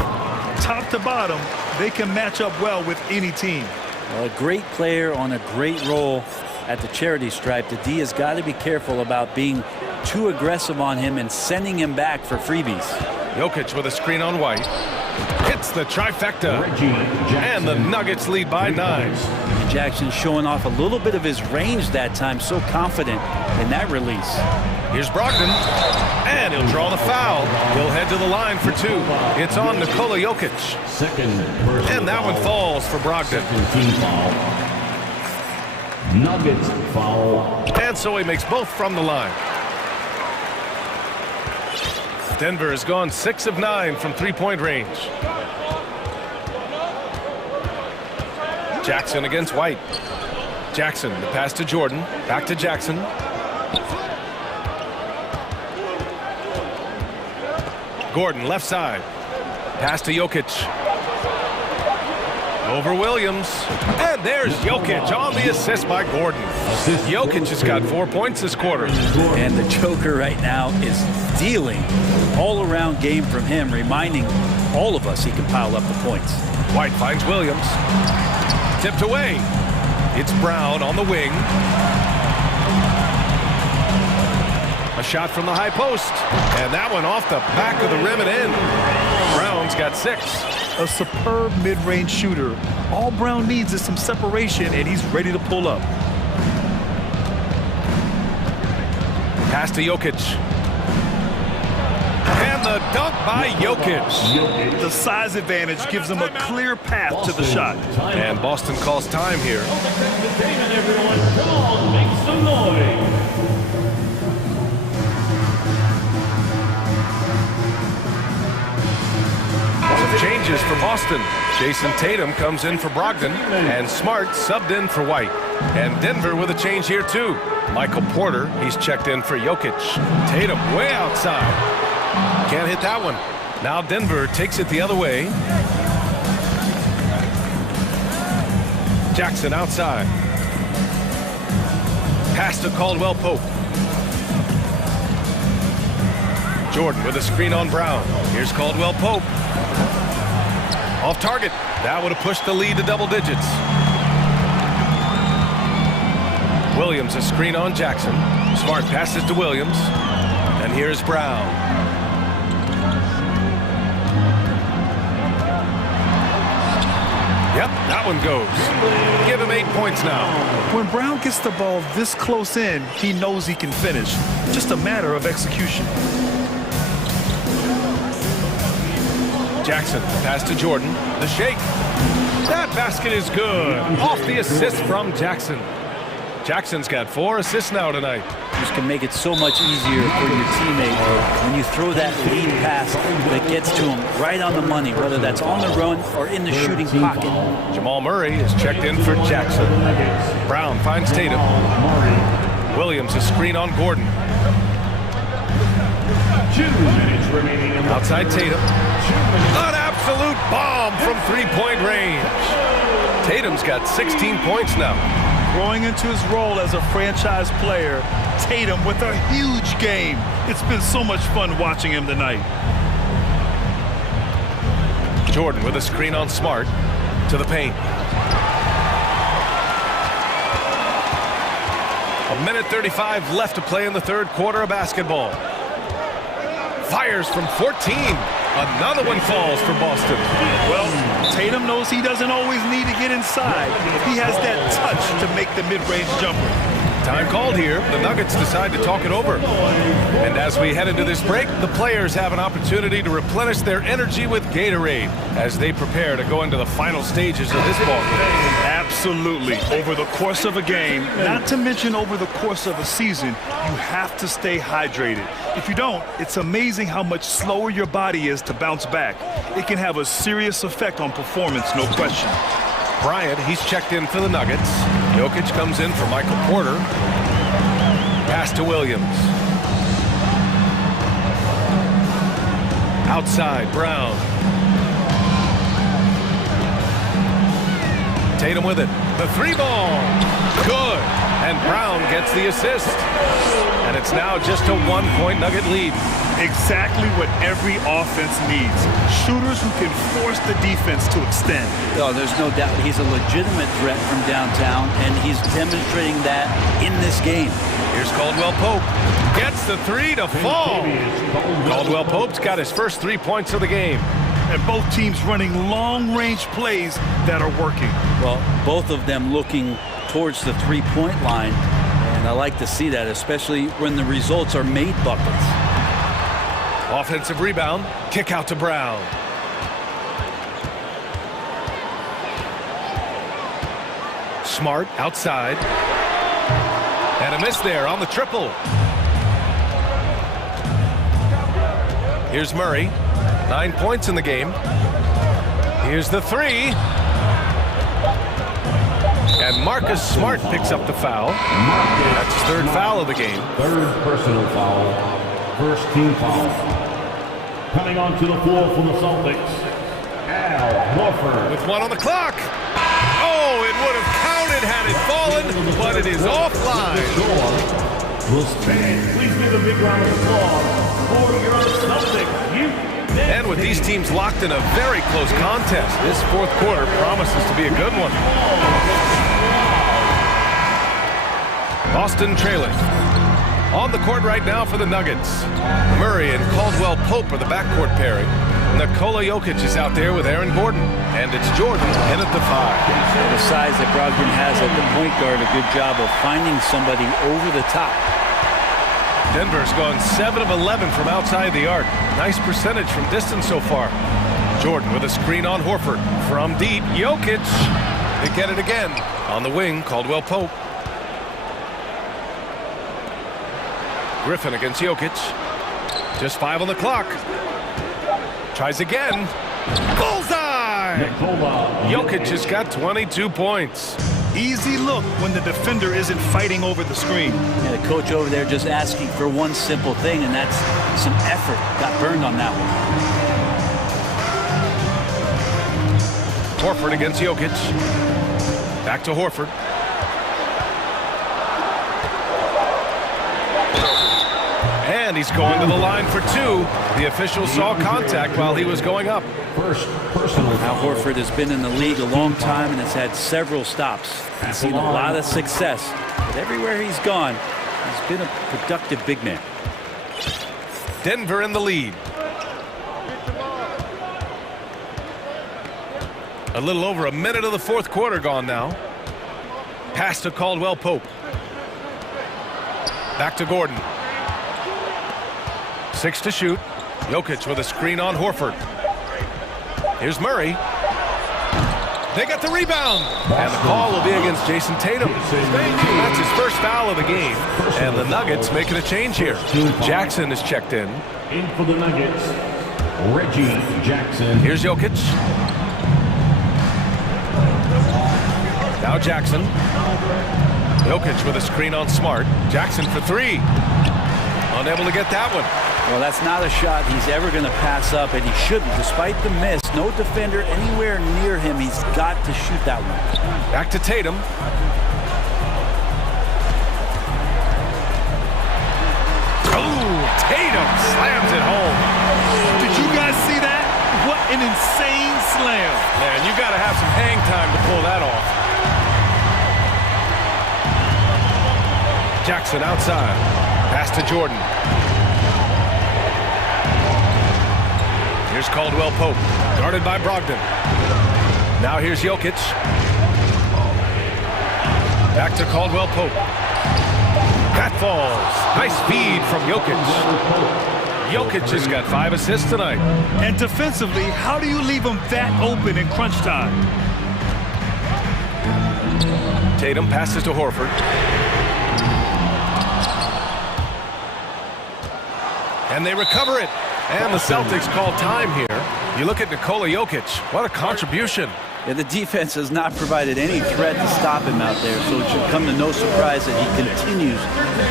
Top to bottom, they can match up well with any team. Well, a great player on a great role at the charity stripe. The D has got to be careful about being too aggressive on him and sending him back for freebies. Jokic with a screen on White. Hits the trifecta. And the Nuggets lead by 9. And Jackson showing off a little bit of his range that time. So confident in that release. Here's Brogdon. And he'll draw the foul. He'll head to the line for 2. It's on Nikola Jokic. And that one falls for Brogdon. Nuggets foul. And so he makes both from the line. Denver has gone 6 of 9 from 3-point range. Jackson against White. Jackson, the pass to Jordan. Back to Jackson. Gordon, left side. Pass to Jokic. Over Williams. And there's Jokic on the assist by Gordon. Jokic has got 4 points this quarter. And the Joker right now is dealing all-around game from him, reminding all of us he can pile up the points. White finds Williams. Tipped away. It's Brown on the wing. A shot from the high post. And that one off the back of the rim and in. Brown's got 6. A superb mid-range shooter. All Brown needs is some separation, and he's ready to pull up. Pass to Jokic. And the dunk by Jokic. The size advantage gives him a clear path to the shot. And Boston calls time here. Make some noise. Changes for Boston. Jason Tatum comes in for Brogdon, and Smart subbed in for White. And Denver with a change here too. Michael Porter, he's checked in for Jokic. Tatum way outside. Can't hit that one. Now Denver takes it the other way. Jackson outside. Pass to Caldwell Pope. Jordan with a screen on Brown. Here's Caldwell Pope. Off target. That would have pushed the lead to double digits. Williams a screen on Jackson. Smart passes to Williams. And here's Brown. Yep, that one goes. Give him 8 points now. When Brown gets the ball this close in, he knows he can finish. Just a matter of execution. Jackson, pass to Jordan, the shake. That basket is good. Off the assist from Jackson. Jackson's got 4 assists now tonight. Just can make it so much easier for your teammate when you throw that lead pass that gets to him right on the money, whether that's on the run or in the shooting pocket. Jamal Murray is checked in for Jackson. Brown finds Tatum. Williams a screen on Gordon. 2 minutes remaining. Outside Tatum. An absolute bomb from 3-point range. Tatum's got 16 points now. Growing into his role as a franchise player, Tatum with a huge game. It's been so much fun watching him tonight. Jordan with a screen on Smart to the paint. 1:35 left to play in the third quarter of basketball. Fires from 14. Another one falls for Boston. Well, Tatum knows he doesn't always need to get inside. He has that touch to make the mid-range jumper. Time called here. The Nuggets decide to talk it over. And as we head into this break, the players have an opportunity to replenish their energy with Gatorade as they prepare to go into the final stages of this ball game. Absolutely. Over the course of a game, not to mention over the course of a season, you have to stay hydrated. If you don't, it's amazing how much slower your body is to bounce back. It can have a serious effect on performance, no question. Bryant, he's checked in for the Nuggets. Jokic comes in for Michael Porter. Pass to Williams. Outside, Brown. Tatum with it. The three ball. Good. And Brown gets the assist. And it's now just a 1-point Nugget lead. Exactly what every offense needs. Shooters who can force the defense to extend. Oh, there's no doubt he's a legitimate threat from downtown, and he's demonstrating that in this game. Here's Caldwell Pope. Gets the three to fall. Caldwell Pope's got his first 3 points of the game. And both teams running long-range plays that are working. Well, both of them looking towards the three-point line, and I like to see that, especially when the results are made buckets. Offensive rebound, kick out to Brown. Smart outside. And a miss there on the triple. Here's Murray, 9 points in the game. Here's the three. And Marcus Smart picks up the foul. That's his third foul of the game. Third personal foul. First team foul. Coming onto the floor for the Celtics, Al Horford. With 1 on the clock. Oh, it would have counted had it fallen, but it is offline. Please give a big round of applause for your Celtics. And with these teams locked in a very close contest, this fourth quarter promises to be a good one. Boston trailing. On the court right now for the Nuggets. Murray and Caldwell Pope are the backcourt pairing. Nikola Jokic is out there with Aaron Gordon. And it's Jordan in at the 5. The size that Brogdon has at the point guard, a good job of finding somebody over the top. Denver's gone 7 of 11 from outside the arc. Nice percentage from distance so far. Jordan with a screen on Horford. From deep, Jokic. They get it again. On the wing, Caldwell Pope. Griffin against Jokic. Just 5 on the clock. Tries again. Bullseye! Jokic has got 22 points. Easy look when the defender isn't fighting over the screen. Yeah, the coach over there just asking for one simple thing, and that's some effort. Got burned on that one. Horford against Jokic. Back to Horford. And he's going to the line for 2. The official saw contact while he was going up. First personal. Now Horford has been in the league a long time and has had several stops. He's seen a lot of success, but everywhere he's gone, he's been a productive big man. Denver in the lead. A little over a minute of the fourth quarter gone now. Pass to Caldwell Pope. Back to Gordon. 6 to shoot. Jokic with a screen on Horford. Here's Murray. They got the rebound. And the call will be against Jason Tatum. That's his first foul of the game. And the Nuggets making a change here. Jackson is checked in. In for the Nuggets, Reggie Jackson. Here's Jokic. Now Jackson. Jokic with a screen on Smart. Jackson for 3. Unable to get that one. Well, that's not a shot he's ever going to pass up, and he shouldn't. Despite the miss, no defender anywhere near him. He's got to shoot that one. Back to Tatum. Oh, Tatum slams it home. Did you guys see that? What an insane slam. Man, you got to have some hang time to pull that off. Jackson outside. Pass to Jordan. Here's Caldwell Pope, guarded by Brogdon. Now here's Jokic. Back to Caldwell Pope. That falls. Nice feed from Jokic. Jokic has got 5 assists tonight. And defensively, how do you leave him that open in crunch time? Tatum passes to Horford. And they recover it. And the Celtics call time here. You look at Nikola Jokic. What a contribution. Yeah, the defense has not provided any threat to stop him out there, so it should come to no surprise that he continues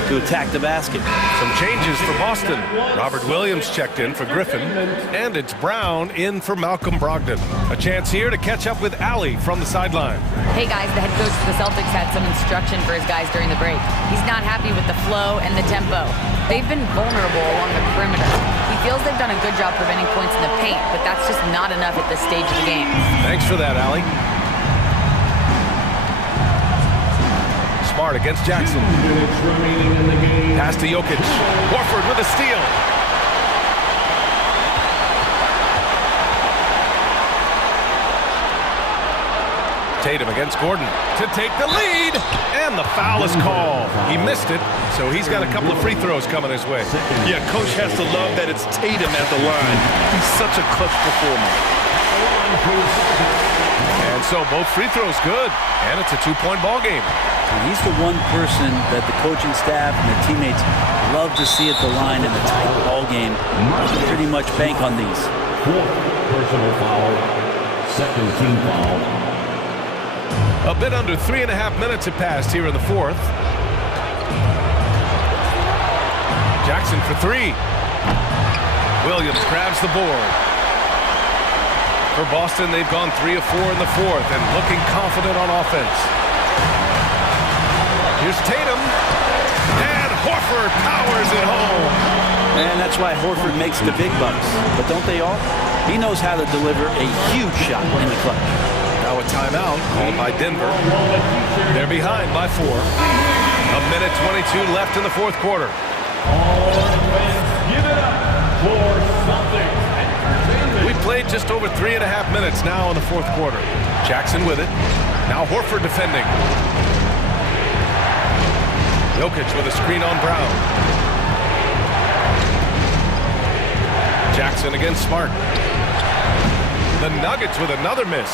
to attack the basket. Some changes for Boston. Robert Williams checked in for Griffin, and it's Brown in for Malcolm Brogdon. A chance here to catch up with Allie from the sideline. Hey guys, the head coach of the Celtics had some instruction for his guys during the break. He's not happy with the flow and the tempo. They've been vulnerable along the perimeter. He feels they've done a good job preventing points in the paint, but that's just not enough at this stage of the game. Thanks for that, Allie. Smart against Jackson. Pass to Jokic. Horford with a steal. Tatum against Gordon to take the lead, and the foul is called. He missed it, so he's got a couple of free throws coming his way. Yeah, coach has to love that it's Tatum at the line. He's such a clutch performer. And so both free throws good, and it's a two-point ball game. And he's the one person that the coaching staff and the teammates love to see at the line in a tight ball game. You pretty much bank on these. Fourth personal foul, second team foul. A bit under 3.5 minutes have passed here in the fourth. Jackson for three. Williams grabs the board. For Boston, they've gone 3 of 4 in the fourth and looking confident on offense. Here's Tatum. And Horford powers it home. And that's why Horford makes the big bucks. But don't they all? He knows how to deliver a huge shot in the clutch. Now a timeout called by Denver. They're behind by 4. A minute 22 left in the fourth quarter. Give it up for something. We played just over 3.5 minutes now in the fourth quarter. Jackson with it. Now Horford defending. Jokic with a screen on Brown. Jackson against Smart. The Nuggets with another miss.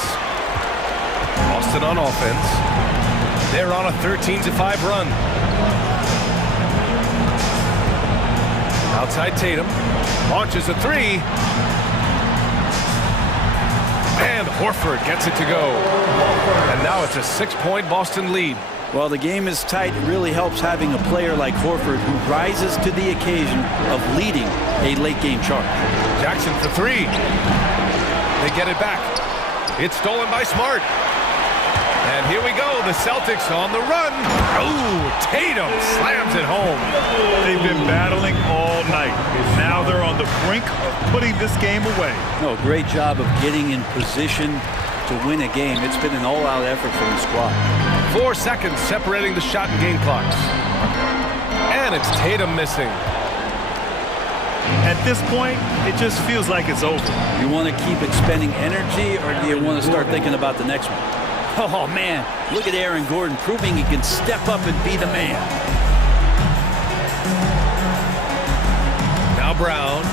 Boston on offense. They're on a 13-5 run. Outside Tatum. Launches a three. And Horford gets it to go. And now it's a 6-point Boston lead. Well, the game is tight. It really helps having a player like Horford who rises to the occasion of leading a late-game charge. Jackson for three. They get it back. It's stolen by Smart. And here we go, the Celtics on the run. Oh, Tatum slams it home. They've been battling all night. Now they're on the brink of putting this game away. No, great job of getting in position to win a game. It's been an all-out effort from the squad. 4 seconds separating the shot and game clocks. And it's Tatum missing. At this point, it just feels like it's over. You want to keep expending energy, or do you want to start thinking about the next one? Oh, man, look at Aaron Gordon proving he can step up and be the man. Now Brown.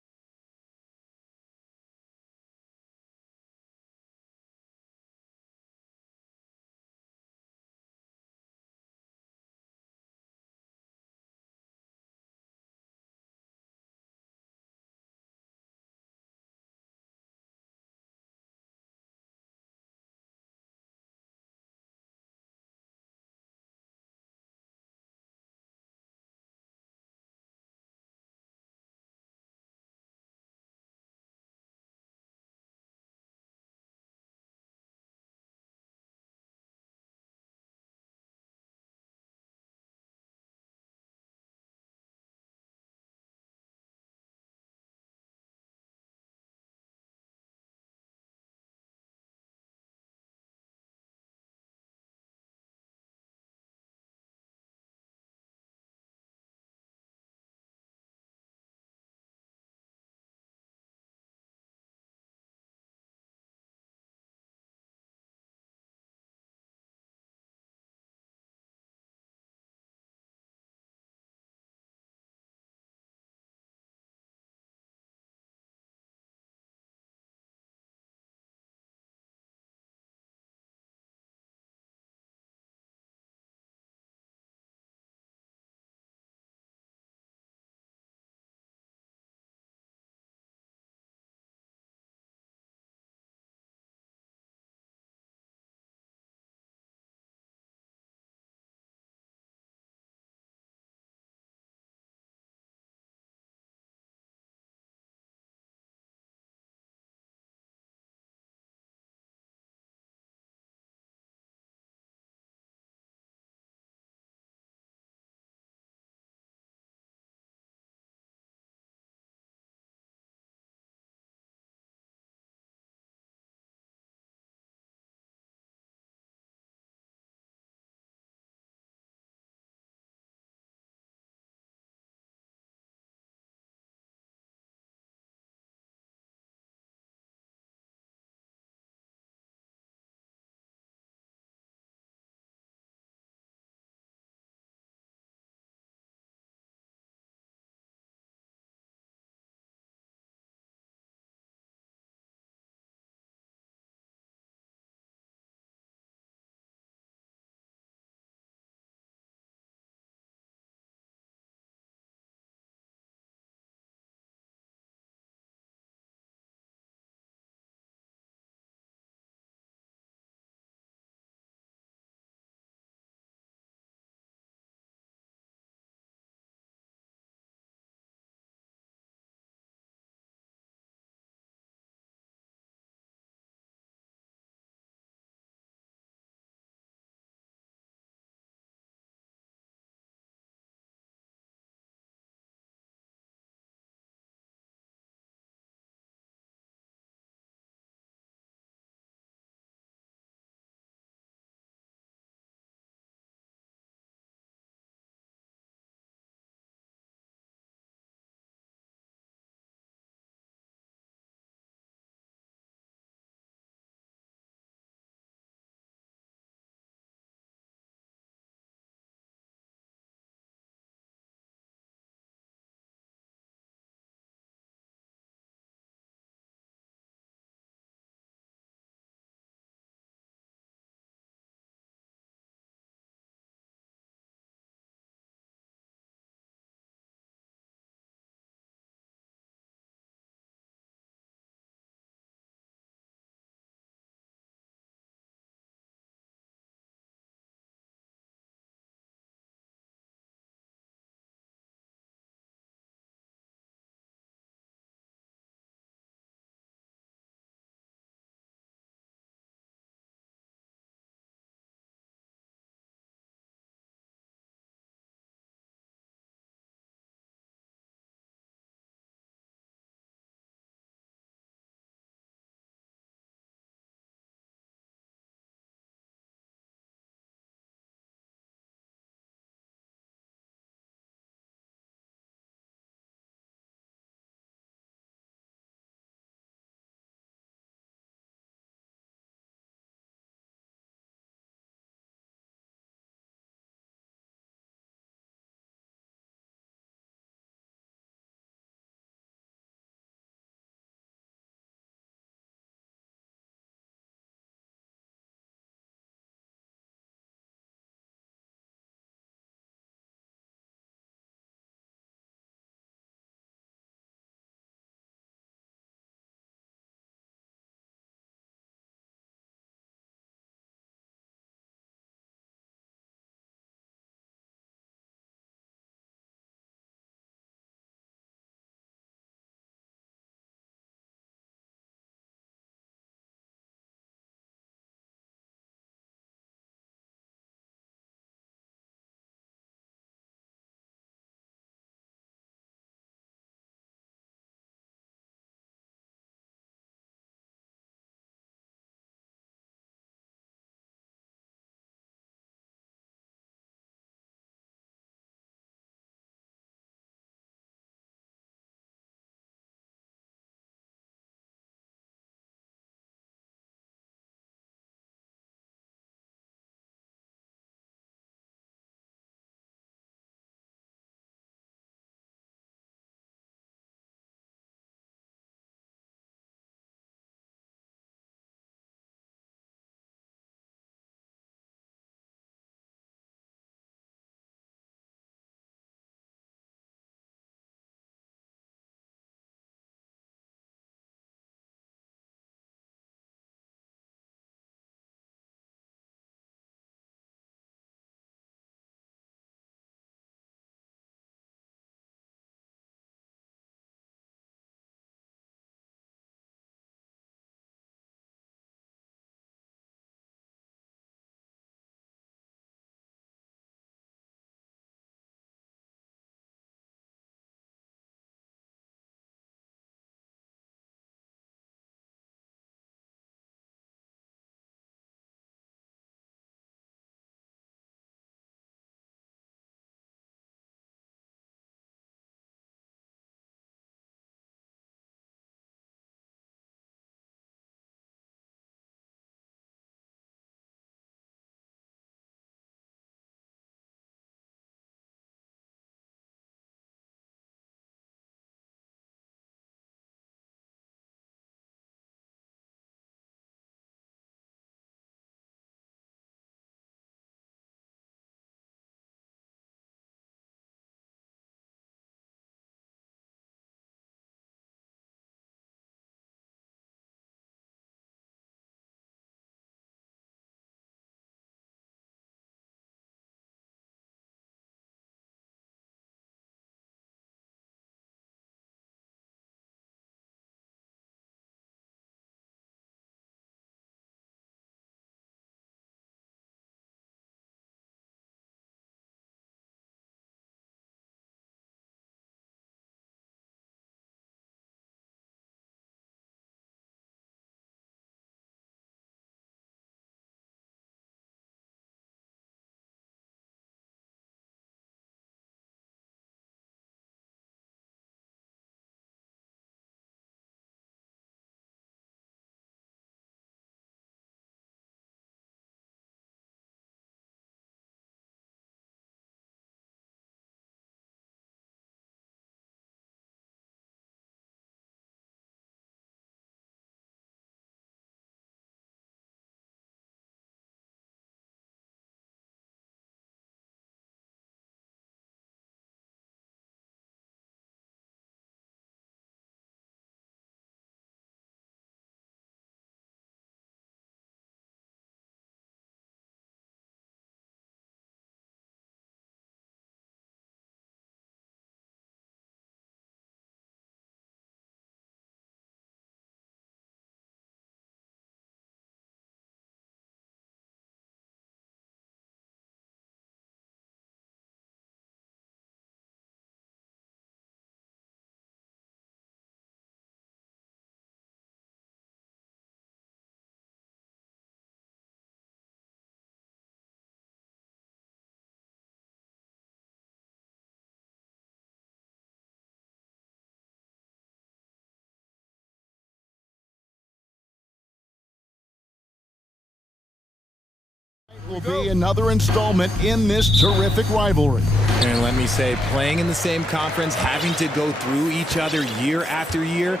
will be another installment in this terrific rivalry. And let me say, playing in the same conference, having to go through each other year after year,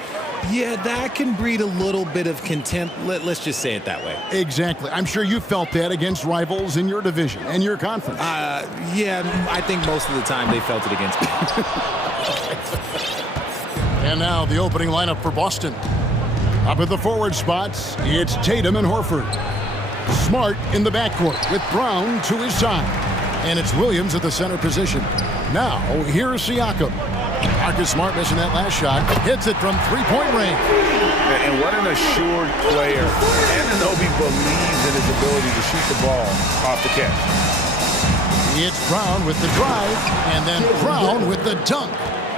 yeah, that can breed a little bit of contempt. Let's just say it that way. Exactly. I'm sure you felt that against rivals in your division and your conference. Yeah, I think most of the time they felt it against me. And now the opening lineup for Boston. Up at the forward spots, it's Tatum and Horford. Smart in the backcourt with Brown to his side. And it's Williams at the center position. Now, here's Siakam. Marcus Smart missing that last shot. Hits it from three-point range. And what an assured player. Anunoby believes in his ability to shoot the ball off the catch. It's Brown with the drive, and then Brown with the dunk.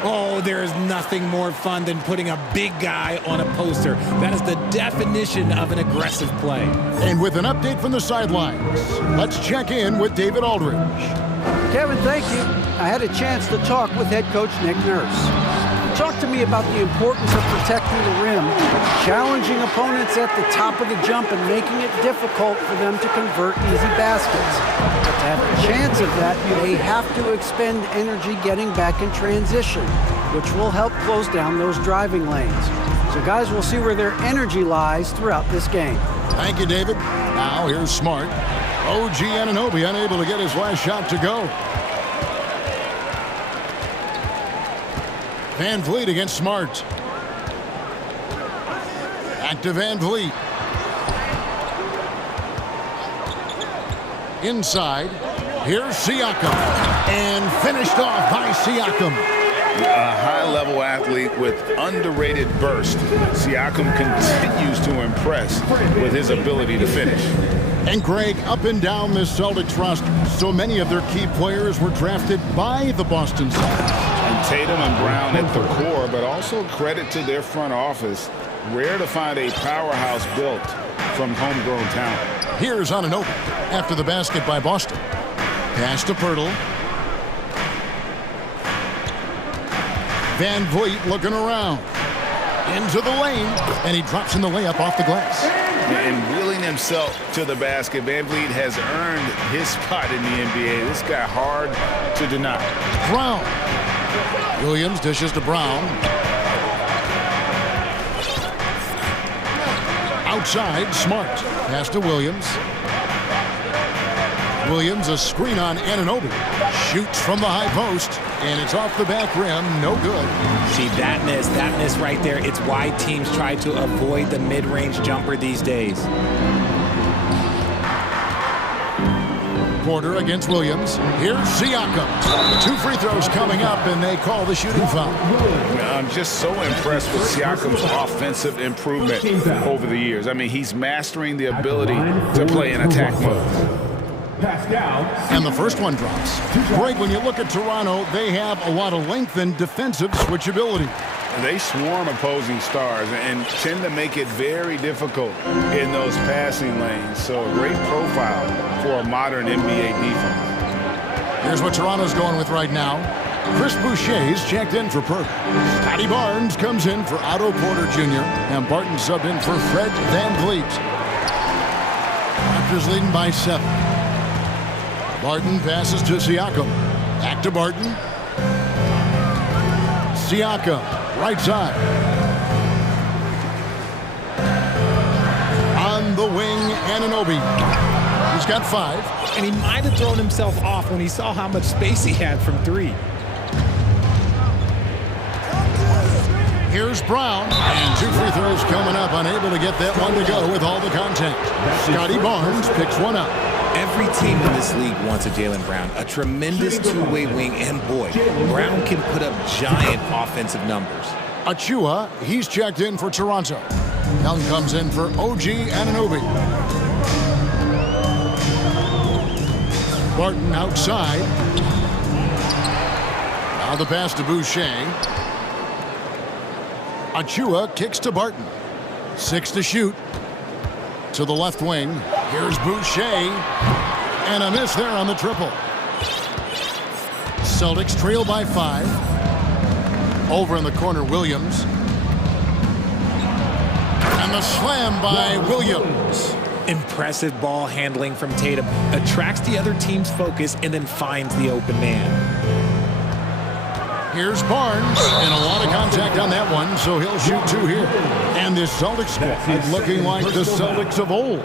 Oh, there is nothing more fun than putting a big guy on a poster. That is the definition of an aggressive play. And with an update from the sidelines, let's check in with David Aldridge. Kevin, thank you. I had a chance to talk with head coach Nick Nurse. He talked to me about the importance of protecting the rim, challenging opponents at the top of the jump and making it difficult for them to convert easy baskets. But to have a chance of that, they have to expend energy getting back in transition, which will help close down those driving lanes. So guys, we'll see where their energy lies throughout this game. Thank you, David. Now here's Smart. OG Anunoby unable to get his last shot to go. Van Vliet against Smart. Back to Van Vliet. Inside. Here's Siakam. And finished off by Siakam. A high-level athlete with underrated burst. Siakam continues to impress with his ability to finish. And Greg, up and down this Celtics roster, so many of their key players were drafted by the Boston Celtics. And Tatum and Brown at the core, but also credit to their front office. Rare to find a powerhouse built from homegrown talent. Here's Anunoby after the basket by Boston. Pass to Pirtle. Van Vliet looking around. Into the lane, and he drops in the layup off the glass. And willing himself to the basket, Van Vliet has earned his spot in the NBA. This guy hard to deny. Brown. Williams dishes to Brown. Outside, Smart. Pass to Williams. Williams, a screen on Anunoby. Shoots from the high post, and it's off the back rim. No good. See, that miss right there. It's why teams try to avoid the mid-range jumper these days. Porter against Williams. Here's Siakam. 2 free throws coming up, and they call the shooting foul. I'm just so impressed with Siakam's offensive improvement over the years. I mean, he's mastering the ability to play in attack mode. And the first one drops. Greg, when you look at Toronto, they have a lot of length and defensive switchability. They swarm opposing stars and tend to make it very difficult in those passing lanes. So a great profile for a modern NBA defense. Here's what Toronto's going with right now. Chris Boucher's checked in for Perk. Scotty Barnes comes in for Otto Porter Jr. And Barton subbed in for Fred Van Vliet. Raptors leading by 7. Barton passes to Siakam. Back to Barton. Siakam, right side. On the wing, Anunoby. He's got 5. And he might have thrown himself off when he saw how much space he had from 3. Here's Brown. And 2 free throws coming up. Unable to get that one to go with all the contact. Scotty Barnes picks one up. Every team in this league wants a Jaylen Brown, a tremendous two-way wing, and boy, Brown can put up giant offensive numbers. Achua, he's checked in for Toronto. Young comes in for OG Anunoby. Barton outside. Now the pass to Boucher. Achua kicks to Barton. 6 to shoot. To the left wing. Here's Boucher. And a miss there on the triple. Celtics trail by 5. Over in the corner, Williams. And the slam by Williams. Impressive ball handling from Tatum. Attracts the other team's focus and then finds the open man. Here's Barnes, and a lot of contact on that one, so he'll shoot 2 here. And this Celtics squad looking like the Celtics of old.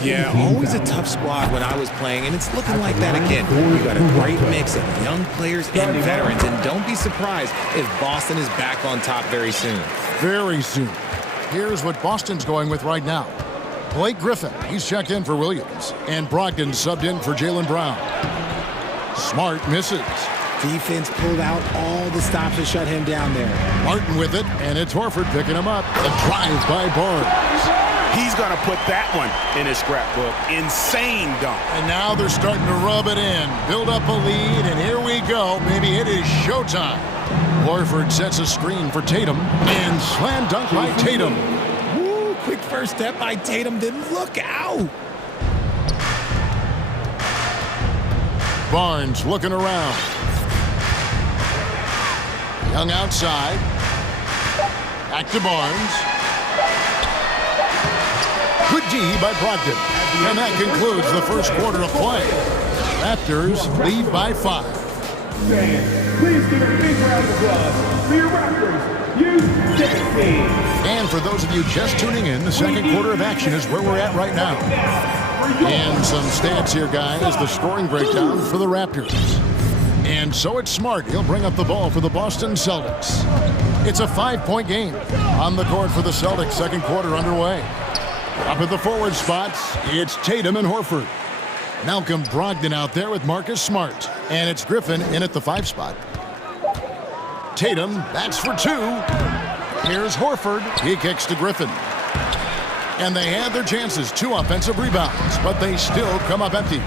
Yeah, always a tough squad when I was playing, and it's looking like that again. You got a great mix of young players and veterans, and don't be surprised if Boston is back on top very soon. Very soon. Here's what Boston's going with right now. Blake Griffin, he's checked in for Williams, and Brogdon subbed in for Jaylen Brown. Smart misses. Defense pulled out all the stops to shut him down there. Martin with it, and it's Horford picking him up. A drive by Barnes. He's going to put that one in his scrapbook. Insane dunk. And now they're starting to rub it in. Build up a lead, and here we go. Maybe it is showtime. Horford sets a screen for Tatum, and slam dunk by Tatum. Woo, quick first step by Tatum. Then look out. Barnes looking around. Young outside. Back to Barnes. Good D by Brogdon. And that concludes the first quarter of play. Raptors lead by 5. Please give a big round of applause for your Raptors. Use 16. And for those of you just tuning in, the second quarter of action is where we're at right now. And some stats here, guys. The scoring breakdown for the Raptors. And so it's Smart. He'll bring up the ball for the Boston Celtics. It's a 5-point game. On the court for the Celtics, second quarter underway. Up at the forward spots, it's Tatum and Horford. Malcolm Brogdon out there with Marcus Smart. And it's Griffin in at the 5 spot. Tatum, that's for 2. Here's Horford. He kicks to Griffin. And they had their chances. 2 offensive rebounds, but they still come up empty.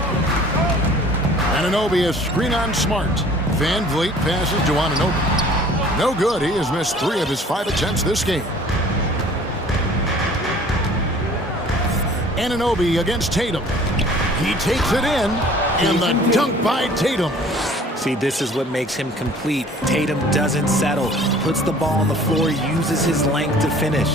Anunoby, a screen on Smart. Van Vliet passes to Anunoby. No good. He has missed 3 of his 5 attempts this game. Anunoby against Tatum. He takes it in, and the dunk by Tatum. See, this is what makes him complete. Tatum doesn't settle, puts the ball on the floor, uses his length to finish.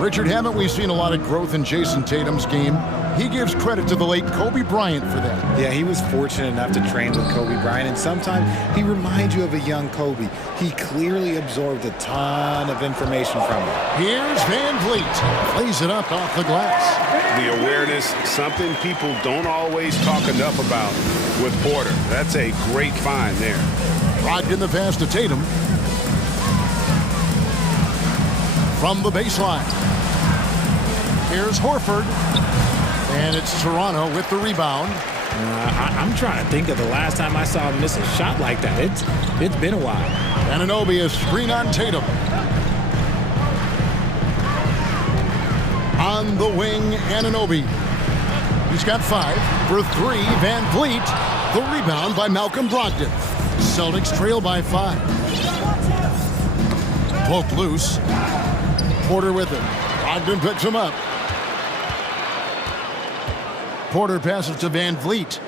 Richard, haven't we seen a lot of growth in Jason Tatum's game? He gives credit to the late Kobe Bryant for that. Yeah, he was fortunate enough to train with Kobe Bryant, and sometimes he reminds you of a young Kobe. He clearly absorbed a ton of information from him. Here's Van Vliet. Plays it up off the glass. The awareness, something people don't always talk enough about with Porter. That's a great find there. Brogdon the pass to Tatum. From the baseline. Here's Horford. And it's Toronto with the rebound. I'm trying to think of the last time I saw him miss a shot like that. It's been a while. Anunoby, a screen on Tatum. On the wing, Anunoby. He's got 5 for 3. Van Vliet. The rebound by Malcolm Brogdon. Celtics trail by 5. Poked loose. Porter with it. Brogdon picks him up. Porter passes to Van Vliet.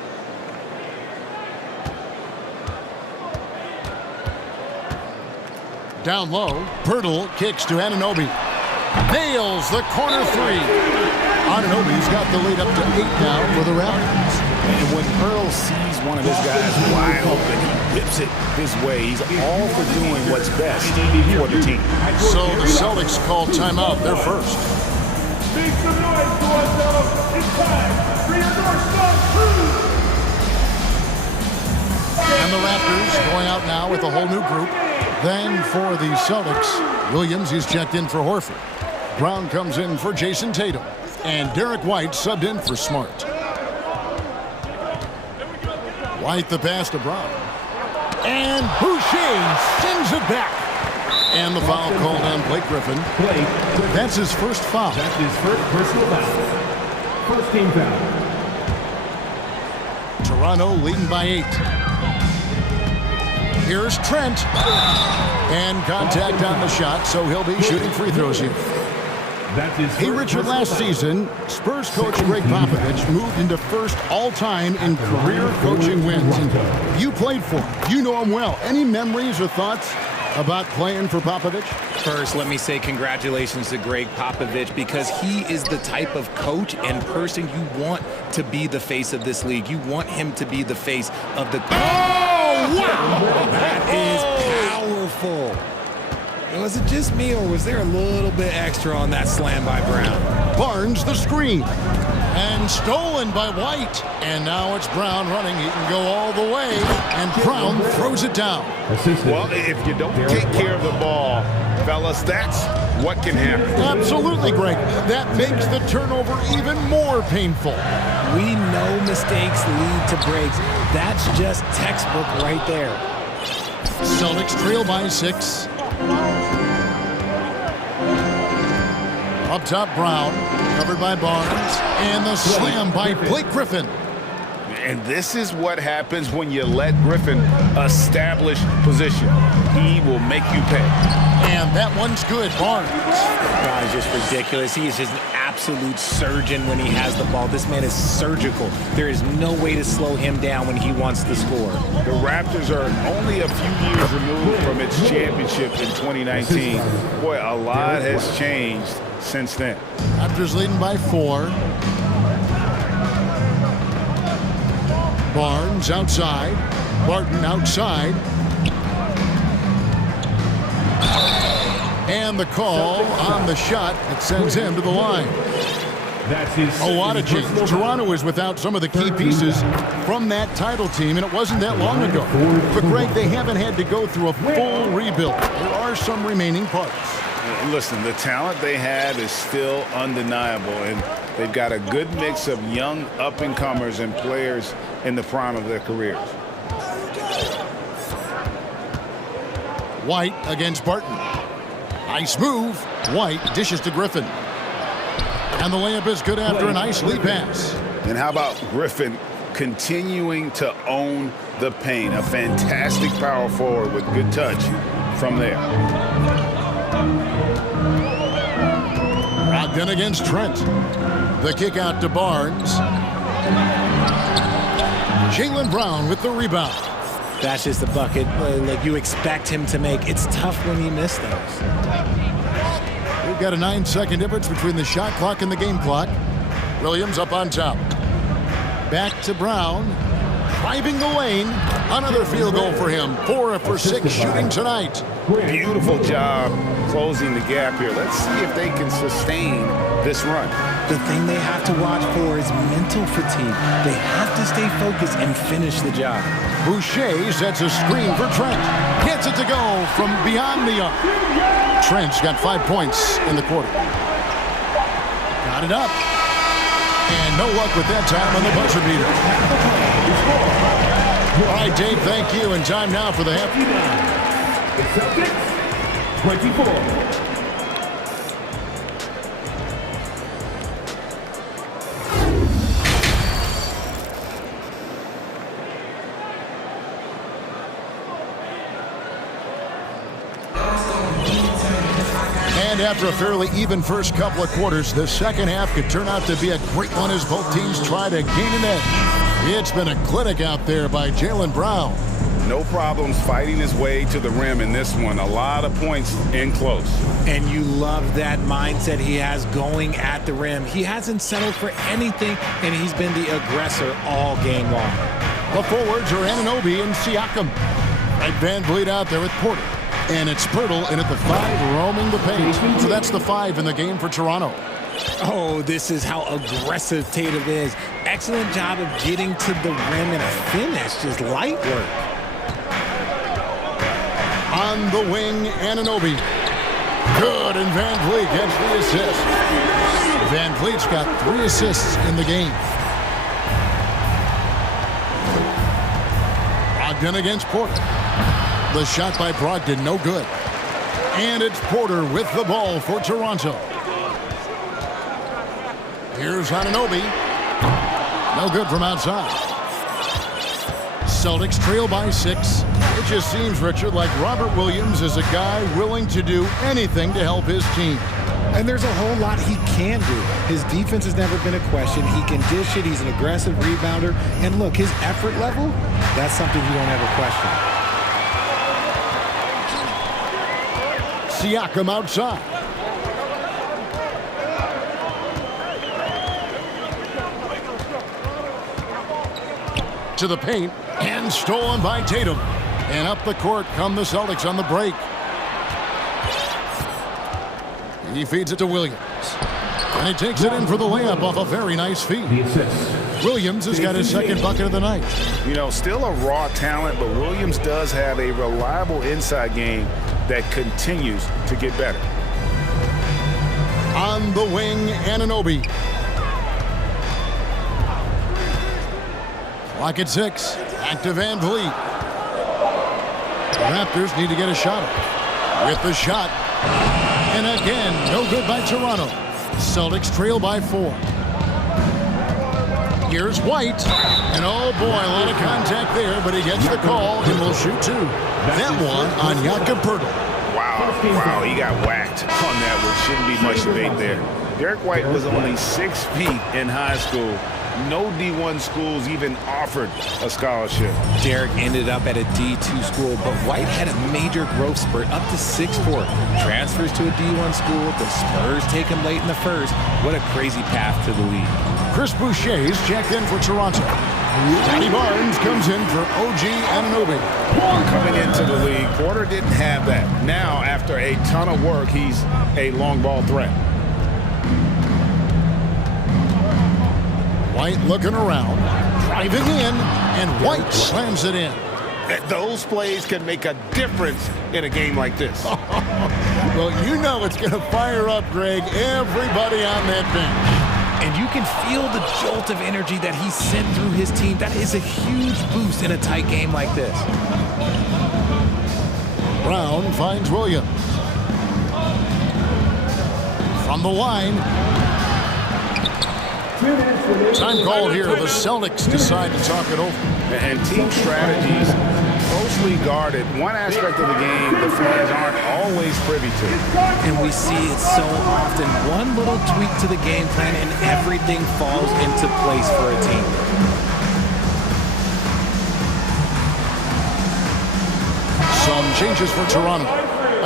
Down low, Pirtle kicks to Anunoby. Nails the corner 3. Anunoby's got the lead up to 8 now for the Raptors. And when Pirtle sees one of his guys wide open, he whips it his way. He's all for doing what's best for the team. So the Celtics call timeout. They're first. Make some noise, Toronto. It's time for your North Star crew. And the Raptors going out now with a whole new group. Then for the Celtics, Williams is checked in for Horford. Brown comes in for Jason Tatum. And Derek White subbed in for Smart. White the pass to Brown. And Boucher sends it back. And the foul called on Blake Griffin. That's his first foul. That's his first personal foul. First team foul. Toronto leading by 8. Here's Trent. And contact on the shot, so he'll be shooting free throws here. Hey, Richard, last season, Spurs coach Greg Popovich moved into first all-time in career coaching wins. And you played for him. You know him well. Any memories or thoughts about playing for Popovich? First, let me say congratulations to Greg Popovich, because he is the type of coach and person you want to be the face of this league. You want him to be the face of the... Oh, wow! That is powerful. Was it just me, or was there a little bit extra on that slam by Brown? Barnes the screen. And stolen by White. And now it's Brown running. He can go all the way. And Brown throws it down. Well, if you don't take care of the ball, fellas, that's what can happen. Absolutely, Greg. That makes the turnover even more painful. We know mistakes lead to breaks. That's just textbook right there. Celtics trail by 6. Up top, Brown, covered by Barnes, and the slam by Blake Griffin. And this is what happens when you let Griffin establish position. He will make you pay. And that one's good, Barnes. God, it's just ridiculous. He is just an absolute surgeon when he has the ball. This man is surgical. There is no way to slow him down when he wants to score. The Raptors are only a few years removed from its championship in 2019. Boy, a lot has changed since then. Raptors leading by 4. Barnes outside. Barton outside. And the call on the shot that sends him to the line. A lot of change. Toronto is without some of the key pieces from that title team, and it wasn't that long ago. But, Greg, they haven't had to go through a full rebuild. There are some remaining parts. Listen, the talent they have is still undeniable, and they've got a good mix of young up-and-comers and players in the prime of their careers. White against Barton. Nice move. White dishes to Griffin. And the layup is good after a nice lead pass. And how about Griffin continuing to own the paint? A fantastic power forward with good touch from there. Brogdon against Trent. The kick out to Barnes. Jaylen Brown with the rebound. That's just a bucket like you expect him to make. It's tough when you miss those. We've got a 9-second difference between the shot clock and the game clock. Williams up on top. Back to Brown. Driving the lane. Another field goal for him. 4 for 6 shooting tonight. Beautiful job closing the gap here. Let's see if they can sustain this run. The thing they have to watch for is mental fatigue. They have to stay focused and finish the job. Boucher sets a screen for Trent. Gets it to go from beyond the arc. Trent's got 5 points in the quarter. Got it up. And no luck with that time on the buzzer beater. All right, Dave, thank you. And time now for the half. The Celtics, 24. And after a fairly even first couple of quarters, the second half could turn out to be a great one as both teams try to gain an edge. It's been a clinic out there by Jaylen Brown. No problems fighting his way to the rim in this one. A lot of points in close. And you love that mindset he has going at the rim. He hasn't settled for anything, and he's been the aggressor all game long. The forwards are Anunoby and Siakam. Right, Van Vliet out there with Porter. And it's Pirtle in at the 5, roaming the paint. So that's the 5 in the game for Toronto. Oh, this is how aggressive Tatum is. Excellent job of getting to the rim and a finish. Just light work. On the wing, Anunoby. Good, and Van Vliet gets the assist. Van Vliet's got 3 assists in the game. Brogdon against Porter. The shot by Brogdon, no good. And it's Porter with the ball for Toronto. Here's Anunoby. No good from outside. Celtics trail by 6. It just seems, Richard, like Robert Williams is a guy willing to do anything to help his team. And there's a whole lot he can do. His defense has never been a question. He can dish it. He's an aggressive rebounder. And look, his effort level, that's something you don't ever question. Siakam outside. To the paint, and stolen by Tatum. And up the court come the Celtics on the break. He feeds it to Williams. And he takes it in for the layup off a very nice feed. Williams has got his second bucket of the night. You know, still a raw talent, but Williams does have a reliable inside game that continues to get better. On the wing, Anunoby. Clock at 6. Back to Van Vliet. The Raptors need to get a shot up. With the shot. And again, no good by Toronto. Celtics trail by 4. Here's White. And oh boy, a lot of contact there, but he gets the call and will shoot 2. That one on Jakob Poeltl. Wow, he got whacked on that, which shouldn't be much debate there. Derek White was only 6 feet in high school. No D1 schools even offered a scholarship. Derek ended up at a D2 school, but White had a major growth spurt up to 6'4". Transfers to a D1 school. The Spurs take him late in the first. What a crazy path to the league. Chris Boucher's checked in for Toronto. Scotty Barnes comes in for OG Anunoby. Coming into the league, Porter didn't have that. Now, after a ton of work, he's a long ball threat. White looking around, driving in, and White slams it in. Those plays can make a difference in a game like this. Well, you know it's going to fire up, Greg, everybody on that bench. And you can feel the jolt of energy that he sent through his team. That is a huge boost in a tight game like this. Brown finds Williams. From the line. Time called here. The Celtics decide to talk it over. And team strategies closely guarded. One aspect of the game the fans aren't always privy to. And we see it so often. One little tweak to the game plan and everything falls into place for a team. Some changes for Toronto.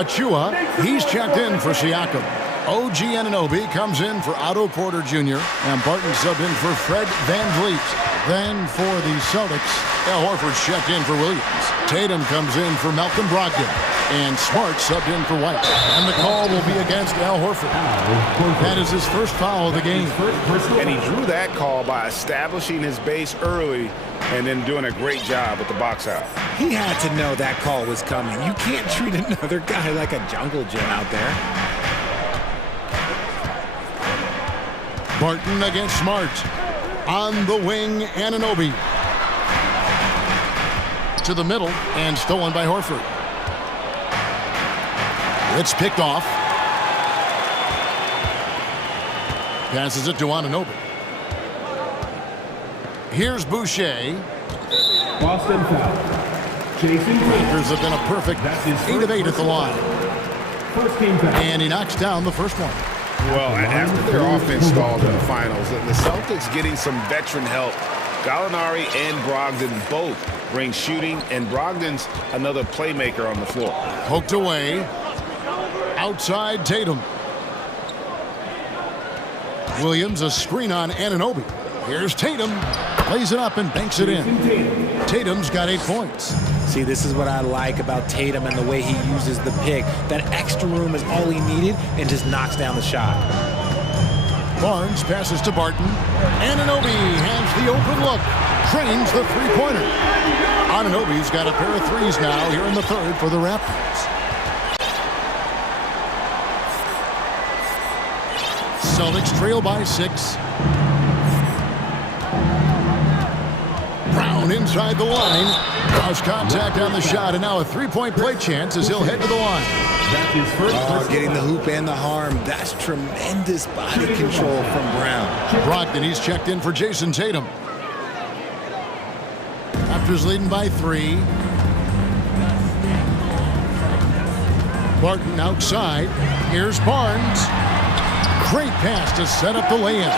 Achua, he's checked in for Siakam. OG Anunoby comes in for Otto Porter Jr. and Barton subbed in for Fred Van Vliet. Then for the Celtics, Al Horford checked in for Williams. Tatum comes in for Malcolm Brogdon. And Smart subbed in for White. And the call will be against Al Horford. That is his first foul of the game. And he drew that call by establishing his base early and then doing a great job with the box out. He had to know that call was coming. You can't treat another guy like a jungle gym out there. Barton against Smart. On the wing, Anunoby. To the middle and stolen by Horford. It's picked off. Passes it to Anunoby. Here's Boucher. Boston foul. Jason Lakers have been a perfect 8 of 8 at the line. First team foul. And he knocks down the first one. Well, after their offense stalled in the finals, the Celtics getting some veteran help. Gallinari and Brogdon both bring shooting, and Brogdon's another playmaker on the floor. Poked away. Outside Tatum. Williams a screen on Anunoby. Here's Tatum. Plays it up and banks it in. Tatum's got 8 points. See, this is what I like about Tatum and the way he uses the pick. That extra room is all he needed and just knocks down the shot. Barnes passes to Barton. Anunoby has the open look. Trains the three-pointer. Anunoby's got a pair of threes now here in the third for the Raptors. Celtics trail by 6. Brown inside the line. Lost contact on the shot, and now a three-point play chance as he'll head to the line. That is first. Getting the hoop and the harm. That's tremendous body control from Brown. Brogdon, he's checked in for Jason Tatum. Raptors leading by 3. Barton outside. Here's Barnes. Great pass to set up the layup.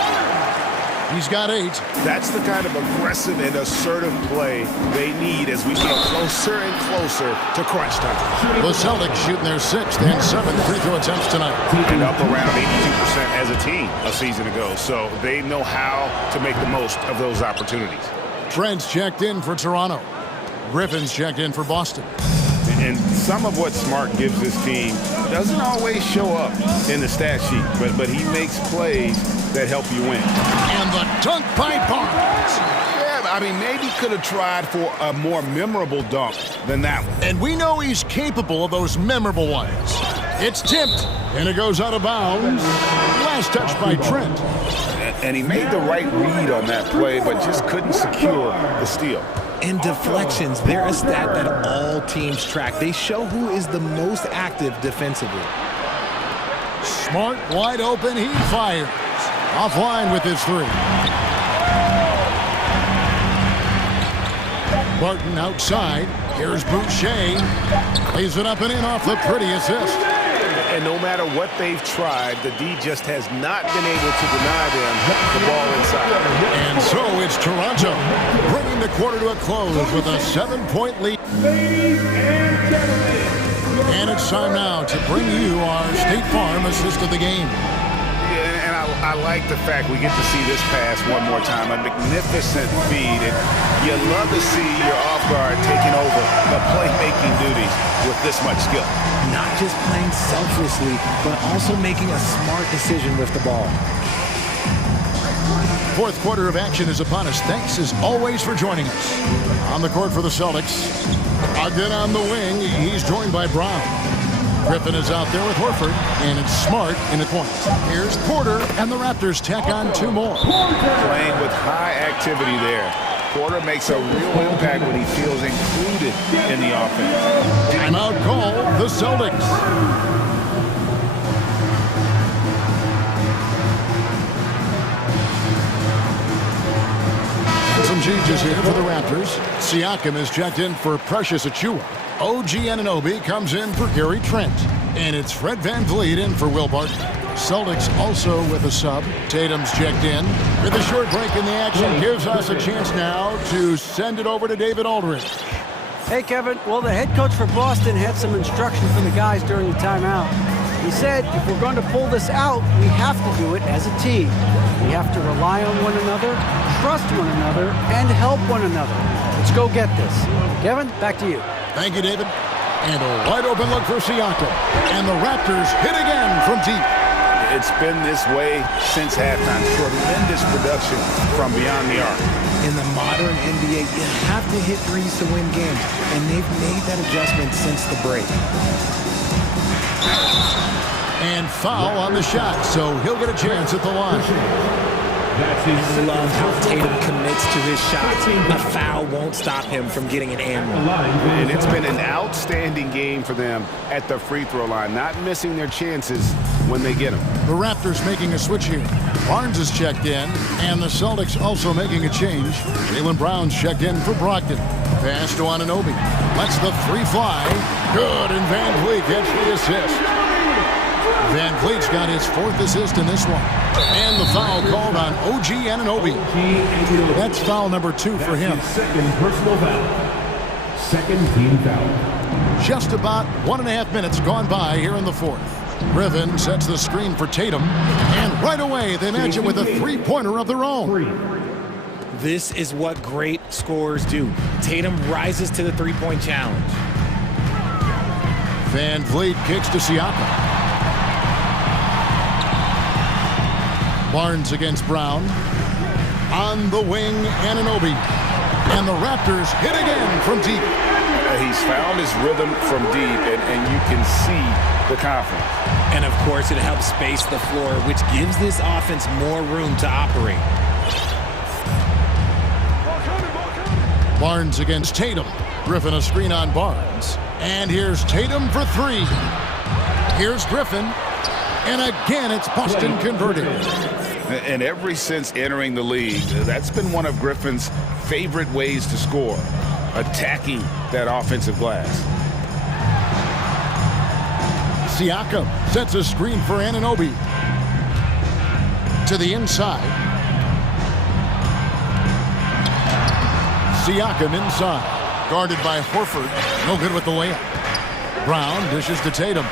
He's got 8. That's the kind of aggressive and assertive play they need as we get closer and closer to crunch time. The Celtics shooting their 6th and 7th free throw attempts tonight. And up around 82% as a team a season ago. So they know how to make the most of those opportunities. Trent's checked in for Toronto. Griffin's checked in for Boston. And some of what Smart gives this team doesn't always show up in the stat sheet, but he makes plays that help you win. And the dunk by Barnes. Yeah, I mean, maybe could have tried for a more memorable dunk than that one. And we know he's capable of those memorable ones. It's tipped, and it goes out of bounds. Last touch by Trent. And he made the right read on that play, but just couldn't secure the steal. And deflections, they're a stat that all teams track. They show who is the most active defensively. Smart wide open, he fires. Offline with his 3. Barton outside. Here's Boucher. Lays it up and in off the pretty assist. And no matter what they've tried, the D just has not been able to deny them the ball inside. And so it's Toronto bringing the quarter to a close with a 7-point lead. Ladies and gentlemen. And it's time now to bring you our State Farm assist of the game. Yeah, and I like the fact we get to see this pass one more time. A magnificent feed. And you love to see your off guard taking over the playmaking duties with this much skill. Not just playing selflessly, but also making a smart decision with the ball. Fourth quarter of action is upon us. Thanks as always for joining us. On the court for the Celtics. Again on the wing, he's joined by Brown. Griffin is out there with Horford, and it's Smart in the point. Here's Porter, and the Raptors tack on 2 more. Playing with high activity there. Porter makes a real impact when he feels included in the offense. Timeout call, the Celtics. Some changes here for the Raptors. Siakam is checked in for Precious Achiuwa. OG Anunoby comes in for Gary Trent. And it's Fred VanVleet in for Will Barton. Celtics also with a sub. Tatum's checked in. With a short break in the action, gives us a chance now to send it over to David Aldridge. Hey, Kevin. Well, the head coach for Boston had some instruction for the guys during the timeout. He said if we're going to pull this out, we have to do it as a team. We have to rely on one another, trust one another, and help one another. Let's go get this. Kevin, back to you. Thank you, David. And a wide open look for Siakam. And the Raptors hit again from deep. It's been this way since halftime. Tremendous production from beyond the arc. In the modern NBA, you have to hit threes to win games, and they've made that adjustment since the break. And foul on the shot, so he'll get a chance at the line. I love how Tatum commits to his shots. A foul won't stop him from getting an and one. And it's been an outstanding game for them at the free throw line, not missing their chances when they get them. The Raptors making a switch here. Barnes is checked in, and the Celtics also making a change. Jaylen Brown's checked in for Brogdon. Pass to Anunoby. Lets the 3 fly. Good, and VanVleet gets the assist. VanVleet's got his 4th assist in this one. And the foul called on OG Anunoby. That's foul number 2 for him. Second personal foul. Second team foul. Just about 1.5 minutes gone by here in the 4th. Griffin sets the screen for Tatum. And right away, they match it with a 3-pointer of their own. This is what great scorers do. Tatum rises to the 3-point challenge. VanVleet kicks to Siakam. Barnes against Brown. On the wing, Anunoby. And the Raptors hit again from deep. He's found his rhythm from deep, and you can see the confidence. And, of course, it helps space the floor, which gives this offense more room to operate. Barnes against Tatum. Griffin a screen on Barnes. And here's Tatum for 3. Here's Griffin. And again, it's Boston converted. And ever since entering the league, that's been one of Griffin's favorite ways to score, attacking that offensive glass. Siakam sets a screen for Anunoby. To the inside. Siakam inside. Guarded by Horford. No good with the layup. Brown dishes to Tatum.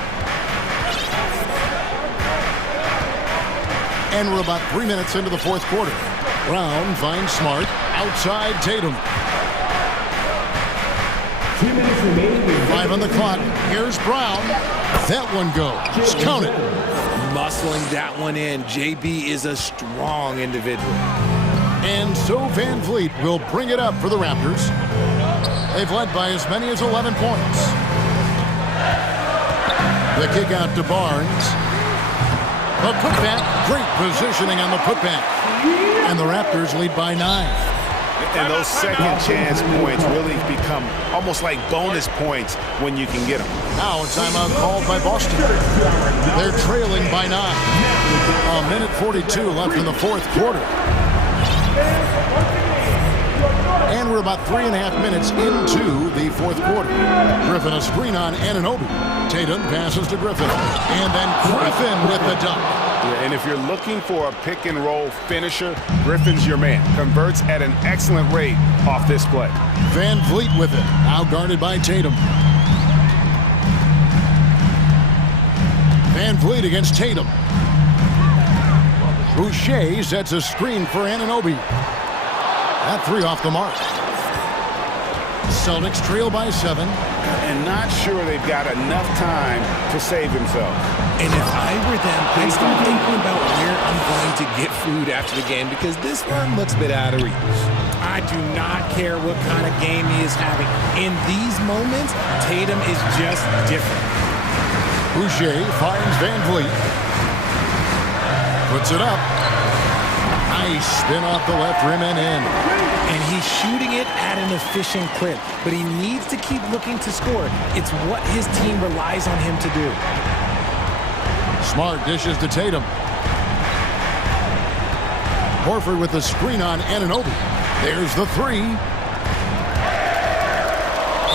And we're about 3 minutes into the fourth quarter. Brown finds Smart. Outside Tatum. 2 minutes remaining. 5 on the clock. Here's Brown. That one goes. Count it. Muscling that one in. JB is a strong individual. And so Van Vliet will bring it up for the Raptors. They've led by as many as 11 points. The kick out to Barnes. The putback. Great positioning on the putback. And the Raptors lead by 9. And those second chance points really become almost like bonus points when you can get them. Now a timeout called by Boston. They're trailing by 9. A minute 42 left in the fourth quarter. And we're about 3.5 minutes into the fourth quarter. Griffin a screen on Anunoby. Tatum passes to Griffin. And then Griffin with the dunk. Yeah, and if you're looking for a pick and roll finisher, Griffin's your man. Converts at an excellent rate off this play. Van Vliet with it. Now guarded by Tatum. Van Vliet against Tatum. Boucher sets a screen for Anunoby. That 3 off the mark. Celtics trail by 7. And not sure they've got enough time to save themselves. And if I were them, I'd start thinking about where I'm going to get food after the game because this one looks a bit out of reach. I do not care what kind of game he is having. In these moments, Tatum is just different. Boucher finds Van Vliet. Puts it up. Nice spin off the left rim and in. And he's shooting it at an efficient clip, but he needs to keep looking to score. It's what his team relies on him to do. Smart dishes to Tatum. Horford with the screen on Anunoby. There's the 3.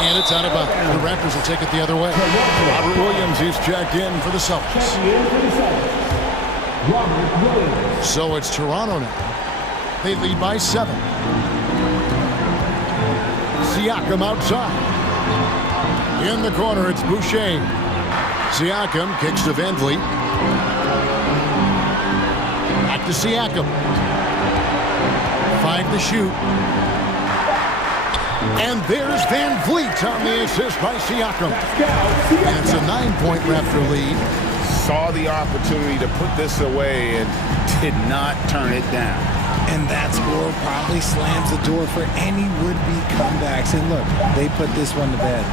And it's out of bounds. The Raptors will take it the other way. Robert Williams is checked in for the Celtics. So it's Toronto now. They lead by 7. Siakam outside. In the corner, it's Boucher. Siakam kicks to Van Vliet. Back to Siakam. 5 to shoot. And there's Van Vliet on the assist by Siakam. And it's a 9-point Raptor lead. Saw the opportunity to put this away and did not turn it down. And that score probably slams the door for any would-be comebacks. And look, they put this one to bed.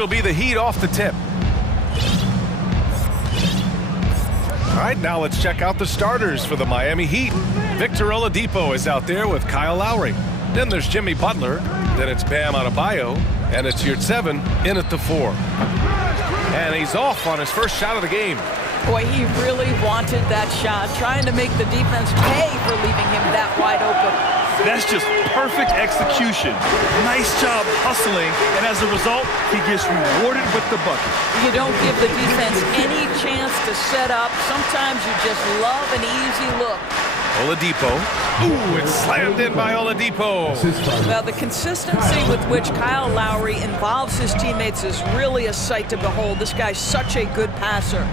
It'll be the Heat off the tip. All right, now let's check out the starters for the Miami Heat. Victor Oladipo is out there with Kyle Lowry. Then there's Jimmy Butler. Then it's Bam Adebayo. And it's Yurtseven in at the 4. And he's off on his first shot of the game. Boy, he really wanted that shot, trying to make the defense pay for leaving him that wide open. That's just perfect execution. Nice job hustling, and as a result, he gets rewarded with the bucket. You don't give the defense any chance to set up. Sometimes you just love an easy look. Oladipo. Ooh, it's slammed in by Oladipo. Well, the consistency with which Kyle Lowry involves his teammates is really a sight to behold. This guy's such a good passer.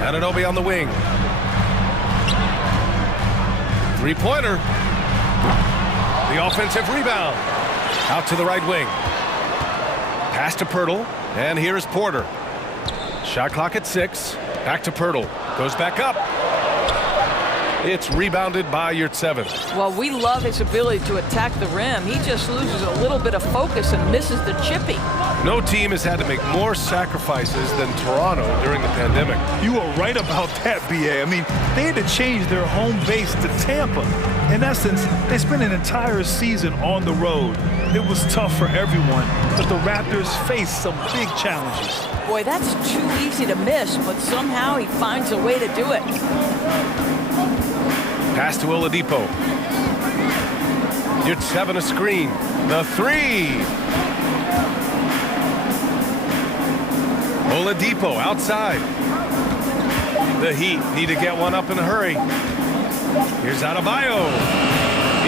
Anunoby on the wing. Three-pointer. The offensive rebound. Out to the right wing. Pass to Pirtle. And here's Porter. Shot clock at 6. Back to Pirtle. Goes back up. It's rebounded by Yurtseven. Well, we love his ability to attack the rim. He just loses a little bit of focus and misses the chippy. No team has had to make more sacrifices than Toronto during the pandemic. You are right about that, B.A. I mean, they had to change their home base to Tampa. In essence, they spent an entire season on the road. It was tough for everyone, but the Raptors faced some big challenges. Boy, that's too easy to miss, but somehow he finds a way to do it. Pass to Oladipo. Yurtseven a screen. The 3. Oladipo outside. The Heat need to get one up in a hurry. Here's Adebayo.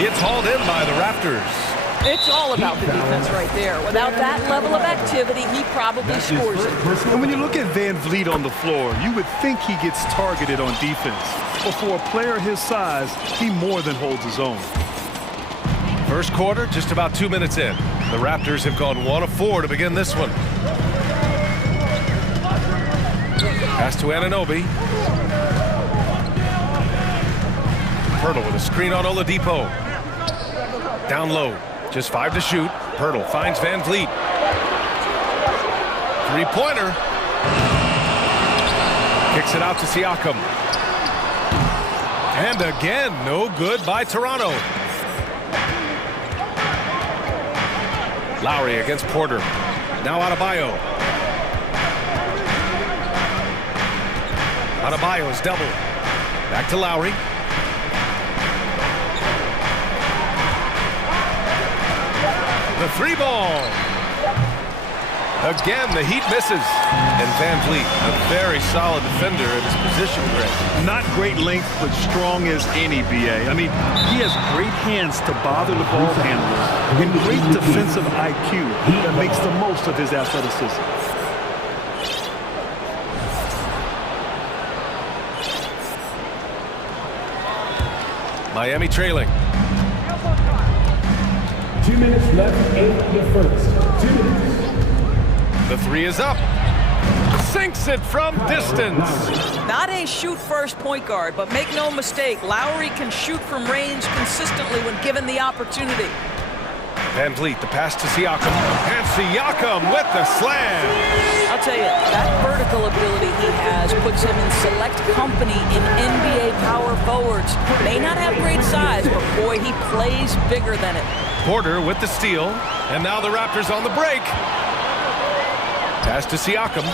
It's hauled in by the Raptors. It's all about the defense right there. Without that level of activity, he probably scores it. And when you look at Van Vliet on the floor, you would think he gets targeted on defense. But for a player his size, he more than holds his own. First quarter, just about 2 minutes in. The Raptors have gone 1 of 4 to begin this one. Pass to Anunoby. Pirtle with a screen on Oladipo. Down low. Just 5 to shoot. Pirtle finds Van Vliet. Three-pointer. Kicks it out to Siakam. And again, no good by Toronto. Lowry against Porter. Now Adebayo. Adebayo is doubled. Back to Lowry. The 3-ball. Again, the Heat misses. And Van Vliet, a very solid defender in his position grid. Not great length, but strong as any, B.A. I mean, he has great hands to bother the ball handler and great defensive IQ that makes the most of his athleticism. Miami trailing. 2 minutes left in the first. 2 minutes. The 3 is up. Sinks it from distance. Not a shoot-first point guard, but make no mistake, Lowry can shoot from range consistently when given the opportunity. Van Vliet, the pass to Siakam. And Siakam with the slam. I'll tell you, that vertical ability he has puts him in select company in NBA power forwards. May not have great size, but boy, he plays bigger than it. Porter with the steal. And now the Raptors on the break. Pass to Siakam.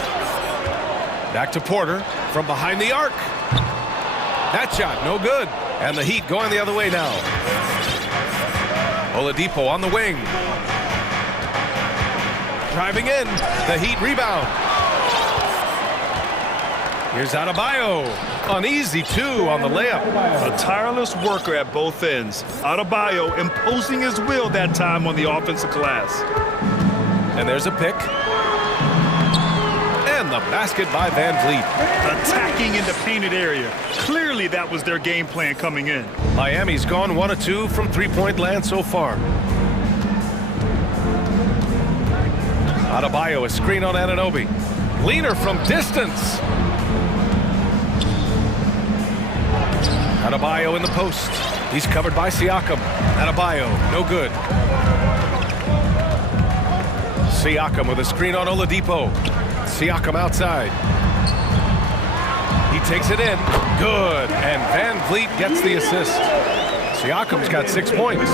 Back to Porter from behind the arc. That shot, no good. And the Heat going the other way now. Oladipo on the wing. Driving in. The Heat rebound. Here's Adebayo. An easy 2 on the layup. A tireless worker at both ends. Adebayo imposing his will that time on the offensive glass. And there's a pick. And the basket by Van Vliet. Attacking in the painted area. Clearly that was their game plan coming in. Miami's gone 1 of 2 from three-point land so far. Adebayo, a screen on Anunoby. Leaner from distance. Adebayo in the post. He's covered by Siakam. Adebayo, no good. Siakam with a screen on Oladipo. Siakam outside. He takes it in. Good. And Van Vliet gets the assist. Siakam's got 6 points.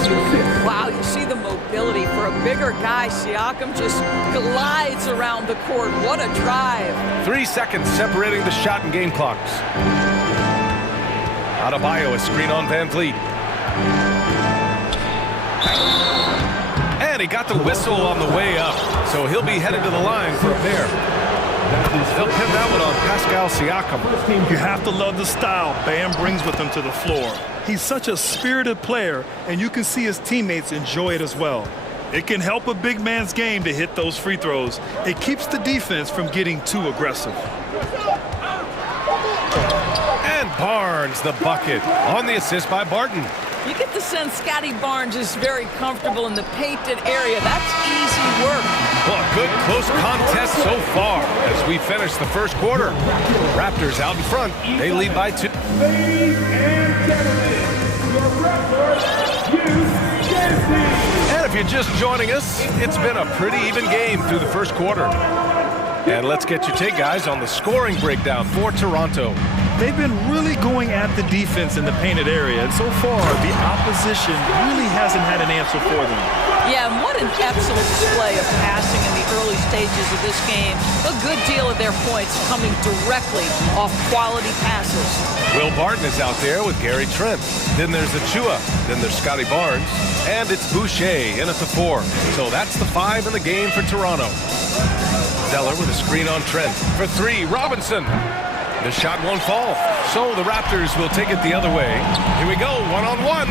Wow, you see the mobility for a bigger guy. Siakam just glides around the court. What a drive. 3 seconds separating the shot and game clocks. Adebayo, a screen on Van Vliet. And he got the whistle on the way up, so he'll be headed to the line for a pair. They'll pin that one on Pascal Siakam. You have to love the style Bam brings with him to the floor. He's such a spirited player, and you can see his teammates enjoy it as well. It can help a big man's game to hit those free throws. It keeps the defense from getting too aggressive. And Barnes, the bucket, on the assist by Barton. You get the sense Scotty Barnes is very comfortable in the painted area. That's easy work. Well, a good close contest so far as we finish the first quarter. Raptors out in front. They lead by 2. Ladies and gentlemen, your referee, And if you're just joining us, it's been a pretty even game through the first quarter. And let's get your take, guys, on the scoring breakdown for Toronto. They've been really going at the defense in the painted area, and so far, the opposition really hasn't had an answer for them. Yeah, and what an excellent display of passing in the early stages of this game. A good deal of their points coming directly off quality passes. Will Barton is out there with Gary Trent. Then there's Achua. Then there's Scotty Barnes. And it's Boucher in at the 4. So that's the 5 in the game for Toronto. Zeller with a screen on Trent. For 3, Robinson. The shot won't fall. So the Raptors will take it the other way. Here we go, one-on-one.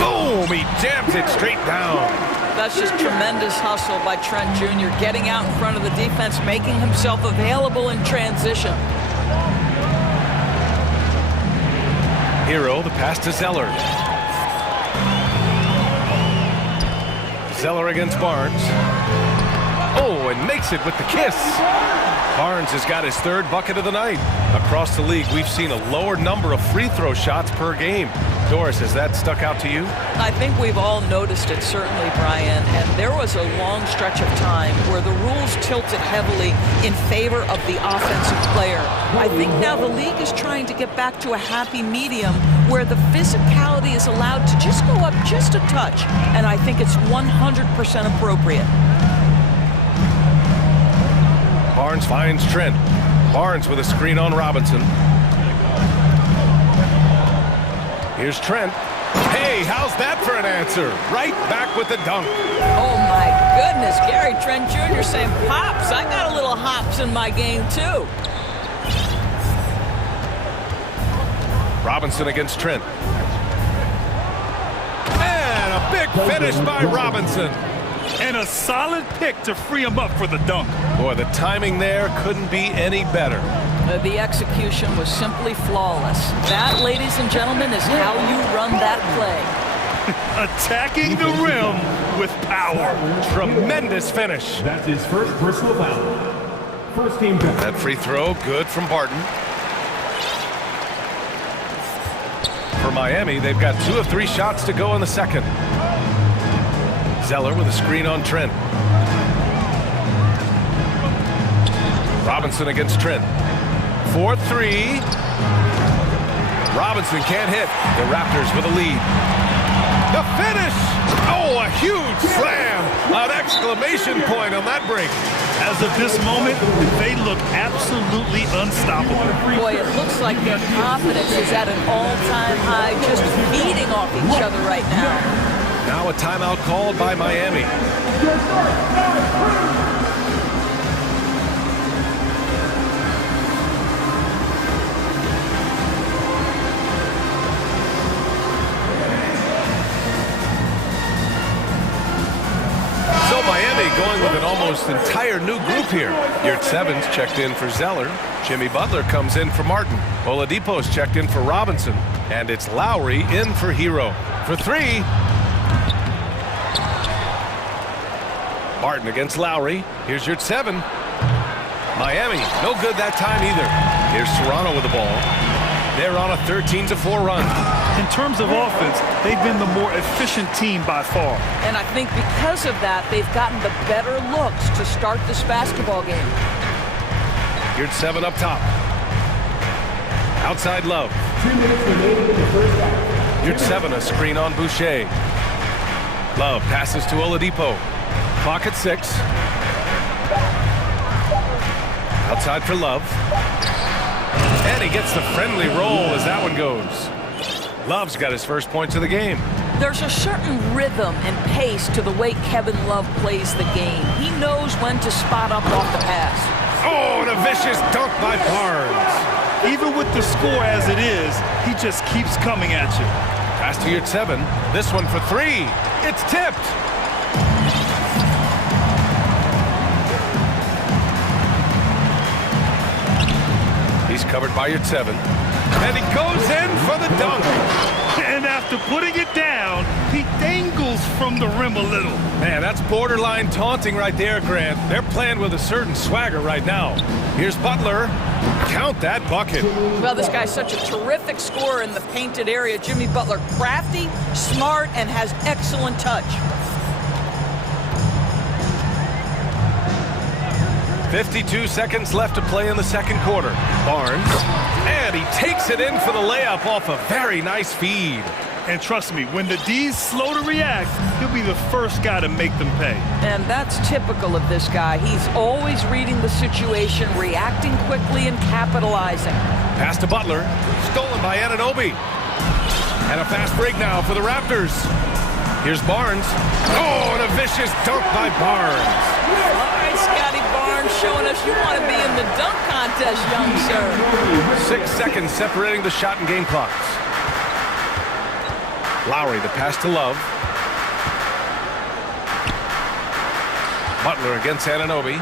Boom, he jams it straight down. That's just tremendous hustle by Trent Jr., getting out in front of the defense, making himself available in transition. Hero, the pass to Zeller. Zeller against Barnes. Oh, and makes it with the kiss. Barnes has got his 3rd bucket of the night. Across the league, we've seen a lower number of free throw shots per game. Doris, has that stuck out to you? I think we've all noticed it, certainly, Brian. And there was a long stretch of time where the rules tilted heavily in favor of the offensive player. I think now the league is trying to get back to a happy medium where the physicality is allowed to just go up just a touch. And I think it's 100% appropriate. Barnes finds Trent. Barnes with a screen on Robinson. Here's Trent. Hey, how's that for an answer? Right back with the dunk. Oh, my goodness. Gary Trent Jr. saying, Pops, I got a little hops in my game, too. Robinson against Trent. And a big finish by Robinson. And a solid pick to free him up for the dunk. Boy, the timing there couldn't be any better. The execution was simply flawless. That, ladies and gentlemen, is how you run that play. Attacking the rim with power. Tremendous finish. That's his first personal foul. First team foul. That free throw, good from Barton. For Miami, they've got 2 of 3 shots to go in the second. Zeller with a screen on Trent. Robinson against Trent. 4-3. Robinson can't hit. The Raptors with a lead. The finish! Oh, a huge slam! An exclamation point on that break. As of this moment, they look absolutely unstoppable. Boy, it looks like their confidence is at an all-time high, just feeding off each other right now. Now a timeout called by Miami. So Miami going with an almost entire new group here. Yurt Sevens checked in for Zeller. Jimmy Butler comes in for Martin. Oladipo's checked in for Robinson. And it's Lowry in for Hero. For 3. Martin against Lowry. Here's Yurt 7. Miami, no good that time either. Here's Toronto with the ball. They're on a 13-4 run. In terms of offense, they've been the more efficient team by far. And I think because of that, they've gotten the better looks to start this basketball game. Here's 7 up top. Outside Love. 2 minutes remaining in the first half. Here's 7, a screen on Boucher. Love passes to Oladipo. Clock at 6. Outside for Love. And he gets the friendly roll as that one goes. Love's got his first points of the game. There's a certain rhythm and pace to the way Kevin Love plays the game. He knows when to spot up off the pass. Oh, and a vicious dunk by Barnes. Even with the score as it is, he just keeps coming at you. Pass to your 7. This one for 3. It's tipped. He's covered by your 7. And he goes in for the dunk. And after putting it down, he dangles from the rim a little. Man, that's borderline taunting right there, Grant. They're playing with a certain swagger right now. Here's Butler. Count that bucket. Well, this guy's such a terrific scorer in the painted area. Jimmy Butler, crafty, smart, and has excellent touch. 52 seconds left to play in the second quarter. Barnes, and he takes it in for the layup off a very nice feed. And trust me, when the D's slow to react, he'll be the first guy to make them pay. And that's typical of this guy. He's always reading the situation, reacting quickly, and capitalizing. Pass to Butler, stolen by Anunoby. And a fast break now for the Raptors. Here's Barnes. Oh, and a vicious dunk by Barnes. All right, Scotty Barnes showing us you want to be in the dunk contest, young sir. 6 seconds separating the shot and game clocks. Lowry, the pass to Love. Butler against Anunoby.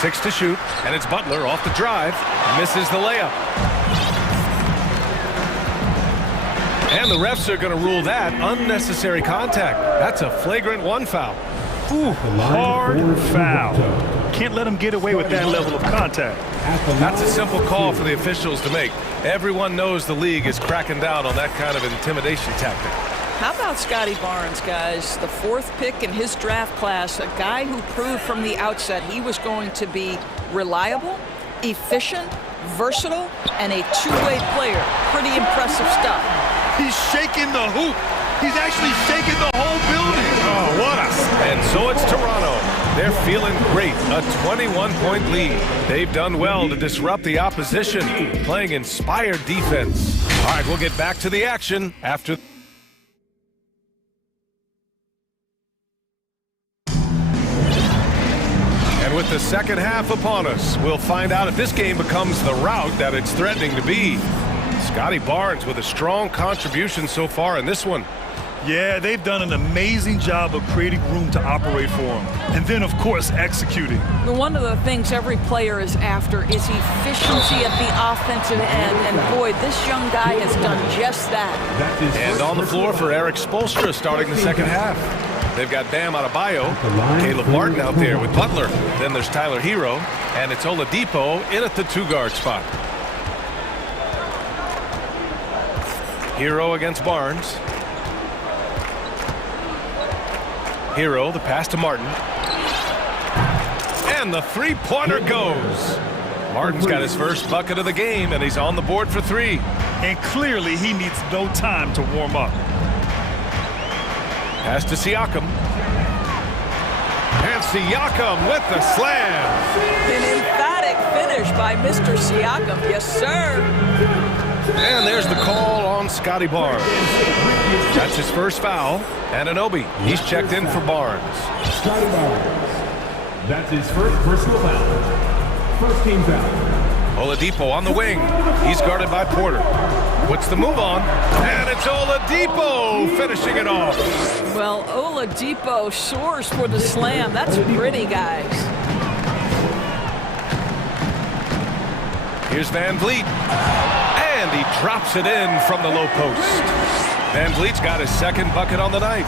6 to shoot, and it's Butler off the drive. Misses the layup. And the refs are going to rule that unnecessary contact. That's a flagrant 1 foul. Ooh, hard foul. Can't let him get away with that level of contact. That's a simple call for the officials to make. Everyone knows the league is cracking down on that kind of intimidation tactic. How about Scotty Barnes, guys? The 4th pick in his draft class, a guy who proved from the outset he was going to be reliable, efficient, versatile, and a two-way player. Pretty impressive stuff. He's shaking the hoop. He's actually shaking the whole building. Oh, what a... And so it's Toronto. They're feeling great. A 21-point lead. They've done well to disrupt the opposition, playing inspired defense. All right, we'll get back to the action after... And with the second half upon us, we'll find out if this game becomes the rout that it's threatening to be. Scotty Barnes with a strong contribution so far in this one. Yeah, they've done an amazing job of creating room to operate for him. And then, of course, executing. One of the things every player is after is efficiency at the offensive end. And boy, this young guy has done just that. And on the floor for Eric Spoelstra starting the second half. They've got Bam Adebayo, Caleb Martin out there with Butler. Then there's Tyler Hero, and it's Oladipo in at the 2-guard spot. Hero against Barnes. Hero, the pass to Martin. And the three-pointer goes. Martin's got his first bucket of the game, and he's on the board for 3. And clearly he needs no time to warm up. Pass to Siakam. And Siakam with the slam. An emphatic finish by Mr. Siakam. Yes, sir. And there's the call on Scotty Barnes. That's his first foul. Anunoby, he's checked in for Barnes. Scotty Barnes. That's his first personal foul. First team foul. Oladipo on the wing. He's guarded by Porter. Puts the move on. And it's Oladipo finishing it off. Well, Oladipo soars for the slam. That's pretty, guys. Here's Van Vliet. And he drops it in from the low post. Van Vliet's got his second bucket on the night.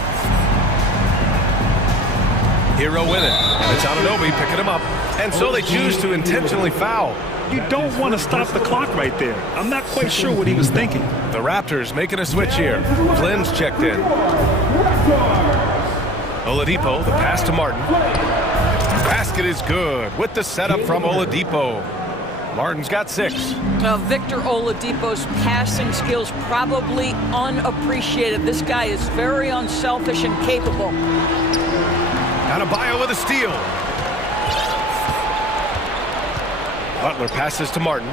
Hero with it, and it's Anunoby picking him up. And so they choose to intentionally foul. You don't want to stop the clock right there. I'm not quite sure what he was thinking. The Raptors making a switch here. Flynn's checked in. Oladipo, the pass to Martin. Basket is good with the setup from Oladipo. Martin's got 6. Now, Victor Oladipo's passing skills probably unappreciated. This guy is very unselfish and capable. Adebayo with a steal. Butler passes to Martin.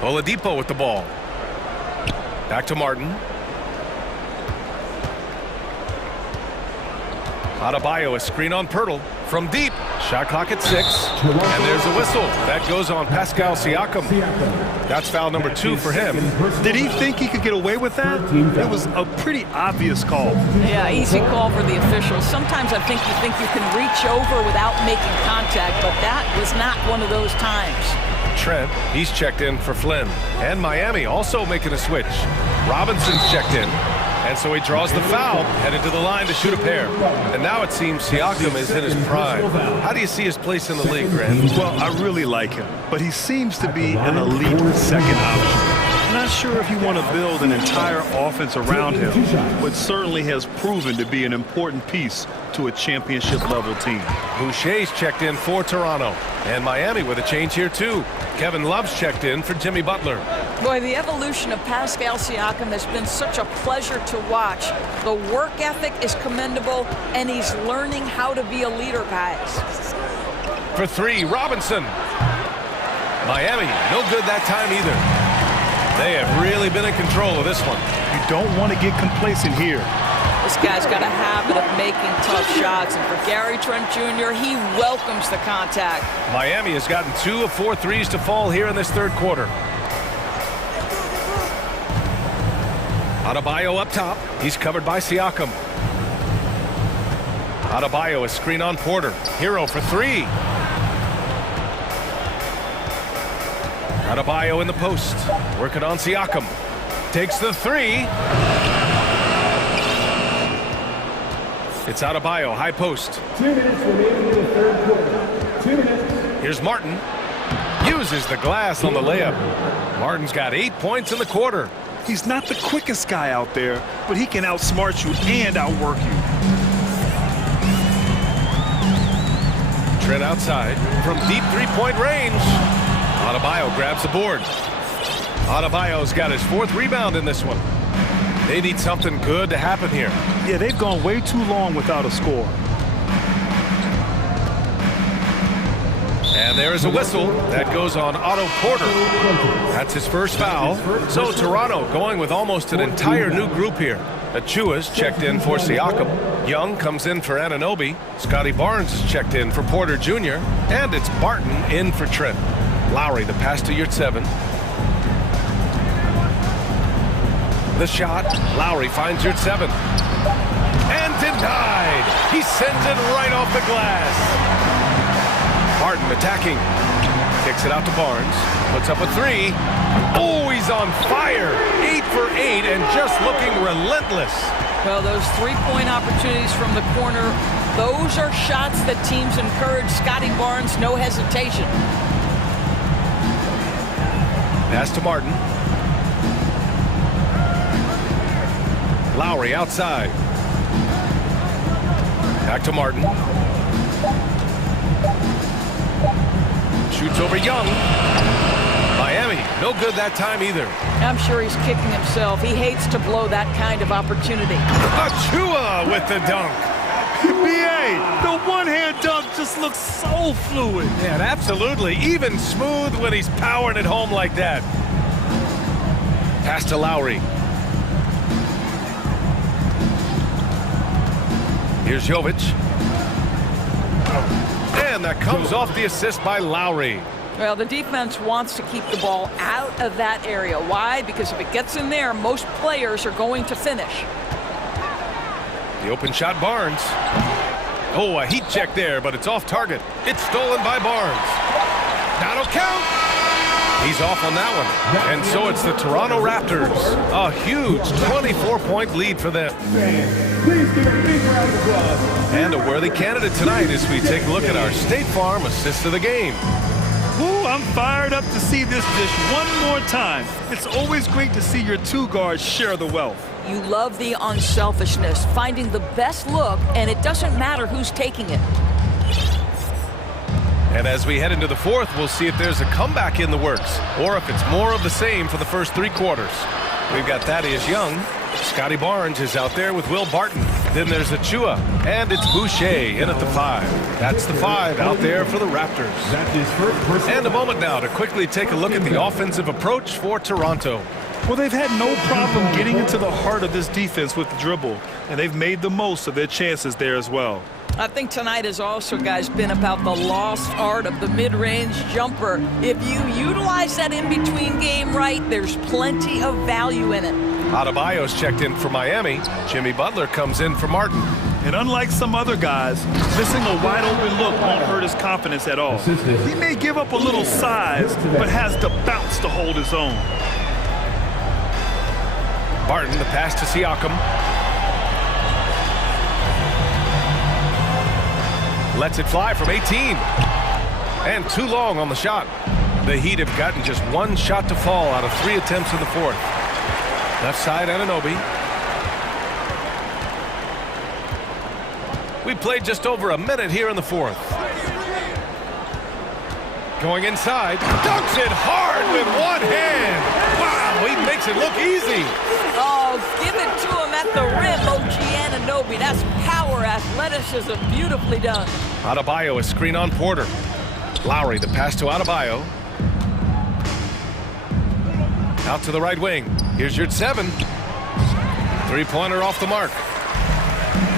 Oladipo with the ball. Back to Martin. Adebayo, a screen on Pirtle from deep. Shot clock at 6. And there's a whistle. That goes on Pascal Siakam. That's foul number 2 for him. Did he think he could get away with that? It was a pretty obvious call. Yeah, easy call for the officials. Sometimes I think you can reach over without making contact, but that was not one of those times. Trent, he's checked in for Flynn. And Miami also making a switch. Robinson's checked in. And so he draws the foul, headed to the line to shoot a pair. And now it seems Siakam is in his prime. How do you see his place in the league, Grant? Well, I really like him, but he seems to be an elite second option. Not sure if you want to build an entire offense around him, but certainly has proven to be an important piece to a championship-level team. Boucher's checked in for Toronto. And Miami with a change here, too. Kevin Love's checked in for Jimmy Butler. Boy, the evolution of Pascal Siakam has been such a pleasure to watch. The work ethic is commendable, and he's learning how to be a leader, guys. For 3, Robinson. Miami, no good that time either. They have really been in control of this one. You don't want to get complacent here. This guy's got a habit of making tough shots, and for Gary Trent Jr., he welcomes the contact. Miami has gotten 2 of 4 threes to fall here in this third quarter. Adebayo up top. He's covered by Siakam. Adebayo, a screen on Porter. Hero for 3. Adebayo in the post. Working on Siakam. Takes the 3. It's Adebayo, high post. 2 minutes remaining in the third quarter. 2 minutes. Here's Martin. Uses the glass on the layup. Martin's got 8 points in the quarter. He's not the quickest guy out there, but he can outsmart you and outwork you. Trent outside from deep three-point range. Adebayo grabs the board. Adebayo's got his 4th rebound in this one. They need something good to happen here. Yeah, they've gone way too long without a score. And there is a whistle. That goes on Otto Porter. That's his first foul. So Toronto going with almost an entire new group here. Achua's checked in for Siakam. Young comes in for Anunoby. Scotty Barnes is checked in for Porter Jr. And it's Barton in for Trent. Lowry, the pass to Yurtseven. The shot. Lowry finds Yurtseven. And denied. He sends it right off the glass. Barton attacking. Kicks it out to Barnes. Puts up a 3. Oh, he's on fire. 8 for 8 and just looking relentless. Well, those 3-point opportunities from the corner, those are shots that teams encourage. Scotty Barnes, no hesitation. Pass to Martin. Lowry outside. Back to Martin. Shoots over Young. Miami, no good that time either. I'm sure he's kicking himself. He hates to blow that kind of opportunity. Achua with the dunk. BA, the one-hand dunk just looks so fluid. Yeah, absolutely. Even smooth when he's powering it home like that. Pass to Lowry. Here's Jovic. And that comes off the assist by Lowry. Well, the defense wants to keep the ball out of that area. Why? Because if it gets in there, most players are going to finish. The open shot, Barnes. Oh, a heat check there, but it's off target. It's stolen by Barnes. That'll count. He's off on that one. And so it's the Toronto Raptors. A huge 24-point lead for them. Please give a big round of applause. And a worthy candidate tonight as we take a look at our State Farm assist of the game. Ooh, I'm fired up to see this dish one more time. It's always great to see your two guards share the wealth. You love the unselfishness, finding the best look, and it doesn't matter who's taking it. And as we head into the fourth, we'll see if there's a comeback in the works or if it's more of the same for the first three quarters. We've got Thaddeus Young. Scotty Barnes is out there with Will Barton. Then there's Achua, and it's Boucher in at the 5. That's the 5 out there for the Raptors. And a moment now to quickly take a look at the offensive approach for Toronto. Well, they've had no problem getting into the heart of this defense with the dribble, and they've made the most of their chances there as well. I think tonight has also, guys, been about the lost art of the mid-range jumper. If you utilize that in-between game right, there's plenty of value in it. Adebayo's checked in for Miami. Jimmy Butler comes in for Martin. And unlike some other guys, missing a wide-open look won't hurt his confidence at all. He may give up a little size, but has the bounce to hold his own. Barton, the pass to Siakam. Lets it fly from 18. And too long on the shot. The Heat have gotten just one shot to fall out of 3 attempts in the fourth. Left side, Anunoby. We played just over a minute here in the fourth. Going inside, dunks it hard with one hand. Wow, he makes it look easy. Oh, give it to him at the rim, OG Anunoby. That's power, athleticism, beautifully done. Adebayo, a screen on Porter. Lowry, the pass to Adebayo. Out to the right wing. Here's your 7. Three-pointer off the mark.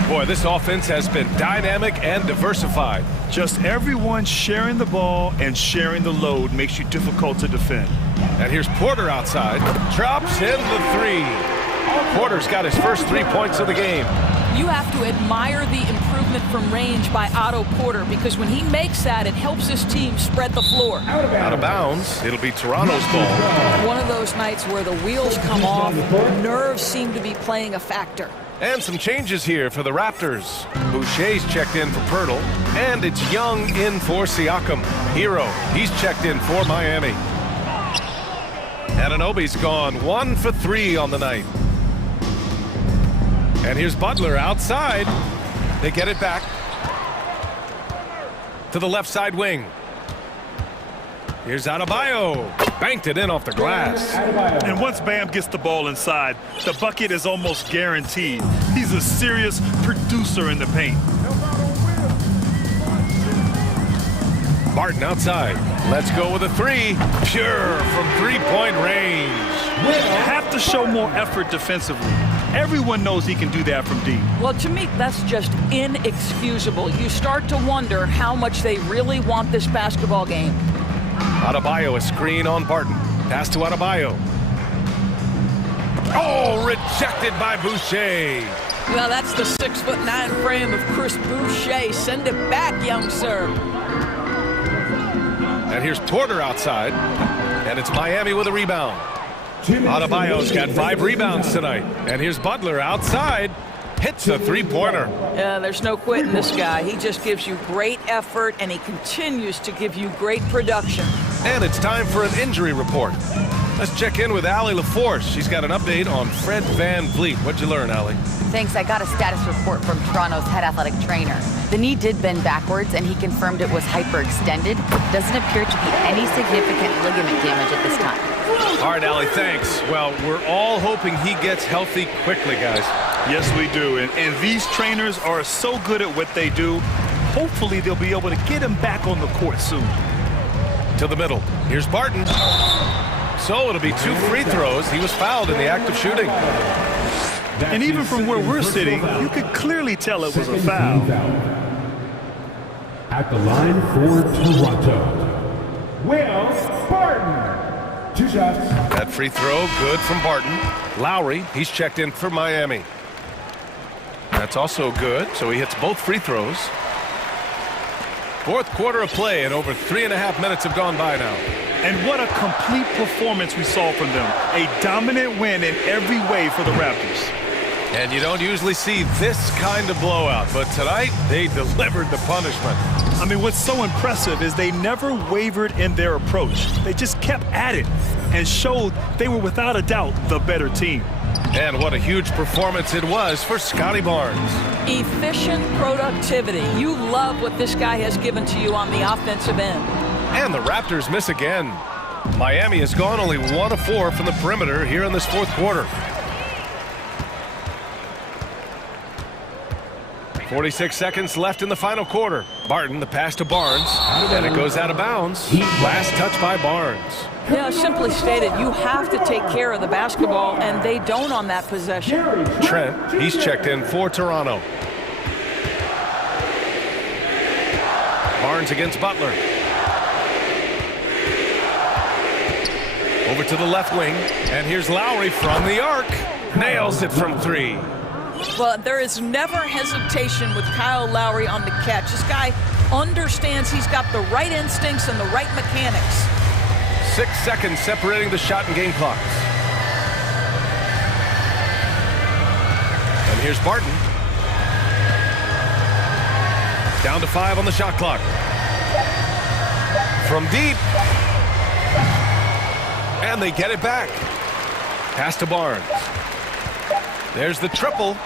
Boy, this offense has been dynamic and diversified. Just everyone sharing the ball and sharing the load makes you difficult to defend. And here's Porter outside. Drops in the 3. Porter's got his first 3 points of the game. You have to admire the improvement from range by Otto Porter, because when he makes that, it helps his team spread the floor. Out of bounds. It'll be Toronto's ball. One of those nights where the wheels come off, nerves seem to be playing a factor. And some changes here for the Raptors. Boucher's checked in for Pirtle, and it's Young in for Siakam. Hero, he's checked in for Miami. Anunoby's gone 1 for 3 on the night. And here's Butler outside. They get it back to the left side wing. Here's Adebayo. Banked it in off the glass. And once Bam gets the ball inside, the bucket is almost guaranteed. He's a serious producer in the paint. Barton outside. Let's go with a 3. Pure from 3-point range. Have to show more effort defensively. Everyone knows he can do that from deep. Well, to me, that's just inexcusable. You start to wonder how much they really want this basketball game. Adebayo, a screen on Barton. Pass to Adebayo. Oh, rejected by Boucher. Well, that's the 6'9" frame of Chris Boucher. Send it back, young sir. And here's Porter outside. And it's Miami with a rebound. Adebayo's got 5 rebounds tonight. And here's Butler outside. Hits a 3-pointer. Yeah, there's no quitting this guy. He just gives you great effort, and he continues to give you great production. And it's time for an injury report. Let's check in with Allie LaForce. She's got an update on Fred VanVleet. What'd you learn, Allie? Thanks. I got a status report from Toronto's head athletic trainer. The knee did bend backwards, and he confirmed it was hyperextended. Doesn't appear to be any significant ligament damage at this time. All right, Allie, thanks. Well, we're all hoping he gets healthy quickly, guys. Yes, we do. And these trainers are so good at what they do. Hopefully, they'll be able to get him back on the court soon. To the middle. Here's Barton. So it'll be 2 free throws. He was fouled in the act of shooting. And even from where we're sitting, you could clearly tell it was a foul. At the line for Toronto, Will Barton. 2 shots. That free throw, good from Barton. Lowry, he's checked in for Miami. That's also good, so he hits both free throws. Fourth quarter of play, and over 3.5 minutes have gone by now. And what a complete performance we saw from them. A dominant win in every way for the Raptors. And you don't usually see this kind of blowout, but tonight they delivered the punishment. I mean, what's so impressive is they never wavered in their approach. They just kept at it and showed they were without a doubt the better team. And what a huge performance it was for Scotty Barnes. Efficient productivity. You love what this guy has given to you on the offensive end. And the Raptors miss again. Miami has gone only 1 of 4 from the perimeter here in this fourth quarter. 46 seconds left in the final quarter. Barton, the pass to Barnes, and it goes out of bounds. Last touch by Barnes. Yeah, simply stated, you have to take care of the basketball, and they don't on that possession. Trent, he's checked in for Toronto. Barnes against Butler. Over to the left wing, and here's Lowry from the arc. Nails it from 3. Well, there is never hesitation with Kyle Lowry on the catch. This guy understands he's got the right instincts and the right mechanics. 6 seconds separating the shot and game clocks. And here's Barton. Down to 5 on the shot clock. From deep. And they get it back. Pass to Barnes. There's the triple.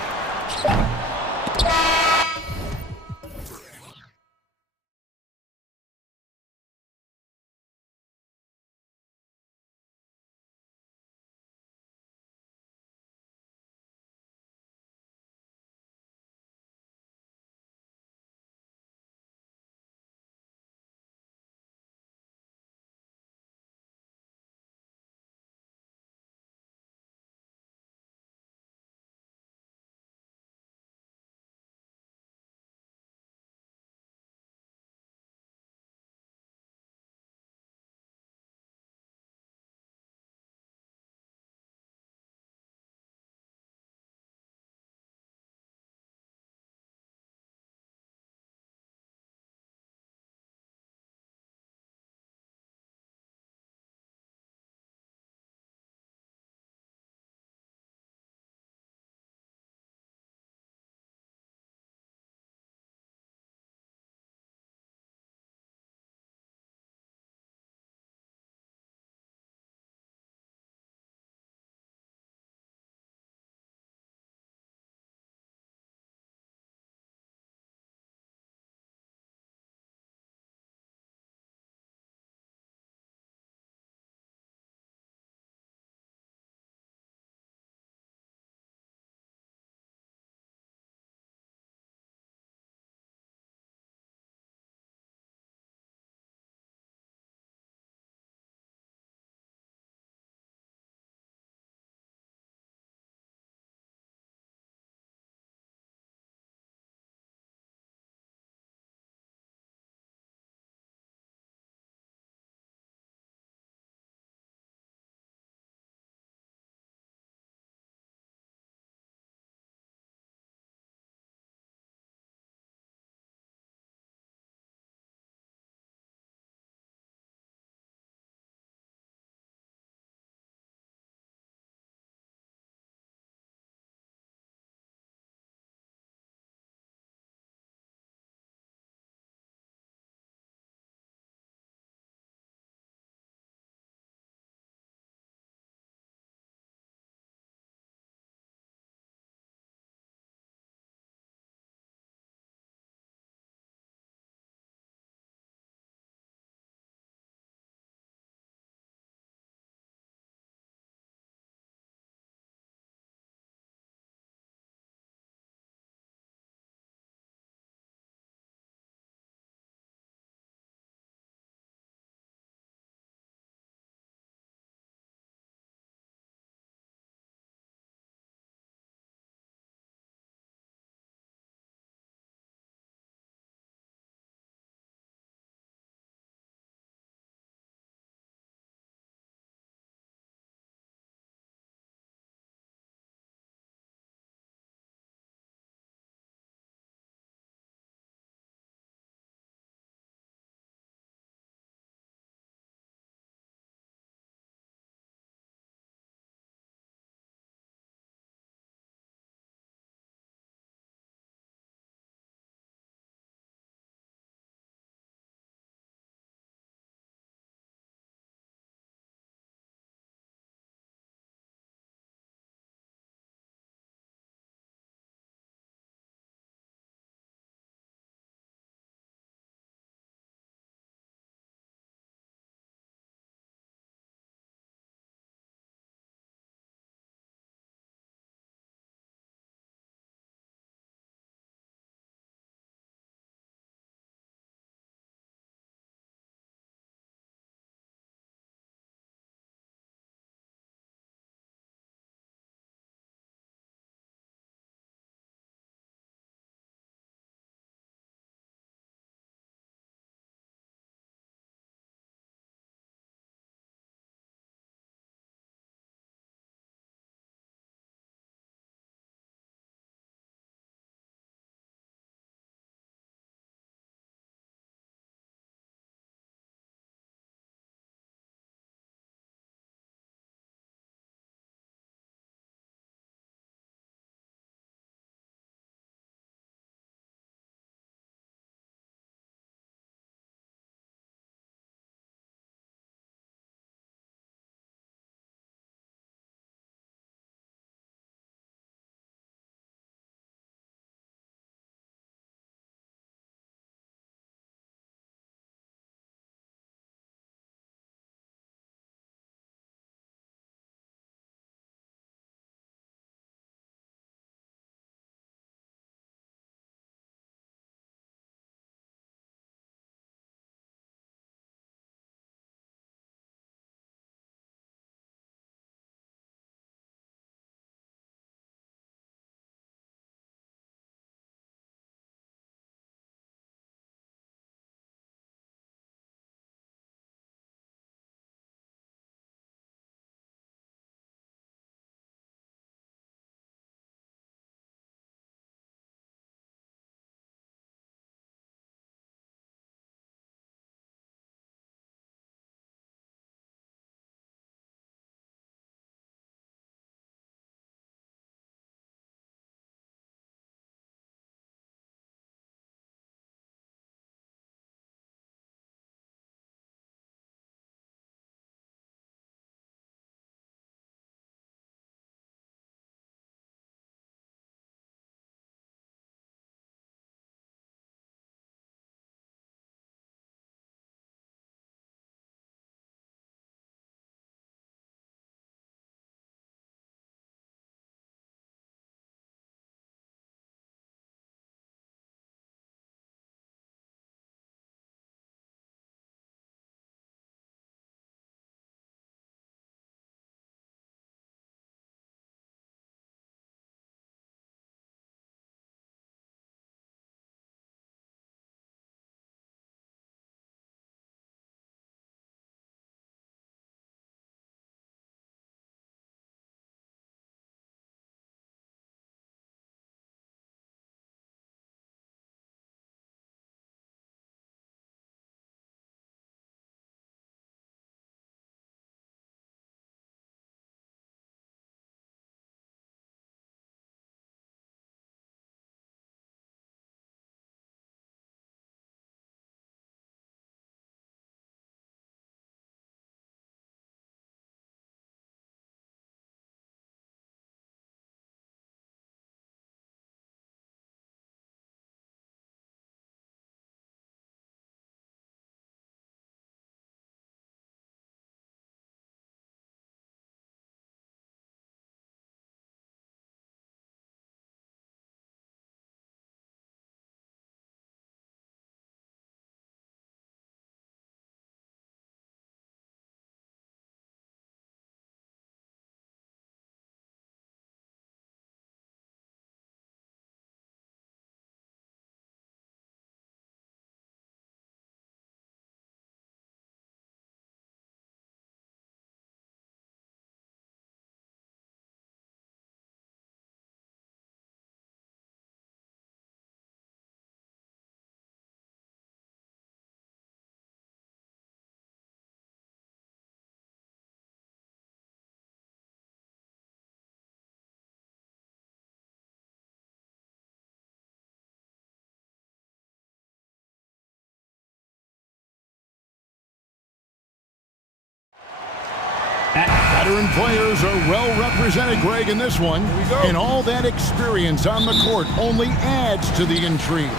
Veteran players are well represented, Greg, in this one. And all that experience on the court only adds to the intrigue.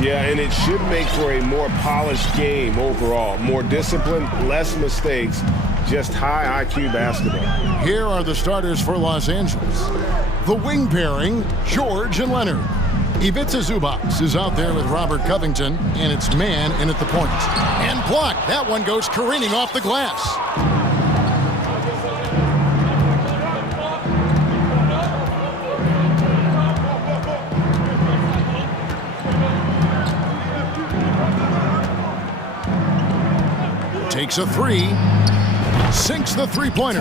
Yeah, and it should make for a more polished game overall. More discipline, less mistakes, just high IQ basketball. Here are the starters for Los Angeles. The wing pairing, George and Leonard. Ivica Zubac is out there with Robert Covington, and it's man in at the point. And blocked. That one goes careening off the glass. Takes a three, sinks the three-pointer.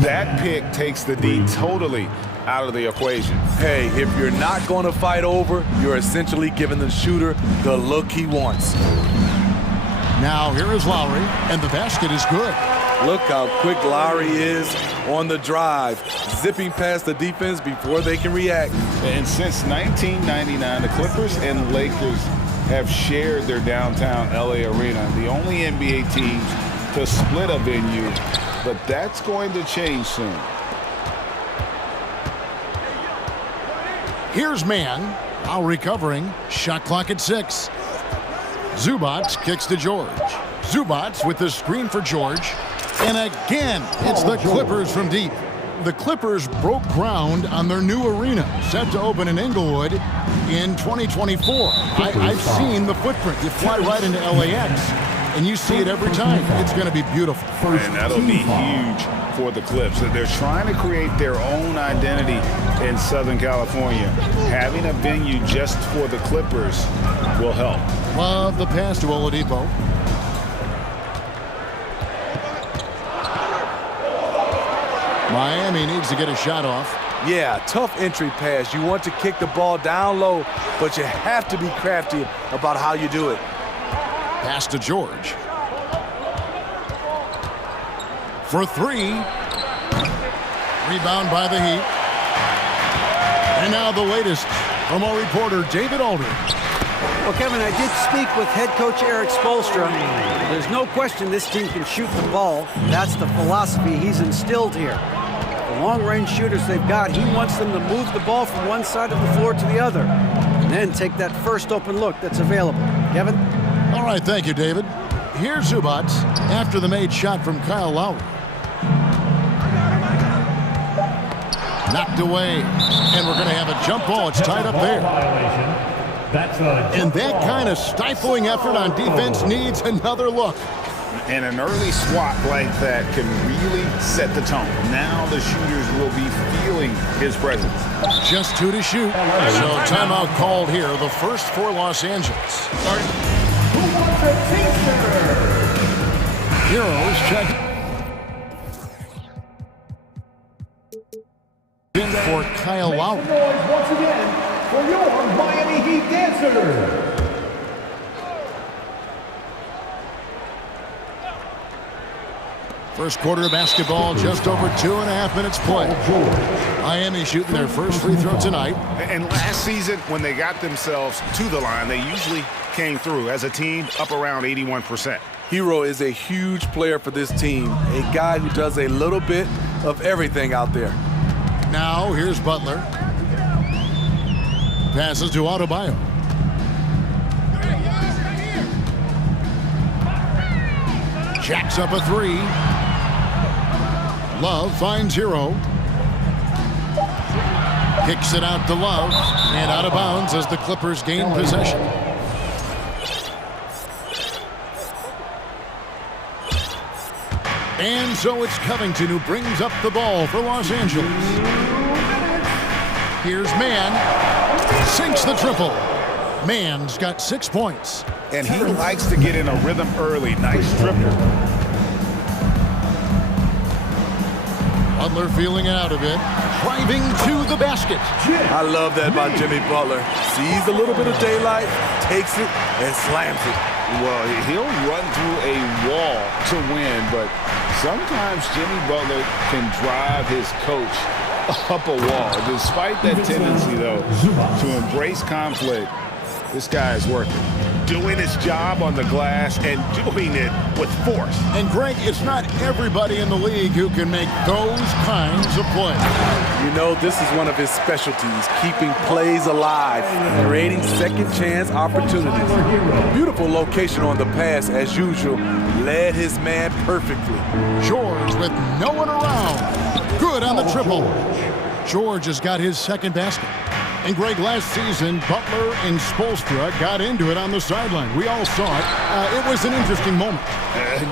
That pick takes the D totally out of the equation. Hey, if you're not going to fight over, you're essentially giving the shooter the look he wants. Now here is Lowry, and the basket is good. Look how quick Lowry is on the drive, zipping past the defense before they can react. And since 1999, the Clippers and Lakers have shared their downtown LA arena, the only NBA teams to split a venue, but that's going to change soon. Here's man, Lowry covering, shot clock at 6. Zubac kicks to George. Zubac with the screen for George, and again, it's the Clippers from deep. The Clippers broke ground on their new arena, set to open in Inglewood in 2024. I've seen the footprint. You fly right into LAX, and you see it every time. It's going to be beautiful. And that'll be huge for the Clips. They're trying to create their own identity in Southern California. Having a venue just for the Clippers will help. Love the pass to Oladipo. Miami needs to get a shot off. Yeah, tough entry pass. You want to kick the ball down low, but you have to be crafty about how you do it. Pass to George. For three. Rebound by the Heat. And now the latest from our reporter, David Alder. Well, Kevin, I did speak with head coach Eric Spoelstra. There's no question this team can shoot the ball. That's the philosophy he's instilled here. The long-range shooters they've got, he wants them to move the ball from one side of the floor to the other, and then take that first open look that's available. Kevin? All right, thank you, David. Here's Zubac after the made shot from Kyle Lowry. Knocked away, and we're going to have a jump ball. It's tied up there. And that kind of stifling effort on defense needs another look. And an early swat like that can really set the tone. Now the shooters will be feeling his presence. Just 2 to shoot. So timeout called here. The first for Los Angeles. Who wants a taster? Heroes check. In for Kyle Lowry. Once again for your Miami Heat dancer. First quarter of basketball, just over 2.5 minutes play. Miami shooting their first free throw tonight. And last season, when they got themselves to the line, they usually came through as a team up around 81%. Hero is a huge player for this team, a guy who does a little bit of everything out there. Now, here's Butler. Passes to Adebayo. Jacks up a three. Love finds Hero. Kicks it out to Love, and out of bounds as the Clippers gain possession. And so it's Covington who brings up the ball for Los Angeles. Here's Mann. Sinks the triple. Mann's got 6 points. And he likes to get in a rhythm early. Nice triple. Butler feeling it out a bit. Driving to the basket. I love that by Jimmy Butler. Sees a little bit of daylight, takes it, and slams it. Well, he'll run through a wall to win, but sometimes Jimmy Butler can drive his coach up a wall. Despite that tendency, though, to embrace conflict, this guy is working. doing his job on the glass and doing it with force. And Greg, it's not everybody in the league who can make those kinds of plays. You know, this is one of his specialties, keeping plays alive, creating second chance opportunities. Beautiful location on the pass, as usual, led his man perfectly. George with no one around. Good on the triple. George has got his second basket. And Greg, last season, Butler and Spoelstra got into it on the sideline. We all saw it. It was an interesting moment.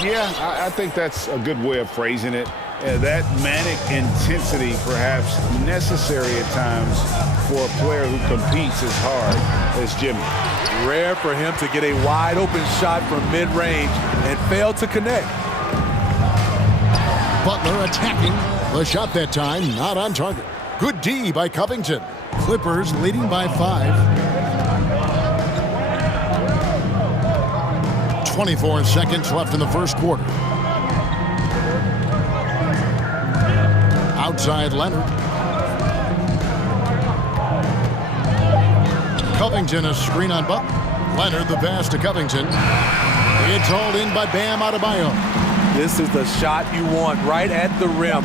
Yeah, I think that's a good way of phrasing it. That manic intensity perhaps necessary at times for a player who competes as hard as Jimmy. Rare for him to get a wide open shot from mid-range and fail to connect. Butler attacking. The shot that time not on target. Good D by Covington. Clippers leading by 5. 24 seconds left in the first quarter. Outside Leonard. Covington a screen on Butler. Leonard the pass to Covington. It's hauled in by Bam Adebayo. This is the shot you want right at the rim.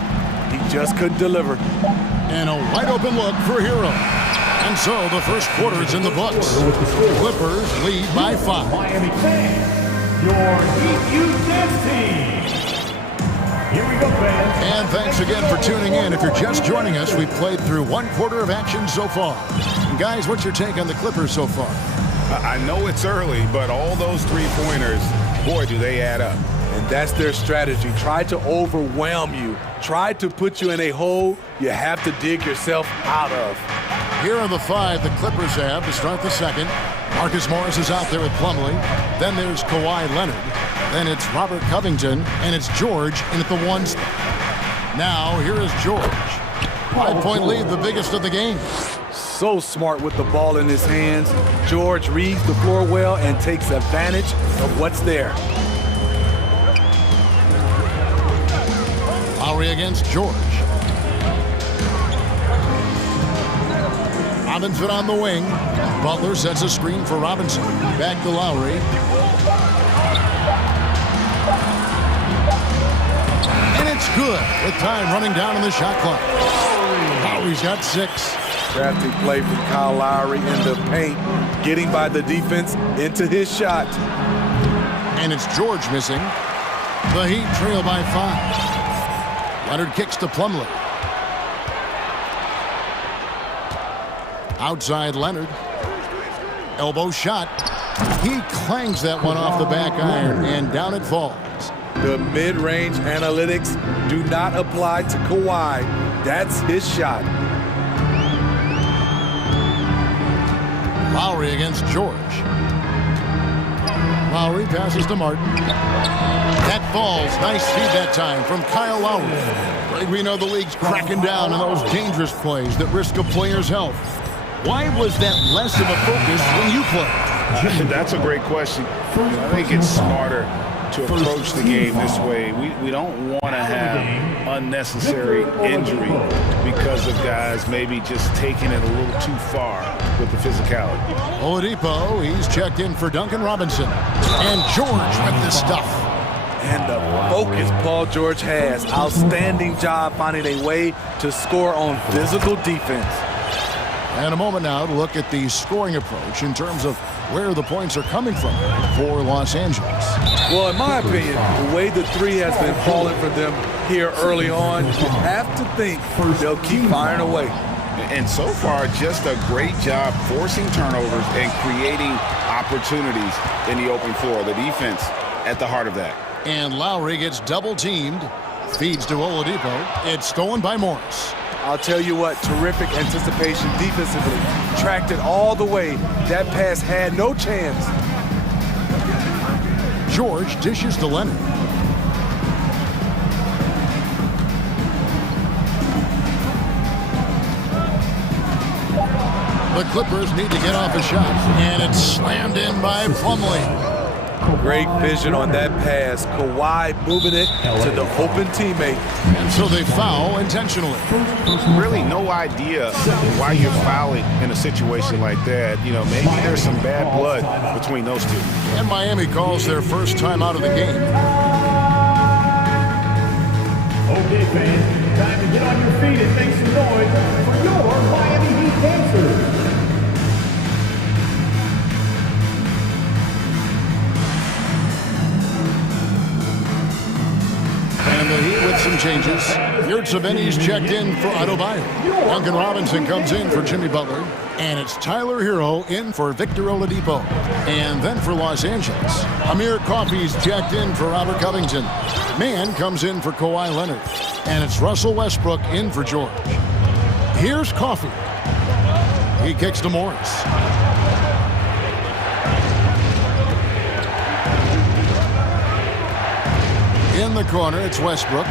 He just couldn't deliver. And a wide open look for Hero. And so the first quarter is in the books. Clippers lead by 5. Miami fans, your EQ team. Here we go, fans. And thanks again for tuning in. If you're just joining us, we've played through one quarter of action so far. And guys, what's your take on the Clippers so far? I know it's early, but all those three-pointers, boy, do they add up. And that's their strategy. Try to overwhelm you. Try to put you in a hole you have to dig yourself out of. Here are the 5 the Clippers have to start the second. Marcus Morris is out there with Plumlee. Then there's Kawhi Leonard. Then it's Robert Covington. And it's George in at the 1 spot. Now, here is George. 5-point lead, the biggest of the game. So smart with the ball in his hands. George reads the floor well and takes advantage of what's there. Lowry against George. Robinson on the wing. Butler sets a screen for Robinson. Back to Lowry. And it's good with time running down on the shot clock. Lowry's got 6. Crafty play from Kyle Lowry in the paint, getting by the defense into his shot. And it's George missing. The Heat trail by 5. Leonard kicks to Plumlee. Outside Leonard. Elbow shot. He clangs that one off the back iron, and down it falls. The mid-range analytics do not apply to Kawhi. That's his shot. Lowry against George. Lowry passes to Martin. That falls. Nice feed that time from Kyle Lowry. We know the league's cracking down on those dangerous plays that risk a player's health. Why was that less of a focus when you played? That's a great question. I think it's smarter to approach the game this way. We don't want to have unnecessary injury because of guys maybe just taking it a little too far with the physicality. Oladipo, he's checked in for Duncan Robinson. And George with this stuff. And the focus Paul George has. Outstanding job finding a way to score on physical defense. And a moment now to look at the scoring approach in terms of where the points are coming from for Los Angeles. Well, in my opinion, the way the three has been falling for them here early on, you have to think they'll keep firing away. And so far, just a great job forcing turnovers and creating opportunities in the open floor. The defense at the heart of that. And Lowry gets double-teamed. Feeds to Oladipo. It's stolen by Morris. I'll tell you what, terrific anticipation defensively. Tracked it all the way. That pass had no chance. George dishes to Leonard. The Clippers need to get off a shot. And it's slammed in by Plumlee. Great vision on that pass. Kawhi moving it to the open teammate. And so they foul intentionally. Really no idea why you're fouling in a situation like that. You know, maybe there's some bad blood between those two. And Miami calls their first time out of the game. Okay, fans, time to get on your feet and make some noise for your Miami Heat dancers. And the Heat with some changes. Yurtseven's checked in for Adebayo. Duncan Robinson comes in for Jimmy Butler. And it's Tyler Hero in for Victor Oladipo. And then for Los Angeles, Amir Coffey's checked in for Robert Covington. Mann comes in for Kawhi Leonard. And it's Russell Westbrook in for George. Here's Coffey. He kicks to Morris. In the corner, it's Westbrook.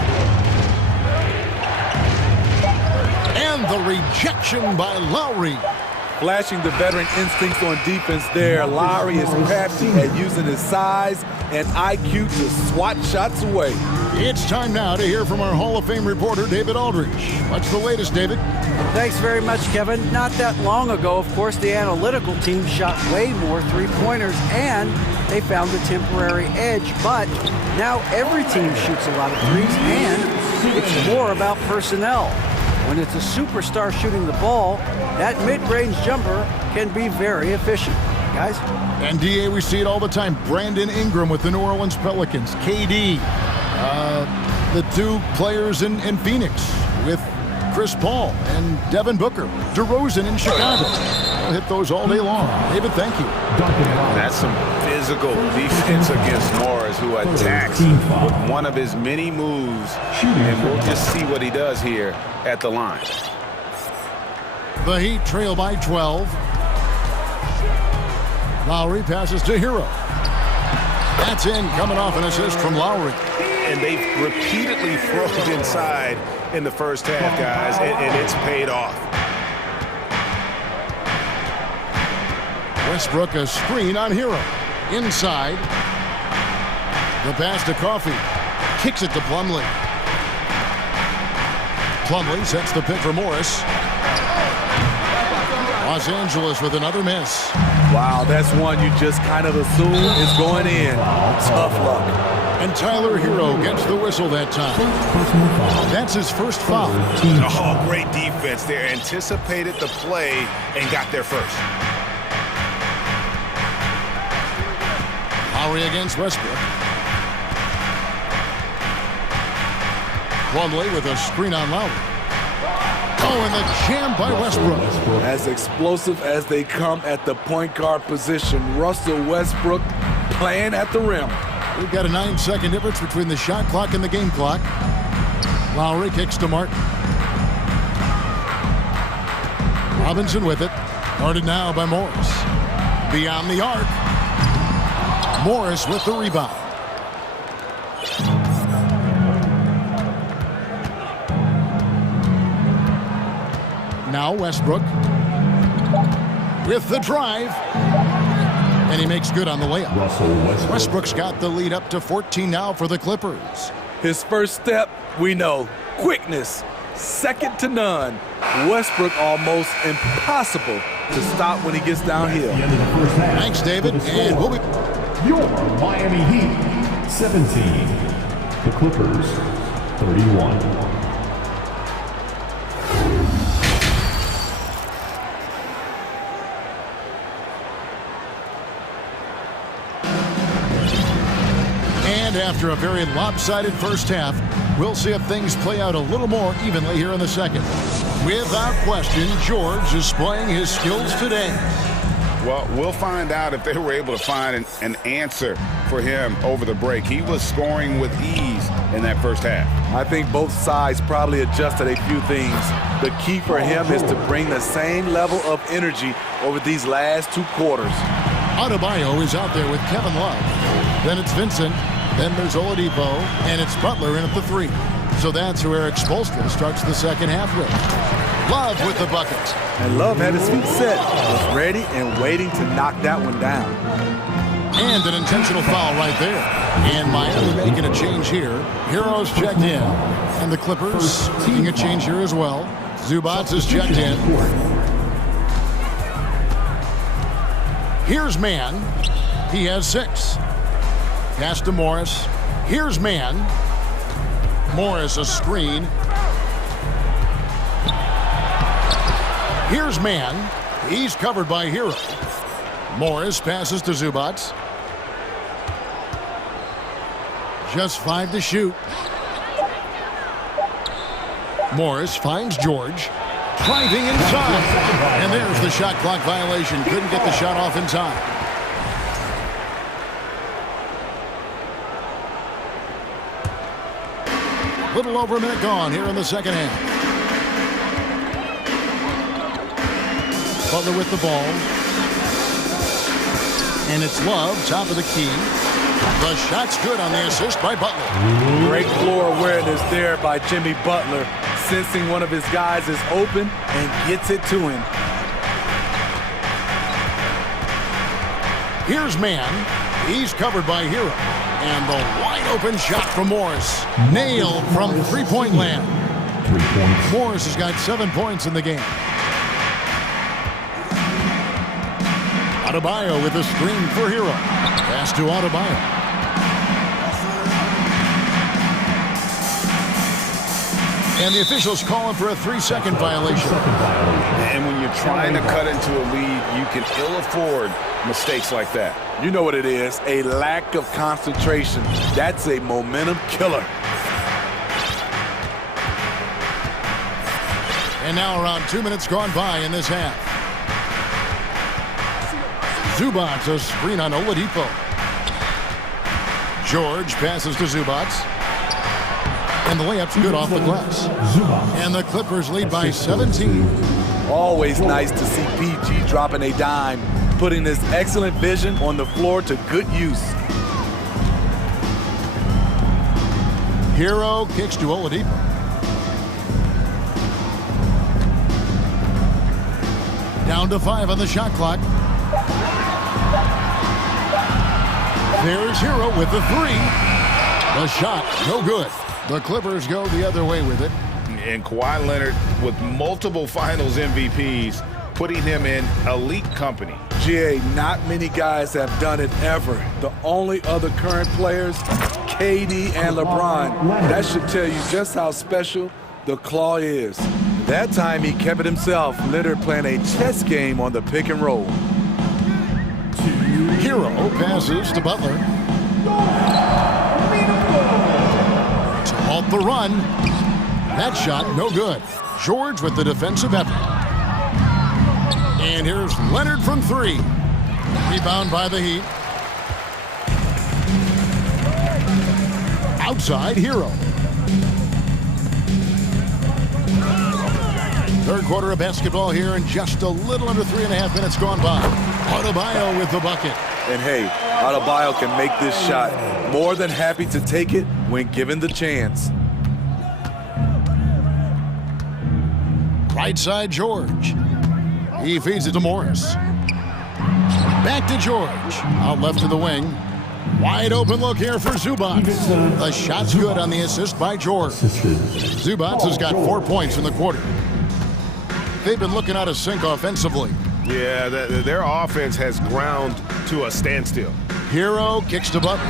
And the rejection by Lowry. Flashing the veteran instincts on defense there. Lowry is crafty at using his size and IQ to swat shots away. It's time now to hear from our Hall of Fame reporter, David Aldridge. What's the latest, David? Thanks very much, Kevin. Not that long ago, of course, the analytical team shot way more three-pointers, and they found a temporary edge. But now every team shoots a lot of threes, and it's more about personnel. When it's a superstar shooting the ball, that mid-range jumper can be very efficient. Guys? And DA, we see it all the time. Brandon Ingram with the New Orleans Pelicans. KD. The two players in Phoenix with Chris Paul and Devin Booker. DeRozan in Chicago. I'll hit those all day long. David, thank you. That's some physical defense against Morris, who attacks with one of his many moves. And we'll just see what he does here at the line. The Heat trail by 12. Lowry passes to Hero. That's in, coming off an assist from Lowry. And they've repeatedly thrown inside in the first half, guys, and it's paid off. Westbrook a screen on Hero. Inside. The pass to Coffey. Kicks it to Plumlee. Plumlee sets the pick for Morris. Los Angeles with another miss. Wow, that's one you just kind of assume is going in. Tough luck. And Tyler Hero gets the whistle that time. That's his first foul. Oh, great defense there. Anticipated the play and got there first. Lowry against Westbrook. Plumlee with a screen on Lowry. Oh, and the jam by Westbrook. As explosive as they come at the point guard position, Russell Westbrook playing at the rim. We've got a 9-second difference between the shot clock and the game clock. Lowry kicks to Martin. Robinson with it. Guarded now by Morris. Beyond the arc. Morris with the rebound. Now Westbrook with the drive. And he makes good on the layup. Westbrook's got the lead up to 14 now for the Clippers. His first step, we know, quickness, second to none. Westbrook almost impossible to stop when he gets downhill. Thanks, David. And we'll be... Your Miami Heat, 17. The Clippers, 31. And after a very lopsided first half, we'll see if things play out a little more evenly here in the second. Without question, George is displaying his skills today. Well, we'll find out if they were able to find an answer for him over the break. He was scoring with ease in that first half. I think both sides probably adjusted a few things. The key for him is to bring the same level of energy over these last two quarters. Adebayo is out there with Kevin Love. Then it's Vincent. Then there's Oladipo. And it's Butler in at the 3. So that's who Eric Spoelstra starts the second half with. Love with the bucket. And Love had his feet set, was ready and waiting to knock that one down. And an intentional foul right there. And Miami making a change here. Heroes checked in. And the Clippers taking a change here as well. Zubats is checked in. Here's Man. He has 6. Pass to Morris. Here's Man. Morris a screen. Here's Man. He's covered by Hero. Morris passes to Zubats. Just 5 to shoot. Morris finds George. Driving inside. And there's the shot clock violation. Couldn't get the shot off in time. Little over a minute gone here in the second half. Butler with the ball. And it's Love, top of the key. The shot's good on the assist by Butler. Great floor awareness there by Jimmy Butler, sensing one of his guys is open and gets it to him. Here's Man. He's covered by Hero. And the wide open shot from Morris. Nailed from three-point land. 3 points. Morris has got 7 points in the game. Adebayo with a screen for Hero. Pass to Adebayo. And the officials calling for a 3-second violation. And when you're trying to cut into a lead, you can ill afford mistakes like that. You know what it is, a lack of concentration. That's a momentum killer. And now around 2 minutes gone by in this half. Zubats a screen on Oladipo. George passes to Zubats. And the layup's good off the glass. And the Clippers lead by 17. Always nice to see PG dropping a dime, putting his excellent vision on the floor to good use. Hero kicks to Oladipo. Down to 5 on the shot clock. There's Hero with the 3. The shot, no good. The Clippers go the other way with it. And Kawhi Leonard with multiple finals MVPs, putting him in elite company. GA, not many guys have done it ever. The only other current players, KD and LeBron. That should tell you just how special the Claw is. That time he kept it himself. Leonard playing a chess game on the pick and roll. Hero passes to Butler. To halt the run. That shot, no good. George with the defensive effort. And here's Leonard from 3. Rebound by the Heat. Outside, Hero. Third quarter of basketball here, and just a little under 3.5 minutes gone by. Adebayo with the bucket. And hey, Adebayo can make this shot. More than happy to take it when given the chance. Right side, George. He feeds it to Morris. Back to George. Out left to the wing. Wide open look here for Zubats. The shot's good on the assist by George. Zubats has got 4 points in the quarter. They've been looking out of sync offensively. Yeah, their offense has ground to a standstill. Hero kicks to Butler.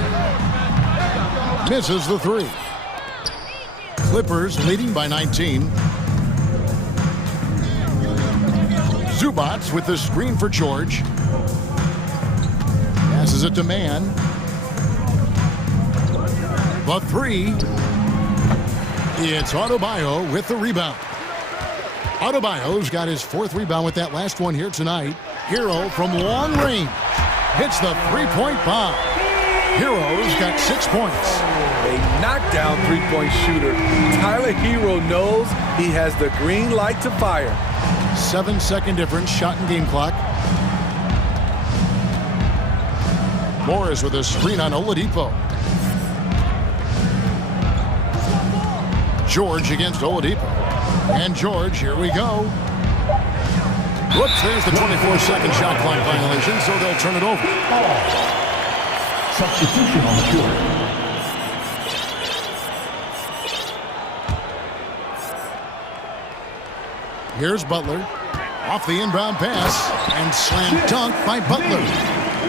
Misses the 3. Clippers leading by 19. Zubats with the screen for George. Passes it to Man. The 3. It's Adebayo with the rebound. Adebayo's got his 4th rebound with that last one here tonight. Hero from long range hits the 3-point bomb. Hero's got 6 points. A knockdown 3-point shooter. Tyler Hero knows he has the green light to fire. 7-second difference, shot and game clock. Morris with a screen on Oladipo. George against Oladipo. And George, here we go. Whoops, there's the 24-second shot clock violation, so they'll turn it over. Substitution on the court. Here's Butler. Off the inbound pass. And slam dunk by Butler.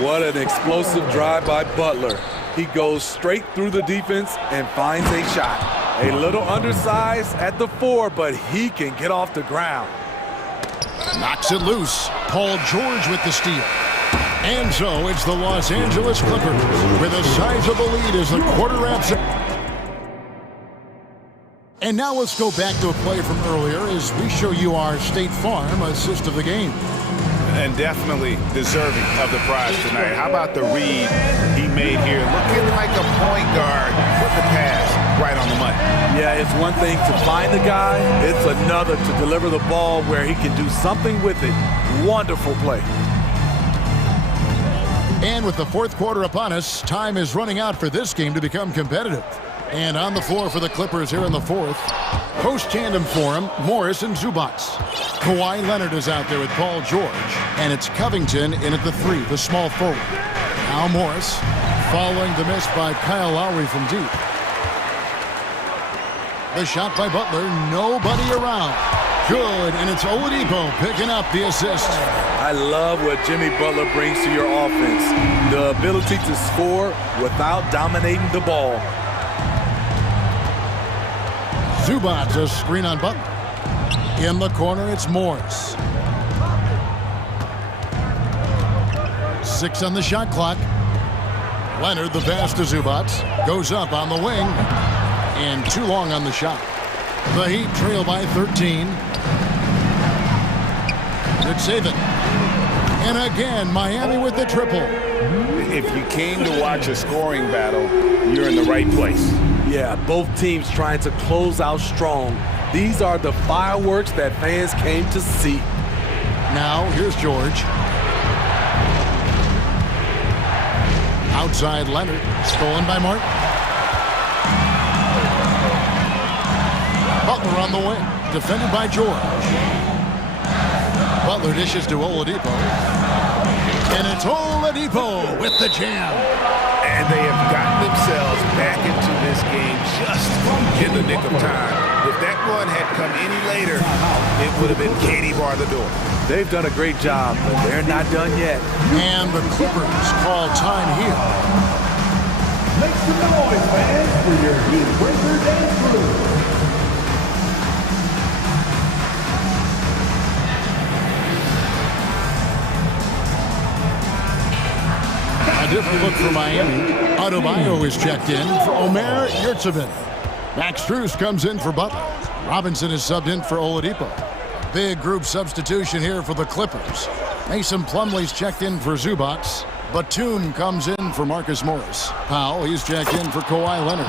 What an explosive drive by Butler. He goes straight through the defense and finds a shot. A little undersized at the 4, but he can get off the ground. Knocks it loose. Paul George with the steal. And so it's the Los Angeles Clippers with a sizable lead as the quarter wraps up. And now let's go back to a play from earlier as we show you our State Farm assist of the game. And definitely deserving of the prize tonight. How about the read he made here? Looking like a point guard with the pass right on the money. Yeah, it's one thing to find the guy. It's another to deliver the ball where he can do something with it. Wonderful play. And with the fourth quarter upon us, time is running out for this game to become competitive. And on the floor for the Clippers here in the fourth, post-tandem for him, Morris and Zubac. Kawhi Leonard is out there with Paul George, and it's Covington in at the 3, the small forward. Now Morris, following the miss by Kyle Lowry from deep. The shot by Butler, nobody around. Good, and it's Oladipo picking up the assist. I love what Jimmy Butler brings to your offense. The ability to score without dominating the ball. Zubac, a screen on Butler. In the corner, it's Morris. 6 on the shot clock. Leonard, the pass to Zubac, goes up on the wing. And too long on the shot. The Heat trail by 13. Good save it. And again, Miami with the triple. If you came to watch a scoring battle, you're in the right place. Yeah, both teams trying to close out strong. These are the fireworks that fans came to see. Now, here's George. Outside Leonard, stolen by Martin. Butler on the wing, defended by George. Butler dishes to Oladipo. And it's Oladipo with the jam. And they have gotten themselves back into this game just in the nick of time. If that one had come any later, it would have been Katie bar the door. They've done a great job, but they're not done yet. And the Clippers call time here. Make some noise, fans, for your Heat Breaker dance crew. A different look for Miami. Adebayo is checked in for Omer Yurtseven. Max Strus comes in for Butler. Robinson is subbed in for Oladipo. Big group substitution here for the Clippers. Mason Plumlee's checked in for Zubac. Batum comes in for Marcus Morris. Powell, he's checked in for Kawhi Leonard.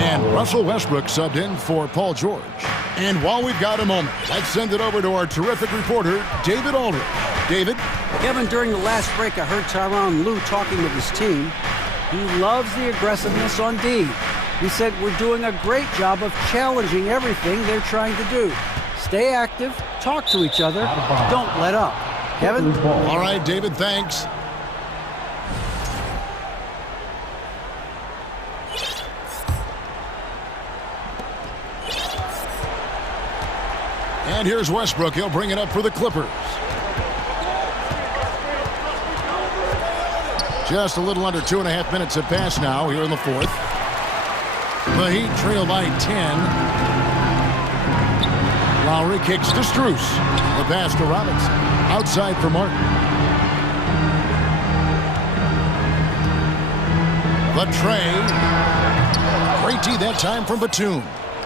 And Russell Westbrook subbed in for Paul George. And while we've got a moment, let's send it over to our terrific reporter, David Aldridge. David? Kevin, during the last break, I heard Tyronn Lue talking with his team. He loves the aggressiveness on D. He said, we're doing a great job of challenging everything they're trying to do. Stay active, talk to each other, don't let up. Kevin? All right, David, thanks. And here's Westbrook. He'll bring it up for the Clippers. Just a little under 2.5 minutes have passed now here in the fourth. The Heat trail by 10. Lowry kicks to Strus. The pass to Robinson. Outside for Martin. The tray. Great D that time from Batum.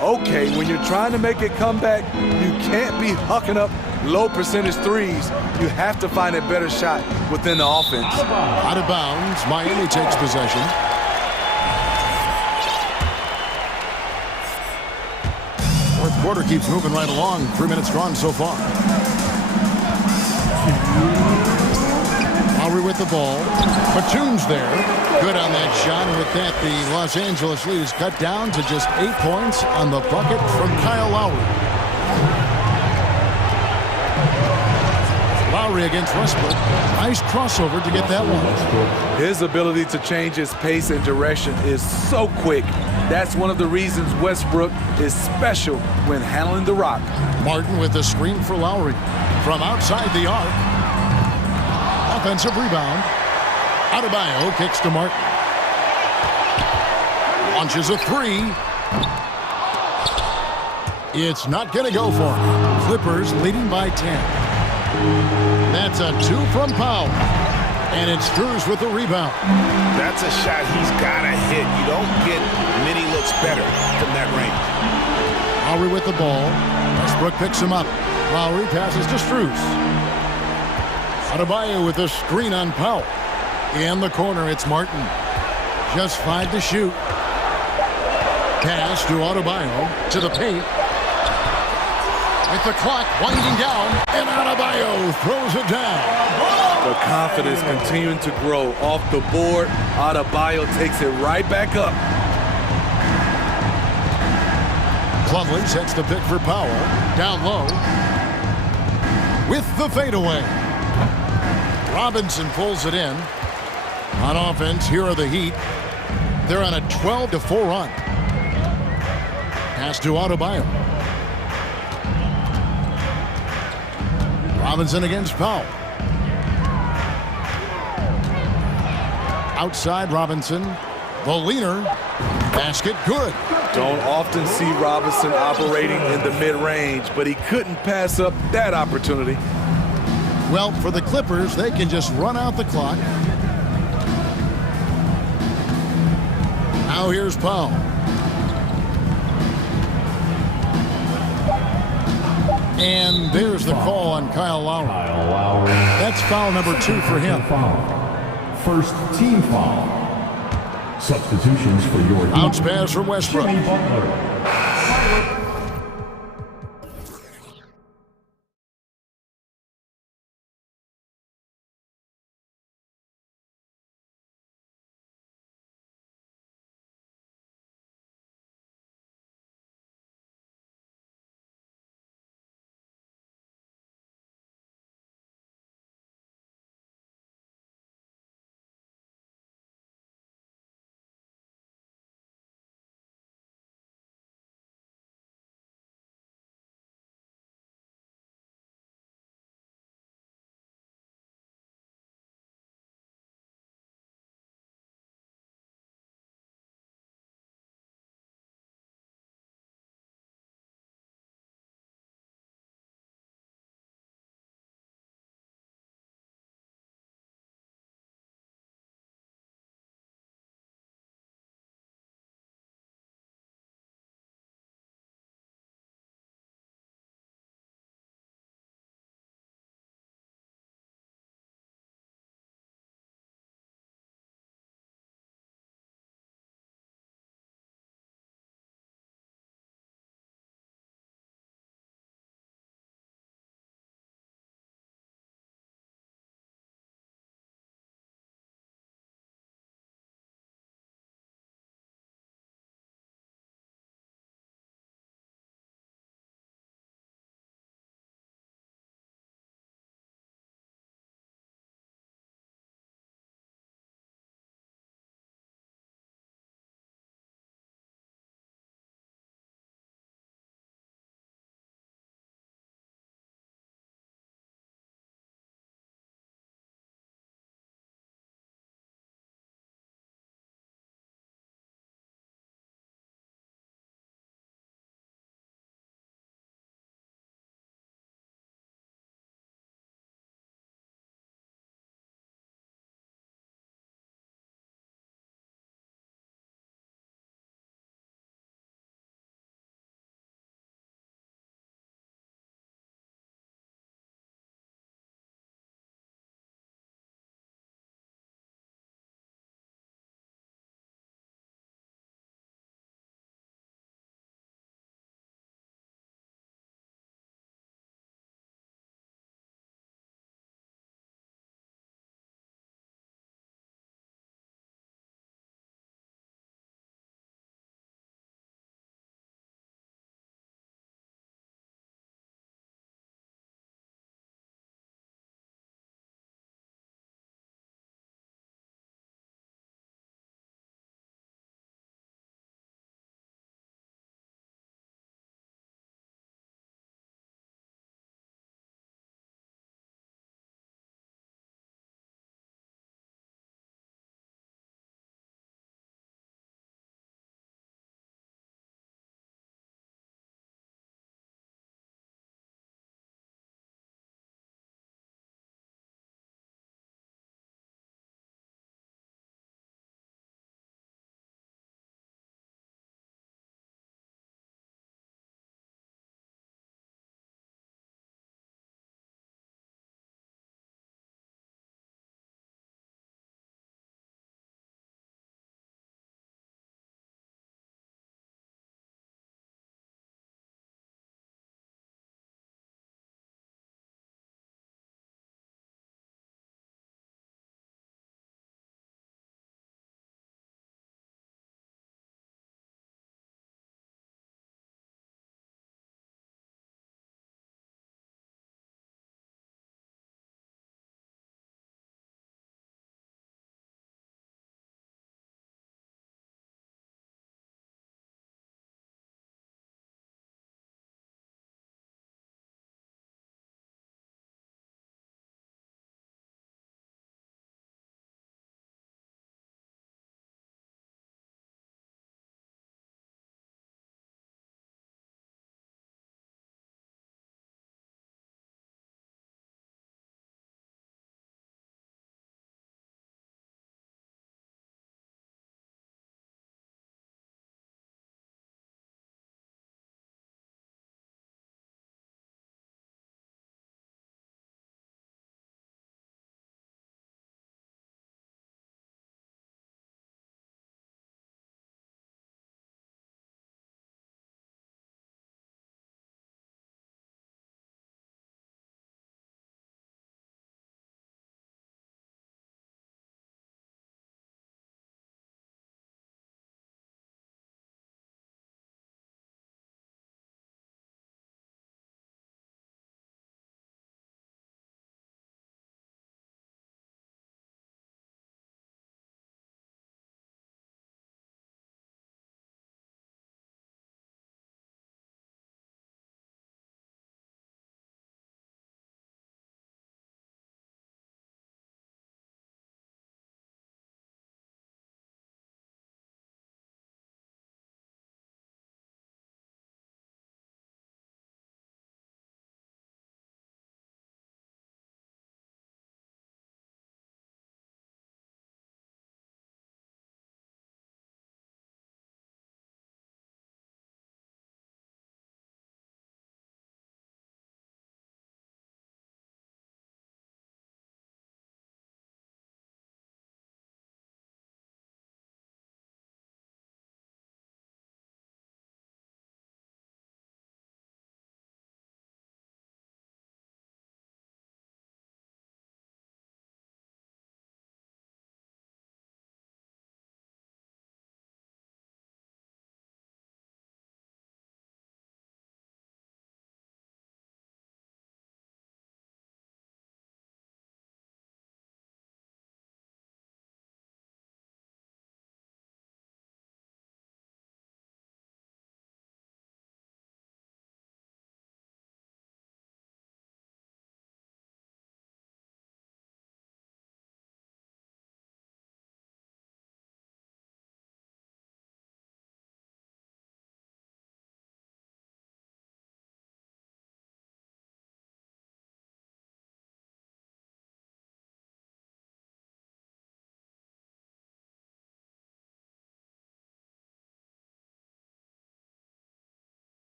Okay, when you're trying to make a comeback, you can't be hucking up low percentage threes. You have to find a better shot within the offense. Out of bounds, Miami takes possession. Fourth quarter keeps moving right along. 3 minutes gone so far. Lowry with the ball. Batum's there. Good on that shot. And with that, the Los Angeles lead is cut down to just 8 points on the bucket from Kyle Lowry. Lowry against Westbrook. Nice crossover to get that one. His ability to change his pace and direction is so quick. That's one of the reasons Westbrook is special when handling the rock. Martin with the screen for Lowry. From outside the arc. Offensive rebound. Adebayo kicks to Martin. Launches a three. It's not going to go for him. Clippers leading by 10. That's a 2 from Powell. And it's Strus with the rebound. That's a shot he's got to hit. You don't get many looks better from that range. Lowry with the ball. Westbrook picks him up. Lowry passes to Strus. Adebayo with the screen on Powell. In the corner, it's Martin. Just 5 to shoot. Pass to Adebayo to the paint. With the clock winding down, and Adebayo throws it down. The confidence continuing to grow off the board. Adebayo takes it right back up. Plumlee sets the pick for Powell. Down low. With the fadeaway. Robinson pulls it in. On offense, here are the Heat. They're on a 12-4 run. Pass to Adebayo. Robinson against Powell. Outside Robinson. The leaner. Basket good. Don't often see Robinson operating in the mid-range, but he couldn't pass up that opportunity. Well, for the Clippers, they can just run out the clock. Now here's Powell. And there's the call on Kyle Lowry. That's foul number 2 for him. First team foul. Substitutions for your bounce pass from Westbrook. Jimmy Butler.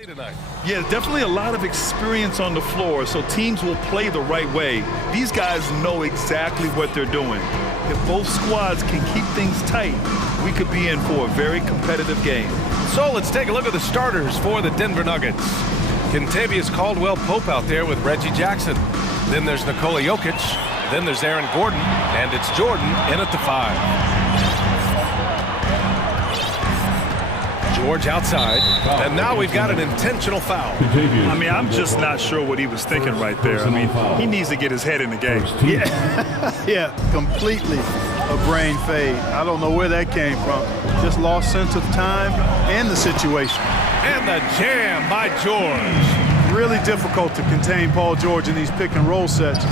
Tonight. Yeah, definitely a lot of experience on the floor, so teams will play the right way. These guys know exactly what they're doing. If both squads can keep things tight, we could be in for a very competitive game. So let's take a look at the starters for the Denver Nuggets. Kentavious Caldwell-Pope out there with Reggie Jackson. Then there's Nikola Jokic. Then there's Aaron Gordon. And it's Jordan in at the 5. George outside, and now we've got an intentional foul. I mean, I'm just not sure what he was thinking right there. I mean, he needs to get his head in the game. Yeah, yeah, completely a brain fade. I don't know where that came from. Just lost sense of time and the situation. And the jam by George. Really difficult to contain Paul George in these pick and roll sets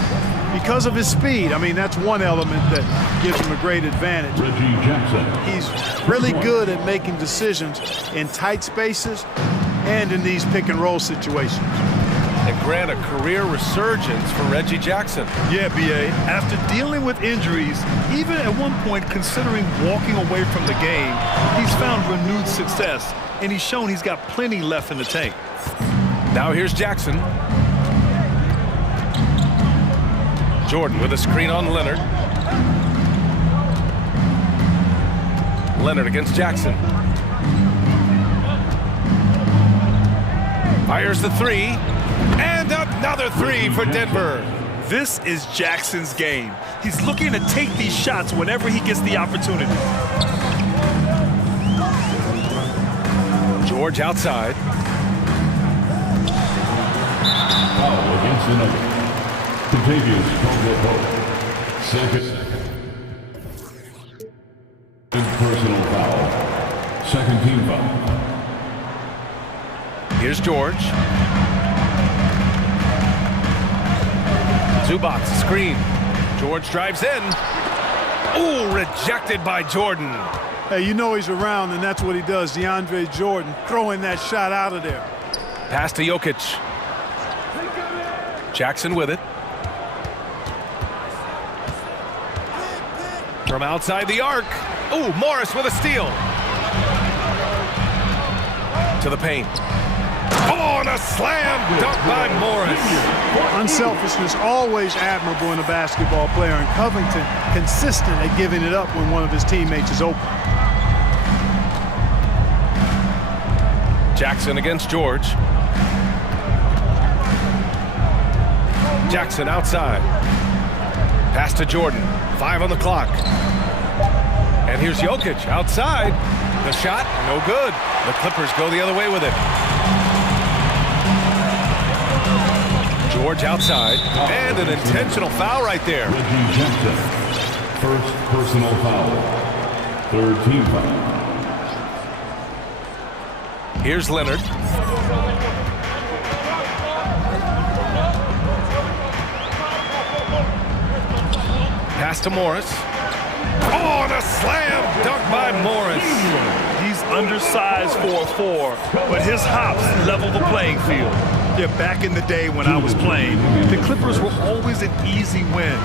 because of his speed. I mean, that's one element that gives him a great advantage. Reggie Jackson. He's really good at making decisions in tight spaces and in these pick and roll situations. And Grant, a career resurgence for Reggie Jackson. Yeah, B.A. After dealing with injuries, even at one point considering walking away from the game, he's found renewed success, and he's shown he's got plenty left in the tank. Now here's Jackson. Jordan with a screen on Leonard. Leonard against Jackson. Fires the 3. And another 3 for Denver. This is Jackson's game. He's looking to take these shots whenever he gets the opportunity. George outside. Foul against the Nuggets. Kentavious Caldwell-Pope. Second. Personal foul. Second team foul. Here's George. Zubac screen. George drives in. Ooh, rejected by Jordan. Hey, you know he's around, and that's what he does. DeAndre Jordan throwing that shot out of there. Pass to Jokic. Jackson with it. From outside the arc. Ooh, Morris with a steal. To the paint. Oh, and a slam dunk by Morris. Unselfishness, always admirable in a basketball player, and Covington consistent at giving it up when one of his teammates is open. Jackson against George. Jackson outside. Pass to Jordan. 5 on the clock. And here's Jokic outside. The shot, no good. The Clippers go the other way with it. George outside. And an intentional foul right there. Reggie Jackson. First personal foul. Third team foul. Here's Leonard. Pass to Morris. Oh, and a slam dunk by Morris. He's undersized for a 4, but his hops level the playing field. Yeah, back in the day when I was playing, the Clippers were always an easy win.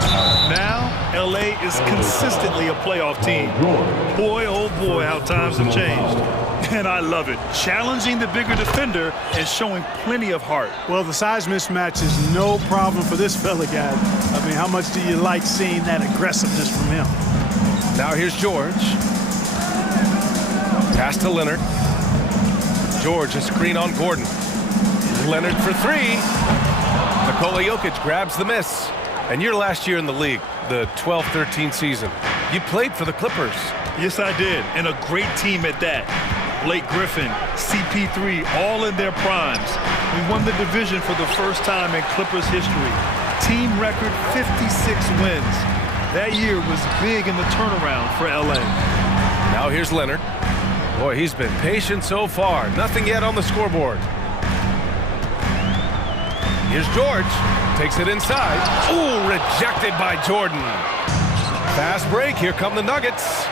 Now, LA is consistently a playoff team. Boy, oh boy, how times have changed. And I love it. Challenging the bigger defender and showing plenty of heart. Well, the size mismatch is no problem for this fella, guys. I mean, how much do you like seeing that aggressiveness from him? Now here's George. Pass to Leonard. George, a screen on Gordon. Leonard for 3. Nikola Jokic grabs the miss. And your last year in the league, the 12-13 season, you played for the Clippers. Yes, I did, and a great team at that. Blake Griffin, CP3, all in their primes. We won the division for the first time in Clippers history. Team record 56 wins. That year was big in the turnaround for LA. Now here's Leonard. Boy, he's been patient so far. Nothing yet on the scoreboard. Here's George. Takes it inside. Ooh, rejected by Jordan. Fast break. Here come the Nuggets.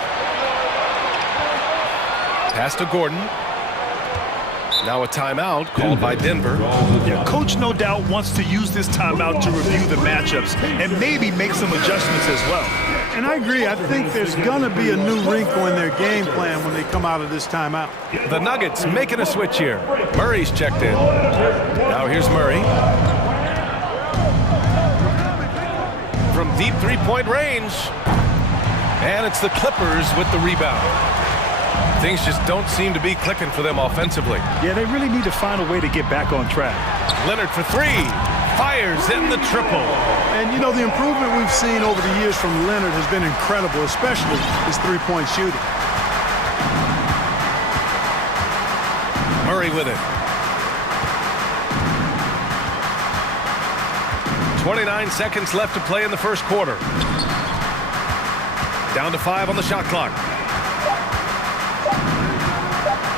Pass to Gordon. Now a timeout called by Denver. Yeah, coach no doubt wants to use this timeout to review the matchups and maybe make some adjustments as well. And I agree. I think there's going to be a new wrinkle in their game plan when they come out of this timeout. The Nuggets making a switch here. Murray's checked in. Now here's Murray. From deep three-point range. And it's the Clippers with the rebound. Things just don't seem to be clicking for them offensively. Yeah, they really need to find a way to get back on track. Leonard for three. Fires in the triple. And, you know, the improvement we've seen over the years from Leonard has been incredible, especially his three-point shooting. Murray with it. 29 seconds left to play in the first quarter. Down to 5 on the shot clock.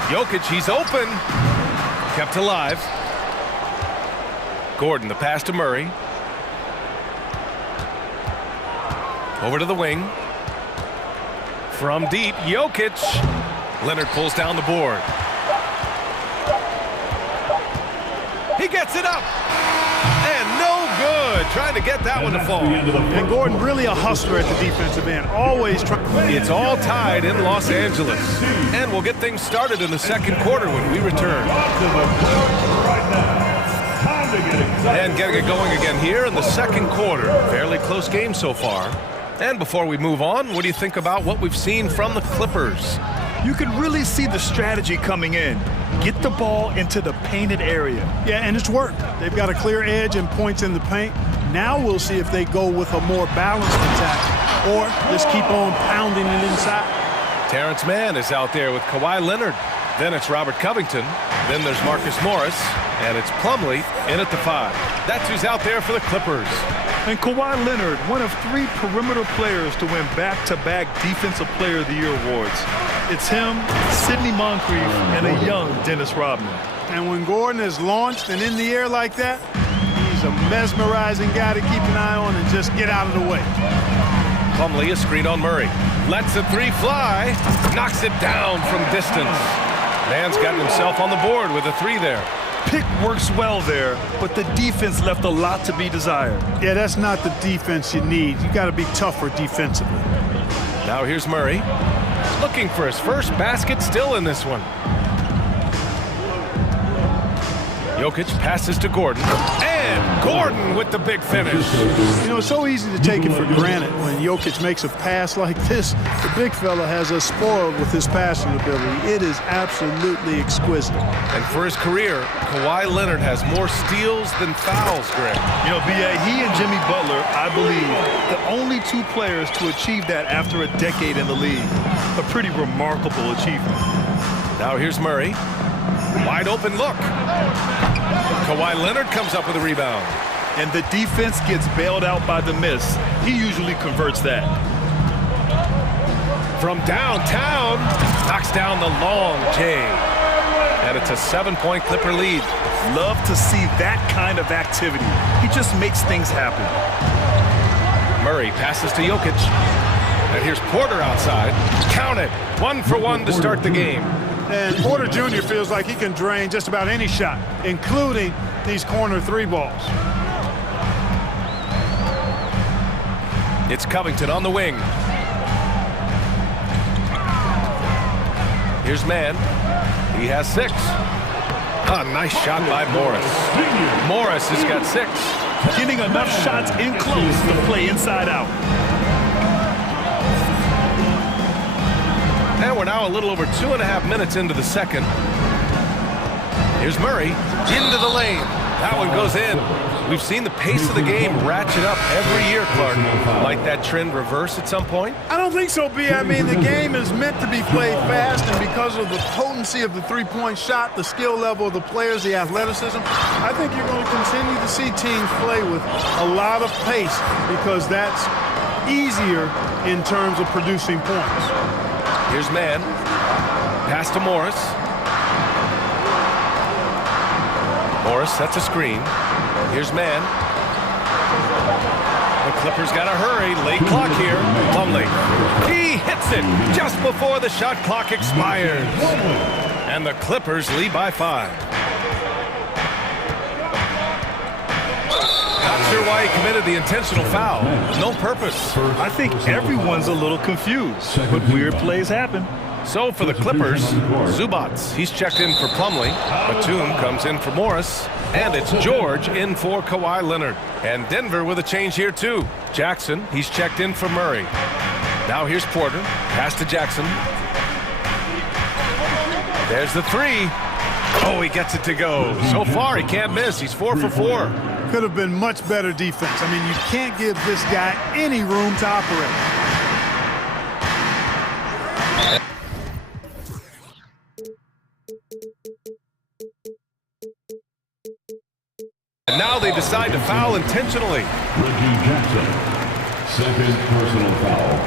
Jokic, he's open. Kept alive. Gordon, the pass to Murray. Over to the wing. From deep, Jokic. Leonard pulls down the board. He gets it up. And no good. Trying to get that one to fall. And Gordon really a hustler at the defensive end. Always trying. It's all tied in Los Angeles. And we'll get things started in the second quarter when we return. And getting it going again here in the second quarter. Fairly close game so far. And before we move on, what do you think about what we've seen from the Clippers? You can really see the strategy coming in. Get the ball into the painted area. Yeah, and it's worked. They've got a clear edge and points in the paint. Now we'll see if they go with a more balanced attack or just keep on pounding it inside. Terrence Mann is out there with Kawhi Leonard. Then it's Robert Covington. Then there's Marcus Morris. And it's Plumlee in at the 5. That's who's out there for the Clippers. And Kawhi Leonard, one of 3 perimeter players to win back-to-back Defensive Player of the Year awards. It's him, Sidney Moncrief, and a young Dennis Rodman. And when Gordon is launched and in the air like that, he's a mesmerizing guy to keep an eye on and just get out of the way. Plumlee, a screen on Murray. Lets the 3 fly. Knocks it down from distance. Mann's gotten himself on the board with a 3 there. Pick works well there, but the defense left a lot to be desired. Yeah, that's not the defense you need. You got to be tougher defensively. Now here's Murray. Looking for his first basket, still in this one. Jokic passes to Gordon. And Gordon with the big finish. You know, it's so easy to take it for granted when Jokic makes a pass like this. The big fella has us spoiled with his passing ability. It is absolutely exquisite. And for his career, Kawhi Leonard has more steals than fouls, Greg. You know, B.A., he and Jimmy Butler, I believe, the only 2 players to achieve that after a decade in the league. A pretty remarkable achievement. Now here's Murray. Wide open look. Kawhi Leonard comes up with a rebound. And the defense gets bailed out by the miss. He usually converts that. From downtown, knocks down the long J. And it's a 7-point Clipper lead. Love to see that kind of activity. He just makes things happen. Murray passes to Jokic. And here's Porter outside. Count it. 1 for 1 to start the game. And Porter Jr. feels like he can drain just about any shot, including these corner 3 balls. It's Covington on the wing. Here's Mann. He has 6. A nice shot by Morris. Morris has got 6. Getting enough shots in close to play inside out. And we're now a little over 2.5 minutes into the second. Here's Murray into the lane. That one goes in. We've seen the pace of the game ratchet up every year, Clark. Might that trend reverse at some point? I don't think so, B. I mean, the game is meant to be played fast, and because of the potency of the 3-point shot, the skill level of the players, the athleticism, I think you're going to continue to see teams play with a lot of pace because that's easier in terms of producing points. Here's Mann. Pass to Morris. Morris sets a screen. Here's Mann. The Clippers got to hurry. Late clock here. Plumlee. He hits it just before the shot clock expires. And the Clippers lead by 5. sure why he committed the intentional foul. No purpose. I think everyone's a little confused, but weird plays happen. So for the Clippers, Zubats, he's checked in for Plumlee. Batum comes in for Morris. And it's George in for Kawhi Leonard. And Denver with a change here too. Jackson, he's checked in for Murray. Now here's Porter. Pass to Jackson. There's the three. Oh, he gets it to go. So far, he can't miss. He's 4 for 4. Could have been much better defense. I mean, you can't give this guy any room to operate. And now they decide to foul intentionally. Reggie Jackson, second personal foul.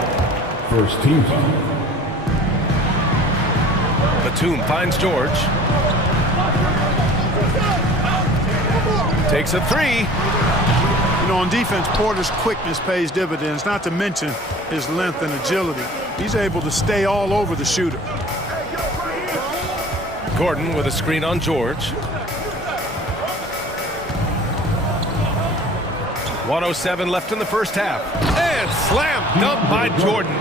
First team foul. Batum finds George. Takes a three. You know, on defense, Porter's quickness pays dividends, not to mention his length and agility. He's able to stay all over the shooter. Gordon with a screen on George. 1:07 left in the first half. And slam dunk by Jordan.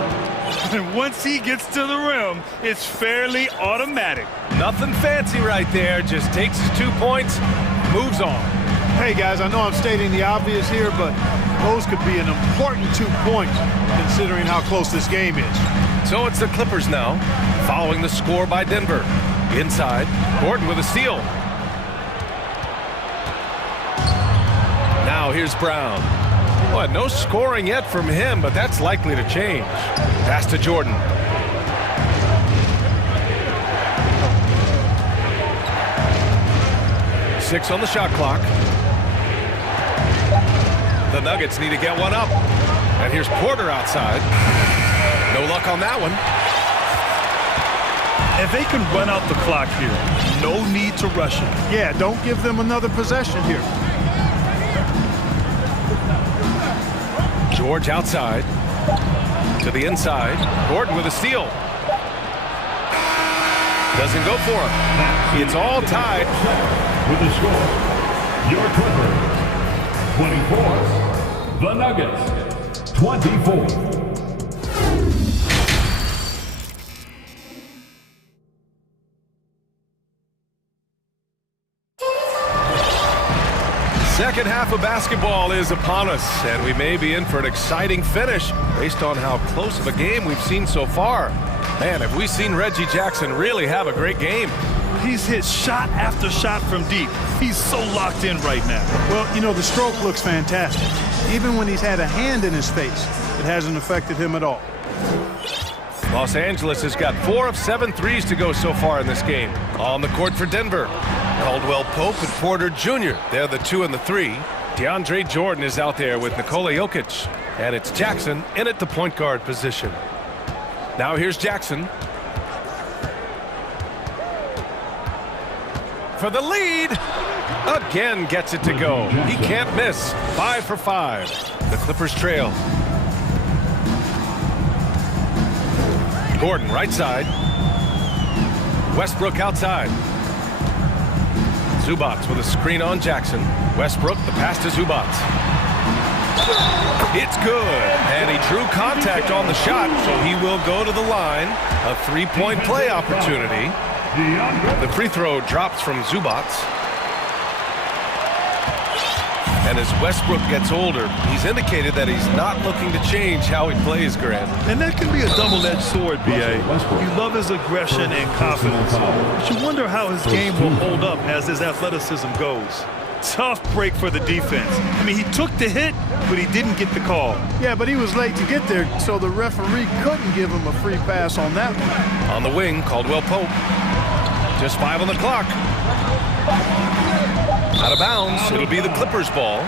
And once he gets to the rim, it's fairly automatic. Nothing fancy right there. Just takes his 2 points, moves on. Hey, guys, I know I'm stating the obvious here, but those could be an important 2 points considering how close this game is. So it's the Clippers now, following the score by Denver. Inside, Gordon with a steal. Now here's Brown. Well, no scoring yet from him, but that's likely to change. Pass to Jordan. Six on the shot clock. The Nuggets need to get one up. And here's Porter outside. No luck on that one. If they can run out the clock here, no need to rush it. Yeah, don't give them another possession here. George outside. To the inside. Gordon with a steal. Doesn't go for him. It's all tied. With the score, your Clippers, 24. The Nuggets, 24. Second half of basketball is upon us, and we may be in for an exciting finish based on how close of a game we've seen so far. Man, have we seen Reggie Jackson really have a great game. He's hit shot after shot from deep. He's so locked in right now. Well, you know, the stroke looks fantastic. Even when he's had a hand in his face, it hasn't affected him at all. Los Angeles has got 4 of 7 threes to go so far in this game. On the court for Denver. Caldwell Pope and Porter Jr. They're the 2 and the 3. DeAndre Jordan is out there with Nikola Jokic. And it's Jackson in at the point guard position. Now here's Jackson. For the lead. Again gets it to go. He can't miss. 5 for 5. The Clippers trail. Gordon right side. Westbrook outside. Zubats with a screen on Jackson. Westbrook, the pass to Zubats. It's good. And he drew contact on the shot, so he will go to the line. A three-point play opportunity. The free throw drops from Zubats. And as Westbrook gets older, he's indicated that he's not looking to change how he plays, Grant. And that can be a double-edged sword, B.A. You love his aggression and confidence, but you wonder how his game will hold up as his athleticism goes. Tough break for the defense. I mean, he took the hit, but he didn't get the call. Yeah, but he was late to get there, so the referee couldn't give him a free pass on that one. On the wing, Caldwell Pope. Just 5 on the clock. Out of bounds, it'll be the Clippers ball.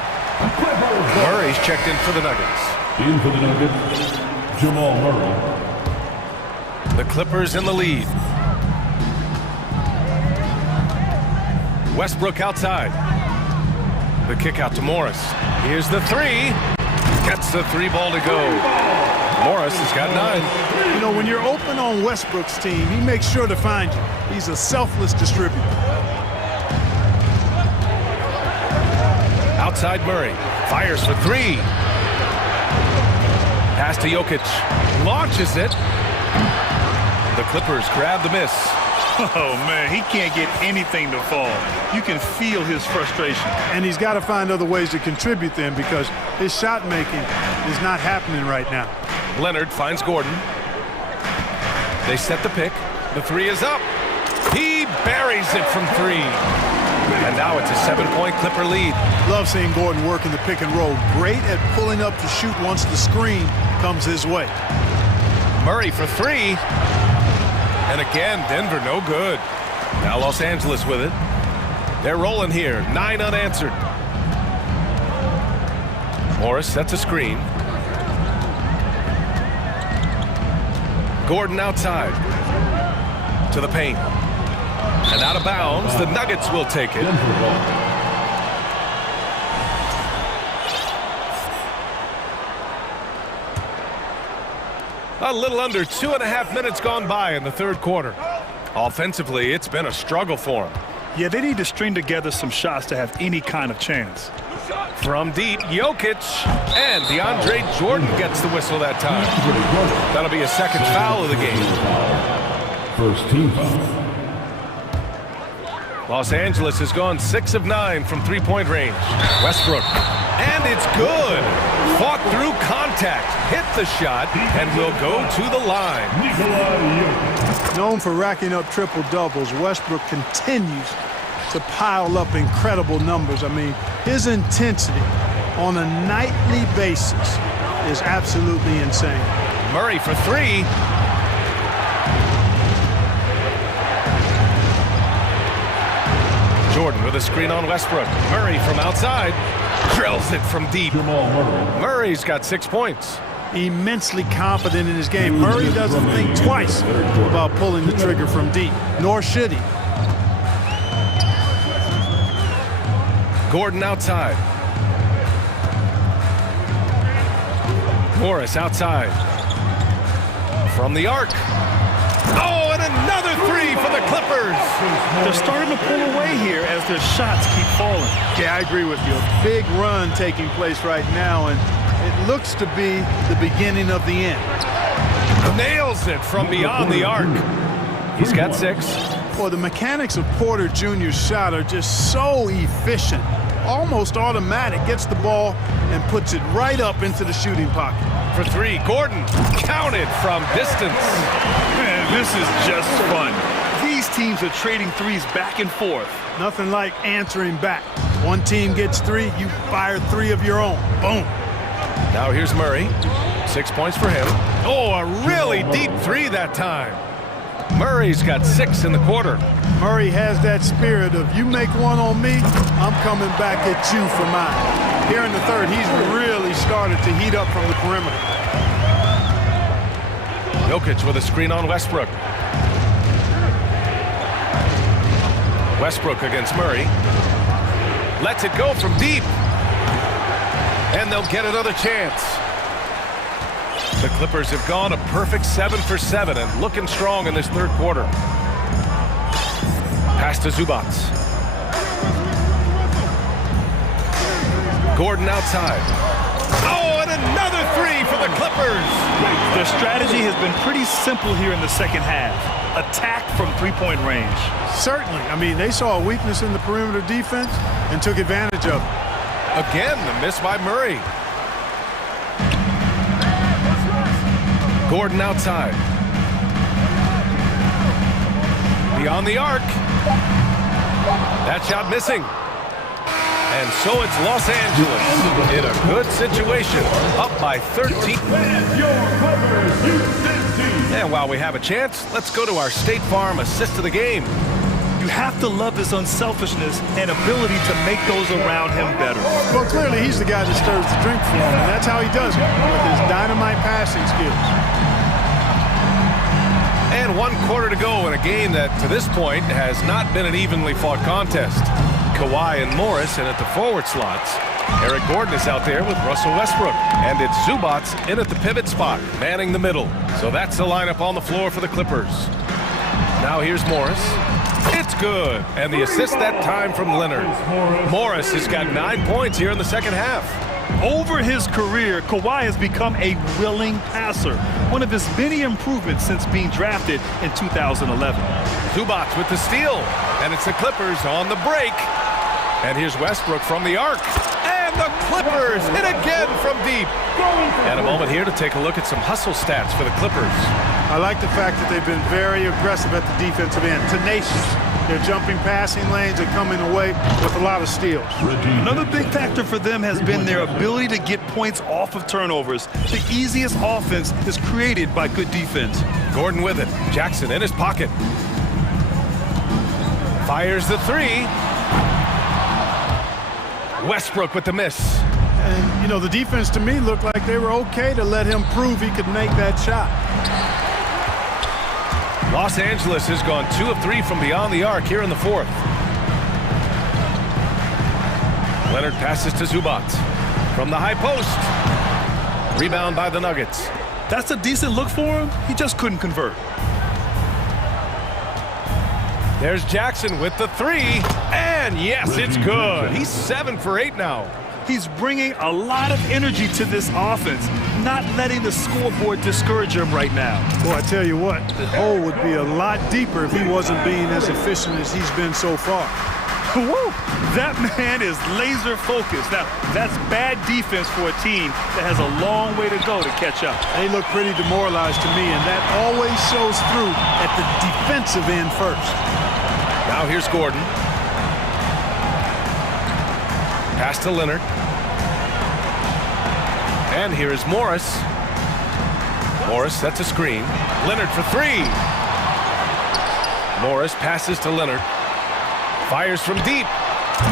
Murray's checked in for the Nuggets. In for the Nuggets, Jamal Murray. The Clippers in the lead. Westbrook outside. The kick out to Morris. Here's the three. Gets the three ball to go. Morris has got 9. You know, when you're open on Westbrook's team, he makes sure to find you. He's a selfless distributor. Outside Murray. Fires for three. Pass to Jokic. Launches it. The Clippers grab the miss. Oh, man, he can't get anything to fall. You can feel his frustration. And he's got to find other ways to contribute then because his shot making is not happening right now. Leonard finds Gordon. They set the pick. The three is up. He buries it from three. And now it's a 7-point Clipper lead. Love seeing Gordon work in the pick and roll. Great at pulling up to shoot once the screen comes his way. Murray for three. And again, Denver no good. Now Los Angeles with it. They're rolling here. 9 unanswered. Morris sets a screen. Gordon outside. To the paint. And out of bounds, the Nuggets will take it. A little under 2.5 minutes gone by in the third quarter. Offensively, it's been a struggle for them. Yeah, they need to string together some shots to have any kind of chance. From deep, Jokic, and DeAndre Jordan gets the whistle that time. That'll be a second foul of the game. First team foul. Los Angeles has gone 6 of 9 from three-point range. Westbrook, and it's good. Fought through contact, hit the shot, and will go to the line. Known for racking up triple-doubles, Westbrook continues to pile up incredible numbers. I mean, his intensity on a nightly basis is absolutely insane. Murray for three. Jordan with a screen on Westbrook. Murray from outside. Drills it from deep. Murray's got 6 points. Immensely confident in his game. Murray doesn't think twice about pulling the trigger from deep, nor should he. Gordon outside. Morris outside. From the arc. Oh, and another three for the Clippers. They're starting to pull away here as their shots keep falling. Yeah, I agree with you. A big run taking place right now, and it looks to be the beginning of the end. Nails it from beyond the arc. He's got 6. Well, the mechanics of Porter Jr.'s shot are just so efficient. Almost automatic. Gets the ball and puts it right up into the shooting pocket. For three, Gordon counted from distance. Man, this is just fun. These teams are trading threes back and forth. Nothing like answering back. One team gets 3, you fire 3 of your own. Boom. Now here's Murray. 6 points for him. Oh, a really deep three that time. Murray's got 6 in the quarter. Murray has that spirit of you make one on me, I'm coming back at you for mine. Here in the third, he's really started to heat up from the perimeter. Jokic with a screen on Westbrook. Westbrook against Murray. Lets it go from deep. And they'll get another chance. The Clippers have gone a perfect 7 for 7 and looking strong in this third quarter. Pass to Zubac. Gordon outside. Oh, and another three for the Clippers. Their strategy has been pretty simple here in the second half. Attack from three-point range. Certainly. I mean, they saw a weakness in the perimeter defense and took advantage of it. Again, the miss by Murray. Gordon outside. Beyond the arc. That shot missing. And so it's Los Angeles in a good situation, up by 13. And while we have a chance, let's go to our State Farm assist of the game. You have to love his unselfishness and ability to make those around him better. Well, clearly he's the guy that stirs the drink for him, and that's how he does it, with his dynamite passing skills. And 1 quarter to go in a game that, to this point, has not been an evenly fought contest. Kawhi and Morris in at the forward slots. Eric Gordon is out there with Russell Westbrook. And it's Zubac in at the pivot spot, manning the middle. So that's the lineup on the floor for the Clippers. Now here's Morris. It's good. And the assist that time from Leonard. Morris has got 9 points here in the second half. Over his career, Kawhi has become a willing passer, one of his many improvements since being drafted in 2011. Zubac with the steal, and it's the Clippers on the break. And here's Westbrook from the arc. And the Clippers hit again from deep. And a moment here to take a look at some hustle stats for the Clippers. I like the fact that they've been very aggressive at the defensive end, tenacious. They're jumping passing lanes and coming away with a lot of steals. Another big factor for them has been their ability to get points off of turnovers. The easiest offense is created by good defense. Gordon with it. Jackson in his pocket. Fires the three. Westbrook with the miss. And, you know, the defense to me looked like they were okay to let him prove he could make that shot. Los Angeles has gone 2 of 3 from beyond the arc here in the fourth. Leonard passes to Zubac from the high post. Rebound by the Nuggets. That's a decent look for him. He just couldn't convert. There's Jackson with the three. And yes, it's good. He's 7 for 8 now. He's bringing a lot of energy to this offense, not letting the scoreboard discourage him right now. Boy, I tell you what, the hole would be a lot deeper if he wasn't being as efficient as he's been so far. Woo! That man is laser focused. Now, that's bad defense for a team that has a long way to go to catch up. They look pretty demoralized to me, and that always shows through at the defensive end first. Now here's Gordon. Pass to Leonard. And here is Morris. Morris sets a screen. Leonard for three. Morris passes to Leonard. Fires from deep.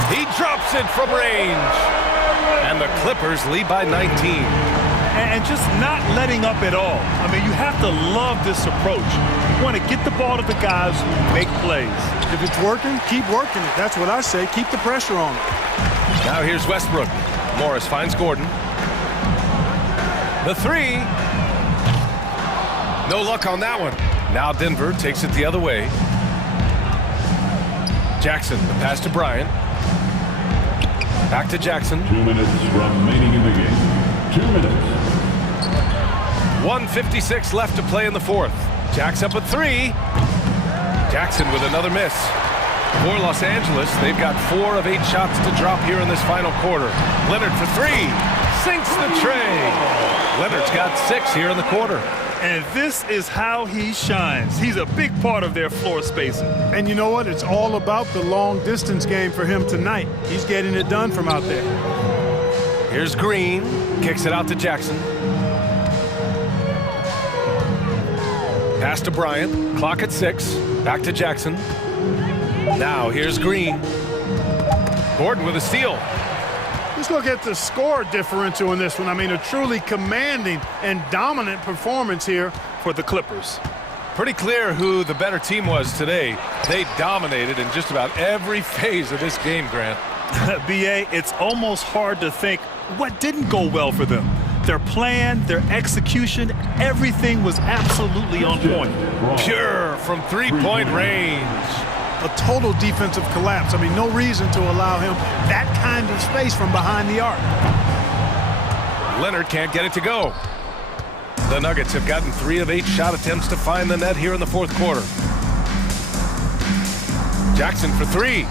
He drops it from range. And the Clippers lead by 19. And just not letting up at all. I mean, you have to love this approach. You want to get the ball to the guys who make plays. If it's working, keep working it. That's what I say. Keep the pressure on it. Now here's Westbrook. Morris finds Gordon. The three. No luck on that one. Now Denver takes it the other way. Jackson, the pass to Bryant. Back to Jackson. 2 minutes remaining in the game. 2 minutes. 1:56 left to play in the fourth. Jack's up at three. Jackson with another miss. For Los Angeles, they've got 4 of 8 shots to drop here in this final quarter. Leonard for three. Sinks the tray. Leonard's got 6 here in the quarter. And this is how he shines. He's a big part of their floor spacing. And you know what? It's all about the long distance game for him tonight. He's getting it done from out there. Here's Green. Kicks it out to Jackson. Pass to Bryant. Clock at 6. Back to Jackson. Now here's Green. Gordon with a steal. Let's look at the score differential in this one. I mean, a truly commanding and dominant performance here for the Clippers. Pretty clear who the better team was today. They dominated in just about every phase of this game, Grant. B.A., it's almost hard to think what didn't go well for them. Their plan, their execution, everything was absolutely on point. Pure from three-point range. A total defensive collapse. I mean, no reason to allow him that kind of space from behind the arc. Leonard can't get it to go. The Nuggets have gotten 3 of 8 shot attempts to find the net here in the fourth quarter. Jackson for three.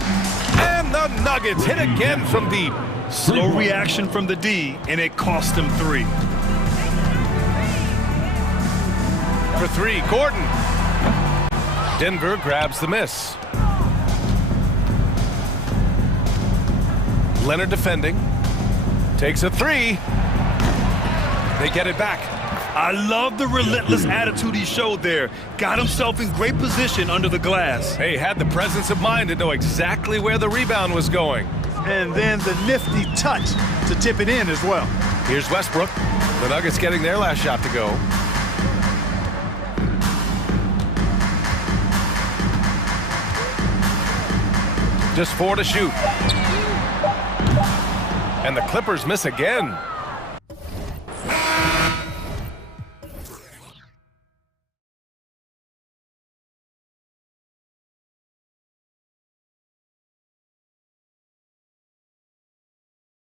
And the Nuggets hit again from deep. Slow reaction from the D, and it cost them 3. For three, Gordon. Denver grabs the miss. Leonard defending. Takes a three. They get it back. I love the relentless attitude he showed there. Got himself in great position under the glass. Hey, had the presence of mind to know exactly where the rebound was going. And then the nifty touch to tip it in as well. Here's Westbrook. The Nuggets getting their last shot to go. Just 4 to shoot. And the Clippers miss again.